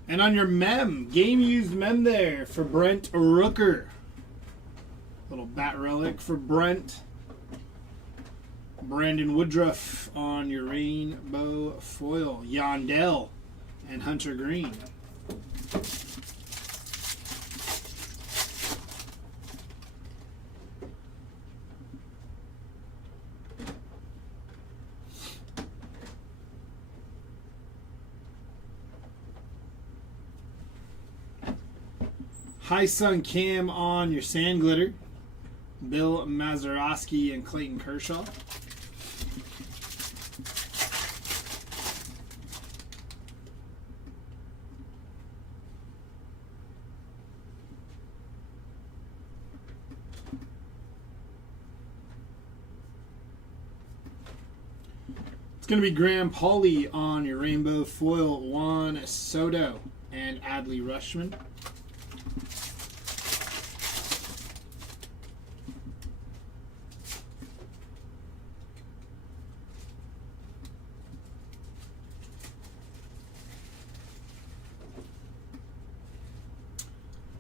And on your mem, game used mem there for Brent Rooker. Little bat relic for Brent. Brandon Woodruff on your rainbow foil. Yandel and Hunter Green. High Sun Cam on your sand glitter. Bill Mazeroski and Clayton Kershaw. It's going to be Graham Pauley on your rainbow foil. Juan Soto and Adley Rushman.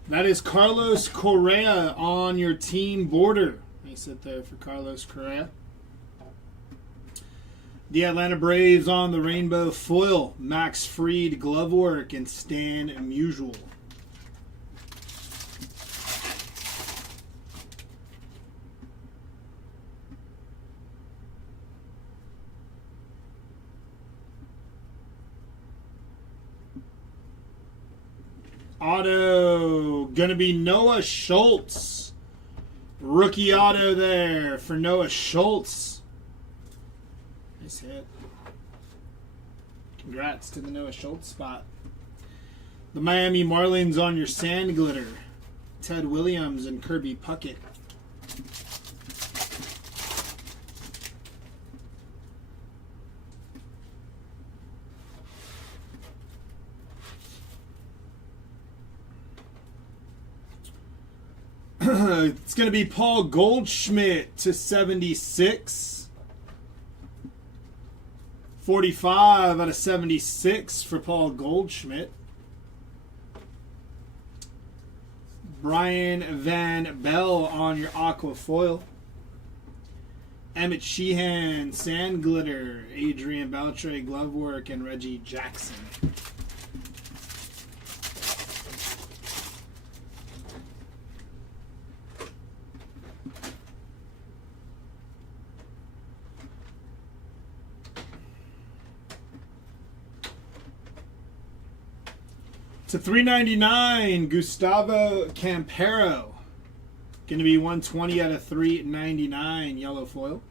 That is Carlos Correa on your team border. Nice hit there for Carlos Correa. The Atlanta Braves on the rainbow foil. Max Fried glove work and Stan Musial. Auto, gonna be Noah Schultz. Rookie auto there for Noah Schultz. Nice hit. Congrats to the Noah Schultz spot. The Miami Marlins on your sand glitter. Ted Williams and Kirby Puckett. It's going to be Paul Goldschmidt to 76. 45 out of 76 for Paul Goldschmidt. Brian Van Bell on your aqua foil. Emmett Sheehan, Sand Glitter, Adrian Beltre, Glove Work, and Reggie Jackson. To 399, Gustavo Campero. Going to be 120 out of 399, yellow foil.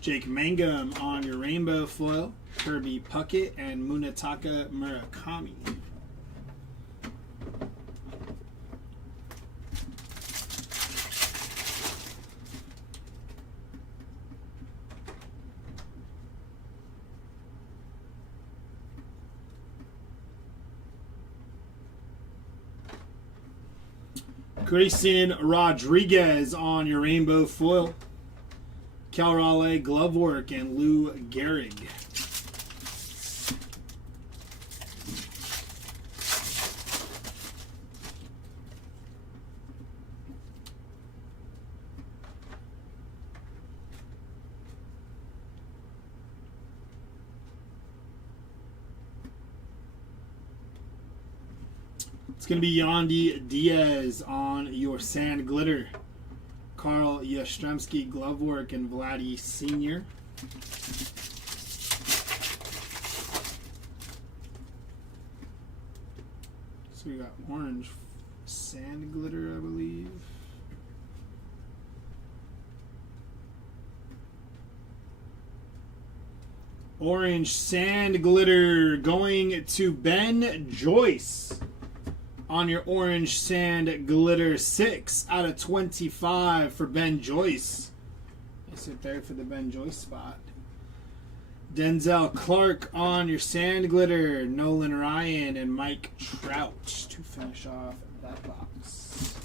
Jake Mangum on your rainbow foil. Kirby Puckett and Munetaka Murakami. Grayson Rodriguez on your rainbow foil. Cal Raleigh Glove Work and Lou Gehrig. It's going to be Yandy Diaz on your Sand Glitter. Carl Yastrzemski Glove Work and Vladdy Sr. So we got orange Sand Glitter, I believe. Orange Sand Glitter going to Ben Joyce. On your orange Sand Glitter, 6 out of 25 for Ben Joyce. That's it there for the Ben Joyce spot. Denzel Clark on your Sand Glitter, Nolan Ryan and Mike Trout to finish off that box.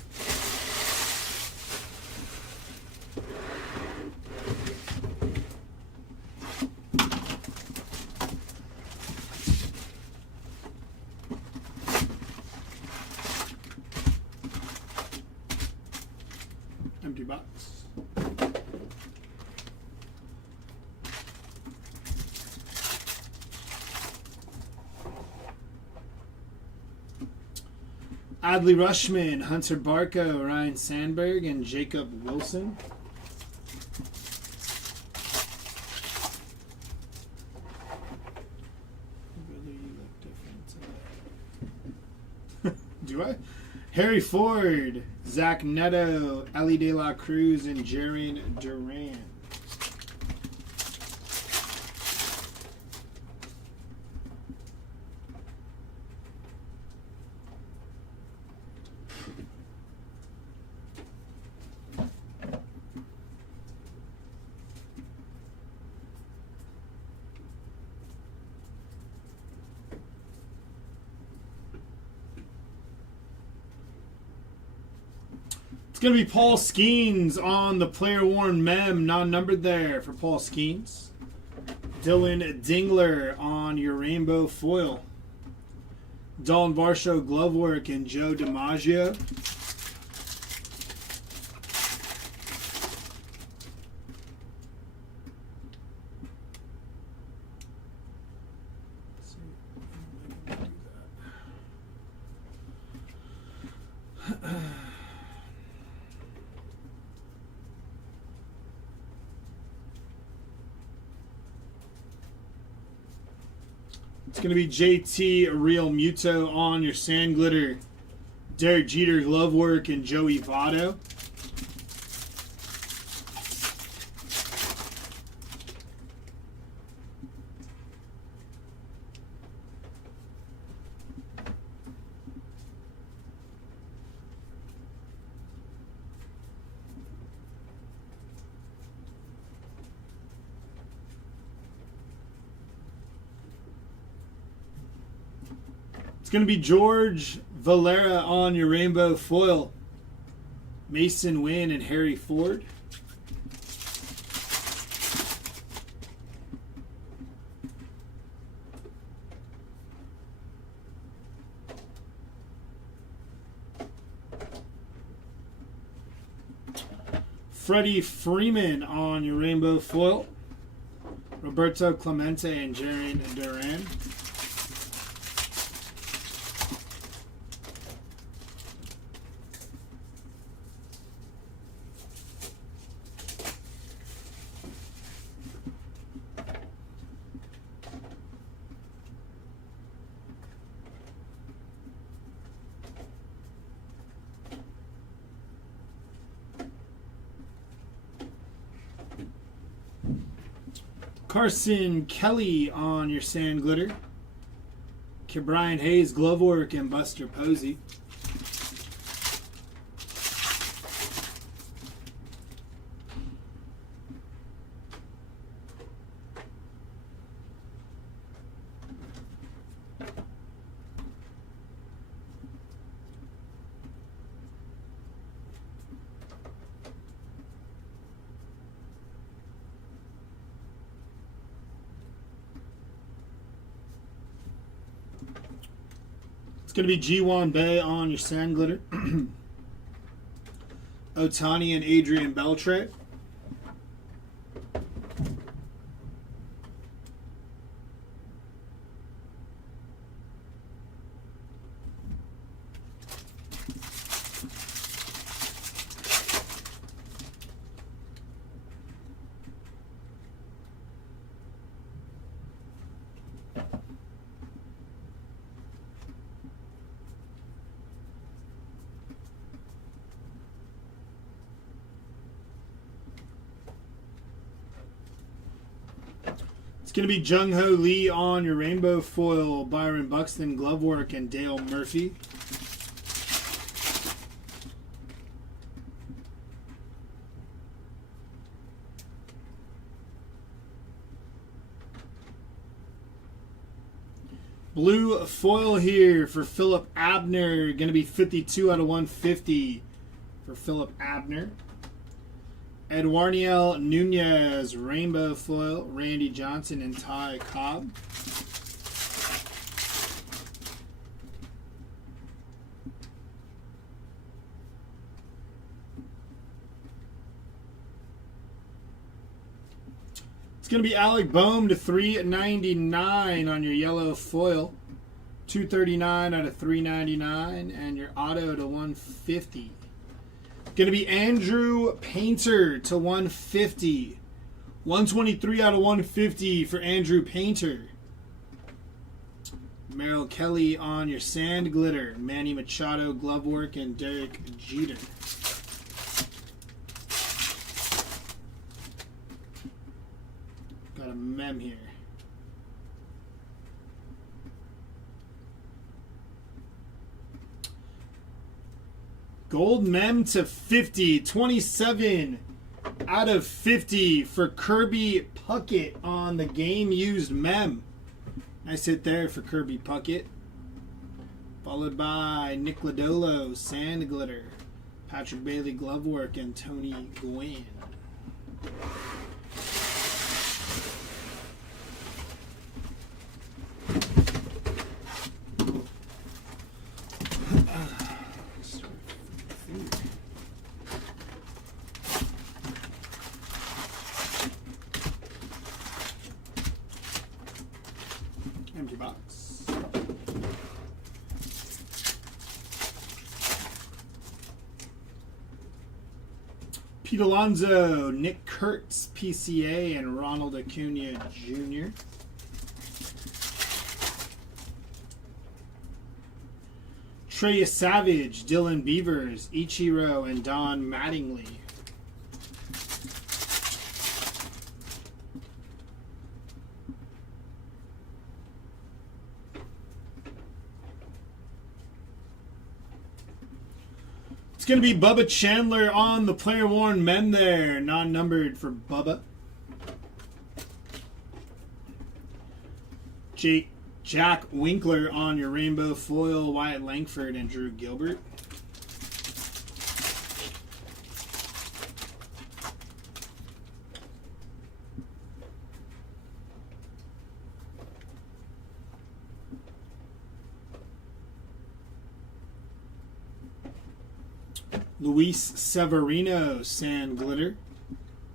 Empty box. Adley Rushman, Hunter Barco, Ryan Sandberg, and Jacob Wilson. Really look different. Do I? Harry Ford, Zach Neto, Ellie De La Cruz, and Jaren Duran. It's going to be Paul Skeens on the player worn mem, non-numbered there for Paul Skeens. Dylan Dingler on your rainbow foil. Dalton Varsho Glove Work and Joe DiMaggio. It's going to be JT Real Muto on your Sand Glitter. Derek Jeter Glove Work and Joey Votto. It's going to be George Valera on your rainbow foil. Mason Wynn and Harry Ford. Freddie Freeman on your rainbow foil. Roberto Clemente and Jaren Duran. Carson Kelly on your sand glitter. Brian Hayes glove work and Buster Posey. It's going to be G1 Bay on your sand glitter. Otani and Adrian Beltre. It's going to be Jung Ho Lee on your rainbow foil, Byron Buxton glove work, and Dale Murphy. Blue foil here for Philip Abner. Going to be 52 out of 150 for Philip Abner. Eduardo Nunez, rainbow foil, Randy Johnson and Ty Cobb. It's going to be Alec Boehm to 399 on your yellow foil. 239 out of 399 and your auto to 150. Going to be Andrew Painter to 150. 123 out of 150 for Andrew Painter. Merrill Kelly on your sand glitter. Manny Machado glove work and Derek Jeter. Got a mem here. Gold mem to 50. 27 out of 50 for Kirby Puckett on the game used mem. Nice hit there for Kirby Puckett. Followed by Nick Lodolo, sand glitter. Patrick Bailey glove work and Tony Gwynn. Empty box. Pete Alonso, Nick Kurtz, PCA, and Ronald Acuna Jr. Trey Savage, Dylan Beavers, Ichiro, and Don Mattingly. It's going to be Bubba Chandler on the player worn men there. Non-numbered for Bubba. Jake Jack Winkler on your rainbow foil, Wyatt Langford and Drew Gilbert. Luis Severino, Sand Glitter.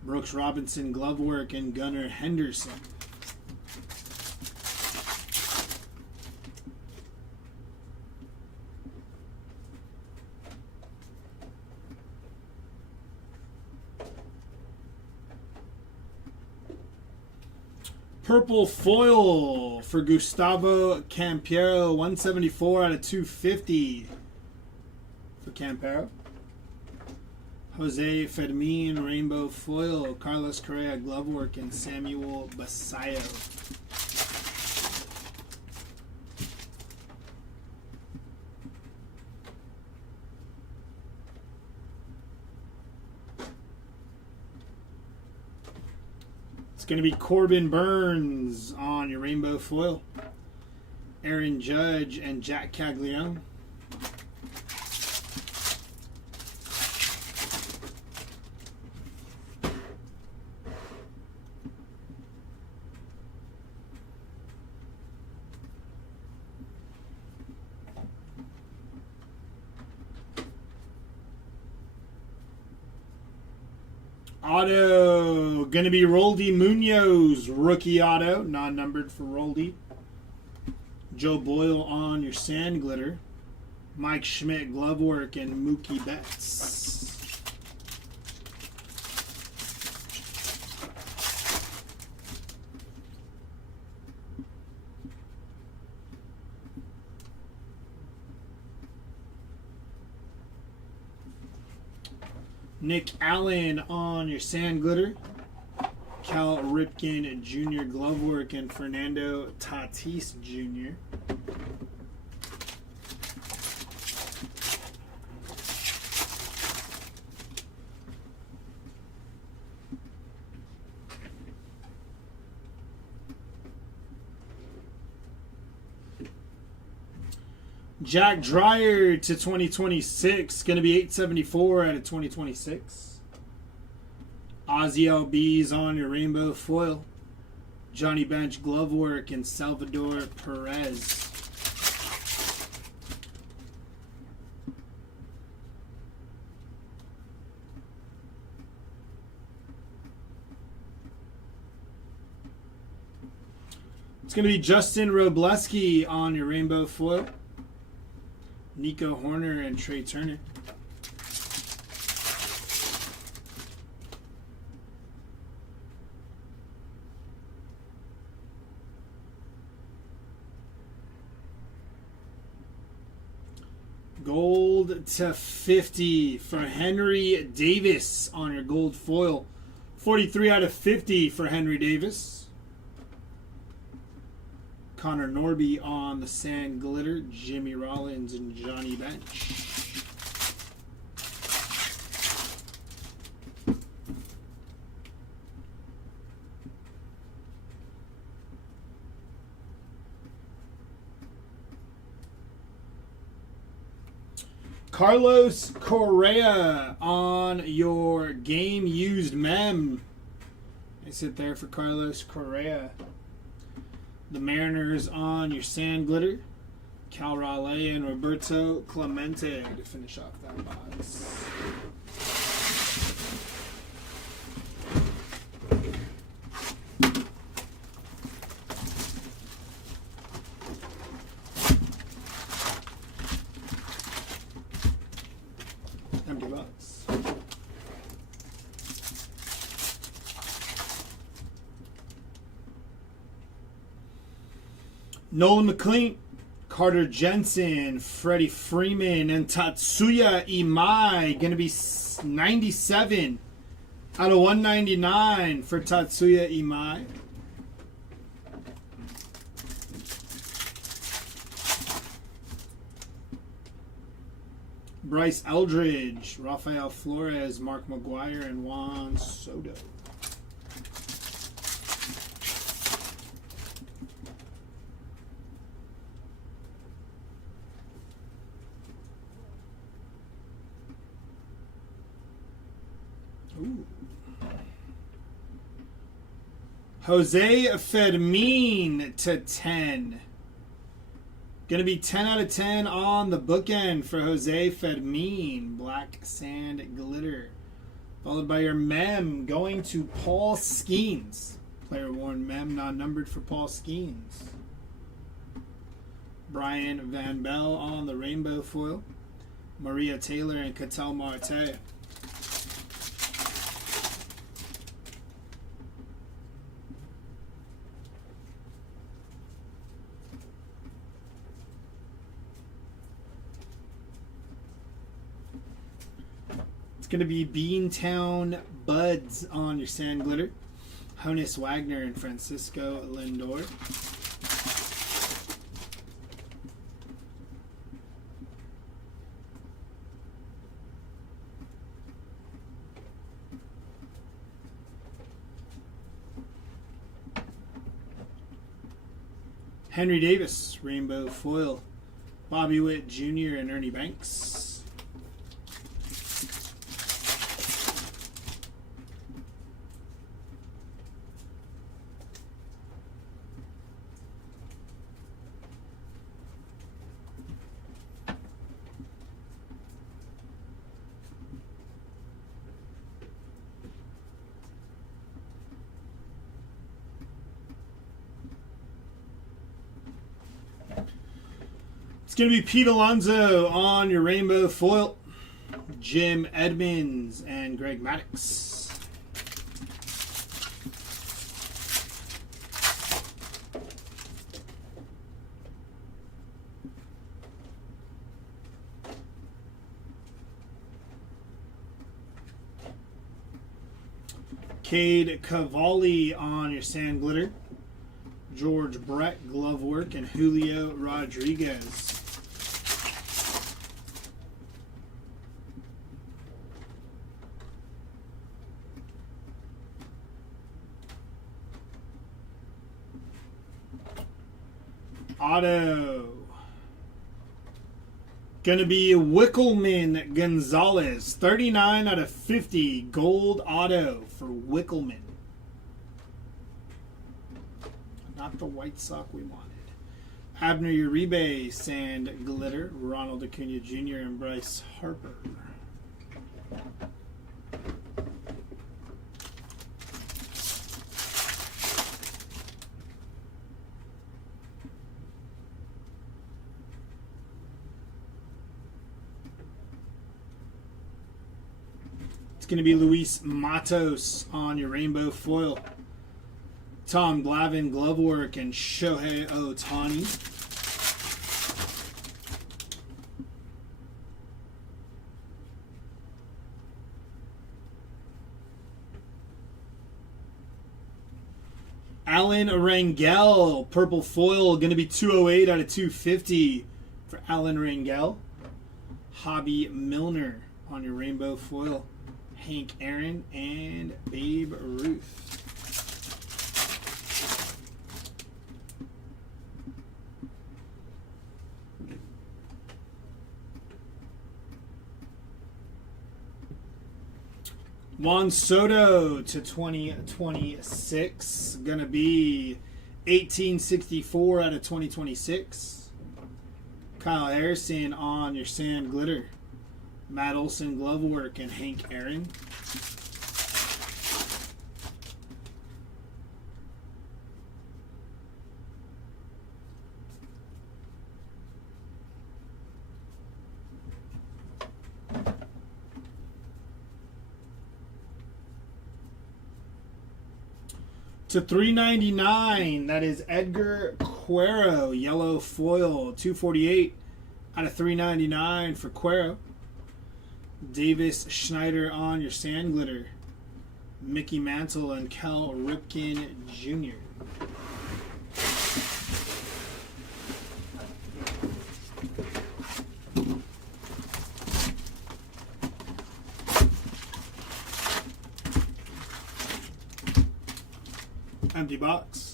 Brooks Robinson, Glove Work, and Gunnar Henderson. Purple foil for Gustavo Campero, 174 out of 250 for Campero. Jose Fermin, rainbow foil, Carlos Correa, glove work, and Samuel Basayo. It's going to be Corbin Burns on your rainbow foil. Aaron Judge and Jack Caglione. Auto, going to be Roldy Munoz, rookie auto, non-numbered for Roldy. Joe Boyle on your Sand Glitter. Mike Schmidt, glove work, and Mookie Betts. Nick Allen on your Sand Glitter. Cal Ripken Jr. glove work, and Fernando Tatis Jr. Jack Dreyer to 2026. Going to be 874 out of 2026. Ozzy LB's on your rainbow foil. Johnny Bench glove work, and Salvador Perez. It's going to be Justin Robleski on your rainbow foil. Nico Horner and Trey Turner. Gold to 50 for Henry Davis on your gold foil. 43 out of 50 for Henry Davis. Connor Norby on the Sand Glitter. Jimmy Rollins and Johnny Bench. Carlos Correa on your game used mem. I sit there for Carlos Correa. The Mariners on your Sand Glitter. Cal Raleigh and Roberto Clemente to finish off that box. Empty box. Nolan McLean, Carter Jensen, Freddie Freeman, and Tatsuya Imai. Going to be 97 out of 199 for Tatsuya Imai. Bryce Eldridge, Rafael Flores, Mark McGuire, and Juan Soto. Ooh. Jose Fermin to 10. Going to be 10 out of 10 on the bookend for Jose Fermin. Black Sand Glitter. Followed by your Mem going to Paul Skeens. Player worn Mem non-numbered for Paul Skeens. Brian Van Bell on the rainbow foil. Maria Taylor and Ketel Marte. Going to be Beantown Buds on your Sand Glitter. Honus Wagner and Francisco Lindor. Henry Davis, Rainbow Foil. Bobby Witt Jr. and Ernie Banks. It's going to be Pete Alonso on your rainbow foil. Jim Edmonds and Greg Maddux. Cade Cavalli on your Sand Glitter. George Brett glove work and Julio Rodriguez. Auto. Gonna be Wickelman Gonzalez. 39 out of 50. Gold auto for Wickelman. Not the white sock we wanted. Abner Uribe, Sand Glitter. Ronald Acuna Jr. and Bryce Harper. Going to be Luis Matos on your rainbow foil. Tom Glavine glove work and Shohei Ohtani. Alan Rangel purple foil, going to be 208 out of 250 for Alan Rangel. Hobby Milner on your rainbow foil. Hank Aaron and Babe Ruth. Juan Soto to 2026. Gonna be 1864 out of 2026. Kyle Harrison on your Sand Glitter. Matt Olson glove work and Hank Aaron. To 399, that is Edgar Quero, yellow foil, 248 out of 399 for Quero. Davis Schneider on your Sand Glitter. Mickey Mantle and Cal Ripken Jr. Empty box.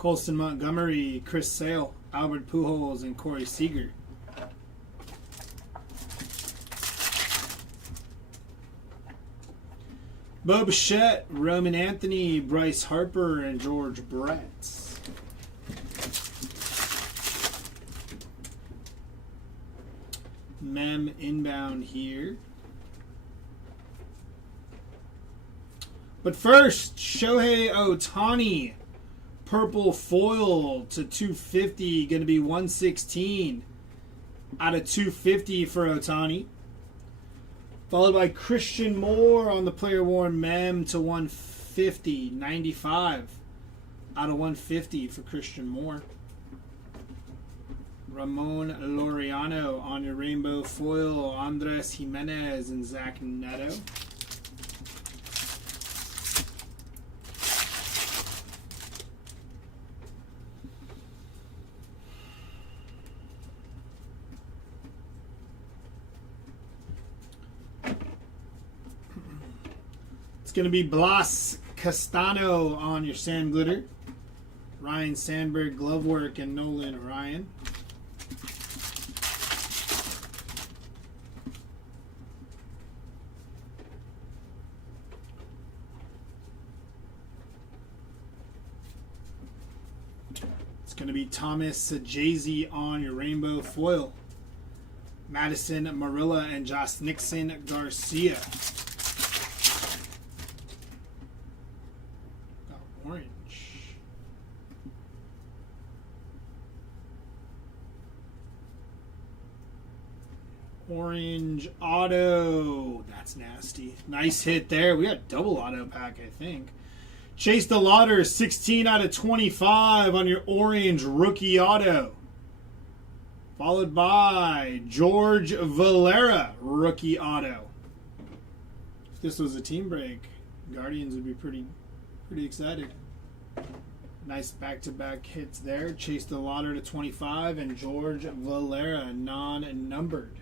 Colson Montgomery, Chris Sale, Albert Pujols, and Corey Seager. Bo Bichette, Roman Anthony, Bryce Harper, and George Brett. Mem inbound here. But first, Shohei Ohtani, purple foil to 250, going to be 116 out of 250 for Ohtani. Followed by Christian Moore on the player worn Mem to 150, 95 out of 150 for Christian Moore. Ramon Laureano on your rainbow foil, Andres Jimenez and Zach Neto. It's going to be Blas Castano on your sand glitter. Ryan Sandberg glove work and Nolan Ryan. It's going to be Thomas Jay-Z on your rainbow foil. Madison Marilla and Josh Nixon Garcia. Orange. Orange auto. That's nasty. Nice hit there. We got double auto pack, I think. Chase the Lauder, 16 out of 25 on your orange rookie auto. Followed by George Valera, rookie auto. If this was a team break, Guardians would be pretty excited. Nice back-to-back hits there. Chase the Lauder to 25 and George Valera non-numbered.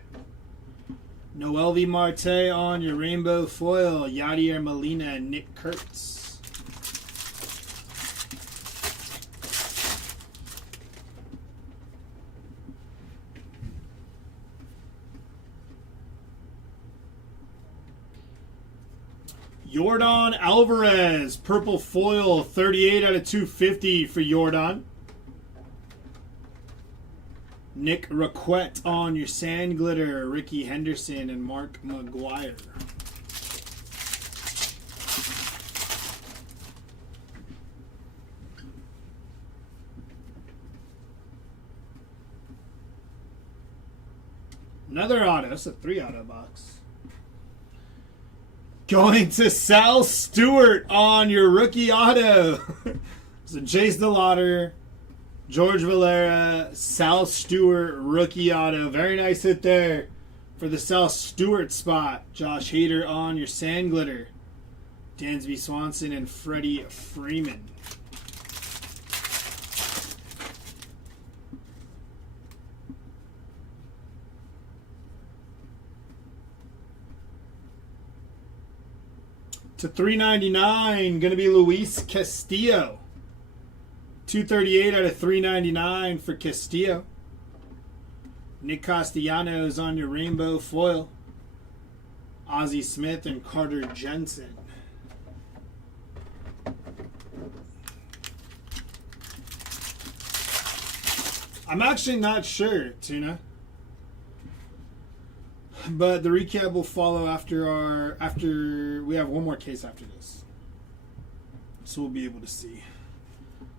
Noelvi Marte on your rainbow foil. Yadier Molina and Nick Kurtz. Yordan Alvarez, purple foil, 38 out of 250 for Yordan. Nick Raquette on your sand glitter, Ricky Henderson and Mark McGuire. Another auto, that's a 3-auto box. Going to Sal Stewart on your rookie auto. So Chase the Lauder, George Valera, Sal Stewart, rookie auto. Very nice hit there for the Sal Stewart spot. Josh Hader on your sand glitter. Dansby Swanson and Freddie Freeman. To $3.99, going to be Luis Castillo. 238 out of 399 for Castillo. Nick Castellanos on your rainbow foil. Ozzie Smith and Carter Jensen. I'm actually not sure, Tuna. But the recap will follow after we have one more case after this. So we'll be able to see.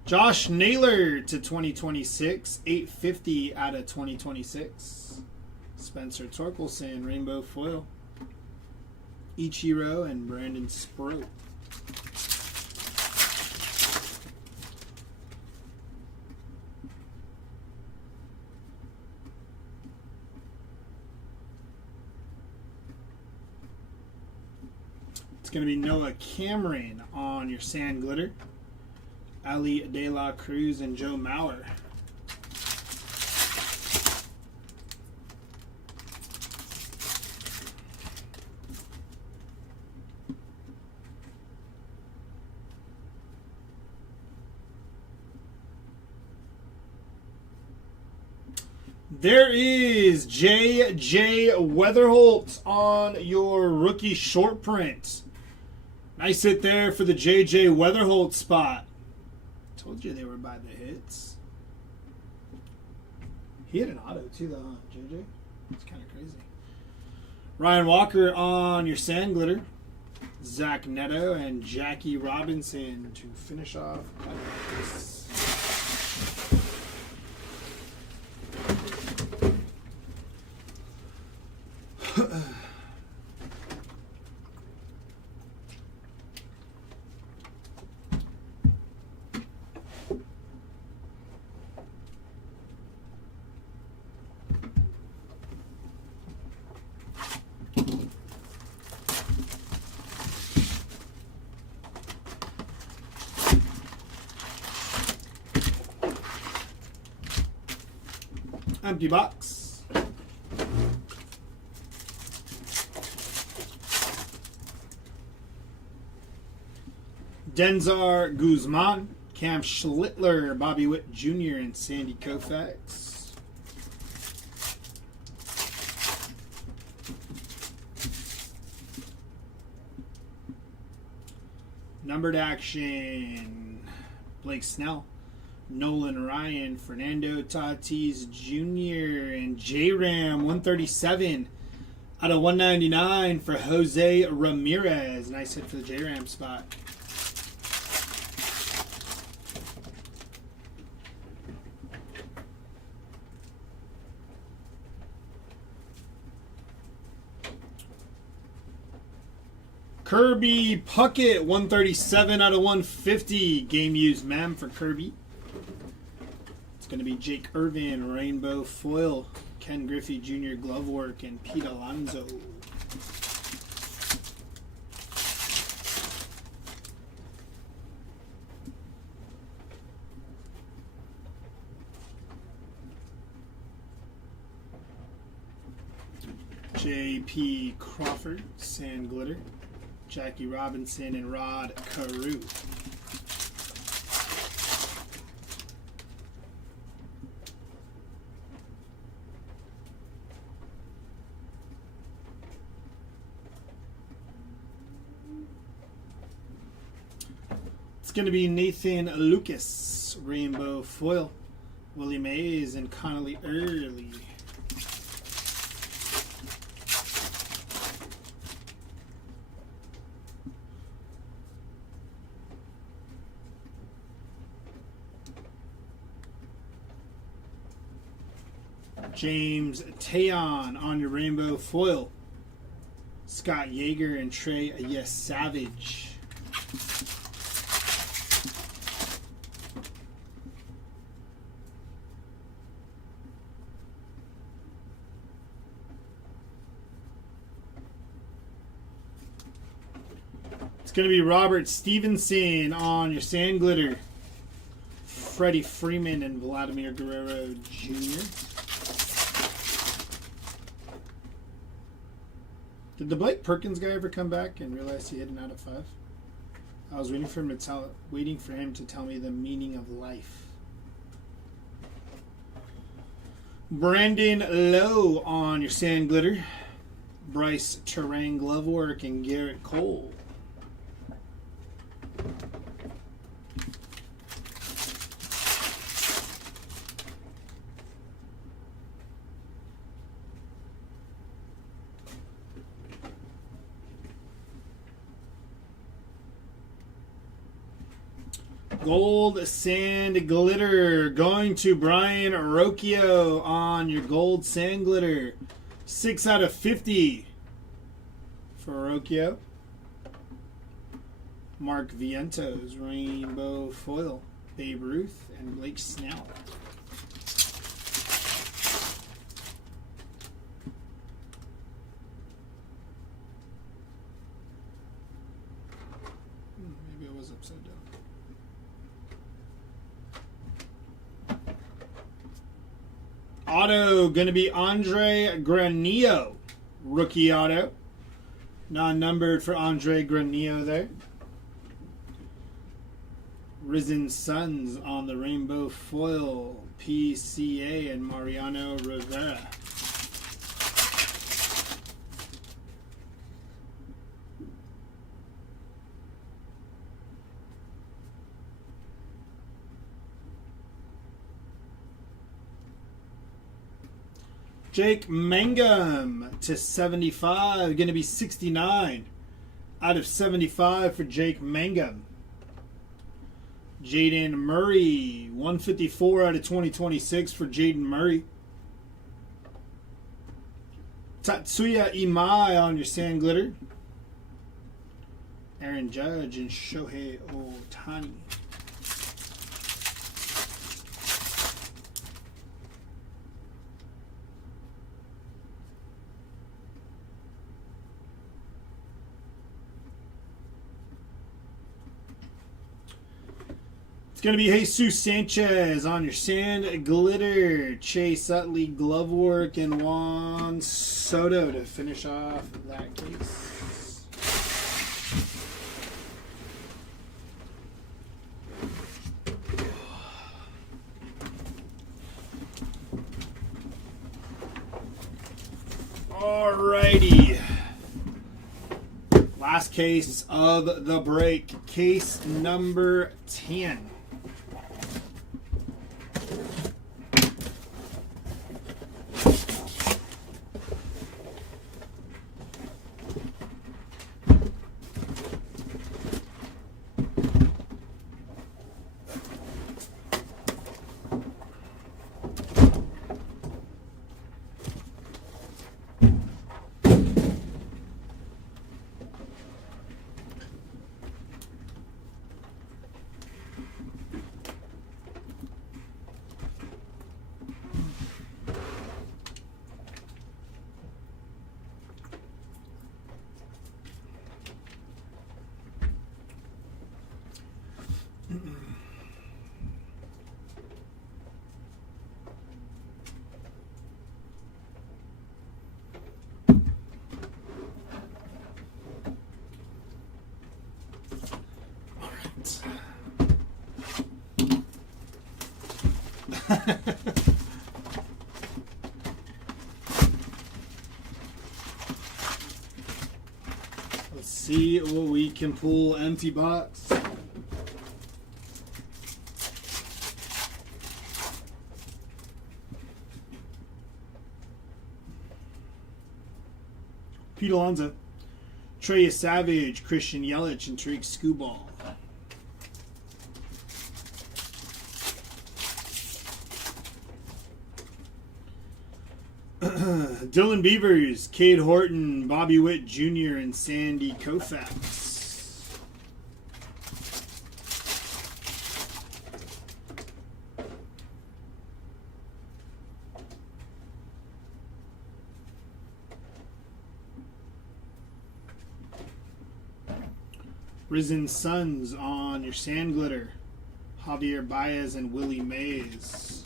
Josh Naylor to 2026, 850 out of 2026. Spencer Torkelson, rainbow foil. Ichiro and Brandon Sproat. It's going to be Noah Cameron on your sand glitter. Ali De La Cruz and Joe Mauer. There is J.J. Weatherholt on your rookie short print. Nice hit there for the J.J. Weatherholt spot. Told you they were by the hits. He had an auto too, though, huh, J.J.? It's kind of crazy. Ryan Walker on your sand glitter. Zach Neto and Jackie Robinson to finish off. Empty box. Denzar Guzman, Cam Schlittler, Bobby Witt Jr., and Sandy Koufax. Numbered action. Blake Snell, Nolan Ryan, Fernando Tatis Jr., and J-Ram 137 out of 199 for Jose Ramirez. Nice hit for the J-Ram spot. Kirby Puckett 137 out of 150. Game used mem for Kirby. Going to be Jake Irvin, Rainbow Foil, Ken Griffey Jr. Glove Work, and Pete Alonso. J.P. Crawford, Sand Glitter, Jackie Robinson, and Rod Carew. It's going to be Nathan Lucas, Rainbow Foil, Willie Mays, and Connolly Early. James Tayon on your Rainbow Foil, Scott Yeager and Trey Savage. It's going to be Robert Stevenson on your Sand Glitter, Freddie Freeman, and Vladimir Guerrero Jr. Did the Blake Perkins guy ever come back and realize he had an out of 5? I was waiting for him to tell me the meaning of life. Brandon Lowe on your Sand Glitter, Bryce Terang Glove Work, and Garrett Cole. Gold Sand Glitter going to Brian Rocchio on your Gold Sand Glitter. 6 out of 50 for Rocchio. Mark Vientos, Rainbow Foil, Babe Ruth, and Blake Snell. Maybe I was upside down. Auto going to be Andre Granillo, rookie auto. Non-numbered for Andre Granillo there. Risen Suns on the rainbow foil, PCA and Mariano Rivera. Jake Mangum to 75. Going to be 69 out of 75 for Jake Mangum. Jaden Murray, 154 out of 2026 for Jaden Murray. Tatsuya Imai on your sand glitter. Aaron Judge and Shohei Ohtani. It's going to be Jesus Sanchez on your sand glitter. Chase Utley glove work and Juan Soto to finish off that case. Alrighty. Last case of the break. Case number 10. Let's see what we can pull. Empty box. Pete Alonso, Trey Savage, Christian Yelich, and Tariq Skubal. Dylan Beavers, Cade Horton, Bobby Witt Jr., and Sandy Koufax. Risen Suns on your sand glitter. Javier Baez and Willie Mays.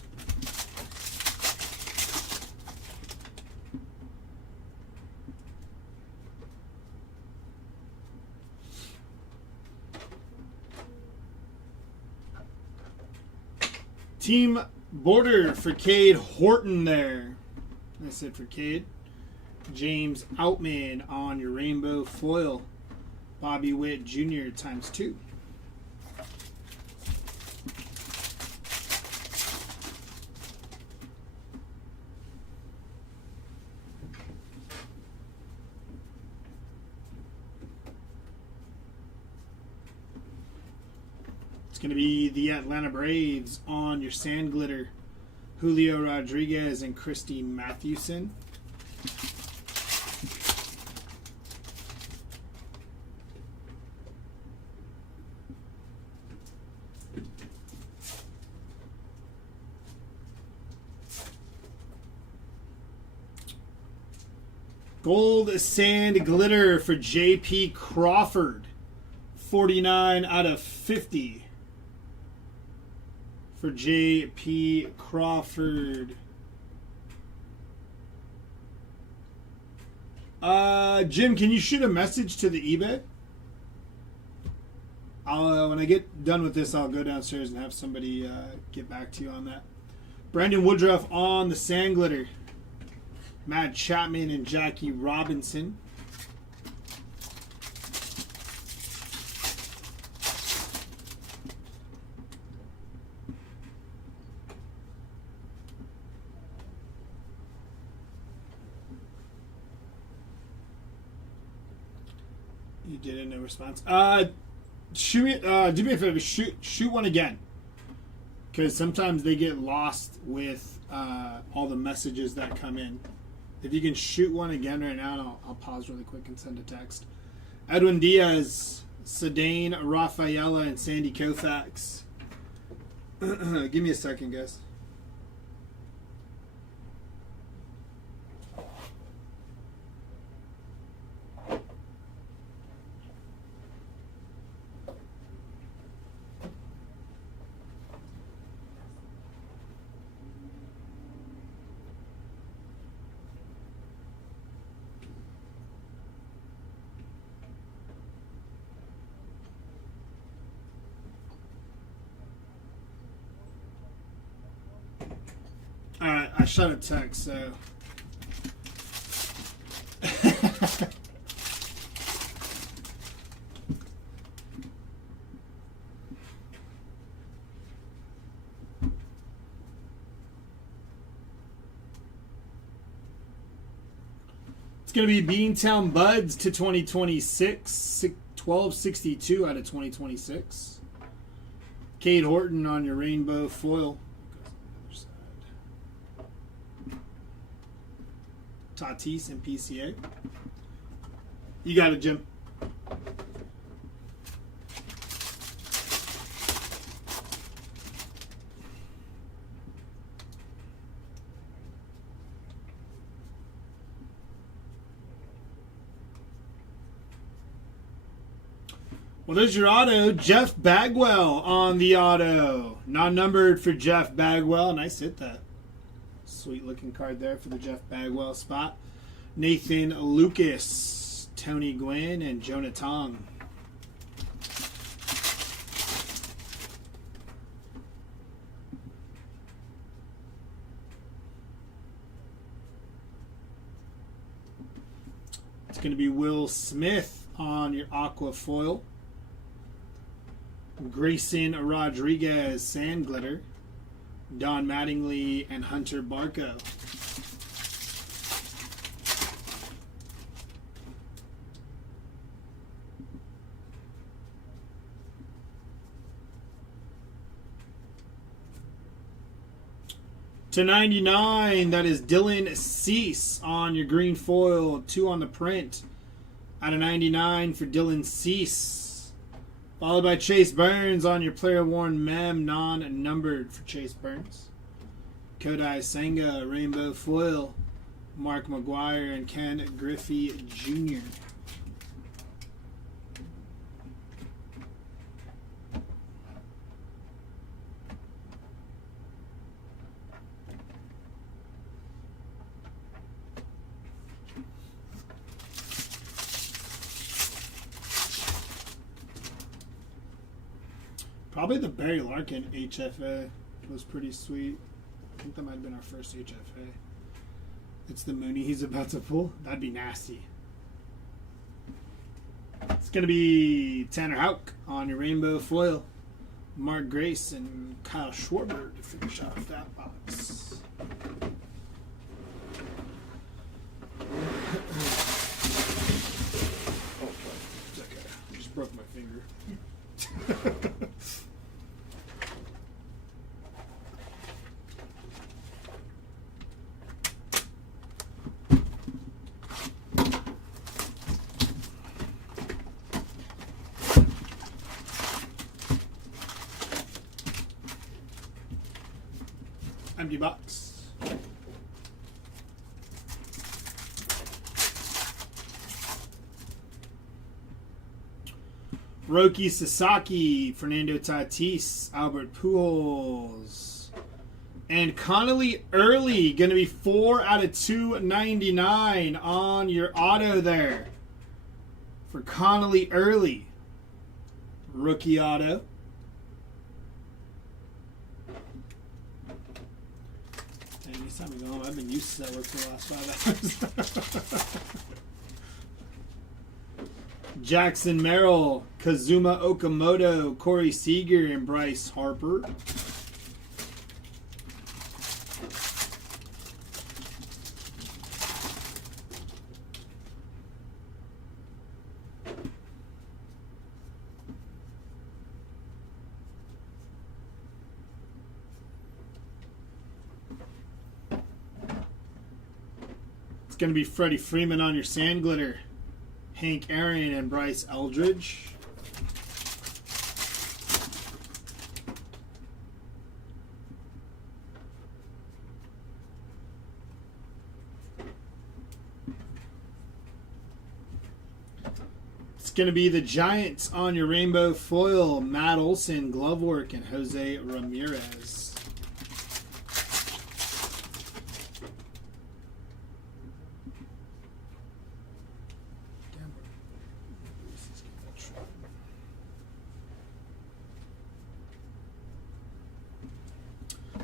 Team border for Cade Horton there. That's it for Cade. James Outman on your rainbow foil. Bobby Witt Jr. ×2. It's going to be the Atlanta Braves on your sand glitter. Julio Rodriguez and Christy Mathewson. Gold sand glitter for J.P. Crawford. 49 out of 50 for J.P. Crawford. Jim, can you shoot a message to the eBay? I'll when I get done with this, I'll go downstairs and have somebody get back to you on that. Brandon Woodruff on the sand glitter. Matt Chapman and Jackie Robinson. You did no response. Shoot me. Do me a favor. Shoot one again. Because sometimes they get lost with all the messages that come in. If you can shoot one again right now, I'll pause really quick and send a text. Edwin Diaz, Sedane, Rafaela, and Sandy Koufax. Give me a second, guys. Alright, I shot a text, so. It's going to be Beantown Buds to 2026, 1262 out of 2026. Cade Horton on your rainbow foil. Tatis and PCA. You got it, Jim. Well, there's your auto. Jeff Bagwell on the auto. Non-numbered for Jeff Bagwell. Nice hit that. Sweet looking card there for the Jeff Bagwell spot. Nathan Lucas, Tony Gwynn, and Jonah Tong. It's going to be Will Smith on your aqua foil. Grayson Rodriguez, sand glitter. Don Mattingly and Hunter Barco. To 99, that is Dylan Cease on your green foil. 2 on the print. Out of 99 for Dylan Cease. Followed by Chase Burns on your player-worn mem, non-numbered for Chase Burns. Kodai Senga, rainbow foil. Mark McGuire and Ken Griffey Jr. Probably the Barry Larkin HFA was pretty sweet. I think that might have been our first HFA. It's the Mooney he's about to pull. That'd be nasty. It's going to be Tanner Houck on your rainbow foil. Mark Grace and Kyle Schwarber to finish off that box. It's okay. I just broke my finger. Empty box. Roki Sasaki, Fernando Tatis, Albert Pujols, and Connolly Early. Going to be 4 out of 299 on your auto there for Connolly Early. rookie auto. And anytime we go home, I've been used to that work for the last 5 hours. Jackson Merrill, Kazuma Okamoto, Corey Seager, and Bryce Harper. It's going to be Freddie Freeman on your sand glitter. Hank Aaron and Bryce Eldridge. It's going to be the Giants on your rainbow foil. Matt Olson, glove work, and Jose Ramirez.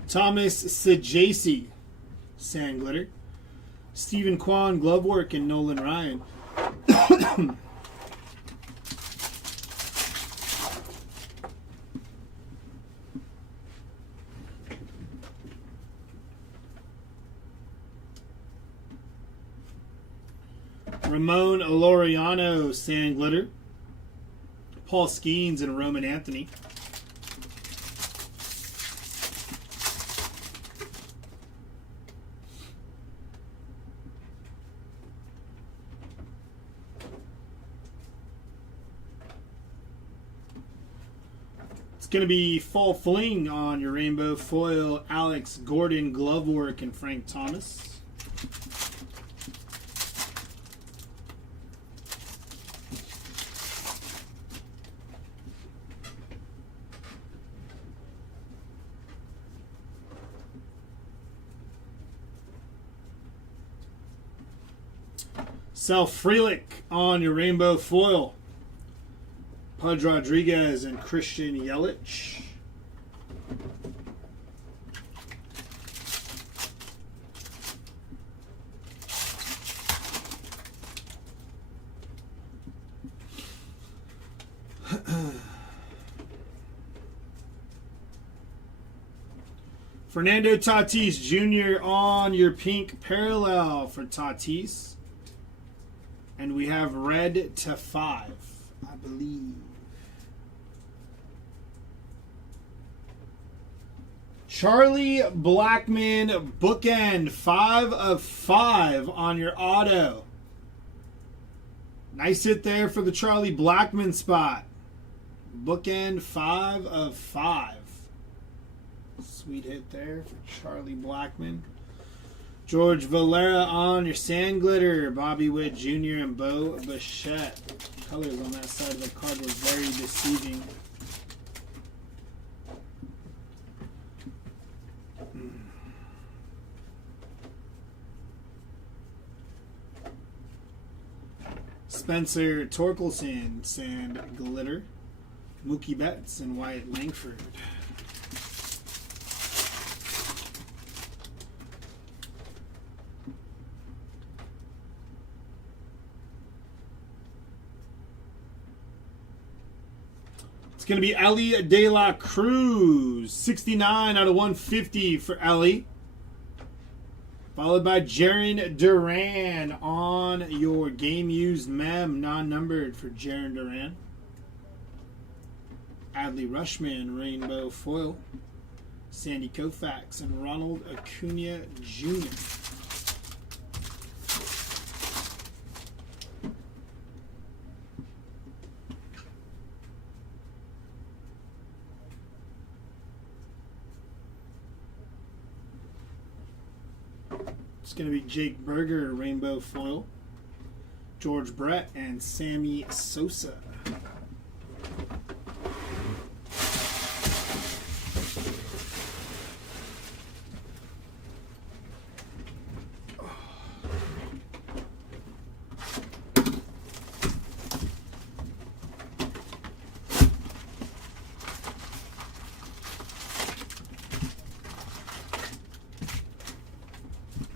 Thomas Sajasi, sand glitter. Stephen Kwan, glove work, and Nolan Ryan. Ramon Laureano, sand glitter. Paul Skeens and Roman Anthony. Going to be Fall Fling on your rainbow foil. Alex Gordon, glove work, and Frank Thomas. Sal Frelick on your rainbow foil. Pudge Rodriguez and Christian Yelich. Fernando Tatis Jr. on your pink parallel for Tatis. And we have red to 5, I believe. Charlie Blackmon, bookend, 5 of 5 on your auto. Nice hit there for the Charlie Blackmon spot. Bookend, 5 of 5. Sweet hit there for Charlie Blackmon. George Valera on your sand glitter. Bobby Witt Jr. and Bo Bichette. Colors on that side of the card were very deceiving. Spencer Torkelson, sand glitter. Mookie Betts and Wyatt Langford. It's going to be Ellie De La Cruz, 69 out of 150 for Ellie. Followed by Jaron Duran on your game-used mem, non-numbered for Jaron Duran. Adley Rushman, rainbow foil. Sandy Koufax and Ronald Acuna Jr. It's going to be Jake Berger, rainbow foil. George Brett and Sammy Sosa.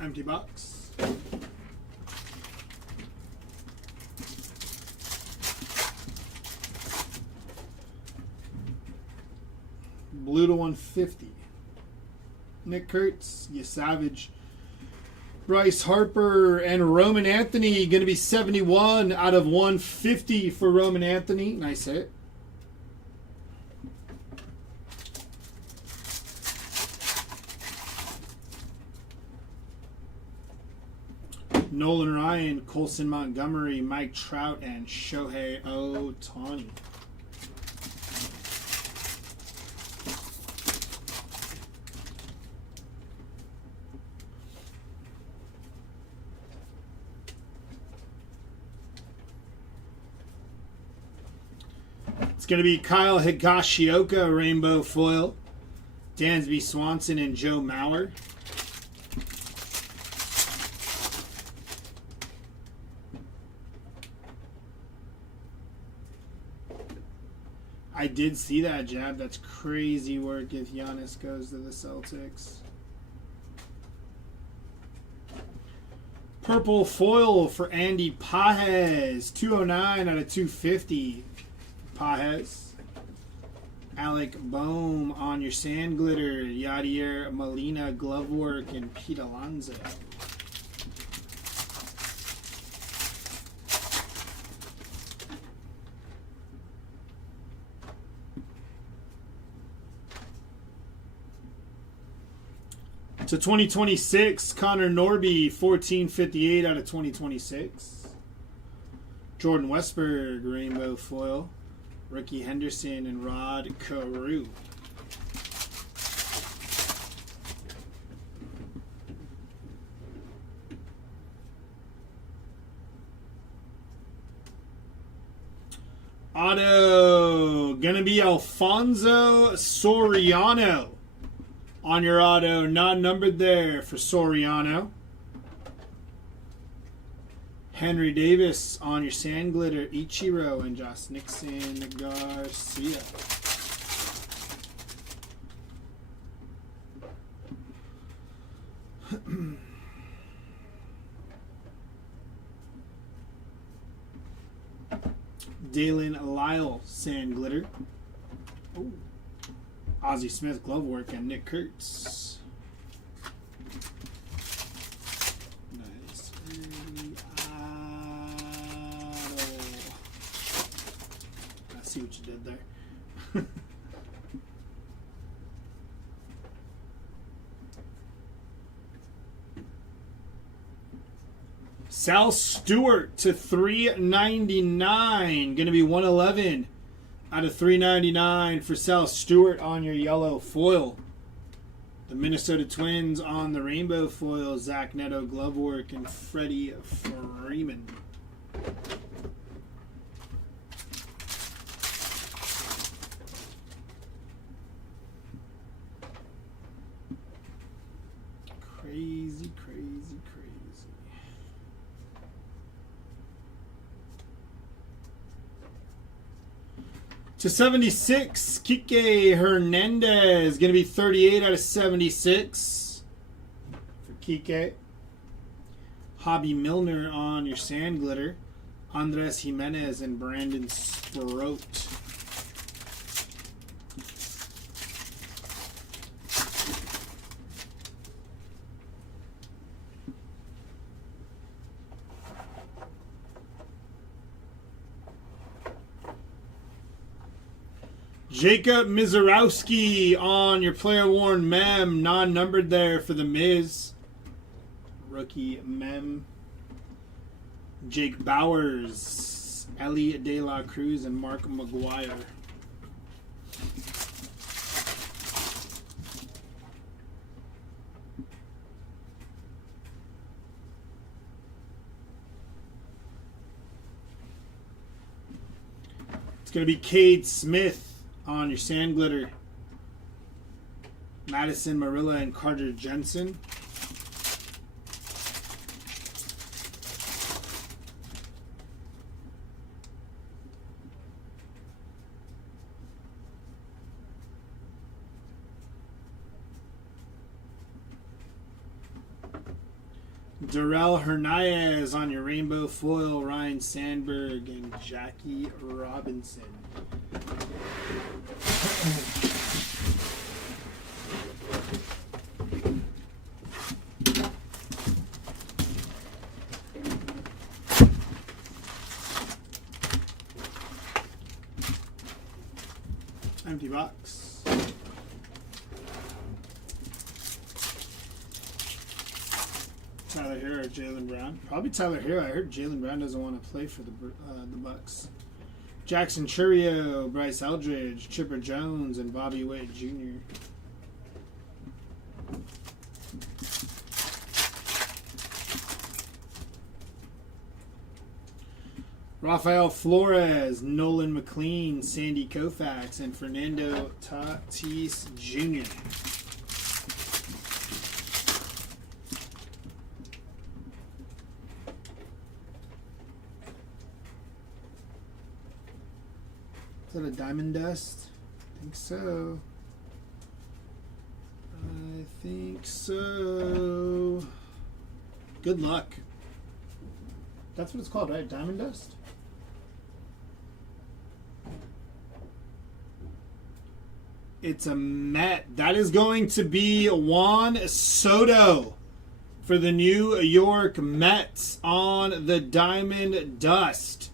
Empty box. Blue to 150. Nick Kurtz, you savage. Bryce Harper and Roman Anthony going to be 71 out of 150 for Roman Anthony. Nice hit. Nolan Ryan, Colson Montgomery, Mike Trout, and Shohei Ohtani. It's going to be Kyle Higashioka, Rainbow Foil, Dansby Swanson, and Joe Mauer. I did see that, Jab. That's crazy work if Giannis goes to the Celtics. Purple foil for Andy Pajes. 209 out of 250. Pajes. Alec Boehm on your sand glitter. Yadier Molina glove work and Pete Alonso. To 2026, Connor Norby, 1458 out of 2026. Jordan Westberg, Rainbow Foil. Ricky Henderson and Rod Carew. Auto, gonna be Alfonso Soriano. On your auto, not numbered there for Soriano. Henry Davis on your sand glitter, Ichiro and Josh Nixon Garcia. Dalen Lyle sand glitter. Ooh. Ozzie Smith glove work and Nick Kurtz. Nice. I see what you did there. Sal Stewart to 399. Going to be 111 out of 399 for Sal Stewart on your yellow foil. The Minnesota Twins on the rainbow foil. Zach Neto glove work and Freddie Freeman. Crazy, crazy, crazy. To 76, Kike Hernandez. Going to be 38 out of 76 for Kike. Hobby Milner on your sand glitter. Andres Jimenez and Brandon Sproat. Jacob Mizorowski on your player worn mem, non-numbered there for the Miz. Rookie mem. Jake Bowers, Ellie De La Cruz, and Mark McGuire. It's going to be Cade Smith on your sand glitter. Madison Marilla and Carter Jensen. Darrell Hernandez on your rainbow foil. Ryan Sandberg and Jackie Robinson. Empty box. Tyler Hero or Jaylen Brown? Probably Tyler Hero. I heard Jaylen Brown doesn't want to play for the Bucks. Jackson Churio, Bryce Eldridge, Chipper Jones, and Bobby Witt Jr. Rafael Flores, Nolan McLean, Sandy Koufax, and Fernando Tatis Jr. Is that a diamond dust? I think so. I think so. Good luck. That's what it's called, right? Diamond dust? It's a Met. That is going to be Juan Soto for the New York Mets on the Diamond Dust.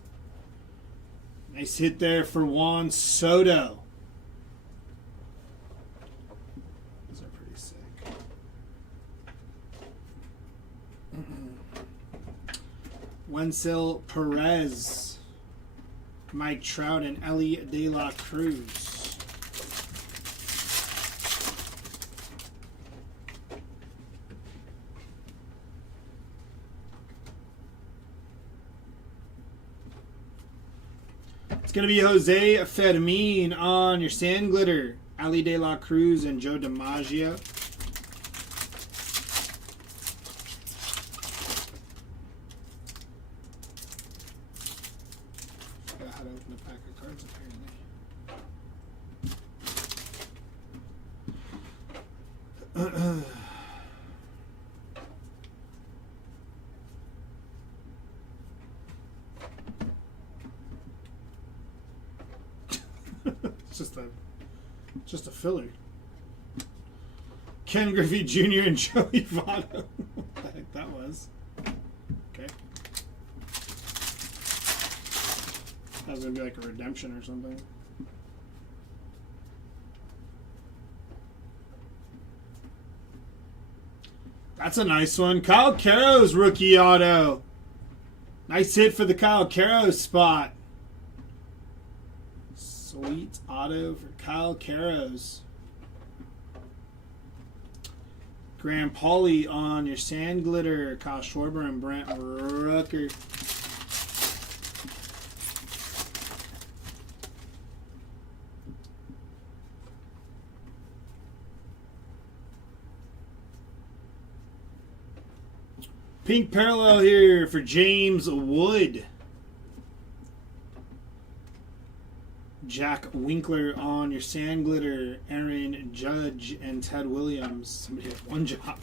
Nice hit there for Juan Soto. Those are pretty sick. Wencel Perez, Mike Trout, and Ellie De La Cruz. It's going to be Jose Fermin on your Sand Glitter. Ali De La Cruz and Joe DiMaggio. Forgot how to open a pack of cards apparently. Just a filler. Ken Griffey Jr. and Joey Votto. What the heck that was? Okay. That was gonna be like a redemption or something. That's a nice one. Kyle Caro's rookie auto. Nice hit for the Kyle Caro spot. Sweet auto for Kyle Caros. Graham Pauly on your Sand Glitter. Kyle Schwarber and Brent Rooker. Pink parallel here for James Wood. Jack Winkler on your Sand Glitter, Aaron Judge, and Ted Williams. Somebody had one job.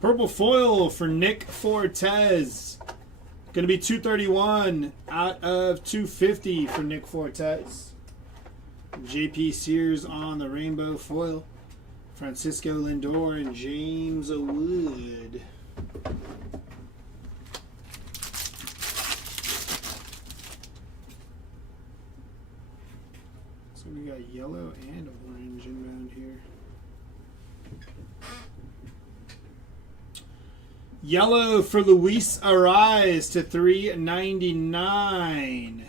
Purple foil for Nick Fortes. Going to be 231 out of 250 for Nick Fortes. JP Sears on the rainbow foil. Francisco Lindor and James Wood. So we got yellow and orange inbound here. Yellow for Luis Ariz to 399.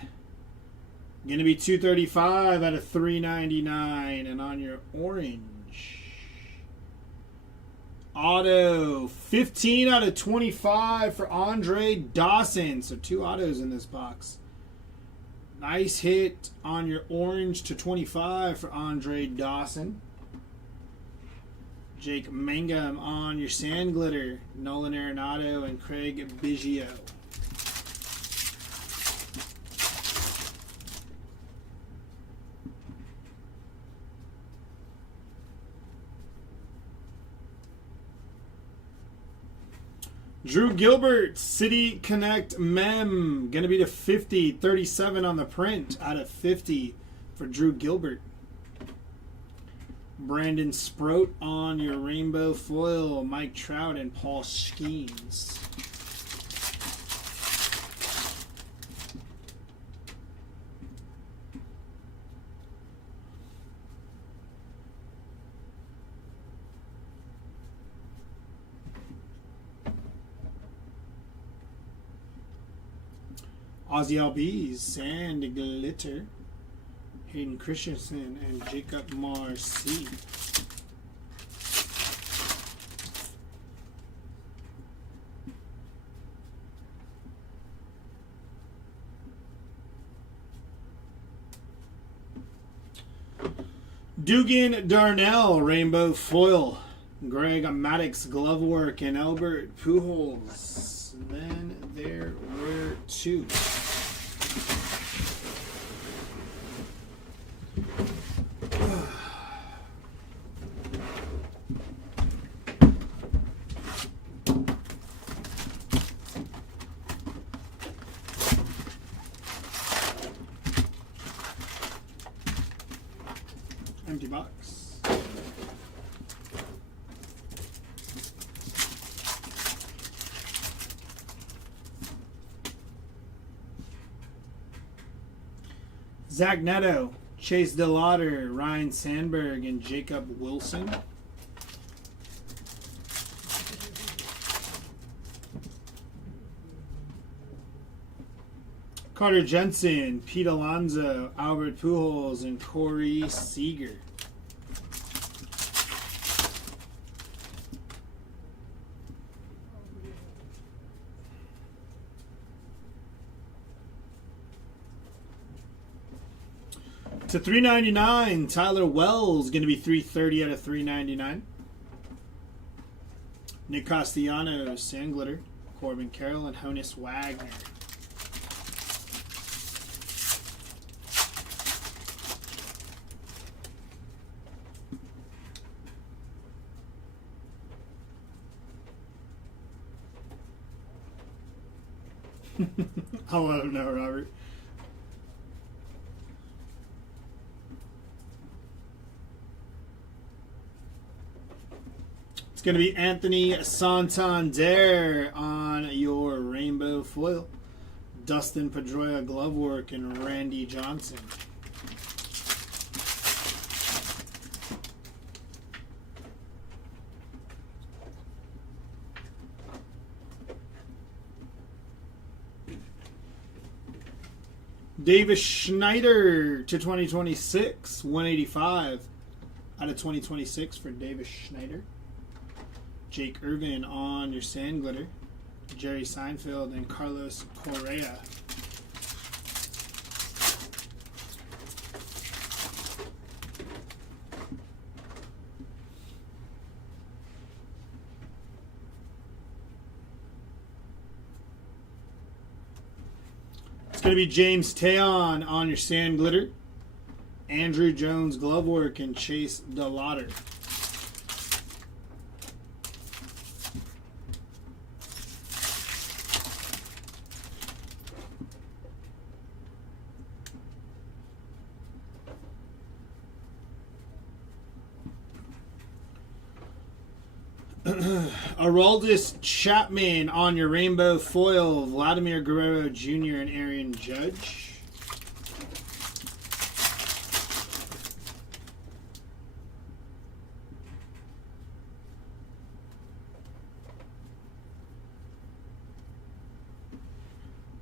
Going to be 235 out of 399. And on your orange, auto 15 out of 25 for Andre Dawson. So 2 autos in this box. Nice hit on your orange to 25 for Andre Dawson. Jake Mangum on your Sand Glitter. Nolan Arenado and Craig Biggio. Drew Gilbert, City Connect Mem. Going to be to 50. 37 on the print out of 50 for Drew Gilbert. Brandon Sproat on your rainbow foil. Mike Trout and Paul Skeens. Ozzy Albies, Sand Glitter. Hayden Christensen and Jacob Marcy. Dugan Darnell, Rainbow Foil. Greg Maddox, Glove Work, and Albert Pujols. Then there were two. Empty box. Zach Neto, Chase DeLauder, Ryan Sandberg, and Jacob Wilson. Carter Jensen, Pete Alonso, Albert Pujols, and Corey Seager. To 399, Tyler Wells, going to be 330 out of 399. Nick Castellanos, Sand Glitter, Corbin Carroll, and Honus Wagner. I'll let him know, Robert. It's going to be Anthony Santander on your rainbow foil. Dustin Pedroia, Glove Work, and Randy Johnson. Davis Schneider to 2026, 185 out of 2026 for Davis Schneider. Jake Irvin on your Sand Glitter. Jerry Seinfeld and Carlos Correa. It's going to be James Tayon on your Sand Glitter. Andrew Jones Glove Work and Chase DeLauder. Aroldis Chapman on your rainbow foil. Vladimir Guerrero Jr. and Aaron Judge.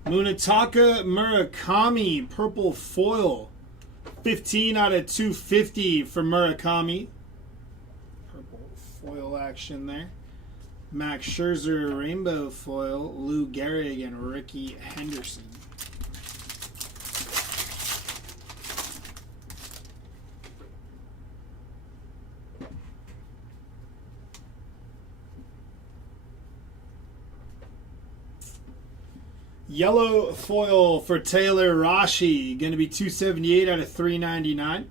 Munetaka Murakami, purple foil. 15 out of 250 for Murakami. Purple foil action there. Max Scherzer, rainbow foil. Lou Gehrig and Ricky Henderson. Yellow foil for Taylor Rashi. Going to be 278 out of 399.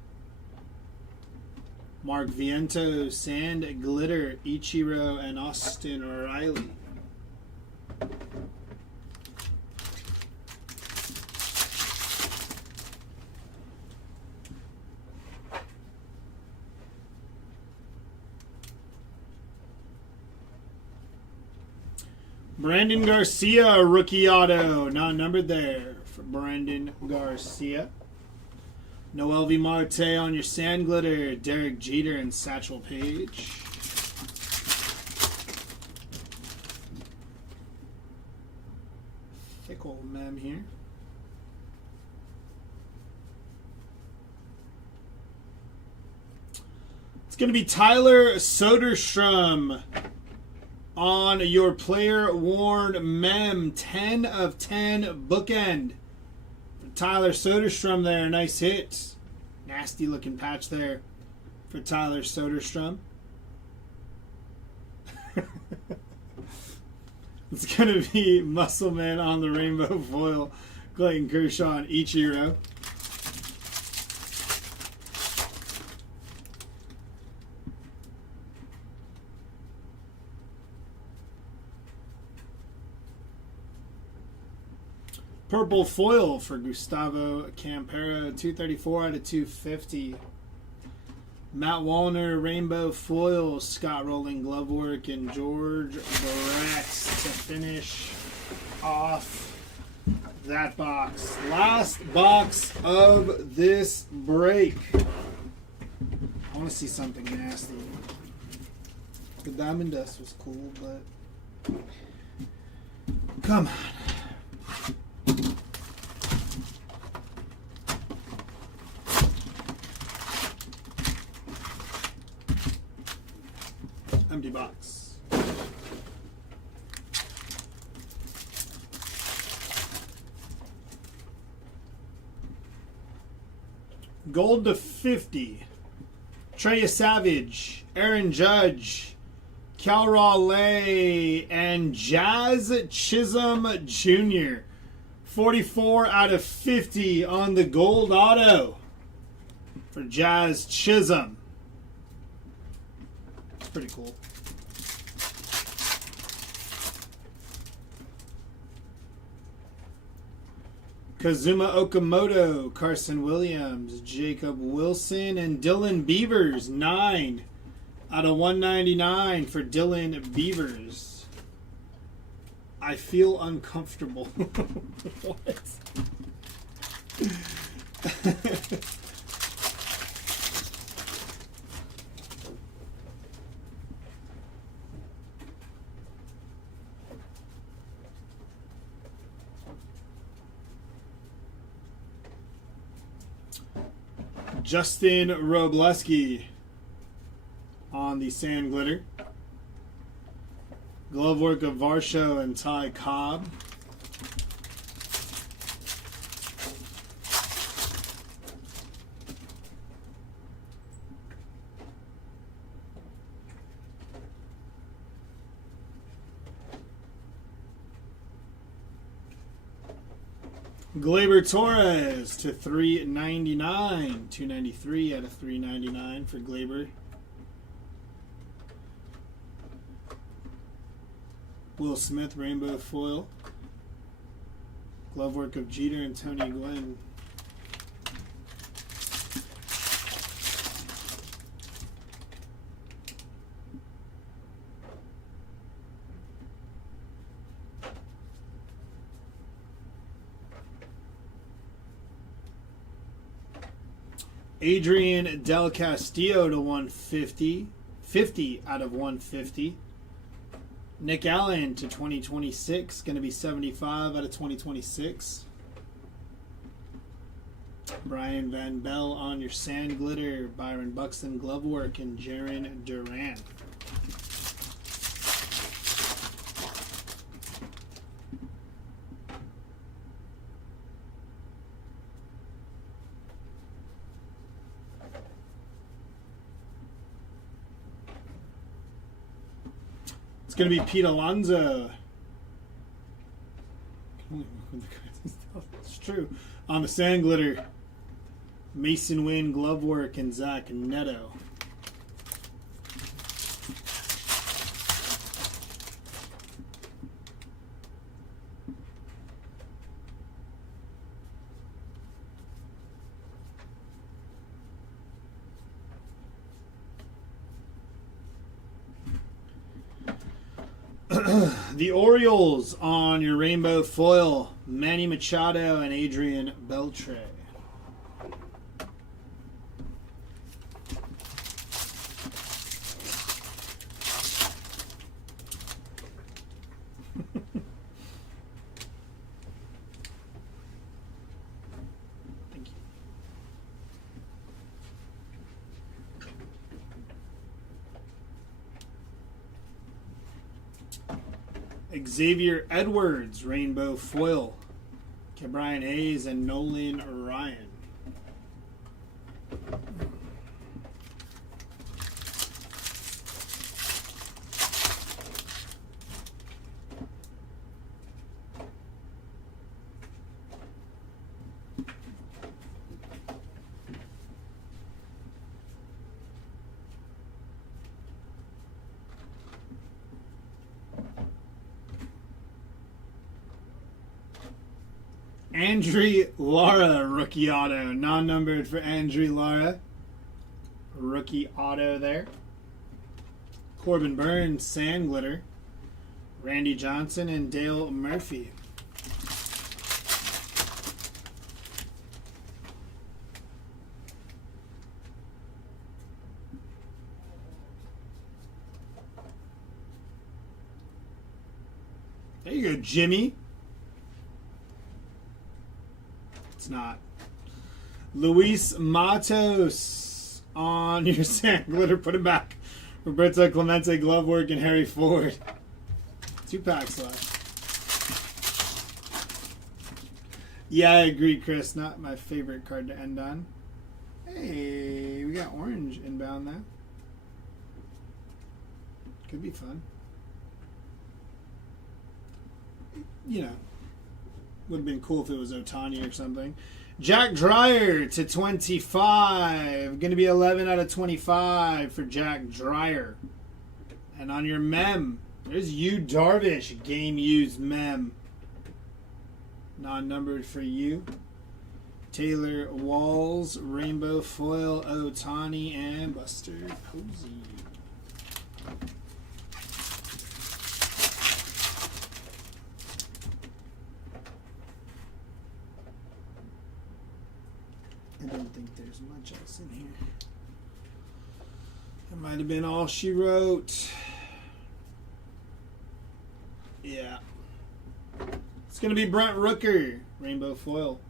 Mark Viento, Sand Glitter, Ichiro, and Austin Riley. Brandon Garcia, rookie auto. Not numbered there for Brandon Garcia. Noel V. Marte on your sand glitter. Derek Jeter and Satchel Paige. Thick old mem here. It's going to be Tyler Soderstrom on your player worn mem. 10 of 10 bookend. Tyler Soderstrom there. Nice hit. Nasty looking patch there for Tyler Soderstrom. It's going to be Muscle Man on the rainbow foil. Clayton Kershaw and Ichiro. Purple foil for Gustavo Campero, 234 out of 250. Matt Wallner, rainbow foil, Scott Rowling glove work, and George Barrett's to finish off that box. Last box of this break. I want to see something nasty. The Diamond Dust was cool, but come on. Empty box. Gold to 50. Treya Savage, Aaron Judge, Cal Raleigh, and Jazz Chisholm Jr. 44 out of 50 on the gold auto for Jazz Chisholm. Pretty cool. Kazuma Okamoto, Carson Williams, Jacob Wilson, and Dylan Beavers. 9 out of 199 for Dylan Beavers. I feel uncomfortable. What? Justin Robleski on the sand glitter. Glove work of Varsho and Ty Cobb. Gleyber Torres to 399. 293 out of 399 for Gleyber. Will Smith, rainbow foil. Glove work of Jeter and Tony Gwynn. Adrian Del Castillo to 150. 50 out of 150. Nick Allen to 2026. Going to be 75 out of 2026. Brian Van Bell on your sand glitter. Byron Buxton glove work, and Jaron Duran. It's going to be Pete Alonso. It's true. On the sand glitter. Mason Wynn glove work, and Zach Neto. The Orioles on your rainbow foil, Manny Machado and Adrian Beltre. Thank you. Xavier Edwards, rainbow foil, Brian Hayes and Nolan Ryan. Andre Lara, rookie auto. Non-numbered for Andre Lara. Rookie auto there. Corbin Burns, Sand Glitter. Randy Johnson and Dale Murphy. There you go, Jimmy. It's not. Luis Matos on your Sand Glitter. Put him back. Roberto Clemente, glove work, and Harry Ford. 2 packs left. Yeah, I agree, Chris. Not my favorite card to end on. Hey, we got orange inbound there. Could be fun. You know, would have been cool if it was Ohtani or something. Jack Dreyer to 25. Going to be 11 out of 25 for Jack Dreyer. And on your mem, there's Yu Darvish. Game used mem. Non-numbered for you. Taylor Walls, rainbow foil, Ohtani, and Buster Posey. I don't think there's much else in here. That might have been all she wrote. Yeah. It's going to be Brent Rooker, rainbow foil.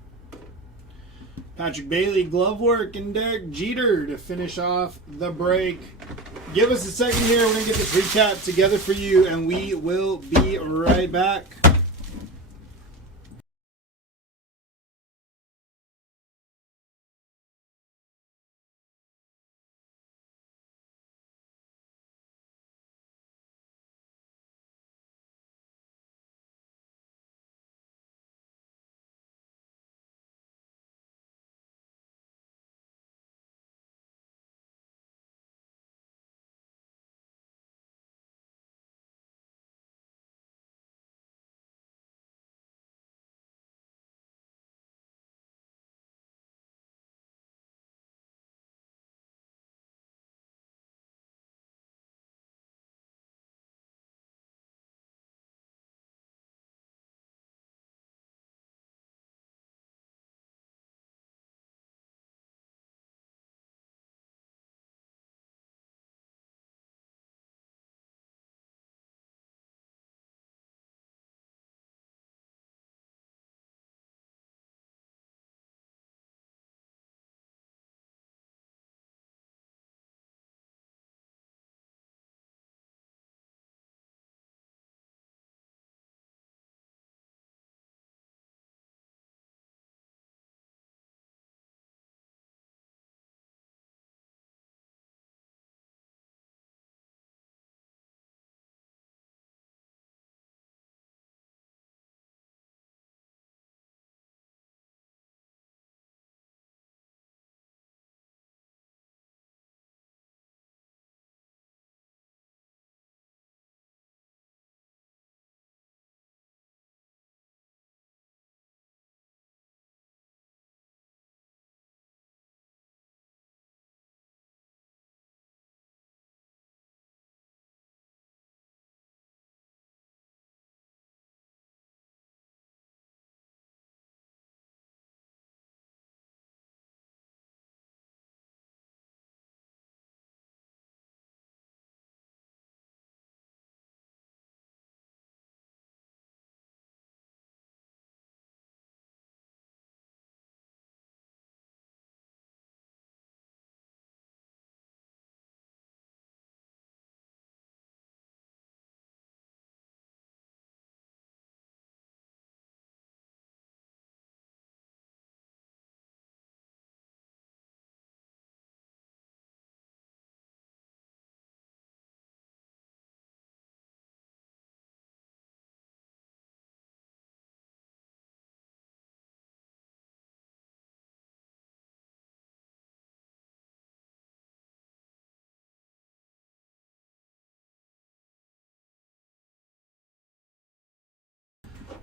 Patrick Bailey, glove work, and Derek Jeter to finish off the break. Give us a second here. We're going to get this recap together for you, and we will be right back.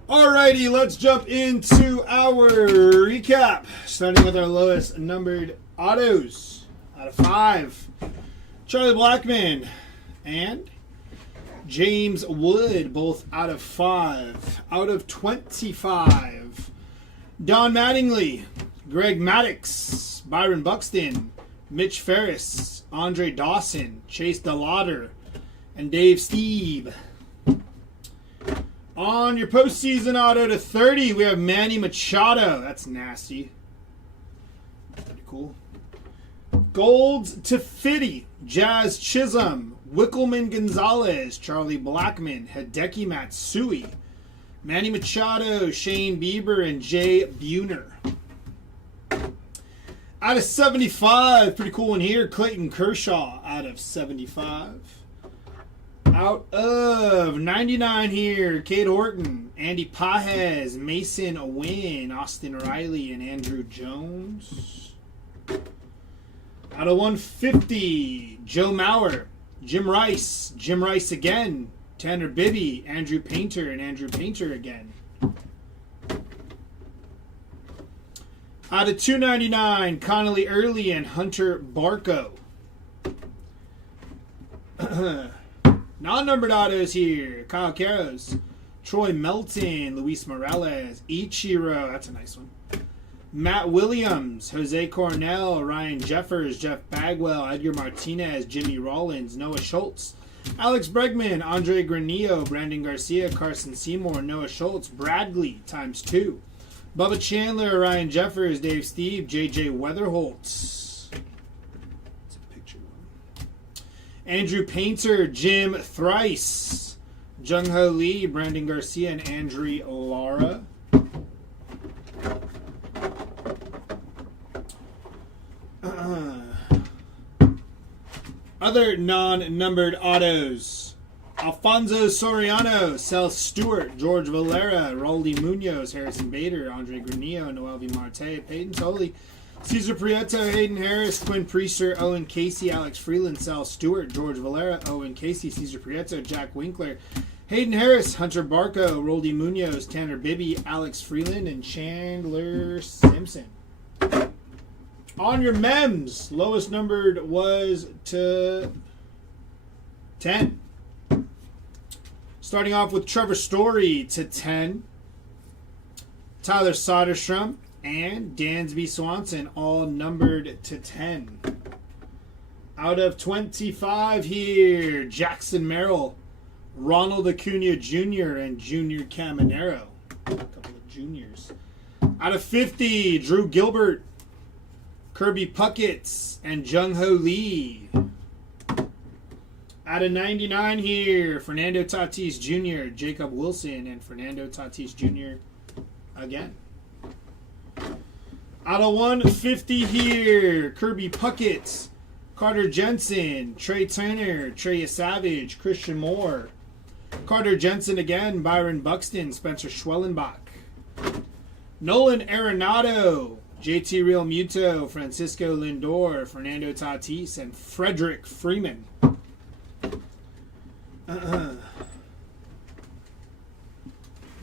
Alrighty, let's jump into our recap. Starting with our lowest numbered autos out of 5. Charlie Blackmon and James Wood, both out of 5. Out of 25. Don Mattingly, Greg Maddux, Byron Buxton, Mitch Ferris, Andre Dawson, Chase DeLauder, and Dave Steeb. On your postseason auto to 30, we have Manny Machado. That's nasty. Pretty cool. Golds to 50, Jazz Chisholm, Wickelman Gonzalez, Charlie Blackmon, Hideki Matsui, Manny Machado, Shane Bieber, and Jay Buhner. Out of 75, pretty cool one here, Clayton Kershaw out of 75. Out of 99 here, Cade Horton, Andy Pajes, Mason Wynn, Austin Riley, and Andrew Jones. Out of 150, Joe Mauer, Jim Rice again, Tanner Bibby, Andrew Painter, and Andrew Painter again. Out of 299, Connolly Early and Hunter Barco. Non-numbered autos here. Kyle Karros, Troy Melton, Luis Morales, Ichiro, that's a nice one. Matt Williams, Jose Cornell, Ryan Jeffers, Jeff Bagwell, Edgar Martinez, Jimmy Rollins, Noah Schultz, Alex Bregman, Andre Granillo, Brandon Garcia, Carson Seymour, Noah Schultz, Bradley ×2. Bubba Chandler, Ryan Jeffers, Dave Steeb, JJ Weatherholtz. Andrew Painter, Jim Thrice, Jung Ho Lee, Brandon Garcia, and Andre Lara. Other non-numbered autos. Alfonso Soriano, Sel Stewart, George Valera, Roldy Munoz, Harrison Bader, Andre Granillo, Noel V. Marte, Peyton Toley, Cesar Prieto, Hayden Harris, Quinn Priester, Owen Casey, Alex Freeland, Sal Stewart, George Valera, Owen Casey, Cesar Prieto, Jack Winkler, Hayden Harris, Hunter Barco, Roldy Munoz, Tanner Bibby, Alex Freeland, and Chandler Simpson. On your mems, lowest numbered was to 10. Starting off with Trevor Story to 10. Tyler Soderstrom and Dansby Swanson, all numbered to 10. Out of 25 here, Jackson Merrill, Ronald Acuna Jr., and Junior Caminero. A couple of juniors. Out of 50, Drew Gilbert, Kirby Puckett, and Jung Ho Lee. Out of 99 here, Fernando Tatis Jr., Jacob Wilson, and Fernando Tatis Jr. again. Out of 150 here, Kirby Puckett, Carter Jensen, Trey Turner, Trey Savage, Christian Moore, Carter Jensen again, Byron Buxton, Spencer Schwellenbach, Nolan Arenado, JT Real Muto, Francisco Lindor, Fernando Tatis, and Frederick Freeman.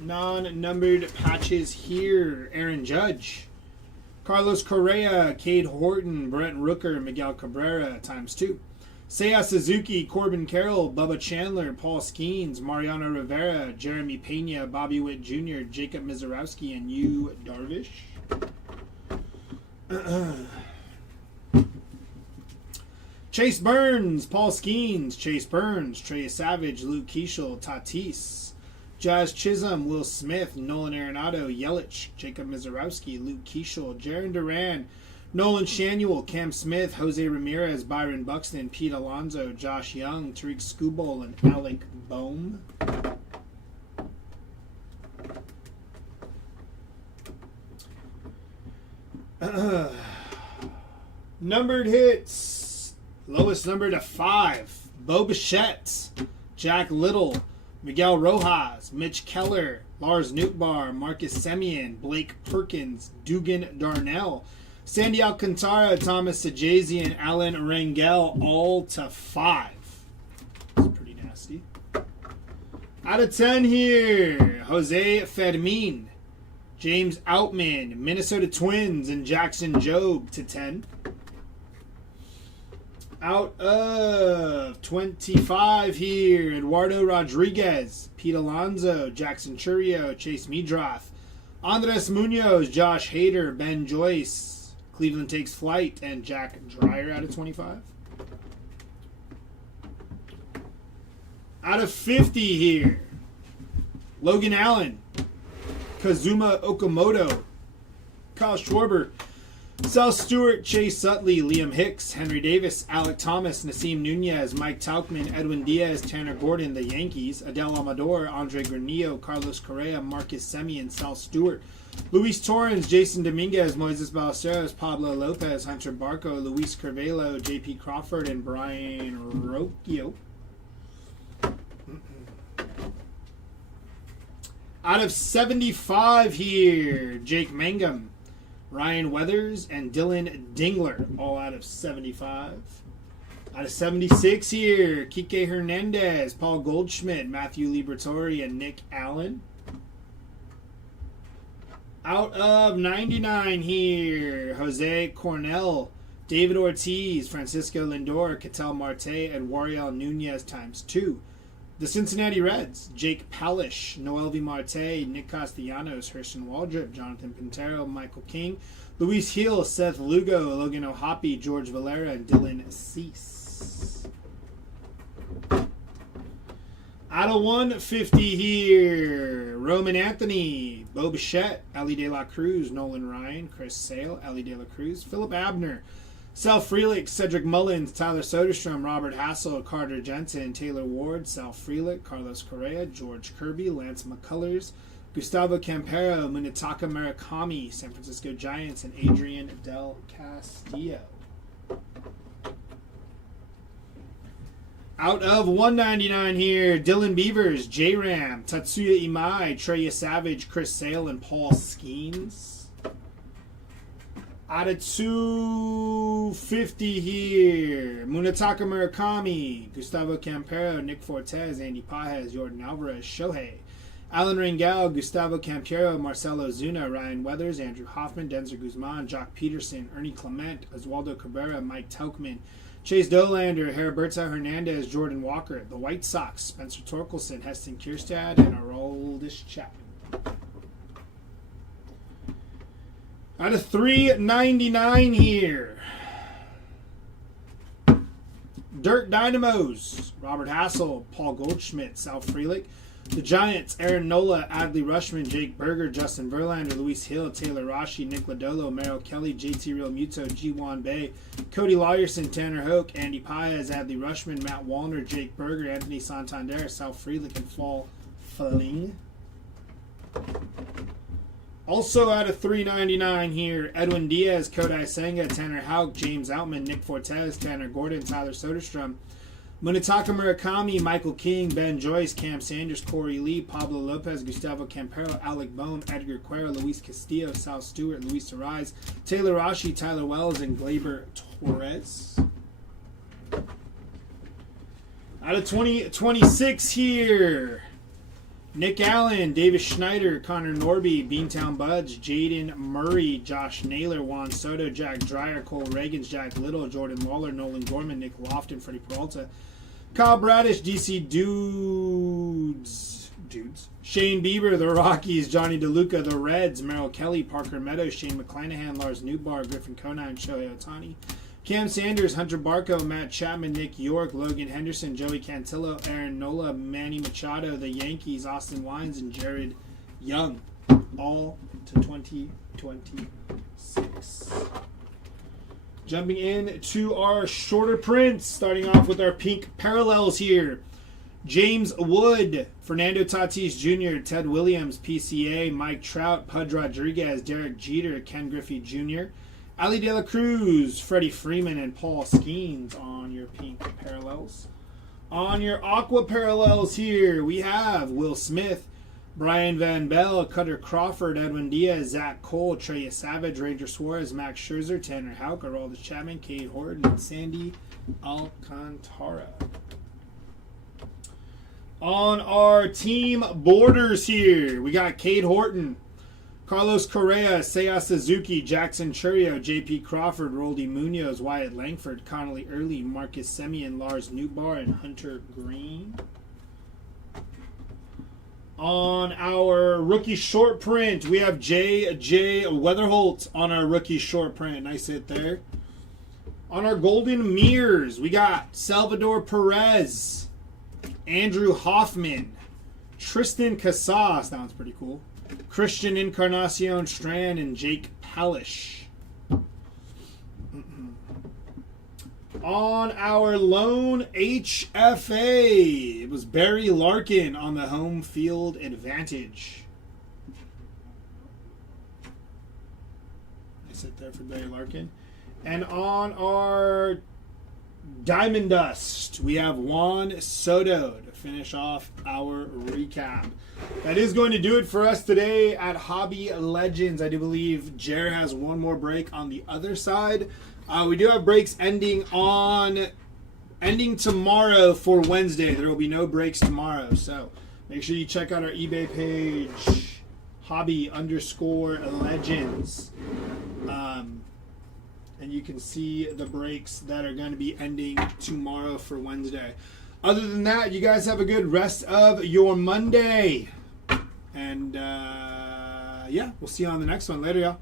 Non-numbered patches here, Aaron Judge, Carlos Correa, Cade Horton, Brent Rooker, Miguel Cabrera ×2. Seiya Suzuki, Corbin Carroll, Bubba Chandler, Paul Skeens, Mariano Rivera, Jeremy Pena, Bobby Witt Jr., Jacob Mizorowski, and Yu Darvish. Chase Burns, Paul Skeens, Chase Burns, Trey Savage, Luke Keeschel, Tatis, Jazz Chisholm, Will Smith, Nolan Arenado, Yelich, Jacob Mizorowski, Luke Keeschel, Jaron Duran, Nolan Shanuel, Cam Smith, Jose Ramirez, Byron Buxton, Pete Alonso, Josh Young, Tariq Skubal, and Alec Boehm. Numbered hits. Lowest number to 5. Bo Bichette, Jack Little, Miguel Rojas, Mitch Keller, Lars Nootbaar, Marcus Semien, Blake Perkins, Dugan Darnell, Sandy Alcantara, Thomas Sajazi, and Alan Rangel, all to 5. That's pretty nasty. Out of 10 here, Jose Fermin, James Outman, Minnesota Twins, and Jackson Jobe to 10. Out of 25 here, Eduardo Rodriguez, Pete Alonso, Jackson Churio, Chase Meadroth, Andres Munoz, Josh Hader, Ben Joyce, Cleveland Takes Flight, and Jack Dreyer out of 25. Out of 50 here, Logan Allen, Kazuma Okamoto, Kyle Schwarber, Sal Stewart, Chase Utley, Liam Hicks, Henry Davis, Alec Thomas, Naseem Nunez, Mike Tauchman, Edwin Diaz, Tanner Gordon, the Yankees, Adel Amador, Andre Granillo, Carlos Correa, Marcus Semien, Sal Stewart, Luis Torrens, Jason Dominguez, Moises Ballesteros, Pablo Lopez, Hunter Barco, Luis Carvalho, J.P. Crawford, and Brian Rocchio. Out of 75 here, Jake Mangum, Ryan Weathers, and Dylan Dingler, all out of 75. Out of 76 here, Kike Hernandez, Paul Goldschmidt, Matthew Liberatore, and Nick Allen. Out of 99 here, Jose Cornell, David Ortiz, Francisco Lindor, Ketel Marte, and Wariel Nunez ×2. The Cincinnati Reds, Jake Palish, Noel V. Marte, Nick Castellanos, Herschel Waldrop, Jonathan Pintero, Michael King, Luis Hill, Seth Lugo, Logan O'Hoppe, George Valera, and Dylan Cease. Out of 150 here, Roman Anthony, Bo Bichette, Ellie De La Cruz, Nolan Ryan, Chris Sale, Ellie De La Cruz, Philip Abner, Sal Frelick, Cedric Mullins, Tyler Soderstrom, Robert Hassel, Carter Jensen, Taylor Ward, Sal Frelick, Carlos Correa, George Kirby, Lance McCullers, Gustavo Campero, Munetaka Murakami, San Francisco Giants, and Adrian Del Castillo. Out of 199 here, Dylan Beavers, J-Ram, Tatsuya Imai, Treya Savage, Chris Sale, and Paul Skeens. Out of 250 here, Munetaka Murakami, Gustavo Campero, Nick Fortes, Andy Pajes, Jordan Alvarez, Shohei, Alan Rangel, Gustavo Campero, Marcelo Zuna, Ryan Weathers, Andrew Hoffman, Denzer Guzman, Jock Peterson, Ernie Clement, Oswaldo Cabrera, Mike Tauchman, Chase Dolander, Heriberto Hernandez, Jordan Walker, the White Sox, Spencer Torkelson, Heston Kierstad, and Aroldis Chapman. Out of 399 here, Dirt Dynamos, Robert Hassel, Paul Goldschmidt, Sal Frelick. The Giants, Aaron Nola, Adley Rushman, Jake Berger, Justin Verlander, Luis Hill, Taylor Rashi, Nick Lodolo, Merrill Kelly, JT Real Muto, G. Bay, Cody Lawyerson, Tanner Hoke, Andy Paez, Adley Rushman, Matt Wallner, Jake Berger, Anthony Santander, Sal Frelick, and Fall Fling. Also out of 399 here, Edwin Diaz, Kodai Senga, Tanner Houck, James Outman, Nick Fortes, Tanner Gordon, Tyler Soderstrom, Munetaka Murakami, Michael King, Ben Joyce, Cam Sanders, Corey Lee, Pablo Lopez, Gustavo Campero, Alec Bohm, Edgar Cuero, Luis Castillo, Sal Stewart, Luis Arise, Taylor Rashi, Tyler Wells, and Gleyber Torres. Out of 2026 here, Nick Allen, Davis Schneider, Connor Norby, Beantown Buds, Jaden Murray, Josh Naylor, Juan Soto, Jack Dreyer, Cole Reagans, Jack Little, Jordan Lawler, Nolan Gorman, Nick Lofton, Freddie Peralta, Kyle Bradish, DC Dudes, Shane Bieber, the Rockies, Johnny DeLuca, the Reds, Merrill Kelly, Parker Meadows, Shane McClanahan, Lars Newbar, Griffin Conine, Shohei Ohtani, Cam Sanders, Hunter Barco, Matt Chapman, Nick York, Logan Henderson, Joey Cantillo, Aaron Nola, Manny Machado, the Yankees, Austin Wines, and Jared Young, all to 2026. Jumping in to our shorter prints, starting off with our pink parallels here. James Wood, Fernando Tatis Jr., Ted Williams, PCA, Mike Trout, Pudge Rodriguez, Derek Jeter, Ken Griffey Jr., Ali De La Cruz, Freddie Freeman, and Paul Skeens on your pink parallels. On your aqua parallels here, we have Will Smith, Brian Van Bell, Cutter Crawford, Edwin Diaz, Zach Cole, Treya Savage, Ranger Suarez, Max Scherzer, Tanner Houck, Aroldis Chapman, Cade Horton, and Sandy Alcantara. On our team borders here, we got Cade Horton, Carlos Correa, Seiya Suzuki, Jackson Churio, J.P. Crawford, Roldy Munoz, Wyatt Langford, Connolly Early, Marcus Semien, Lars Nootbaar, and Hunter Green. On our rookie short print, we have J.J. Weatherholt on our rookie short print. Nice hit there. On our golden mirrors, we got Salvador Perez, Andrew Hoffman, Tristan Casas, that one's pretty cool, Christian Encarnacion Strand, and Jake Palish. On our lone HFA, it was Barry Larkin on the home field advantage. Nice hit there for Barry Larkin. And on our Diamond Dust, we have Juan Soto to finish off our recap. That is going to do it for us today at Hobby Legends. I do believe Jer has one more break on the other side. We do have breaks ending tomorrow for Wednesday. There will be no breaks tomorrow, so make sure you check out our eBay page, Hobby_Legends. And you can see the breaks that are going to be ending tomorrow for Wednesday. Other than that, you guys have a good rest of your Monday. And, yeah, we'll see you on the next one. Later, y'all.